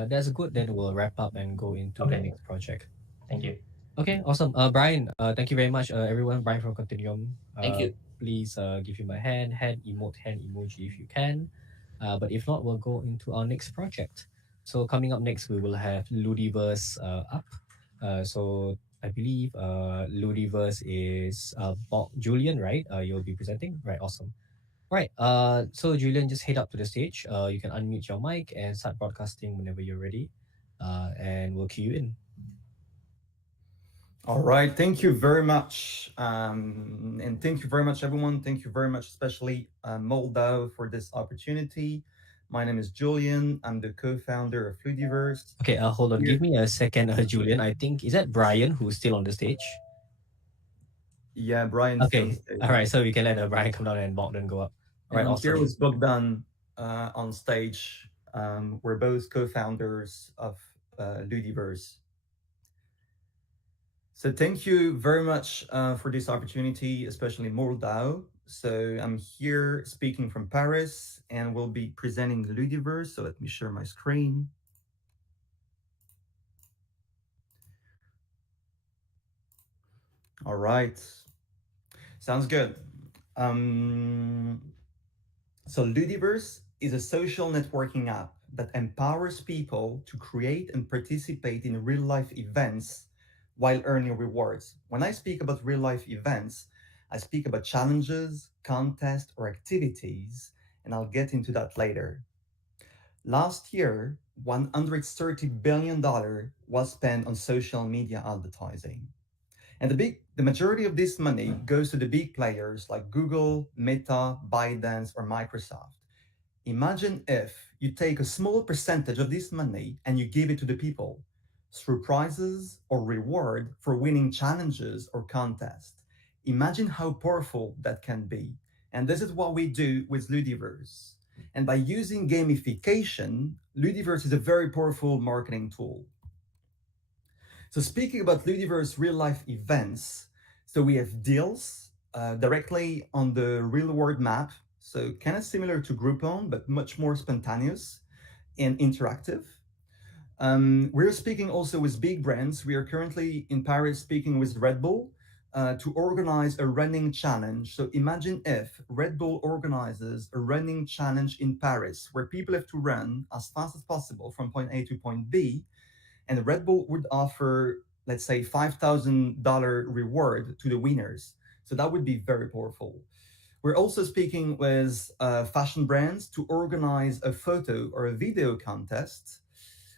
that's good, then we'll wrap up and go into the next project. Thank you. Okay, awesome. Brian, thank you very much, everyone. Brian from Continuum. Thank you. Please give him a hand emoji if you can. But if not, we'll go into our next project. So coming up next, we will have Ludiverse up. So I believe Ludiverse is Julian, right? You'll be presenting, right? Awesome. Right. So Julian, just head up to the stage. You can unmute your mic and start broadcasting whenever you're ready. And we'll cue you in. All right, thank you very much. And thank you very much, everyone. Thank you very much, especially MoleDAO for this opportunity. My name is Julian. I'm the co-founder of Ludiverse. Okay, hold on. Give me a second, Julian. I think, is that Brian who's still on the stage? Yeah, Brian. Okay, all right. So we can let Brian come down and Bogdan go up. All right, I'm awesome. here with Bogdan on stage. We're both co-founders of Ludiverse. So thank you very much for this opportunity, especially MoleDAO. So I'm here speaking from Paris and we'll be presenting Ludiverse. So let me share my screen. All right, sounds good. So Ludiverse is a social networking app that empowers people to create and participate in real-life events while earning rewards. When I speak about real-life events, I speak about challenges, contests, or activities, and I'll get into that later. Last year, $130 billion was spent on social media advertising. And the majority of this money goes to the big players like Google, Meta, ByteDance, or Microsoft. Imagine if you take a small percentage of this money and you give it to the people through prizes or reward for winning challenges or contests. Imagine how powerful that can be. And this is what we do with Ludiverse. And by using gamification, Ludiverse is a very powerful marketing tool. So speaking about Ludiverse real-life events, so we have deals directly on the real-world map. So kind of similar to Groupon, but much more spontaneous and interactive. We're speaking also with big brands. We are currently in Paris speaking with Red Bull to organize a running challenge. So imagine if Red Bull organizes a running challenge in Paris where people have to run as fast as possible from point A to point B, and Red Bull would offer, let's say, $5,000 reward to the winners. So that would be very powerful. We're also speaking with fashion brands to organize a photo or a video contest.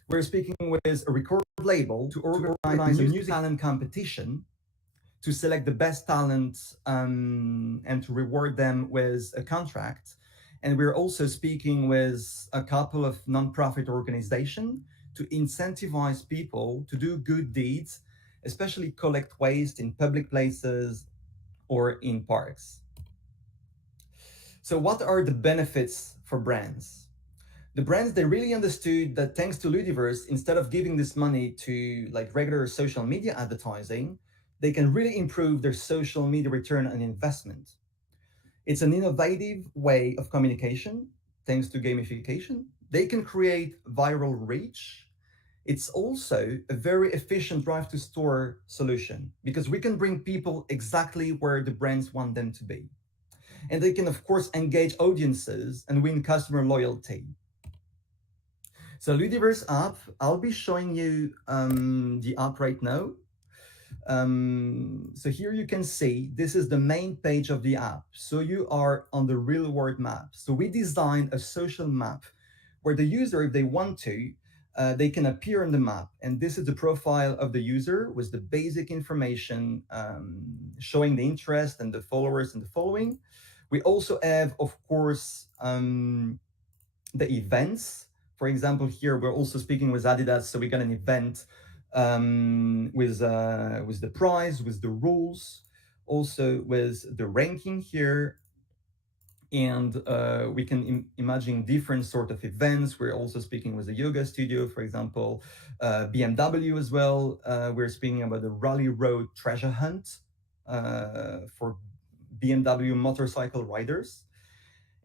We're speaking with a record label to organize a music talent competition to select the best talent and to reward them with a contract. And we're also speaking with a couple of nonprofit organizations to incentivize people to do good deeds, especially collect waste in public places or in parks. So what are the benefits for brands? The brands, they really understood that thanks to Ludiverse, instead of giving this money to like regular social media advertising, they can really improve their social media return on investment. It's an innovative way of communication, thanks to gamification. They can create viral reach. It's also a very efficient drive to store solution because we can bring people exactly where the brands want them to be. And they can, of course, engage audiences and win customer loyalty. So Ludiverse app, I'll be showing you the app right now. So here you can see, this is the main page of the app. So you are on the real world map. So we designed a social map where the user, if they want to, they can appear on the map. And this is the profile of the user with the basic information showing the interest and the followers and the following. We also have, of course, the events. For example, here we're also speaking with Adidas. So we got an event with the prize, with the rules, also with the ranking here. And we can imagine different sort of events. We're also speaking with a yoga studio, for example, BMW as well. We're speaking about the Rally Road treasure hunt for BMW motorcycle riders.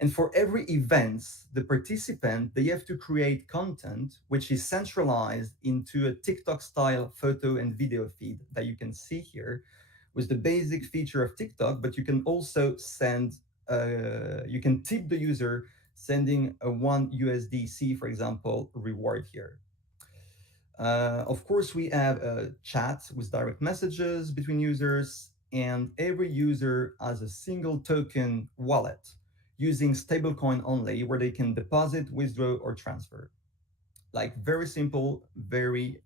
And for every event, the participant, they have to create content which is centralized into a TikTok-style photo and video feed that you can see here with the basic feature of TikTok, but you can also send, you can tip the user sending a $1 USDC, for example, reward here. Of course, we have a chat with direct messages between users, and every user has a single token wallet using stablecoin only, where they can deposit, withdraw, or transfer. Like very simple, very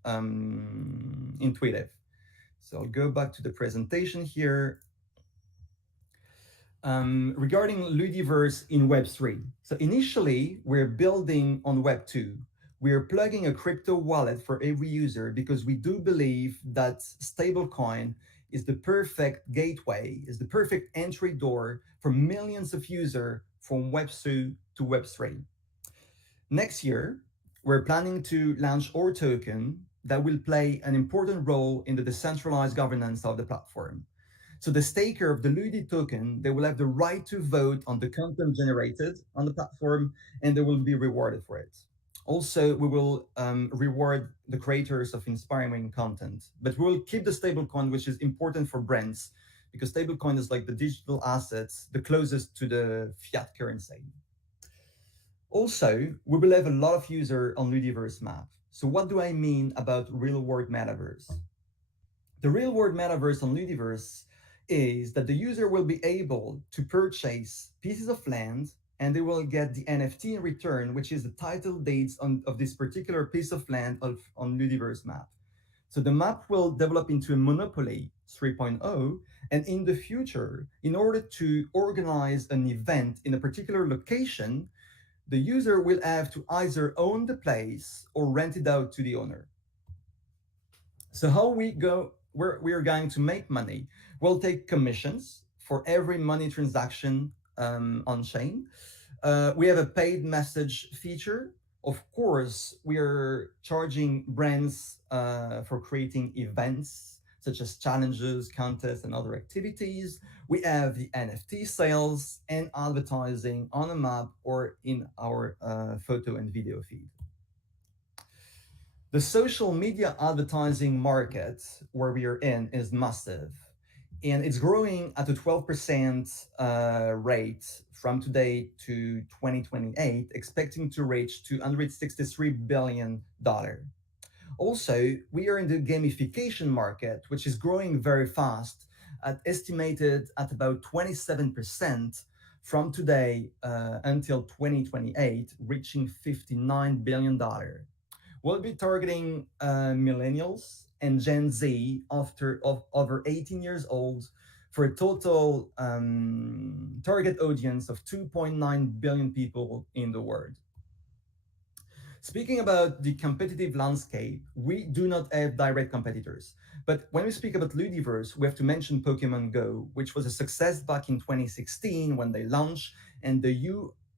intuitive. So I'll go back to the presentation here. Regarding Ludiverse in Web3. So initially, we're building on Web2. We are plugging a crypto wallet for every user because we do believe that stablecoin is the perfect gateway, is the perfect entry door for millions of users from Web2 to Web3. Next year, we're planning to launch our token that will play an important role in the decentralized governance of the platform. So the staker of the Ludi token, they will have the right to vote on the content generated on the platform, and they will be rewarded for it. Also, we will reward the creators of inspiring content, but we will keep the stablecoin, which is important for brands, because stablecoin is like the digital assets, the closest to the fiat currency. Also, we will have a lot of users on Ludiverse map. So what do I mean about real-world metaverse? The real-world metaverse on Ludiverse is that the user will be able to purchase pieces of land, and they will get the NFT in return, which is the title deeds of this particular piece of land on Ludiverse map. So the map will develop into a monopoly 3.0, and in the future, in order to organize an event in a particular location, the user will have to either own the place or rent it out to the owner. So how we are going to make money? We'll take commissions for every money transaction on chain. We have a paid message feature. Of course, we are charging brands for creating events such as challenges, contests, and other activities. We have the NFT sales and advertising on a map or in our photo and video feed. The social media advertising market where we are in is massive, and it's growing at a 12% rate from today to 2028, expecting to reach $263 billion. Also, we are in the gamification market, which is growing very fast, estimated at about 27% from today until 2028, reaching $59 billion. We'll be targeting millennials and Gen Z over 18 years old for a total target audience of 2.9 billion people in the world. Speaking about the competitive landscape, we do not have direct competitors. But when we speak about Ludiverse, we have to mention Pokemon Go, which was a success back in 2016 when they launched, and the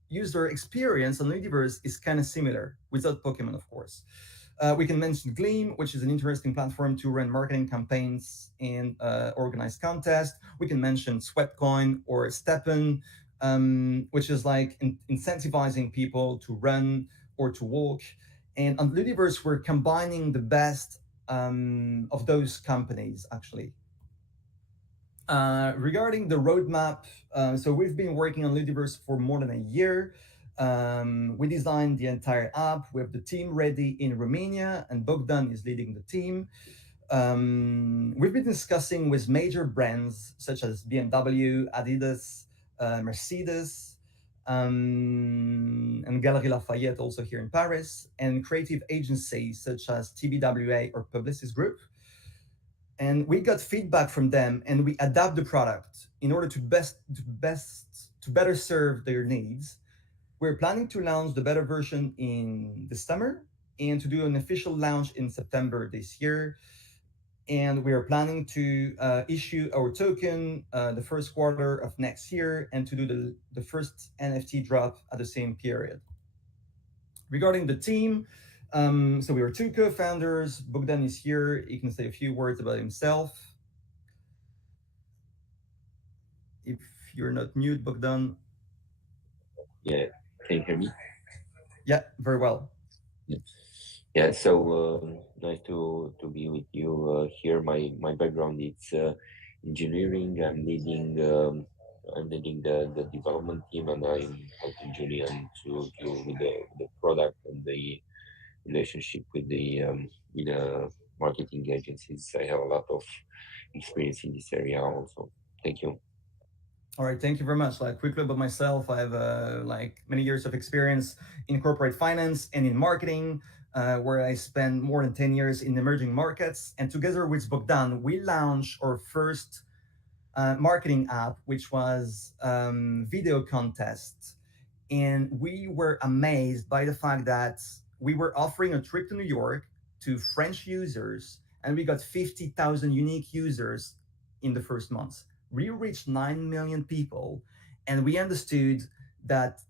user experience on Ludiverse is kind of similar, without Pokemon, of course. We can mention Gleam, which is an interesting platform to run marketing campaigns and organize contests. We can mention Sweatcoin or Steppen, which is like incentivizing people to run or to walk. And on Ludiverse, we're combining the best of those companies, actually. Regarding the roadmap, so we've been working on Ludiverse for more than a year. We designed the entire app. We have the team ready in Romania, and Bogdan is leading the team. We've been discussing with major brands such as BMW, Adidas, Mercedes, and Galeries Lafayette also here in Paris, and creative agencies such as TBWA or Publicis Group. And we got feedback from them, and we adapt the product in order to better serve their needs. We're planning to launch the beta version in the summer and to do an official launch in September this year. And we are planning to issue our token the first quarter of next year and to do the first NFT drop at the same period. Regarding the team, so we are two co-founders. Bogdan is here. He can say a few words about himself. If you're not mute, Bogdan. Yeah, can you hear me? Yeah, very well. Yeah, so nice to be with you here. My background is engineering. I'm leading the development team, and I'm helping Julian to deal with the product and the relationship with the marketing agencies. I have a lot of experience in this area also. Thank you. All right, thank you very much. Like quickly about myself, I have like many years of experience in corporate finance and in marketing, where I spent more than 10 years in emerging markets. And together with Bogdan, we launched our first marketing app, which was video contest. And we were amazed by the fact that we were offering a trip to New York to French users, and we got 50,000 unique users in the first month. We reached 9 million people, and we understood that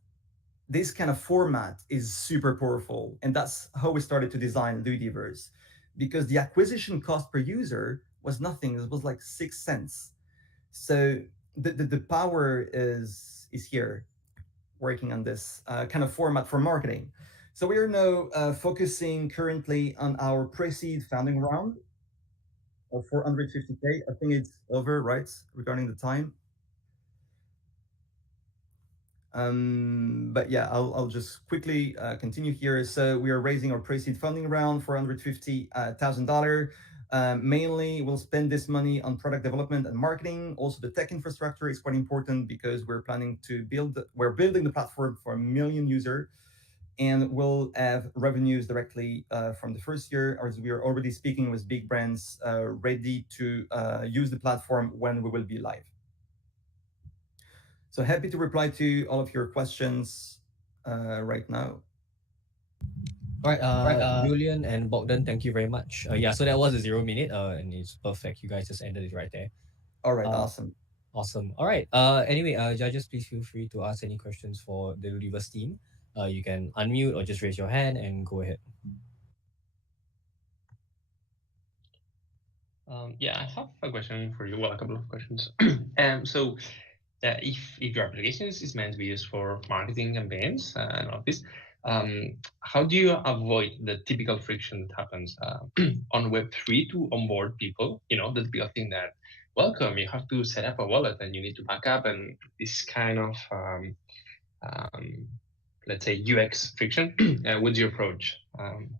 this kind of format is super powerful. And that's how we started to design Ludiverse, because the acquisition cost per user was nothing. It was like 6 cents. So the power is here, working on this kind of format for marketing. So we are now focusing currently on our pre-seed founding round of 450K. I think it's over, right, regarding the time. But yeah, I'll just quickly continue here. So we are raising our pre-seed funding round, $450,000. Mainly, we'll spend this money on product development and marketing. Also, the tech infrastructure is quite important because we're planning to we're building the platform for 1 million users, and we'll have revenues directly from the first year, as we are already speaking with big brands ready to use the platform when we will be live. So happy to reply to all of your questions right now. All right, Julian and Bogdan, thank you very much. Yeah, so that was a 0 minute, and it's perfect. You guys just ended it right there. All right, awesome. Awesome. All right. Anyway, judges, please feel free to ask any questions for the Ludiverse team. You can unmute or just raise your hand and go ahead. Yeah, I have a question for you. Well, a couple of questions. So if your application is meant to be used for marketing campaigns and all this, how do you avoid the typical friction that happens on Web3 to onboard people? You know, the typical thing that, welcome, you have to set up a wallet and you need to back up, and this kind of, let's say, UX friction. What's your approach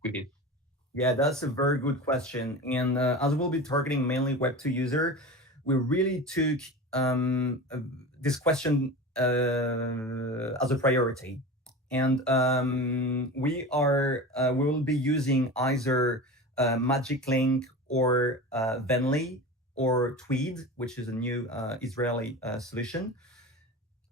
with it? Yeah, that's a very good question. And as we'll be targeting mainly Web2 user, we really took this question as a priority. And we will be using either Magic Link or Venly or Tweed, which is a new Israeli solution,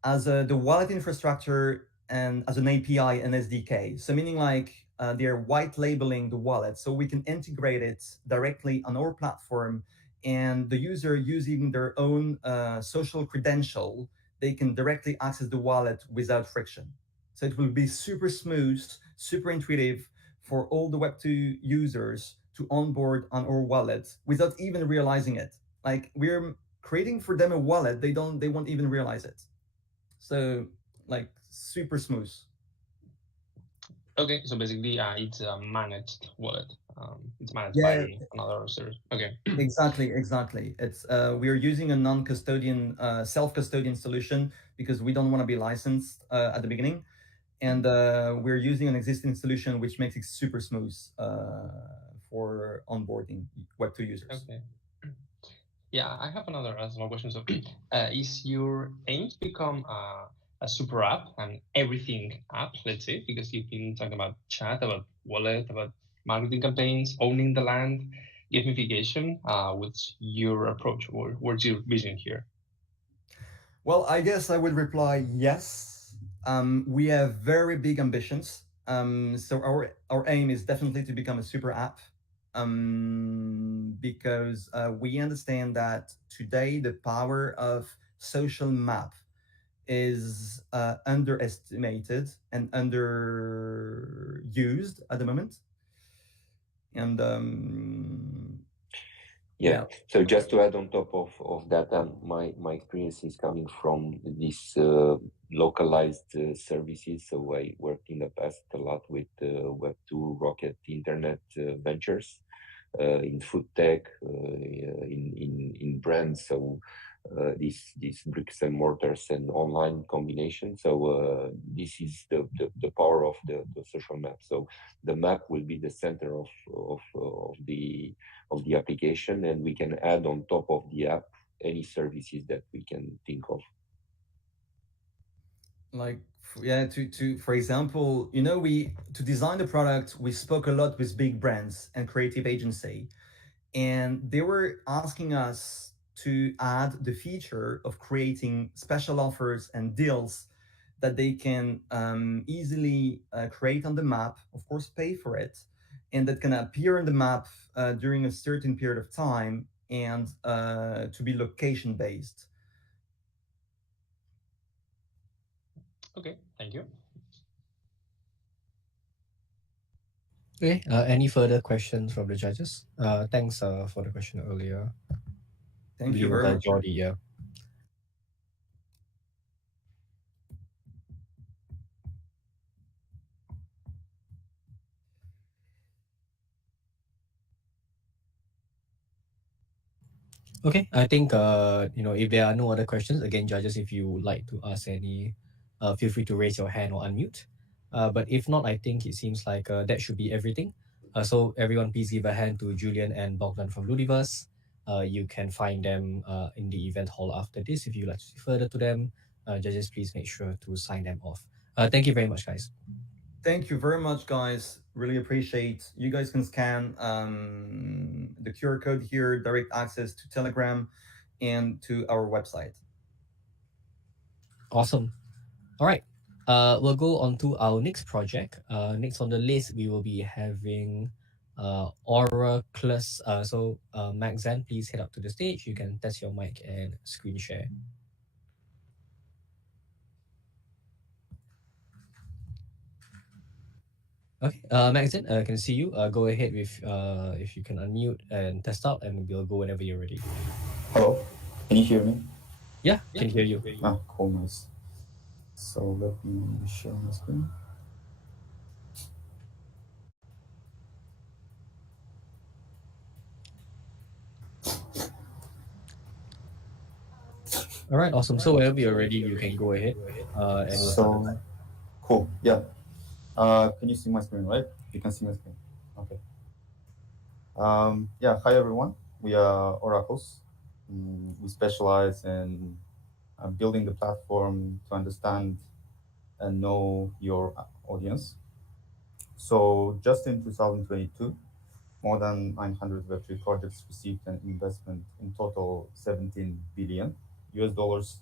as the wallet infrastructure and as an API and SDK. So meaning like they're white labeling the wallet, so we can integrate it directly on our platform, and the user using their own social credential, they can directly access the wallet without friction. So it will be super smooth, super intuitive for all the Web2 users to onboard on our wallet without even realizing it. Like we're creating for them a wallet, they won't even realize it. So like super smooth. Okay, so basically it's a managed wallet. It's managed by another service. Okay. Exactly. It's we are using a non-custodian, self-custodian solution because we don't want to be licensed at the beginning, and we're using an existing solution which makes it super smooth for onboarding Web2 users. Okay. Yeah, I have another small question. So, is your aim to become a super app and everything app, let's say, because you've been talking about chat, about wallet, about marketing campaigns, owning the land, gamification? What's your approach, or what's your vision here? Well, I guess I would reply yes. We have very big ambitions. So our aim is definitely to become a super app. Because we understand that today the power of social map is underestimated and underused at the moment. And Yeah. So just to add on top of that, my experience is coming from these localized services. So I worked in the past a lot with Web2 Rocket Internet ventures in food tech, in brands. So these bricks and mortars and online combination. So this is the power of the social map. So the map will be the center of the application, and we can add on top of the app any services that we can think of. Like yeah, to for example, you know, we to design the product, we spoke a lot with big brands and creative agency, and they were asking us to add the feature of creating special offers and deals that they can easily create on the map, of course pay for it, and that can appear on the map during a certain period of time, and to be location based. Okay, thank you. Okay, any further questions from the judges? Thanks for the question earlier. Thank you very much. Jordi, yeah. Okay, I think if there are no other questions, again, judges, if you would like to ask any, feel free to raise your hand or unmute. But if not, I think it seems like that should be everything. So everyone, please give a hand to Julian and Bogdan from Ludiverse. You can find them in the event hall after this. If you'd like to see further to them, judges, please make sure to sign them off. Thank you very much, guys. Thank you very much, guys. Really appreciate. You guys can scan the QR code here, direct access to Telegram and to our website. Awesome. All right. We'll go on to our next project. Next on the list, we will be having Oraclus. So Maxan, please head up to the stage. You can test your mic and screen share. Okay, Maxan, I can see you. Go ahead with if you can unmute and test out, and we'll go whenever you're ready. Hello, can you hear me? Yeah, can hear you. Ah, cool, nice. So let me share my screen. All right, awesome. So whenever you're ready, you can go ahead. And we'll start. So cool, yeah. Can you see my screen, right? You can see my screen. Okay. Yeah, hi everyone. We are Oraclus. We specialize in building the platform to understand and know your audience. So just in 2022, more than 900 Web3 projects received an investment in total 17 billion US dollars.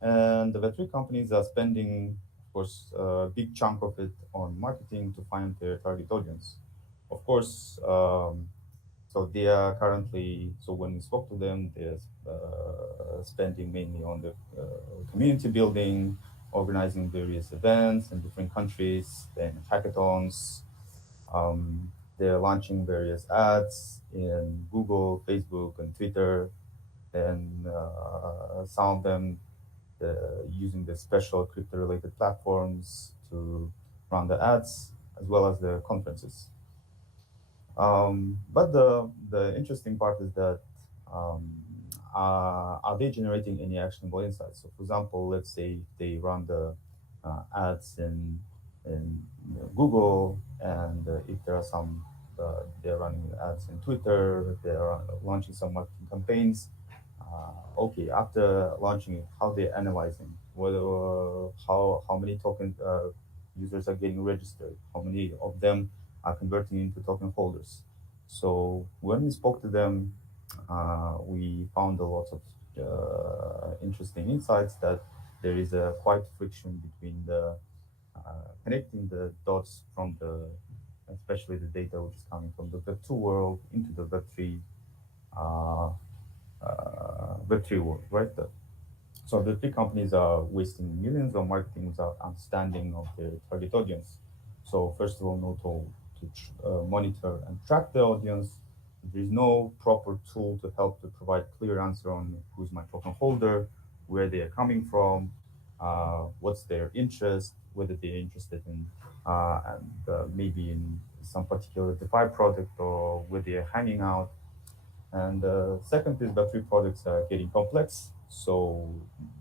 And the Web3 companies are spending, of course, a big chunk of it on marketing to find their target audience. Of course, so they are currently, so when we spoke to them, they're spending mainly on the community building, organizing various events in different countries, then hackathons. They're launching various ads in Google, Facebook, and Twitter, and some of them using the special crypto-related platforms to run the ads, as well as the conferences. But the interesting part is that are they generating any actionable insights? So, for example, let's say they run the ads in Google, and if there are some, they're running ads in Twitter, they're launching some marketing campaigns. Okay, after launching it, how they're analyzing whether how many token users are getting registered, how many of them are converting into token holders. So when we spoke to them, we found a lot of interesting insights that there is a quite friction between the connecting the dots from the, especially the data which is coming from the Web2 world into the Web3 Web3 world, right? So the big companies are wasting millions on marketing without understanding of their target audience. So first of all, know to monitor and track the audience, There's no proper tool to help to provide clear answer on who's my token holder, where they are coming from, what's their interest, whether they're interested in maybe in some particular DeFi product or where they're hanging out. And second is Web3 products are getting complex. So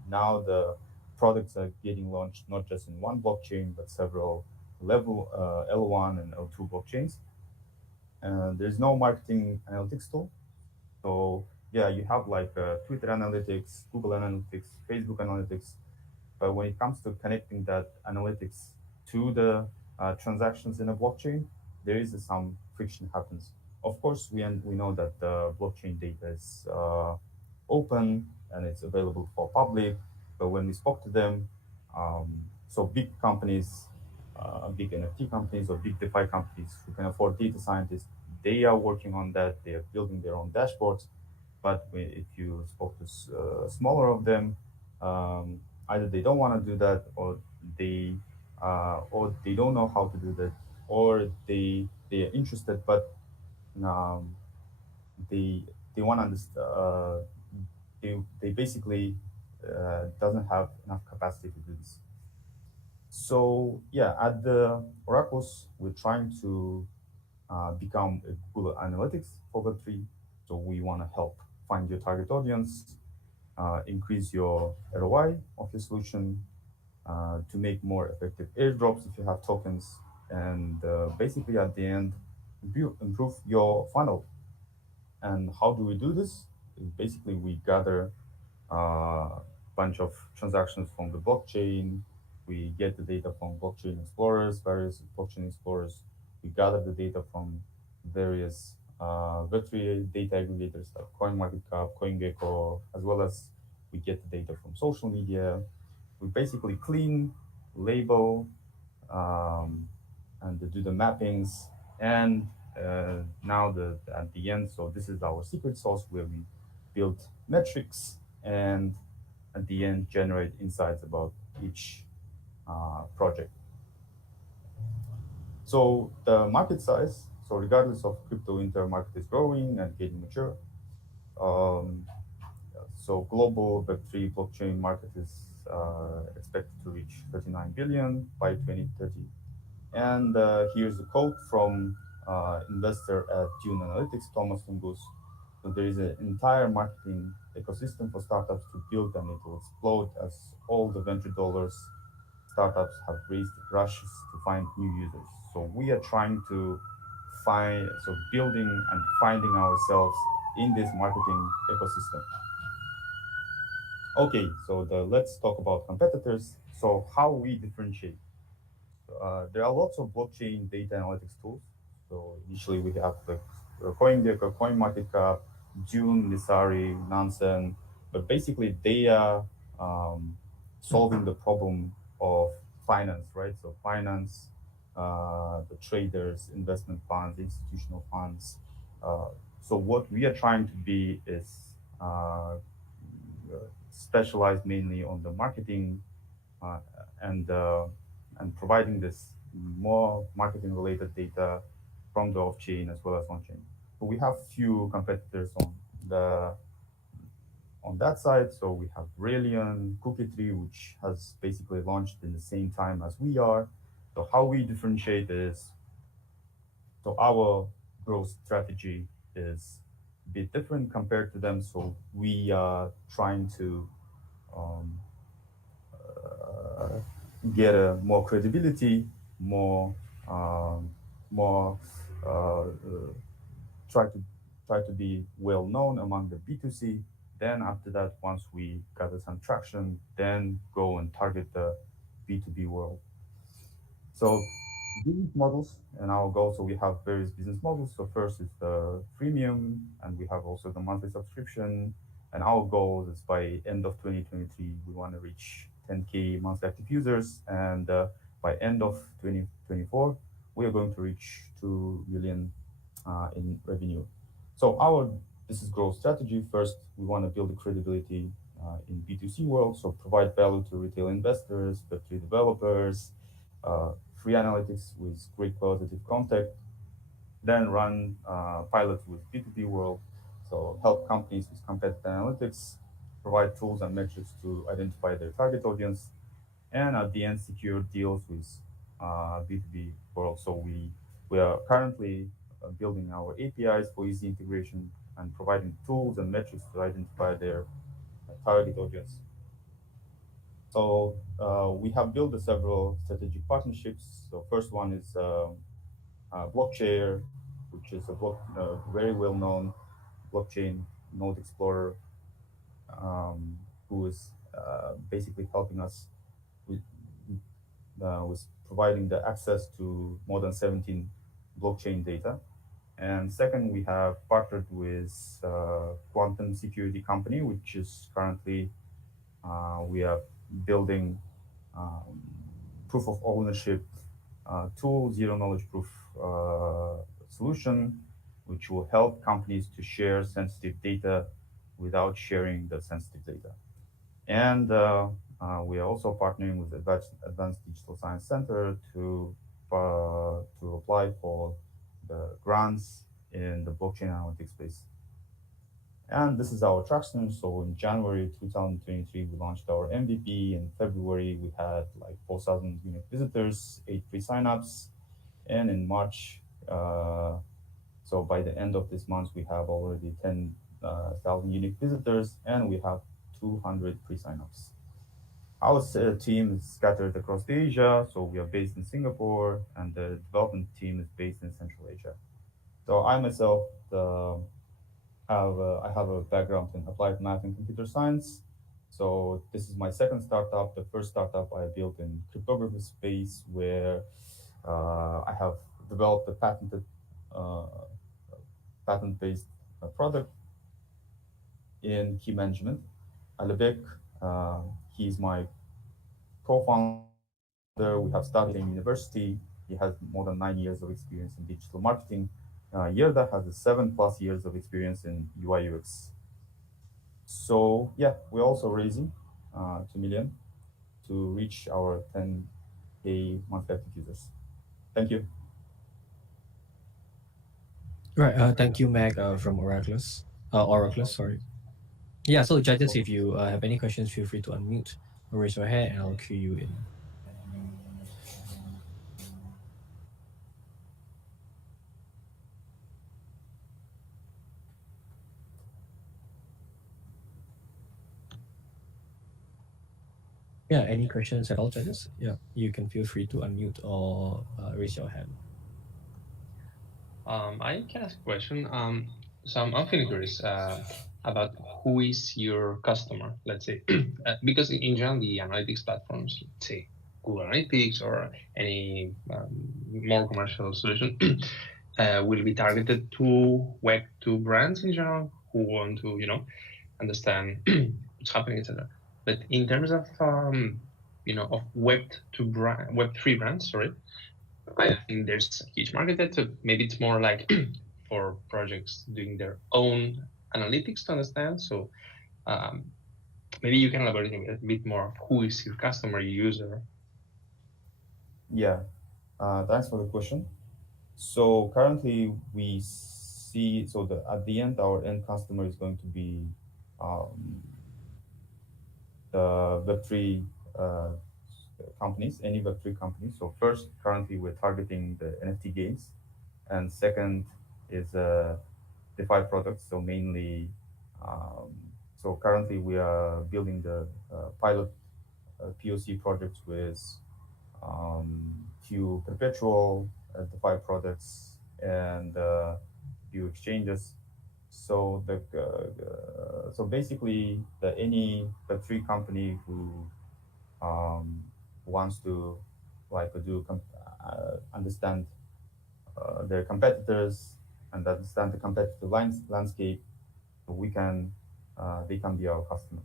now the products are getting launched not just in one blockchain, but several level L1 and L2 blockchains. And there's no marketing analytics tool. So yeah, you have like Twitter analytics, Google analytics, Facebook analytics, but when it comes to connecting that analytics to the transactions in a blockchain, there is some friction happens. Of course, we know that the blockchain data is open and it's available for public, but when we spoke to them, so big companies, big NFT companies or big DeFi companies who can afford data scientists, they are working on that. They are building their own dashboards. But if you spoke to smaller of them, either they don't want to do that, or they don't know how to do that, or they are interested, but they want to understand. They basically doesn't have enough capacity to do this. So yeah, at the Oraclus, we're trying to become a Google Analytics for Web3. So we want to help find your target audience, increase your ROI of your solution, to make more effective airdrops if you have tokens, and basically at the end, improve your funnel. And how do we do this? Basically, we gather a bunch of transactions from the blockchain. We get the data from blockchain explorers, various blockchain explorers. We gather the data from various Web3 data aggregators like CoinMarketCap, CoinGecko, as well as we get the data from social media. We basically clean, label, and do the mappings. And now at the end, so this is our secret sauce where we build metrics and at the end generate insights about each project. So the market size, so regardless of crypto winter, market is growing and getting mature. So global Web3 blockchain market is expected to reach 39 billion by 2030. And here's a quote from investor at Dune Analytics, Thomas Tungus. So there is an entire marketing ecosystem for startups to build, and it will explode as all the venture dollars startups have raised rushes to find new users. So we are trying to building and finding ourselves in this marketing ecosystem. Okay, so let's talk about competitors. So how we differentiate. There are lots of blockchain data analytics tools. So initially we have like CoinGecko, CoinMarketCap, Dune, Lisari, Nansen, but basically they are solving the problem of finance, right? So finance, the traders, investment funds, institutional funds. So what we are trying to be is specialized mainly on the marketing and providing this more marketing related data from the off-chain as well as on-chain. So we have few competitors on that side. So we have Raelian, Cookie3, which has basically launched in the same time as we are. So how we differentiate is, so our growth strategy is a bit different compared to them. So we are trying to get more credibility, try to be well known among the B2C. Then after that, once we gather some traction, then go and target the B2B world. So business models and our goal. So we have various business models. So first is the freemium, and we have also the monthly subscription. And our goal is by end of 2023, we want to reach 10K monthly active users. And by end of 2024, we are going to reach 2 million in revenue. So our business growth strategy, first, we want to build the credibility in B2C world. So provide value to retail investors, Web3 developers, free analytics with great qualitative content. then run pilots with P2P world, so help companies with competitive analytics, provide tools and metrics to identify their target audience, and at the end secure deals with B2B world. So we are currently building our APIs for easy integration and providing tools and metrics to identify their target audience. So we have built several strategic partnerships. So first one is Blockchain, which is a very well-known blockchain node explorer, who is basically helping us with providing the access to more than 17 blockchain data. And second, we have partnered with quantum security company, which is currently we are building proof of ownership tool, zero knowledge proof solution, which will help companies to share sensitive data without sharing the sensitive data. And we are also partnering with Advanced Digital Science Center to apply for the grants in the blockchain analytics space. And this is our traction. So in January 2023, we launched our MVP. In February, we had like 4,000 unique visitors, 8 free signups. And in March, so by the end of this month, we have already 10,000 unique visitors, and we have 200 free signups. Our team is scattered across Asia, so we are based in Singapore, and the development team is based in Central Asia. So I myself I have a background in applied math and computer science. So this is my second startup. The first startup I built in cryptography space, where I have developed a patent-based product in key management. Alibek, he's my co-founder. We have started in university. He has more than 9 years of experience in digital marketing. Yerda has 7+ years of experience in UI UX. So yeah, we're also raising 2 million to reach our 10K monthly active users. Thank you. Right. Thank you, Meg, from Oraclus. Sorry. Yeah. So judges, if you have any questions, feel free to unmute or raise your hand, and I'll cue you in. Yeah, any questions at all, judges? Yeah, you can feel free to unmute or raise your hand. I can ask a question. So I'm feeling curious about who is your customer, let's say, because in general, the analytics platforms, let's say Google Analytics or any more commercial solution, will be targeted to Web2 brands in general who want to, understand what's happening, etc. But in terms of, of Web3 brands, sorry, I think there's a huge market there. So maybe it's more like for projects doing their own analytics to understand. So maybe you can elaborate a bit more. Who is your customer, user? Yeah, thanks for the question. So currently we see, at the end, our end customer is going to be the Web3 companies, any Web3 companies. So first, currently we're targeting the NFT games, and second is DeFi products. So mainly, so currently we are building the pilot POC projects with few perpetual DeFi products and few exchanges. So so basically, any Web3 company who wants to understand their competitors and understand the competitive landscape, they can be our customer.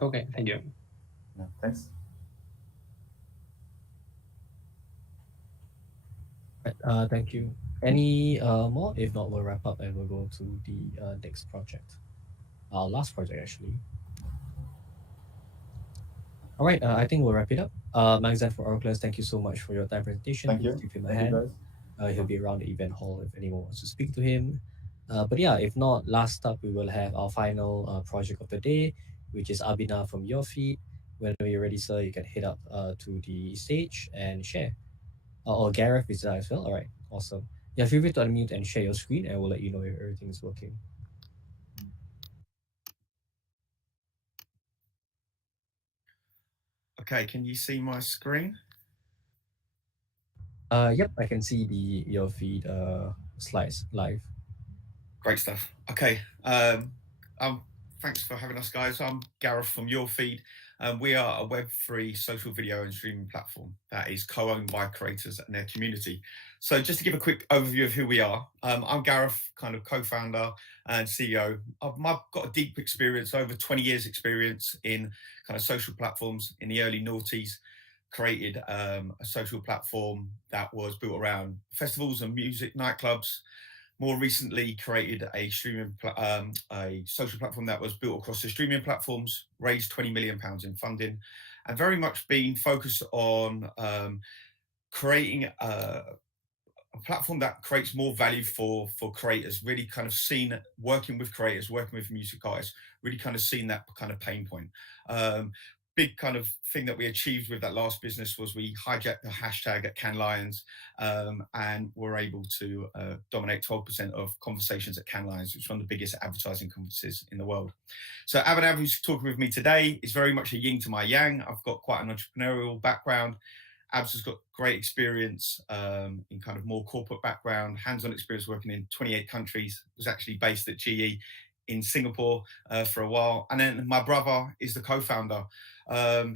Okay, thank you. Yeah, thanks. Right, thank you. Any more? If not, we'll wrap up and we'll go to the next project. Our last project, actually. All right, I think we'll wrap it up. Magzan for Oraclus, thank you so much for your time presentation. Thank Please you. give him a Thank you, hand. guys. He'll be around the event hall if anyone wants to speak to him. But yeah, if not, last up, we will have our final project of the day, which is Abhinav from urFeed. Whenever you're ready, sir, you can head up to the stage and share. Or Gareth is there as well. All right, awesome. Yeah, feel free to unmute and share your screen, and we'll let you know if everything is working. Okay, can you see my screen? Yep, I can see your feed slides live. Great stuff. Okay, thanks for having us, guys. I'm Gareth from urFeed. We are a Web3 social video and streaming platform that is co-owned by creators and their community. So just to give a quick overview of who we are, I'm Gareth, kind of co-founder and CEO. I've got a deep experience, over 20 years experience in kind of social platforms in the early noughties. Created a social platform that was built around festivals and music nightclubs. More recently, created a social platform that was built across the streaming platforms, raised £20 million in funding, and very much been focused on creating a platform that creates more value for creators, really kind of seen working with creators, working with music artists, really kind of seen that kind of pain point. Big kind of thing that we achieved with that last business was we hijacked the hashtag at Cannes Lions and were able to dominate 12% of conversations at Cannes Lions, which is one of the biggest advertising conferences in the world. So Abhinav, who's talking with me today, is very much a yin to my yang. I've got quite an entrepreneurial background. Abs has got great experience in kind of more corporate background, hands-on experience working in 28 countries, was actually based at GE in Singapore for a while. And then my brother is the co-founder.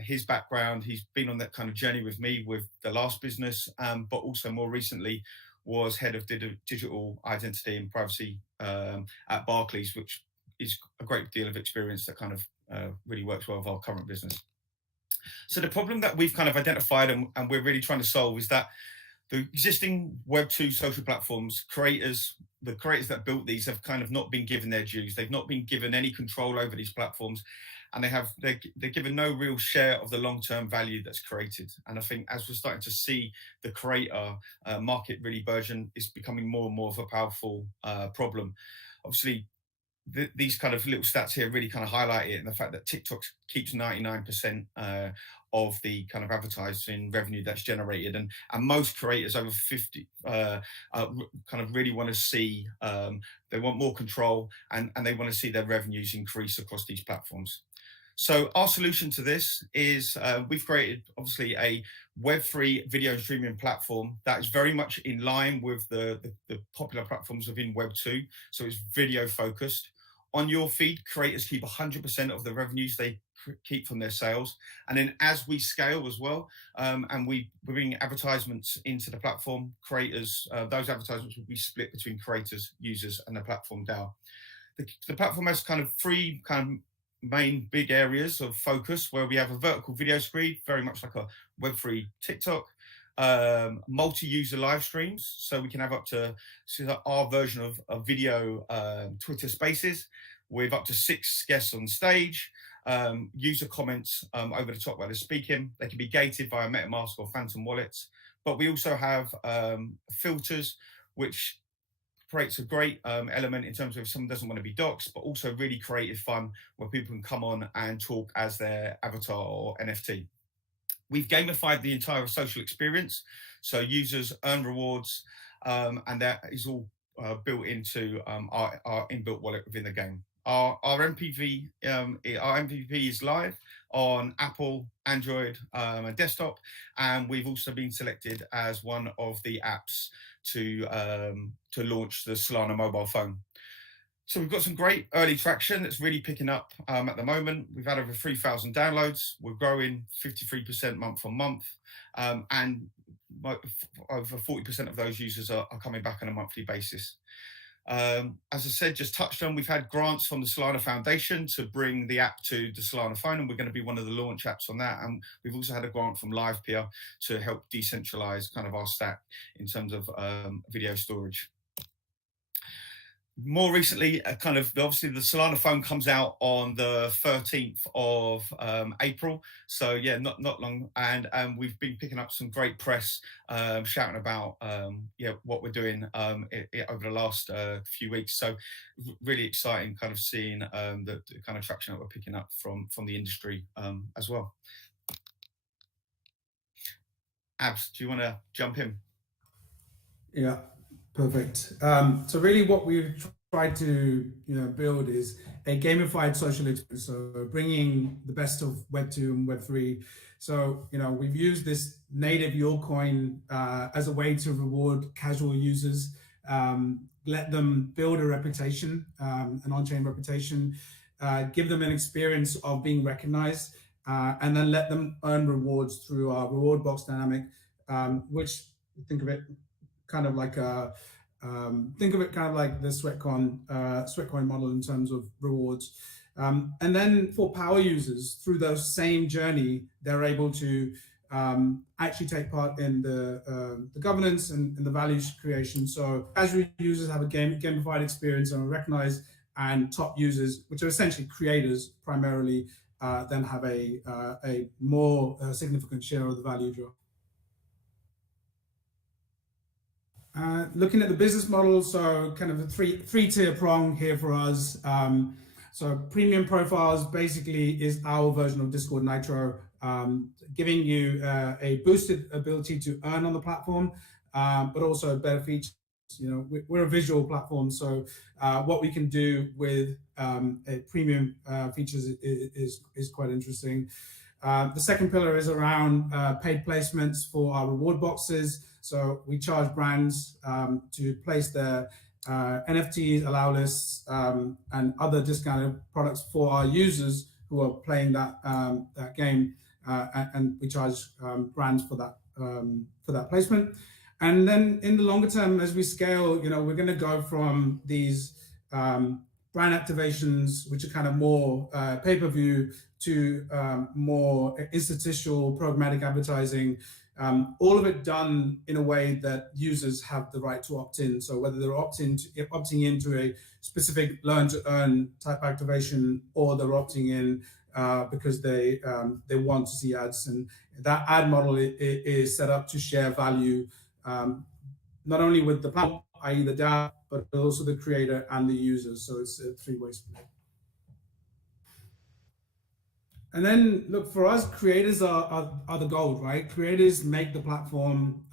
His background, he's been on that kind of journey with me with the last business, but also more recently was head of digital identity and privacy at Barclays, which is a great deal of experience that kind of really works well with our current business. So the problem that we've kind of identified and we're really trying to solve is that the existing Web2 social platforms, the creators that built these have kind of not been given their dues. They've not been given any control over these platforms, and they're given no real share of the long-term value that's created. And I think as we're starting to see the creator market really burgeon, it's becoming more and more of a powerful problem. Obviously, these kind of little stats here really kind of highlight it, and the fact that TikTok keeps 99% of the kind of advertising revenue that's generated, and most creators over 50 kind of really want to see, they want more control, and they want to see their revenues increase across these platforms. So our solution to this is we've created obviously a Web3 video streaming platform that is very much in line with the popular platforms within Web2. So it's video focused. On urFeed, creators keep 100% of the revenues they keep from their sales. And then as we scale as well, and we bring advertisements into the platform, creators, those advertisements will be split between creators, users, and the platform DAO. The platform has kind of three kind of main big areas of focus, where we have a vertical video screen, very much like a Web3 TikTok, multi-user live streams, so we can have up to our version of video Twitter Spaces with up to 6 guests on stage, user comments over the top while they're speaking. They can be gated via MetaMask or Phantom wallets, but we also have filters, which creates a great element in terms of if someone doesn't want to be doxxed, but also really creative fun where people can come on and talk as their avatar or NFT. We've gamified the entire social experience, so users earn rewards, and that is all built into our inbuilt wallet within the game. Our MVP is live on Apple, Android, and desktop, and we've also been selected as one of the apps to launch the Solana mobile phone. So we've got some great early traction that's really picking up at the moment. We've had over 3,000 downloads. We're growing 53% month on month, and over 40% of those users are coming back on a monthly basis. As I said, just touched on, we've had grants from the Solana Foundation to bring the app to the Solana phone, and we're going to be one of the launch apps on that. And we've also had a grant from LivePeer to help decentralize kind of our stack in terms of video storage. more recently, kind of obviously the Solana phone comes out on the 13th of April. So yeah, not long, and we've been picking up some great press, shouting about what we're doing over the last few weeks. So really exciting, kind of seeing the kind of traction that we're picking up from the industry as well. Abs, do you want to jump in? Yeah, perfect. So really what we've tried to build is a gamified social experience, so bringing the best of Web 2 and Web 3. So we've used this native UrCoin as a way to reward casual users, let them build a reputation, an on-chain reputation, give them an experience of being recognized, and then let them earn rewards through our reward box dynamic, which, think of it kind of like the Sweatcoin model in terms of rewards. And then for power users, through the same journey, they're able to actually take part in the governance and the value creation. So casual users have a gamified experience and are recognized, and top users, which are essentially creators primarily, then have a more significant share of the value drop. Looking at the business model, so kind of a three-tier prong here for us. So premium profiles basically is our version of Discord Nitro, giving you a boosted ability to earn on the platform, but also better features. We're a visual platform, so what we can do with premium features is quite interesting. The second pillar is around paid placements for our reward boxes. So we charge brands to place their NFTs, allow lists, and other discounted products for our users who are playing that game, and we charge brands for that placement. And then in the longer term, as we scale, we're going to go from these brand activations, which are kind of more pay-per-view, to more institutional programmatic advertising. All of it done in a way that users have the right to opt in. So whether they're opting into a specific learn to earn type activation, or they're opting in because they want to see ads, and that ad model is set up to share value, not only with the platform, i.e. the DAO, but also the creator and the user. So it's a three-way split. And then look, for us, creators are the gold, right? Creators make the platform,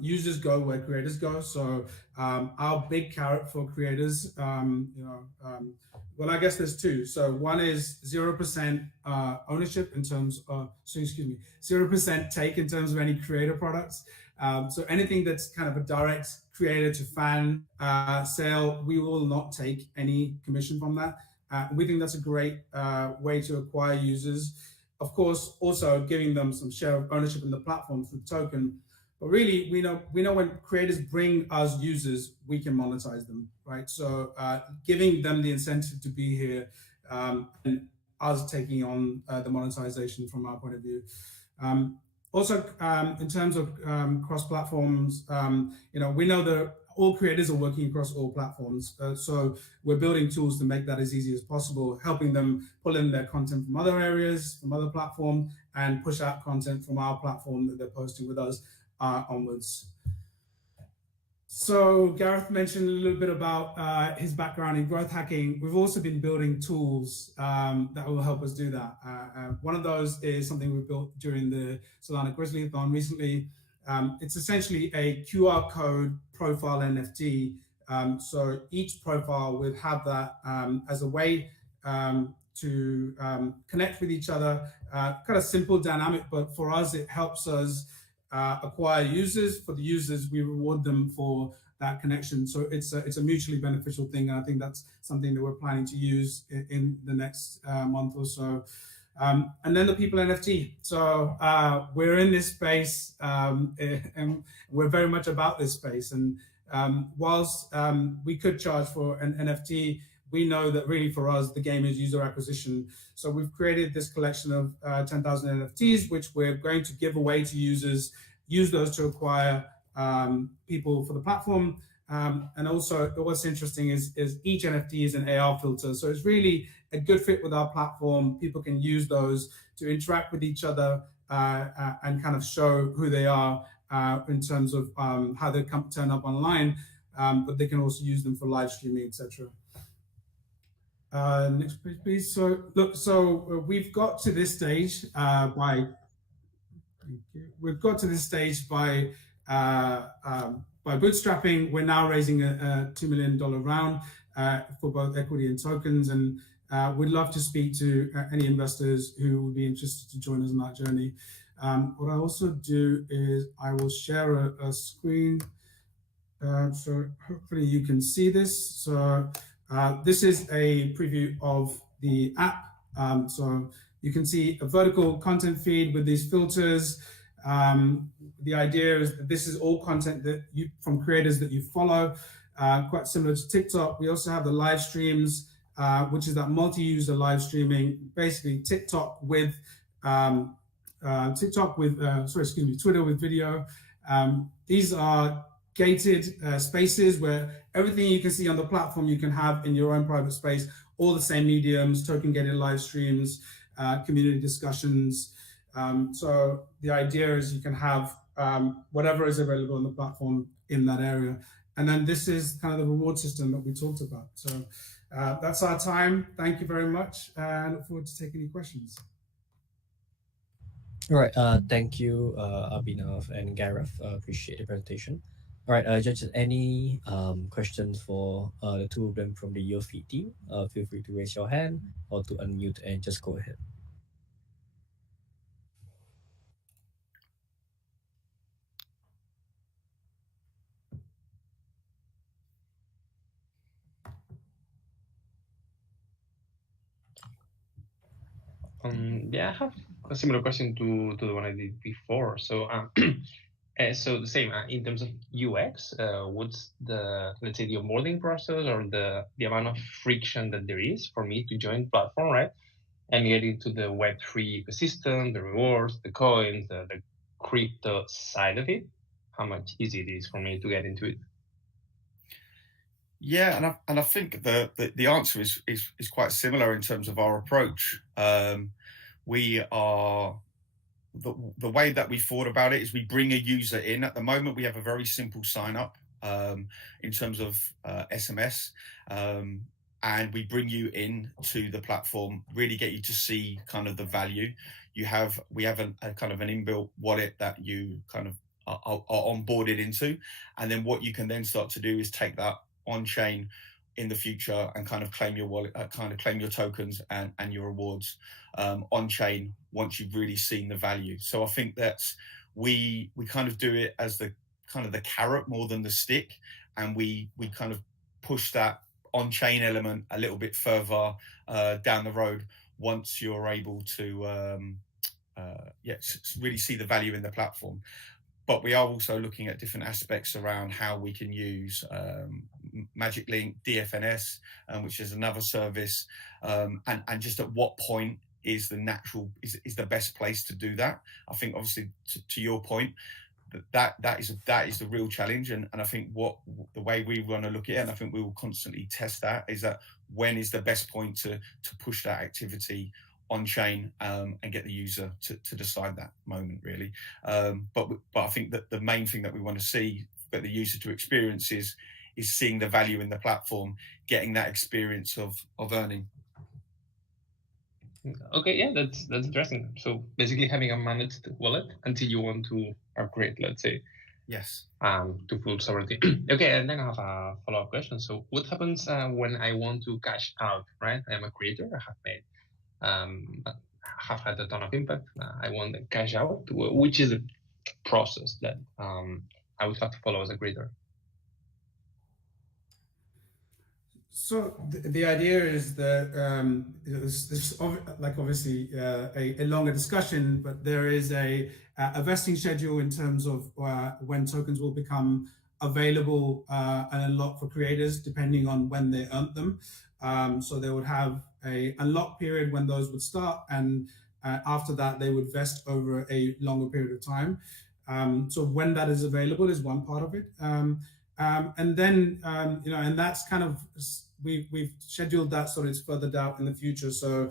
users go where creators go. So our big carrot for creators, well, I guess there's two. So one is 0% ownership in terms of, 0% take in terms of any creator products. So anything that's kind of a direct creator to fan sale, we will not take any commission from that. We think that's a great way to acquire users. Of course, also giving them some share of ownership in the platform through token. But really, we know when creators bring us users, we can monetize them, right? So giving them the incentive to be here, and us taking on the monetization from our point of view. Also, in terms of cross platforms, we know that all creators are working across all platforms. So we're building tools to make that as easy as possible, helping them pull in their content from other areas, from other platforms, and push out content from our platform that they're posting with us onwards. So Gareth mentioned a little bit about his background in growth hacking. We've also been building tools that will help us do that. One of those is something we built during the Solana Grizzly-a-thon recently. It's essentially a QR code profile NFT. So each profile would have that as a way to connect with each other. Kind of simple, dynamic, but for us, it helps us acquire users. For the users, we reward them for that connection. So it's a mutually beneficial thing. And I think that's something that we're planning to use in the next month or so. And then the people NFT. So we're in this space, and we're very much about this space. And whilst we could charge for an NFT, we know that really for us, the game is user acquisition. So we've created this collection of 10,000 NFTs, which we're going to give away to users, use those to acquire people for the platform. And also what's interesting is each NFT is an AR filter. So it's really a good fit with our platform. People can use those to interact with each other and kind of show who they are in terms of how they turn up online, but they can also use them for live streaming, etc. Next page, please. So look, we've got to this stage by bootstrapping. We're now raising a $2 million round for both equity and tokens, and we'd love to speak to any investors who would be interested to join us on that journey. What I also do is I will share a screen, so hopefully you can see this. So this is a preview of the app. So you can see a vertical content feed with these filters. The idea is that this is all content that from creators that you follow, quite similar to TikTok. We also have the live streams, which is that multi-user live streaming, basically TikTok with Twitter with video. These are gated spaces where everything you can see on the platform you can have in your own private space, all the same mediums, token gated live streams, community discussions. So the idea is you can have whatever is available on the platform in that area. And then this is kind of the reward system that we talked about. So that's our time. Thank you very much. I look forward to taking any questions. All right. Thank you, Abhinav and Gareth. Appreciate the presentation. All right, judges, any questions for the two of them from the urFeed team? Feel free to raise your hand or to unmute and just go ahead. Yeah, I have a similar question to the one I did before. So, so the same in terms of UX. What's the, let's say, the onboarding process or the amount of friction that there is for me to join the platform, right? And get into the Web3 ecosystem, the rewards, the coins, the crypto side of it. How much easier it is for me to get into it? Yeah, and I think the answer is quite similar in terms of our approach. We are the way that we thought about it is we bring a user in. At the moment, we have a very simple sign up in terms of SMS, and we bring you in to the platform, really get you to see kind of the value. We have a kind of an inbuilt wallet that you kind of are onboarded into, and then what you can then start to do is take that on chain in the future and kind of claim your wallet, kind of claim your tokens and your rewards on chain once you've really seen the value. So I think that's we kind of do it as the kind of the carrot more than the stick, and we kind of push that on chain element a little bit further down the road once you're able to really see the value in the platform. But we are also looking at different aspects around how we can use Magic Link, DFNS, which is another service, and just at what point is the best place to do that. I think obviously to your point, that is the real challenge, and I think the way we want to look at it, and I think we will constantly test that, is that when is the best point to push that activity on chain and get the user to decide that moment really. But I think that the main thing that we want to see that the user to experience is seeing the value in the platform, getting that experience of earning. Okay, yeah, that's interesting. So basically having a managed wallet until you want to upgrade, let's say. Yes. To full sovereignty. Okay, and then I have a follow-up question. So what happens when I want to cash out, right? I am a creator, I have made have had a ton of impact. I want to cash out. Which is the process that I would have to follow as a creator? So the idea is that this like obviously a longer discussion, but there is a vesting schedule in terms of when tokens will become available and unlocked for creators, depending on when they earned them. So they would have a unlock period when those would start, and after that they would vest over a longer period of time. So when that is available is one part of it. And then and that's kind of we've scheduled that so it's further out in the future. So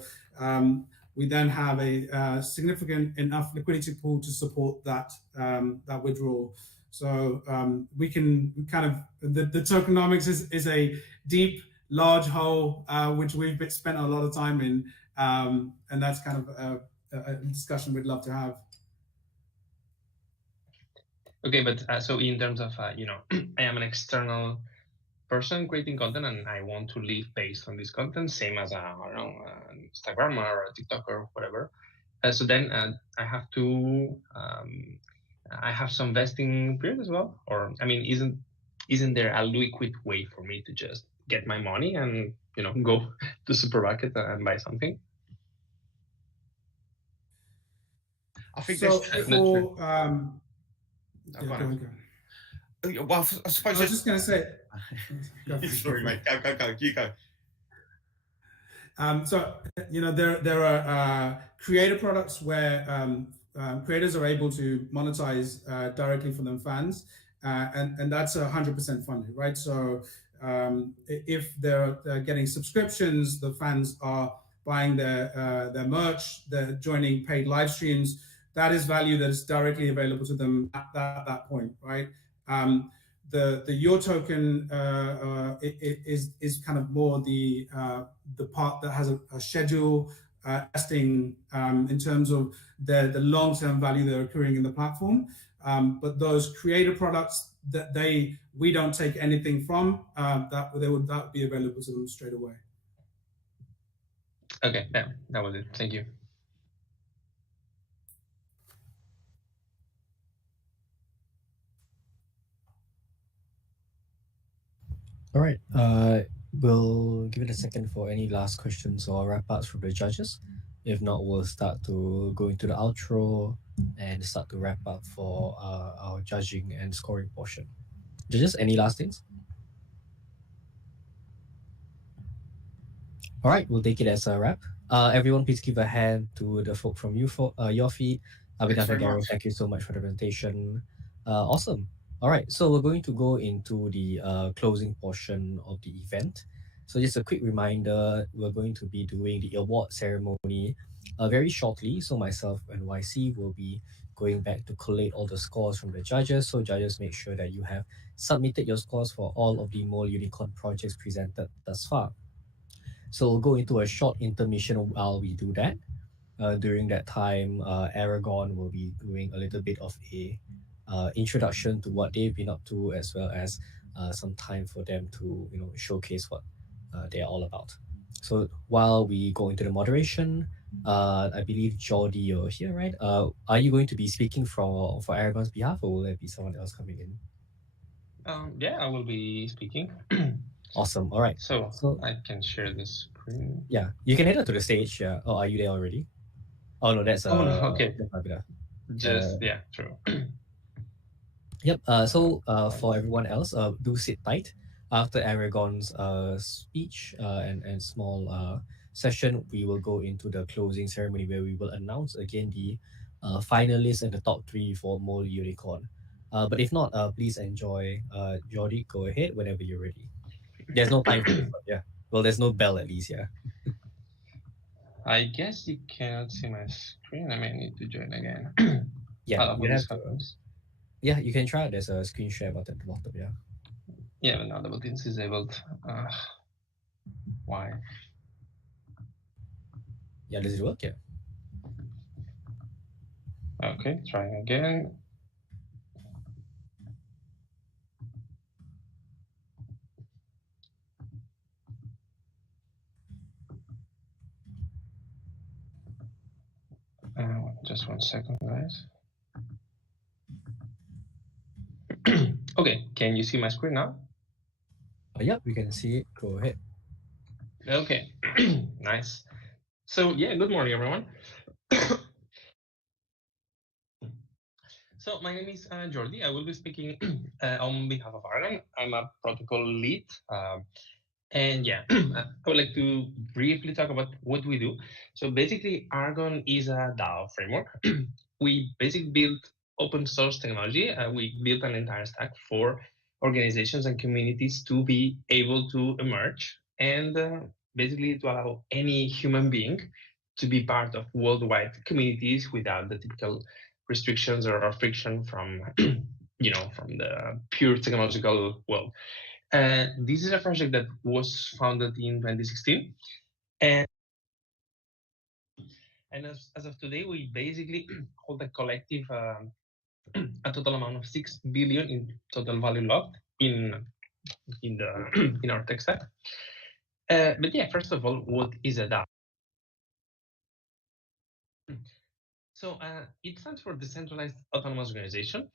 we then have a significant enough liquidity pool to support that that withdrawal. So we can kind of the tokenomics is a deep, large hole which we've spent a lot of time in, and that's kind of a discussion we'd love to have. Okay, but so in terms of I am an external person creating content, and I want to live based on this content, same as an Instagrammer or a TikToker or whatever. So then I have to I have some vesting period as well, or I mean, isn't there a liquid way for me to just get my money and go to supermarket and buy something? I think so. For, well, I suppose I was just going to say. Sorry, mate. Go. You go. So there are creator products where creators are able to monetize directly from their fans, and that's 100% funded, right? So if they're getting subscriptions, the fans are buying their merch, they're joining paid live streams. That is value that is directly available to them at that point, right? The your token is kind of more the part that has a schedule testing in terms of the long-term value that are occurring in the platform. But those creator products that we don't take anything from, that would be available to them straight away. Okay, yeah, that was it. Thank you. All right. We'll give it a second for any last questions or wrap-ups from the judges. If not, we'll start to go into the outro and start to wrap up for our judging and scoring portion. Judges, any last things? All right, we'll take it as a wrap. Everyone, please give a hand to the folk from UrFeed. Abhinav and Garo, thank you so much for the presentation. Awesome. All right, so we're going to go into the closing portion of the event. So just a quick reminder, we're going to be doing the award ceremony very shortly. So myself and YC will be going back to collate all the scores from the judges. So judges, make sure that you have submitted your scores for all of the MoleUnicorn projects presented thus far. So we'll go into a short intermission while we do that. During that time, Aragon will be doing a little bit of a introduction to what they've been up to, as well as some time for them to showcase what they're all about. So while we go into the moderation, I believe Jordi, you're here, right? Are you going to be speaking for Aragon's behalf, or will there be someone else coming in? Yeah, I will be speaking. Awesome. All right. So I can share the screen. Yeah, you can head up to the stage. Yeah. Oh, are you there already? Oh no, that's no, okay. Just yeah, true. Yep. So for everyone else, do sit tight. After Aragon's speech and small session, we will go into the closing ceremony where we will announce again the finalists and the top 3 for MoleUnicorn. But if not, please enjoy. Jordi, go ahead whenever you're ready. There's no time for this, but yeah. Well, there's no bell at least, yeah. I guess you cannot see my screen. I may need to join again. Yeah, you have to, yeah, you can try it. There's a screen share button at the bottom, yeah. Yeah, but now the button is disabled. Why? Yeah, does it work? Yeah. Okay, trying again. Just 1 second, guys. Okay, can you see my screen now? Yeah, we can see it. Go ahead. Okay, nice. So yeah, good morning, everyone. So my name is Jordi. I will be speaking on behalf of Aragon. I'm a protocol lead. And yeah, I would like to briefly talk about what we do. So basically, Aragon is a DAO framework. We basically build open source technology. We built an entire stack for organizations and communities to be able to emerge and basically to allow any human being to be part of worldwide communities without the typical restrictions or friction from from the pure technological world. This is a project that was founded in 2016, and as of today, we basically hold a collective a total amount of 6 billion in total value locked in the in our tech stack. But yeah, first of all, what is a DAO? So it stands for Decentralized Autonomous Organization,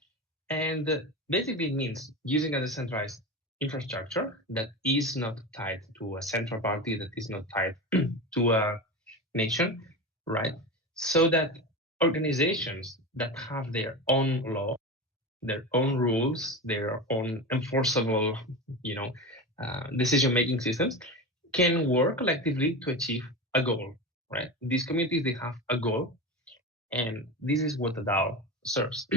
and basically it means using a decentralized infrastructure that is not tied to a central party, that is not tied to a nation, right? So that organizations that have their own law, their own rules, their own enforceable, decision-making systems can work collectively to achieve a goal, right? These communities, they have a goal, and this is what the DAO serves.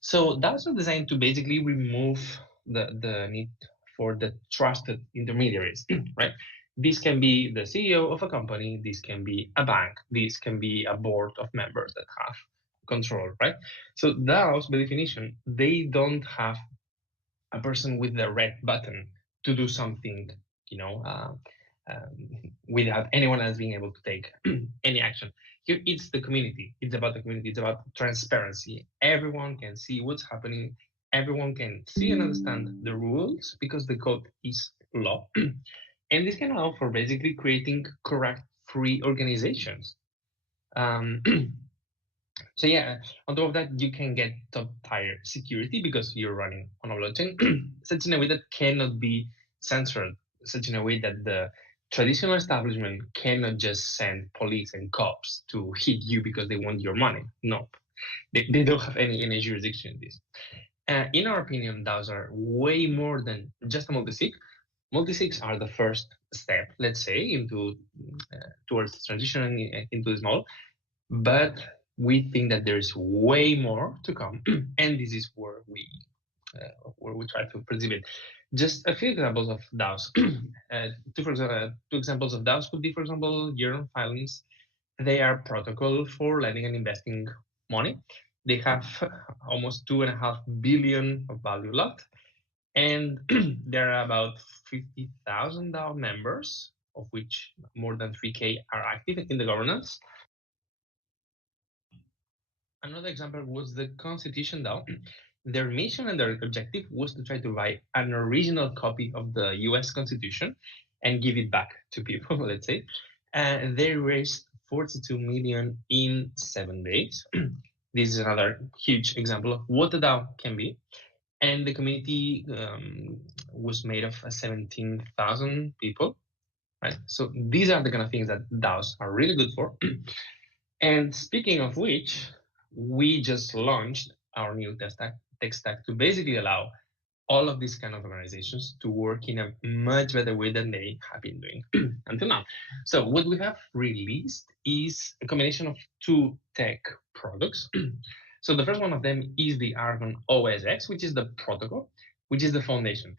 So DAOs are designed to basically remove the need for the trusted intermediaries, right? This can be the CEO of a company, this can be a bank, this can be a board of members that have control, right? So DAOs, by definition, they don't have a person with the red button to do something, without anyone else being able to take any action. Here, it's the community. It's about the community. It's about transparency. Everyone can see what's happening. Everyone can see and understand the rules because the code is law. And this can allow for basically creating correct free organizations. So yeah, on top of that, you can get top tier security because you're running on a blockchain, such in a way that cannot be censored, such in a way that the traditional establishment cannot just send police and cops to hit you because they want your money. No, they don't have any jurisdiction in this. In our opinion, DAOs are way more than just a multi-sig. Multi-sigs are the first step, let's say, into towards transitioning into this model, but we think that there's way more to come, and this is where we try to participate. Just a few examples of DAOs. Two examples of DAOs could be, for example, urFeed filings. They are protocol for lending and investing money. They have almost 2.5 billion of value locked, and there are about 50,000 DAO members, of which more than 3K are active in the governance. Another example was the Constitution DAO. Their mission and their objective was to try to buy an original copy of the US Constitution and give it back to people, let's say. And they raised 42 million in 7 days. This is another huge example of what a DAO can be. And the community was made of 17,000 people, right? So these are the kind of things that DAOs are really good for. And speaking of which, we just launched our new tech stack to basically allow all of these kind of organizations to work in a much better way than they have been doing until now. So what we have released is a combination of 2 tech products. So the first one of them is the Aragon OSX, which is the protocol, which is the foundation.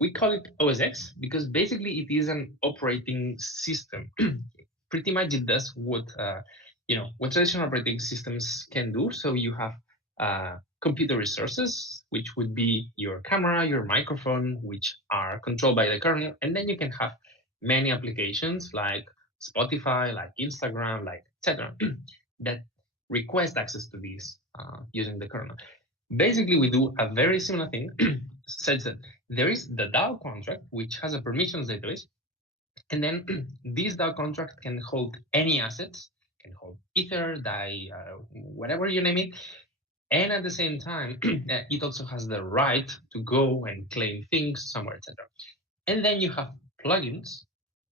We call it OSX because basically it is an operating system. Pretty much it does what what traditional operating systems can do. So you have computer resources, which would be your camera, your microphone, which are controlled by the kernel, and then you can have many applications like Spotify, like Instagram, like etc. that request access to these using the kernel. Basically, we do a very similar thing, such that there is the DAO contract, which has a permissions database, and then this DAO contract can hold any assets, can hold Ether, DAI, whatever you name it, and at the same time, it also has the right to go and claim things somewhere, etc. And then you have plugins.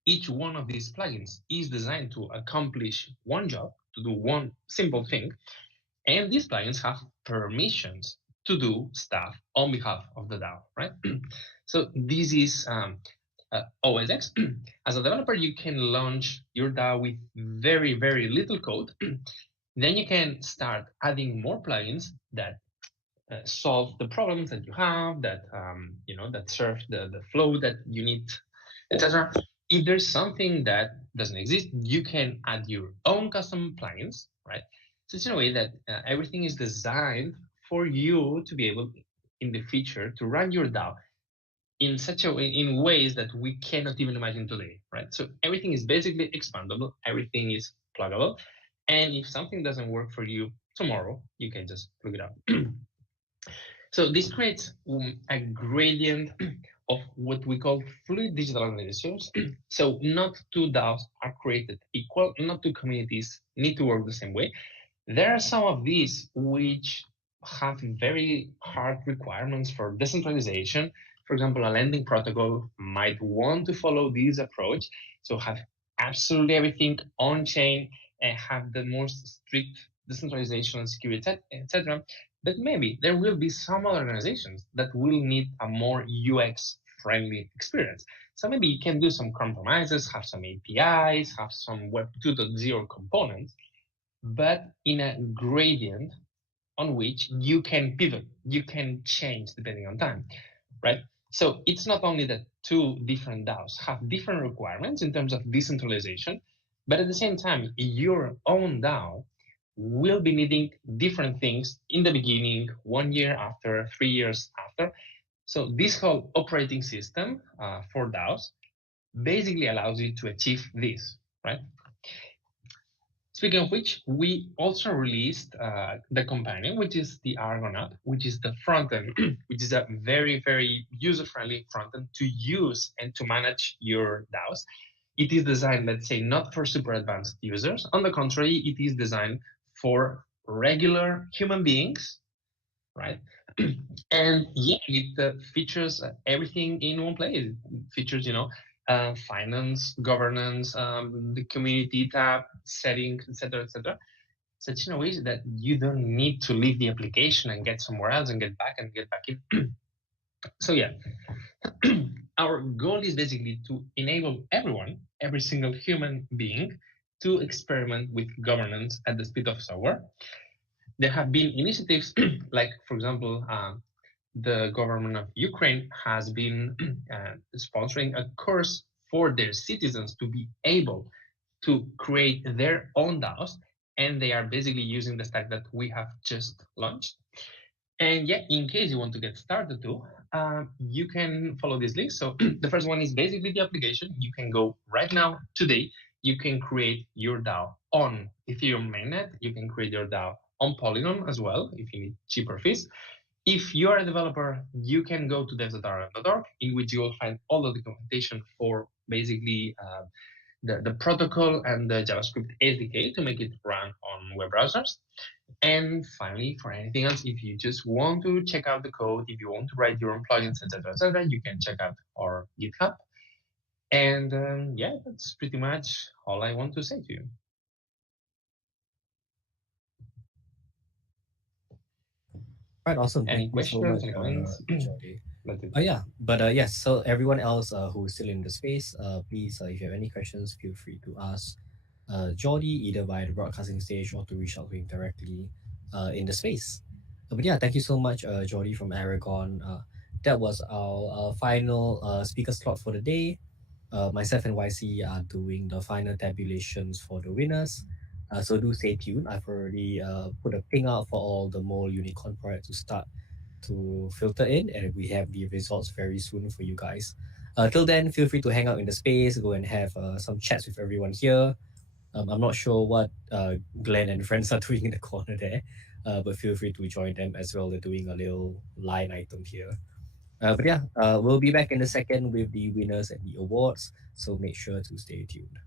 Each one of these plugins is designed to accomplish one job, to do one simple thing. And these plugins have permissions to do stuff on behalf of the DAO, right? So this is OSX. As a developer, you can launch your DAO with very, very little code. Then you can start adding more plugins that solve the problems that you have, that that serve the flow that you need, etc. If there's something that doesn't exist, you can add your own custom plugins, right? So it's in a way that everything is designed for you to be able, in the future, to run your DAO in such a way, in ways that we cannot even imagine today, right? So everything is basically expandable, everything is pluggable, and if something doesn't work for you tomorrow, you can just plug it up. So this creates a gradient of what we call fluid digital organizations. So not two DAOs are created equal, not two communities need to work the same way. There are some of these which have very hard requirements for decentralization. For example, a lending protocol might want to follow this approach, so have absolutely everything on chain and have the most strict decentralization and security, etc. But maybe there will be some other organizations that will need a more UX friendly experience. So maybe you can do some compromises, have some APIs, have some Web 2.0 components, but in a gradient on which you can pivot, you can change depending on time, right? So it's not only that two different DAOs have different requirements in terms of decentralization, but at the same time, your own DAO will be needing different things in the beginning, 1 year after, 3 years after. So this whole operating system for DAOs basically allows you to achieve this, right? Speaking of which, we also released the companion, which is the Aragon app, which is the front end, which is a very, very user-friendly front end to use and to manage your DAOs. It is designed, let's say, not for super advanced users. On the contrary, it is designed for regular human beings, right? And yeah, it features everything in one place. It features, finance, governance, the community tab, settings, etc., etc. Such in a way that you don't need to leave the application and get somewhere else and get back in. So yeah, our goal is basically to enable everyone, every single human being, to experiment with governance at the speed of software. There have been initiatives like, for example, the government of Ukraine has been sponsoring a course for their citizens to be able to create their own DAOs, and they are basically using the stack that we have just launched. And yeah, in case you want to get started too, you can follow this link. So the first one is basically the application. You can go right now, today, you can create your DAO on Ethereum mainnet. You can create your DAO on Polygon as well, if you need cheaper fees. If you are a developer, you can go to devs.aragon.org, in which you will find all the documentation for basically the protocol and the JavaScript SDK to make it run on web browsers. And finally, for anything else, if you just want to check out the code, if you want to write your own plugins, etc., you can check out our GitHub. And yeah, that's pretty much all I want to say to you. Right, awesome. Any Thank you so much, questions, any comments? Jordi. Yeah, but yes, so everyone else who's still in the space, please, if you have any questions, feel free to ask Jordi either via the broadcasting stage or to reach out to him directly in the space. But yeah, thank you so much, Jordi from Aragon. That was our final speaker slot for the day. Myself and YC are doing the final tabulations for the winners. So do stay tuned. I've already put a ping out for all the MoleUnicorn project to start to filter in, and we have the results very soon for you guys. Till then, feel free to hang out in the space, go and have some chats with everyone here. I'm not sure what Glenn and friends are doing in the corner there, but feel free to join them as well. They're doing a little line item here. But yeah, we'll be back in a second with the winners and the awards, so make sure to stay tuned.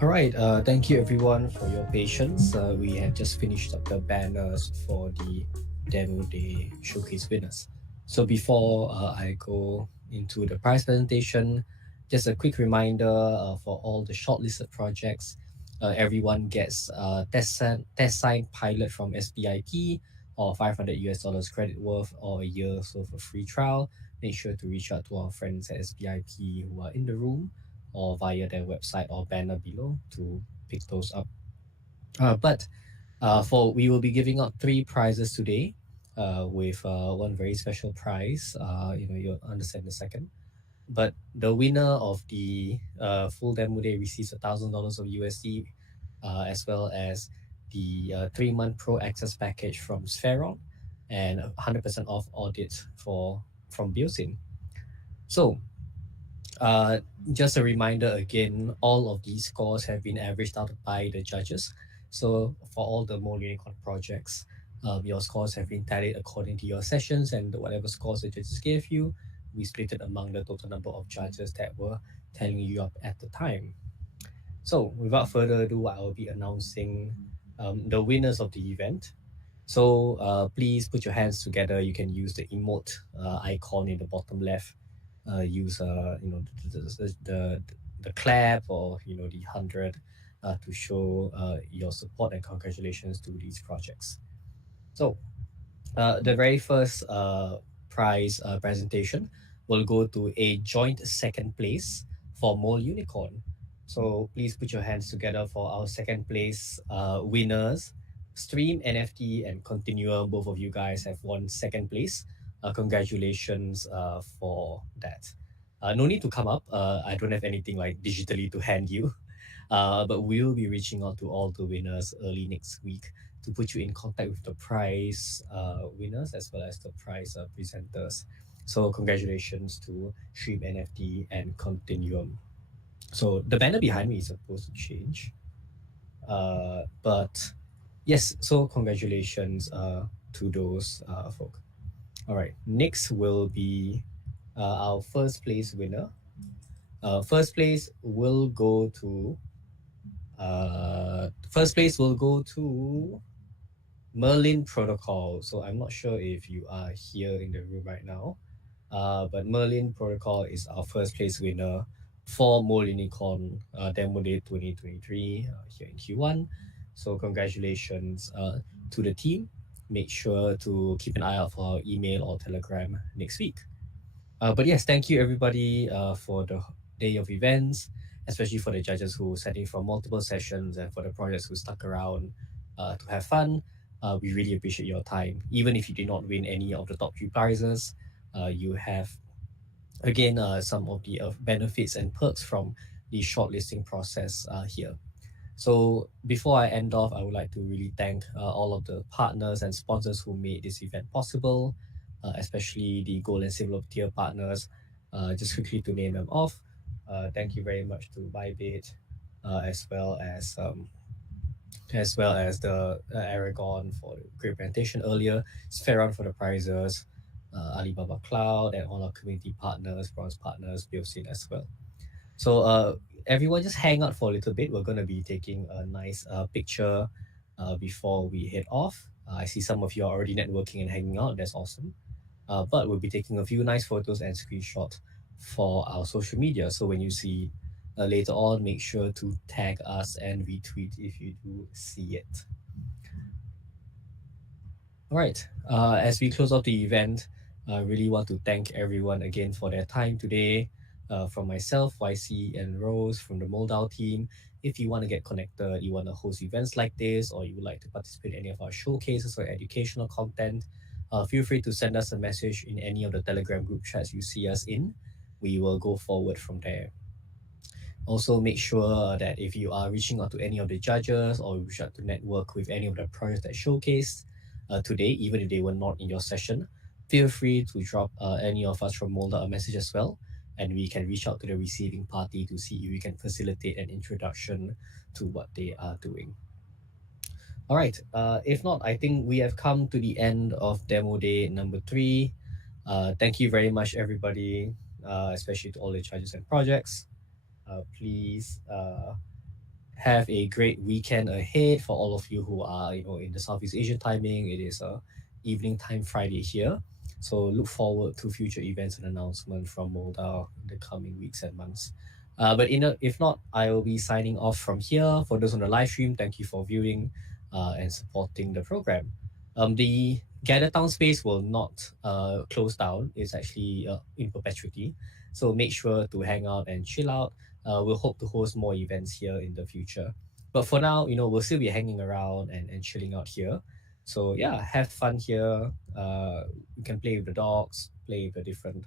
All right, thank you everyone for your patience. We have just finished up the banners for the Demo Day Showcase winners. So before I go into the prize presentation, just a quick reminder for all the shortlisted projects, everyone gets test sign pilot from SPIP or $500 credit worth or a year's worth of free trial. Make sure to reach out to our friends at SPIP who are in the room or via their website or banner below to pick those up. We will be giving out 3 prizes today, with one very special prize. You'll understand in a second. But the winner of the full demo day receives $1,000 of USD, as well as the 3-month pro access package from Spheron and 100% off audit from Beosin. So just a reminder again, all of these scores have been averaged out by the judges. So for all the MoleUnicorn projects, your scores have been tallied according to your sessions, and whatever scores the judges gave you, we split it among the total number of judges that were tallying you up at the time. So without further ado, I will be announcing the winners of the event. So please put your hands together. You can use the emote icon in the bottom left. Use the clap or the 100 to show your support and congratulations to these projects. So the very first prize presentation will go to a joint second place for MoleUnicorn. So please put your hands together for our second place winners. StreamNFT and Continuum, both of you guys have won second place. Congratulations for that. No need to come up. I don't have anything like digitally to hand you. But we'll be reaching out to all the winners early next week to put you in contact with the prize winners as well as the prize presenters. So congratulations to StreamNFT and Continuum. So the banner behind me is supposed to change. But yes, so congratulations to those folk. All right, next will be our first place winner. First place will go to Merlin Protocol. So I'm not sure if you are here in the room right now, but Merlin Protocol is our first place winner for MoleUnicorn Demo Day 2023 here in Q1. So congratulations to the team. Make sure to keep an eye out for our email or Telegram next week. But yes, thank you everybody for the day of events, especially for the judges who sat in for multiple sessions and for the projects who stuck around to have fun. We really appreciate your time. Even if you did not win any of the top 3 prizes, you have, again, some of the benefits and perks from the shortlisting process here. So before I end off, I would like to really thank all of the partners and sponsors who made this event possible, especially the gold and silver tier partners. Just quickly to name them off, thank you very much to Bybit, as well as the Aragon for the great presentation earlier, Spheron for the prizes, Alibaba Cloud, and all our community partners, bronze partners, Beosin as well. So everyone just hang out for a little bit. We're going to be taking a nice picture before we head off. I see some of you are already networking and hanging out. That's awesome. But we'll be taking a few nice photos and screenshots for our social media. So when you see later on, make sure to tag us and retweet if you do see it. All right. As we close out the event, I really want to thank everyone again for their time today. From myself, YC, and Rose from the Moledao team. If you want to get connected, you want to host events like this, or you would like to participate in any of our showcases or educational content, feel free to send us a message in any of the Telegram group chats you see us in. We will go forward from there. Also, make sure that if you are reaching out to any of the judges or wish out to network with any of the projects that showcased today, even if they were not in your session, feel free to drop any of us from Moledao a message as well, and we can reach out to the receiving party to see if we can facilitate an introduction to what they are doing. All right, if not, I think we have come to the end of Demo Day number 3. Thank you very much, everybody, especially to all the judges and projects. Please Have a great weekend ahead for all of you who are, in the Southeast Asian timing. It is evening time Friday here. So look forward to future events and announcements from Moledao in the coming weeks and months. But if not, I will be signing off from here. For those on the live stream, thank you for viewing and supporting the program. The Gather Town space will not close down. It's actually in perpetuity. So make sure to hang out and chill out. We'll hope to host more events here in the future. But for now, we'll still be hanging around and chilling out here. So yeah, have fun here. You can play with the dogs, play with the different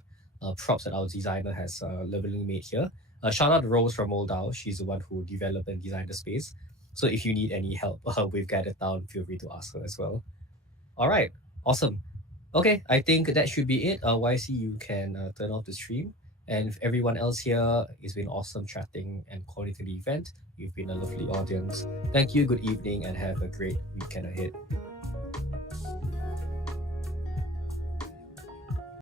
props that our designer has lovingly made here. Shout out to Rose from Moledao. She's the one who developed and designed the space. So if you need any help with Gather Town, feel free to ask her as well. All right, awesome. Okay, I think that should be it. YC, you can turn off the stream. And everyone else here, it's been awesome chatting and calling to the event. You've been a lovely audience. Thank you, good evening, and have a great weekend ahead.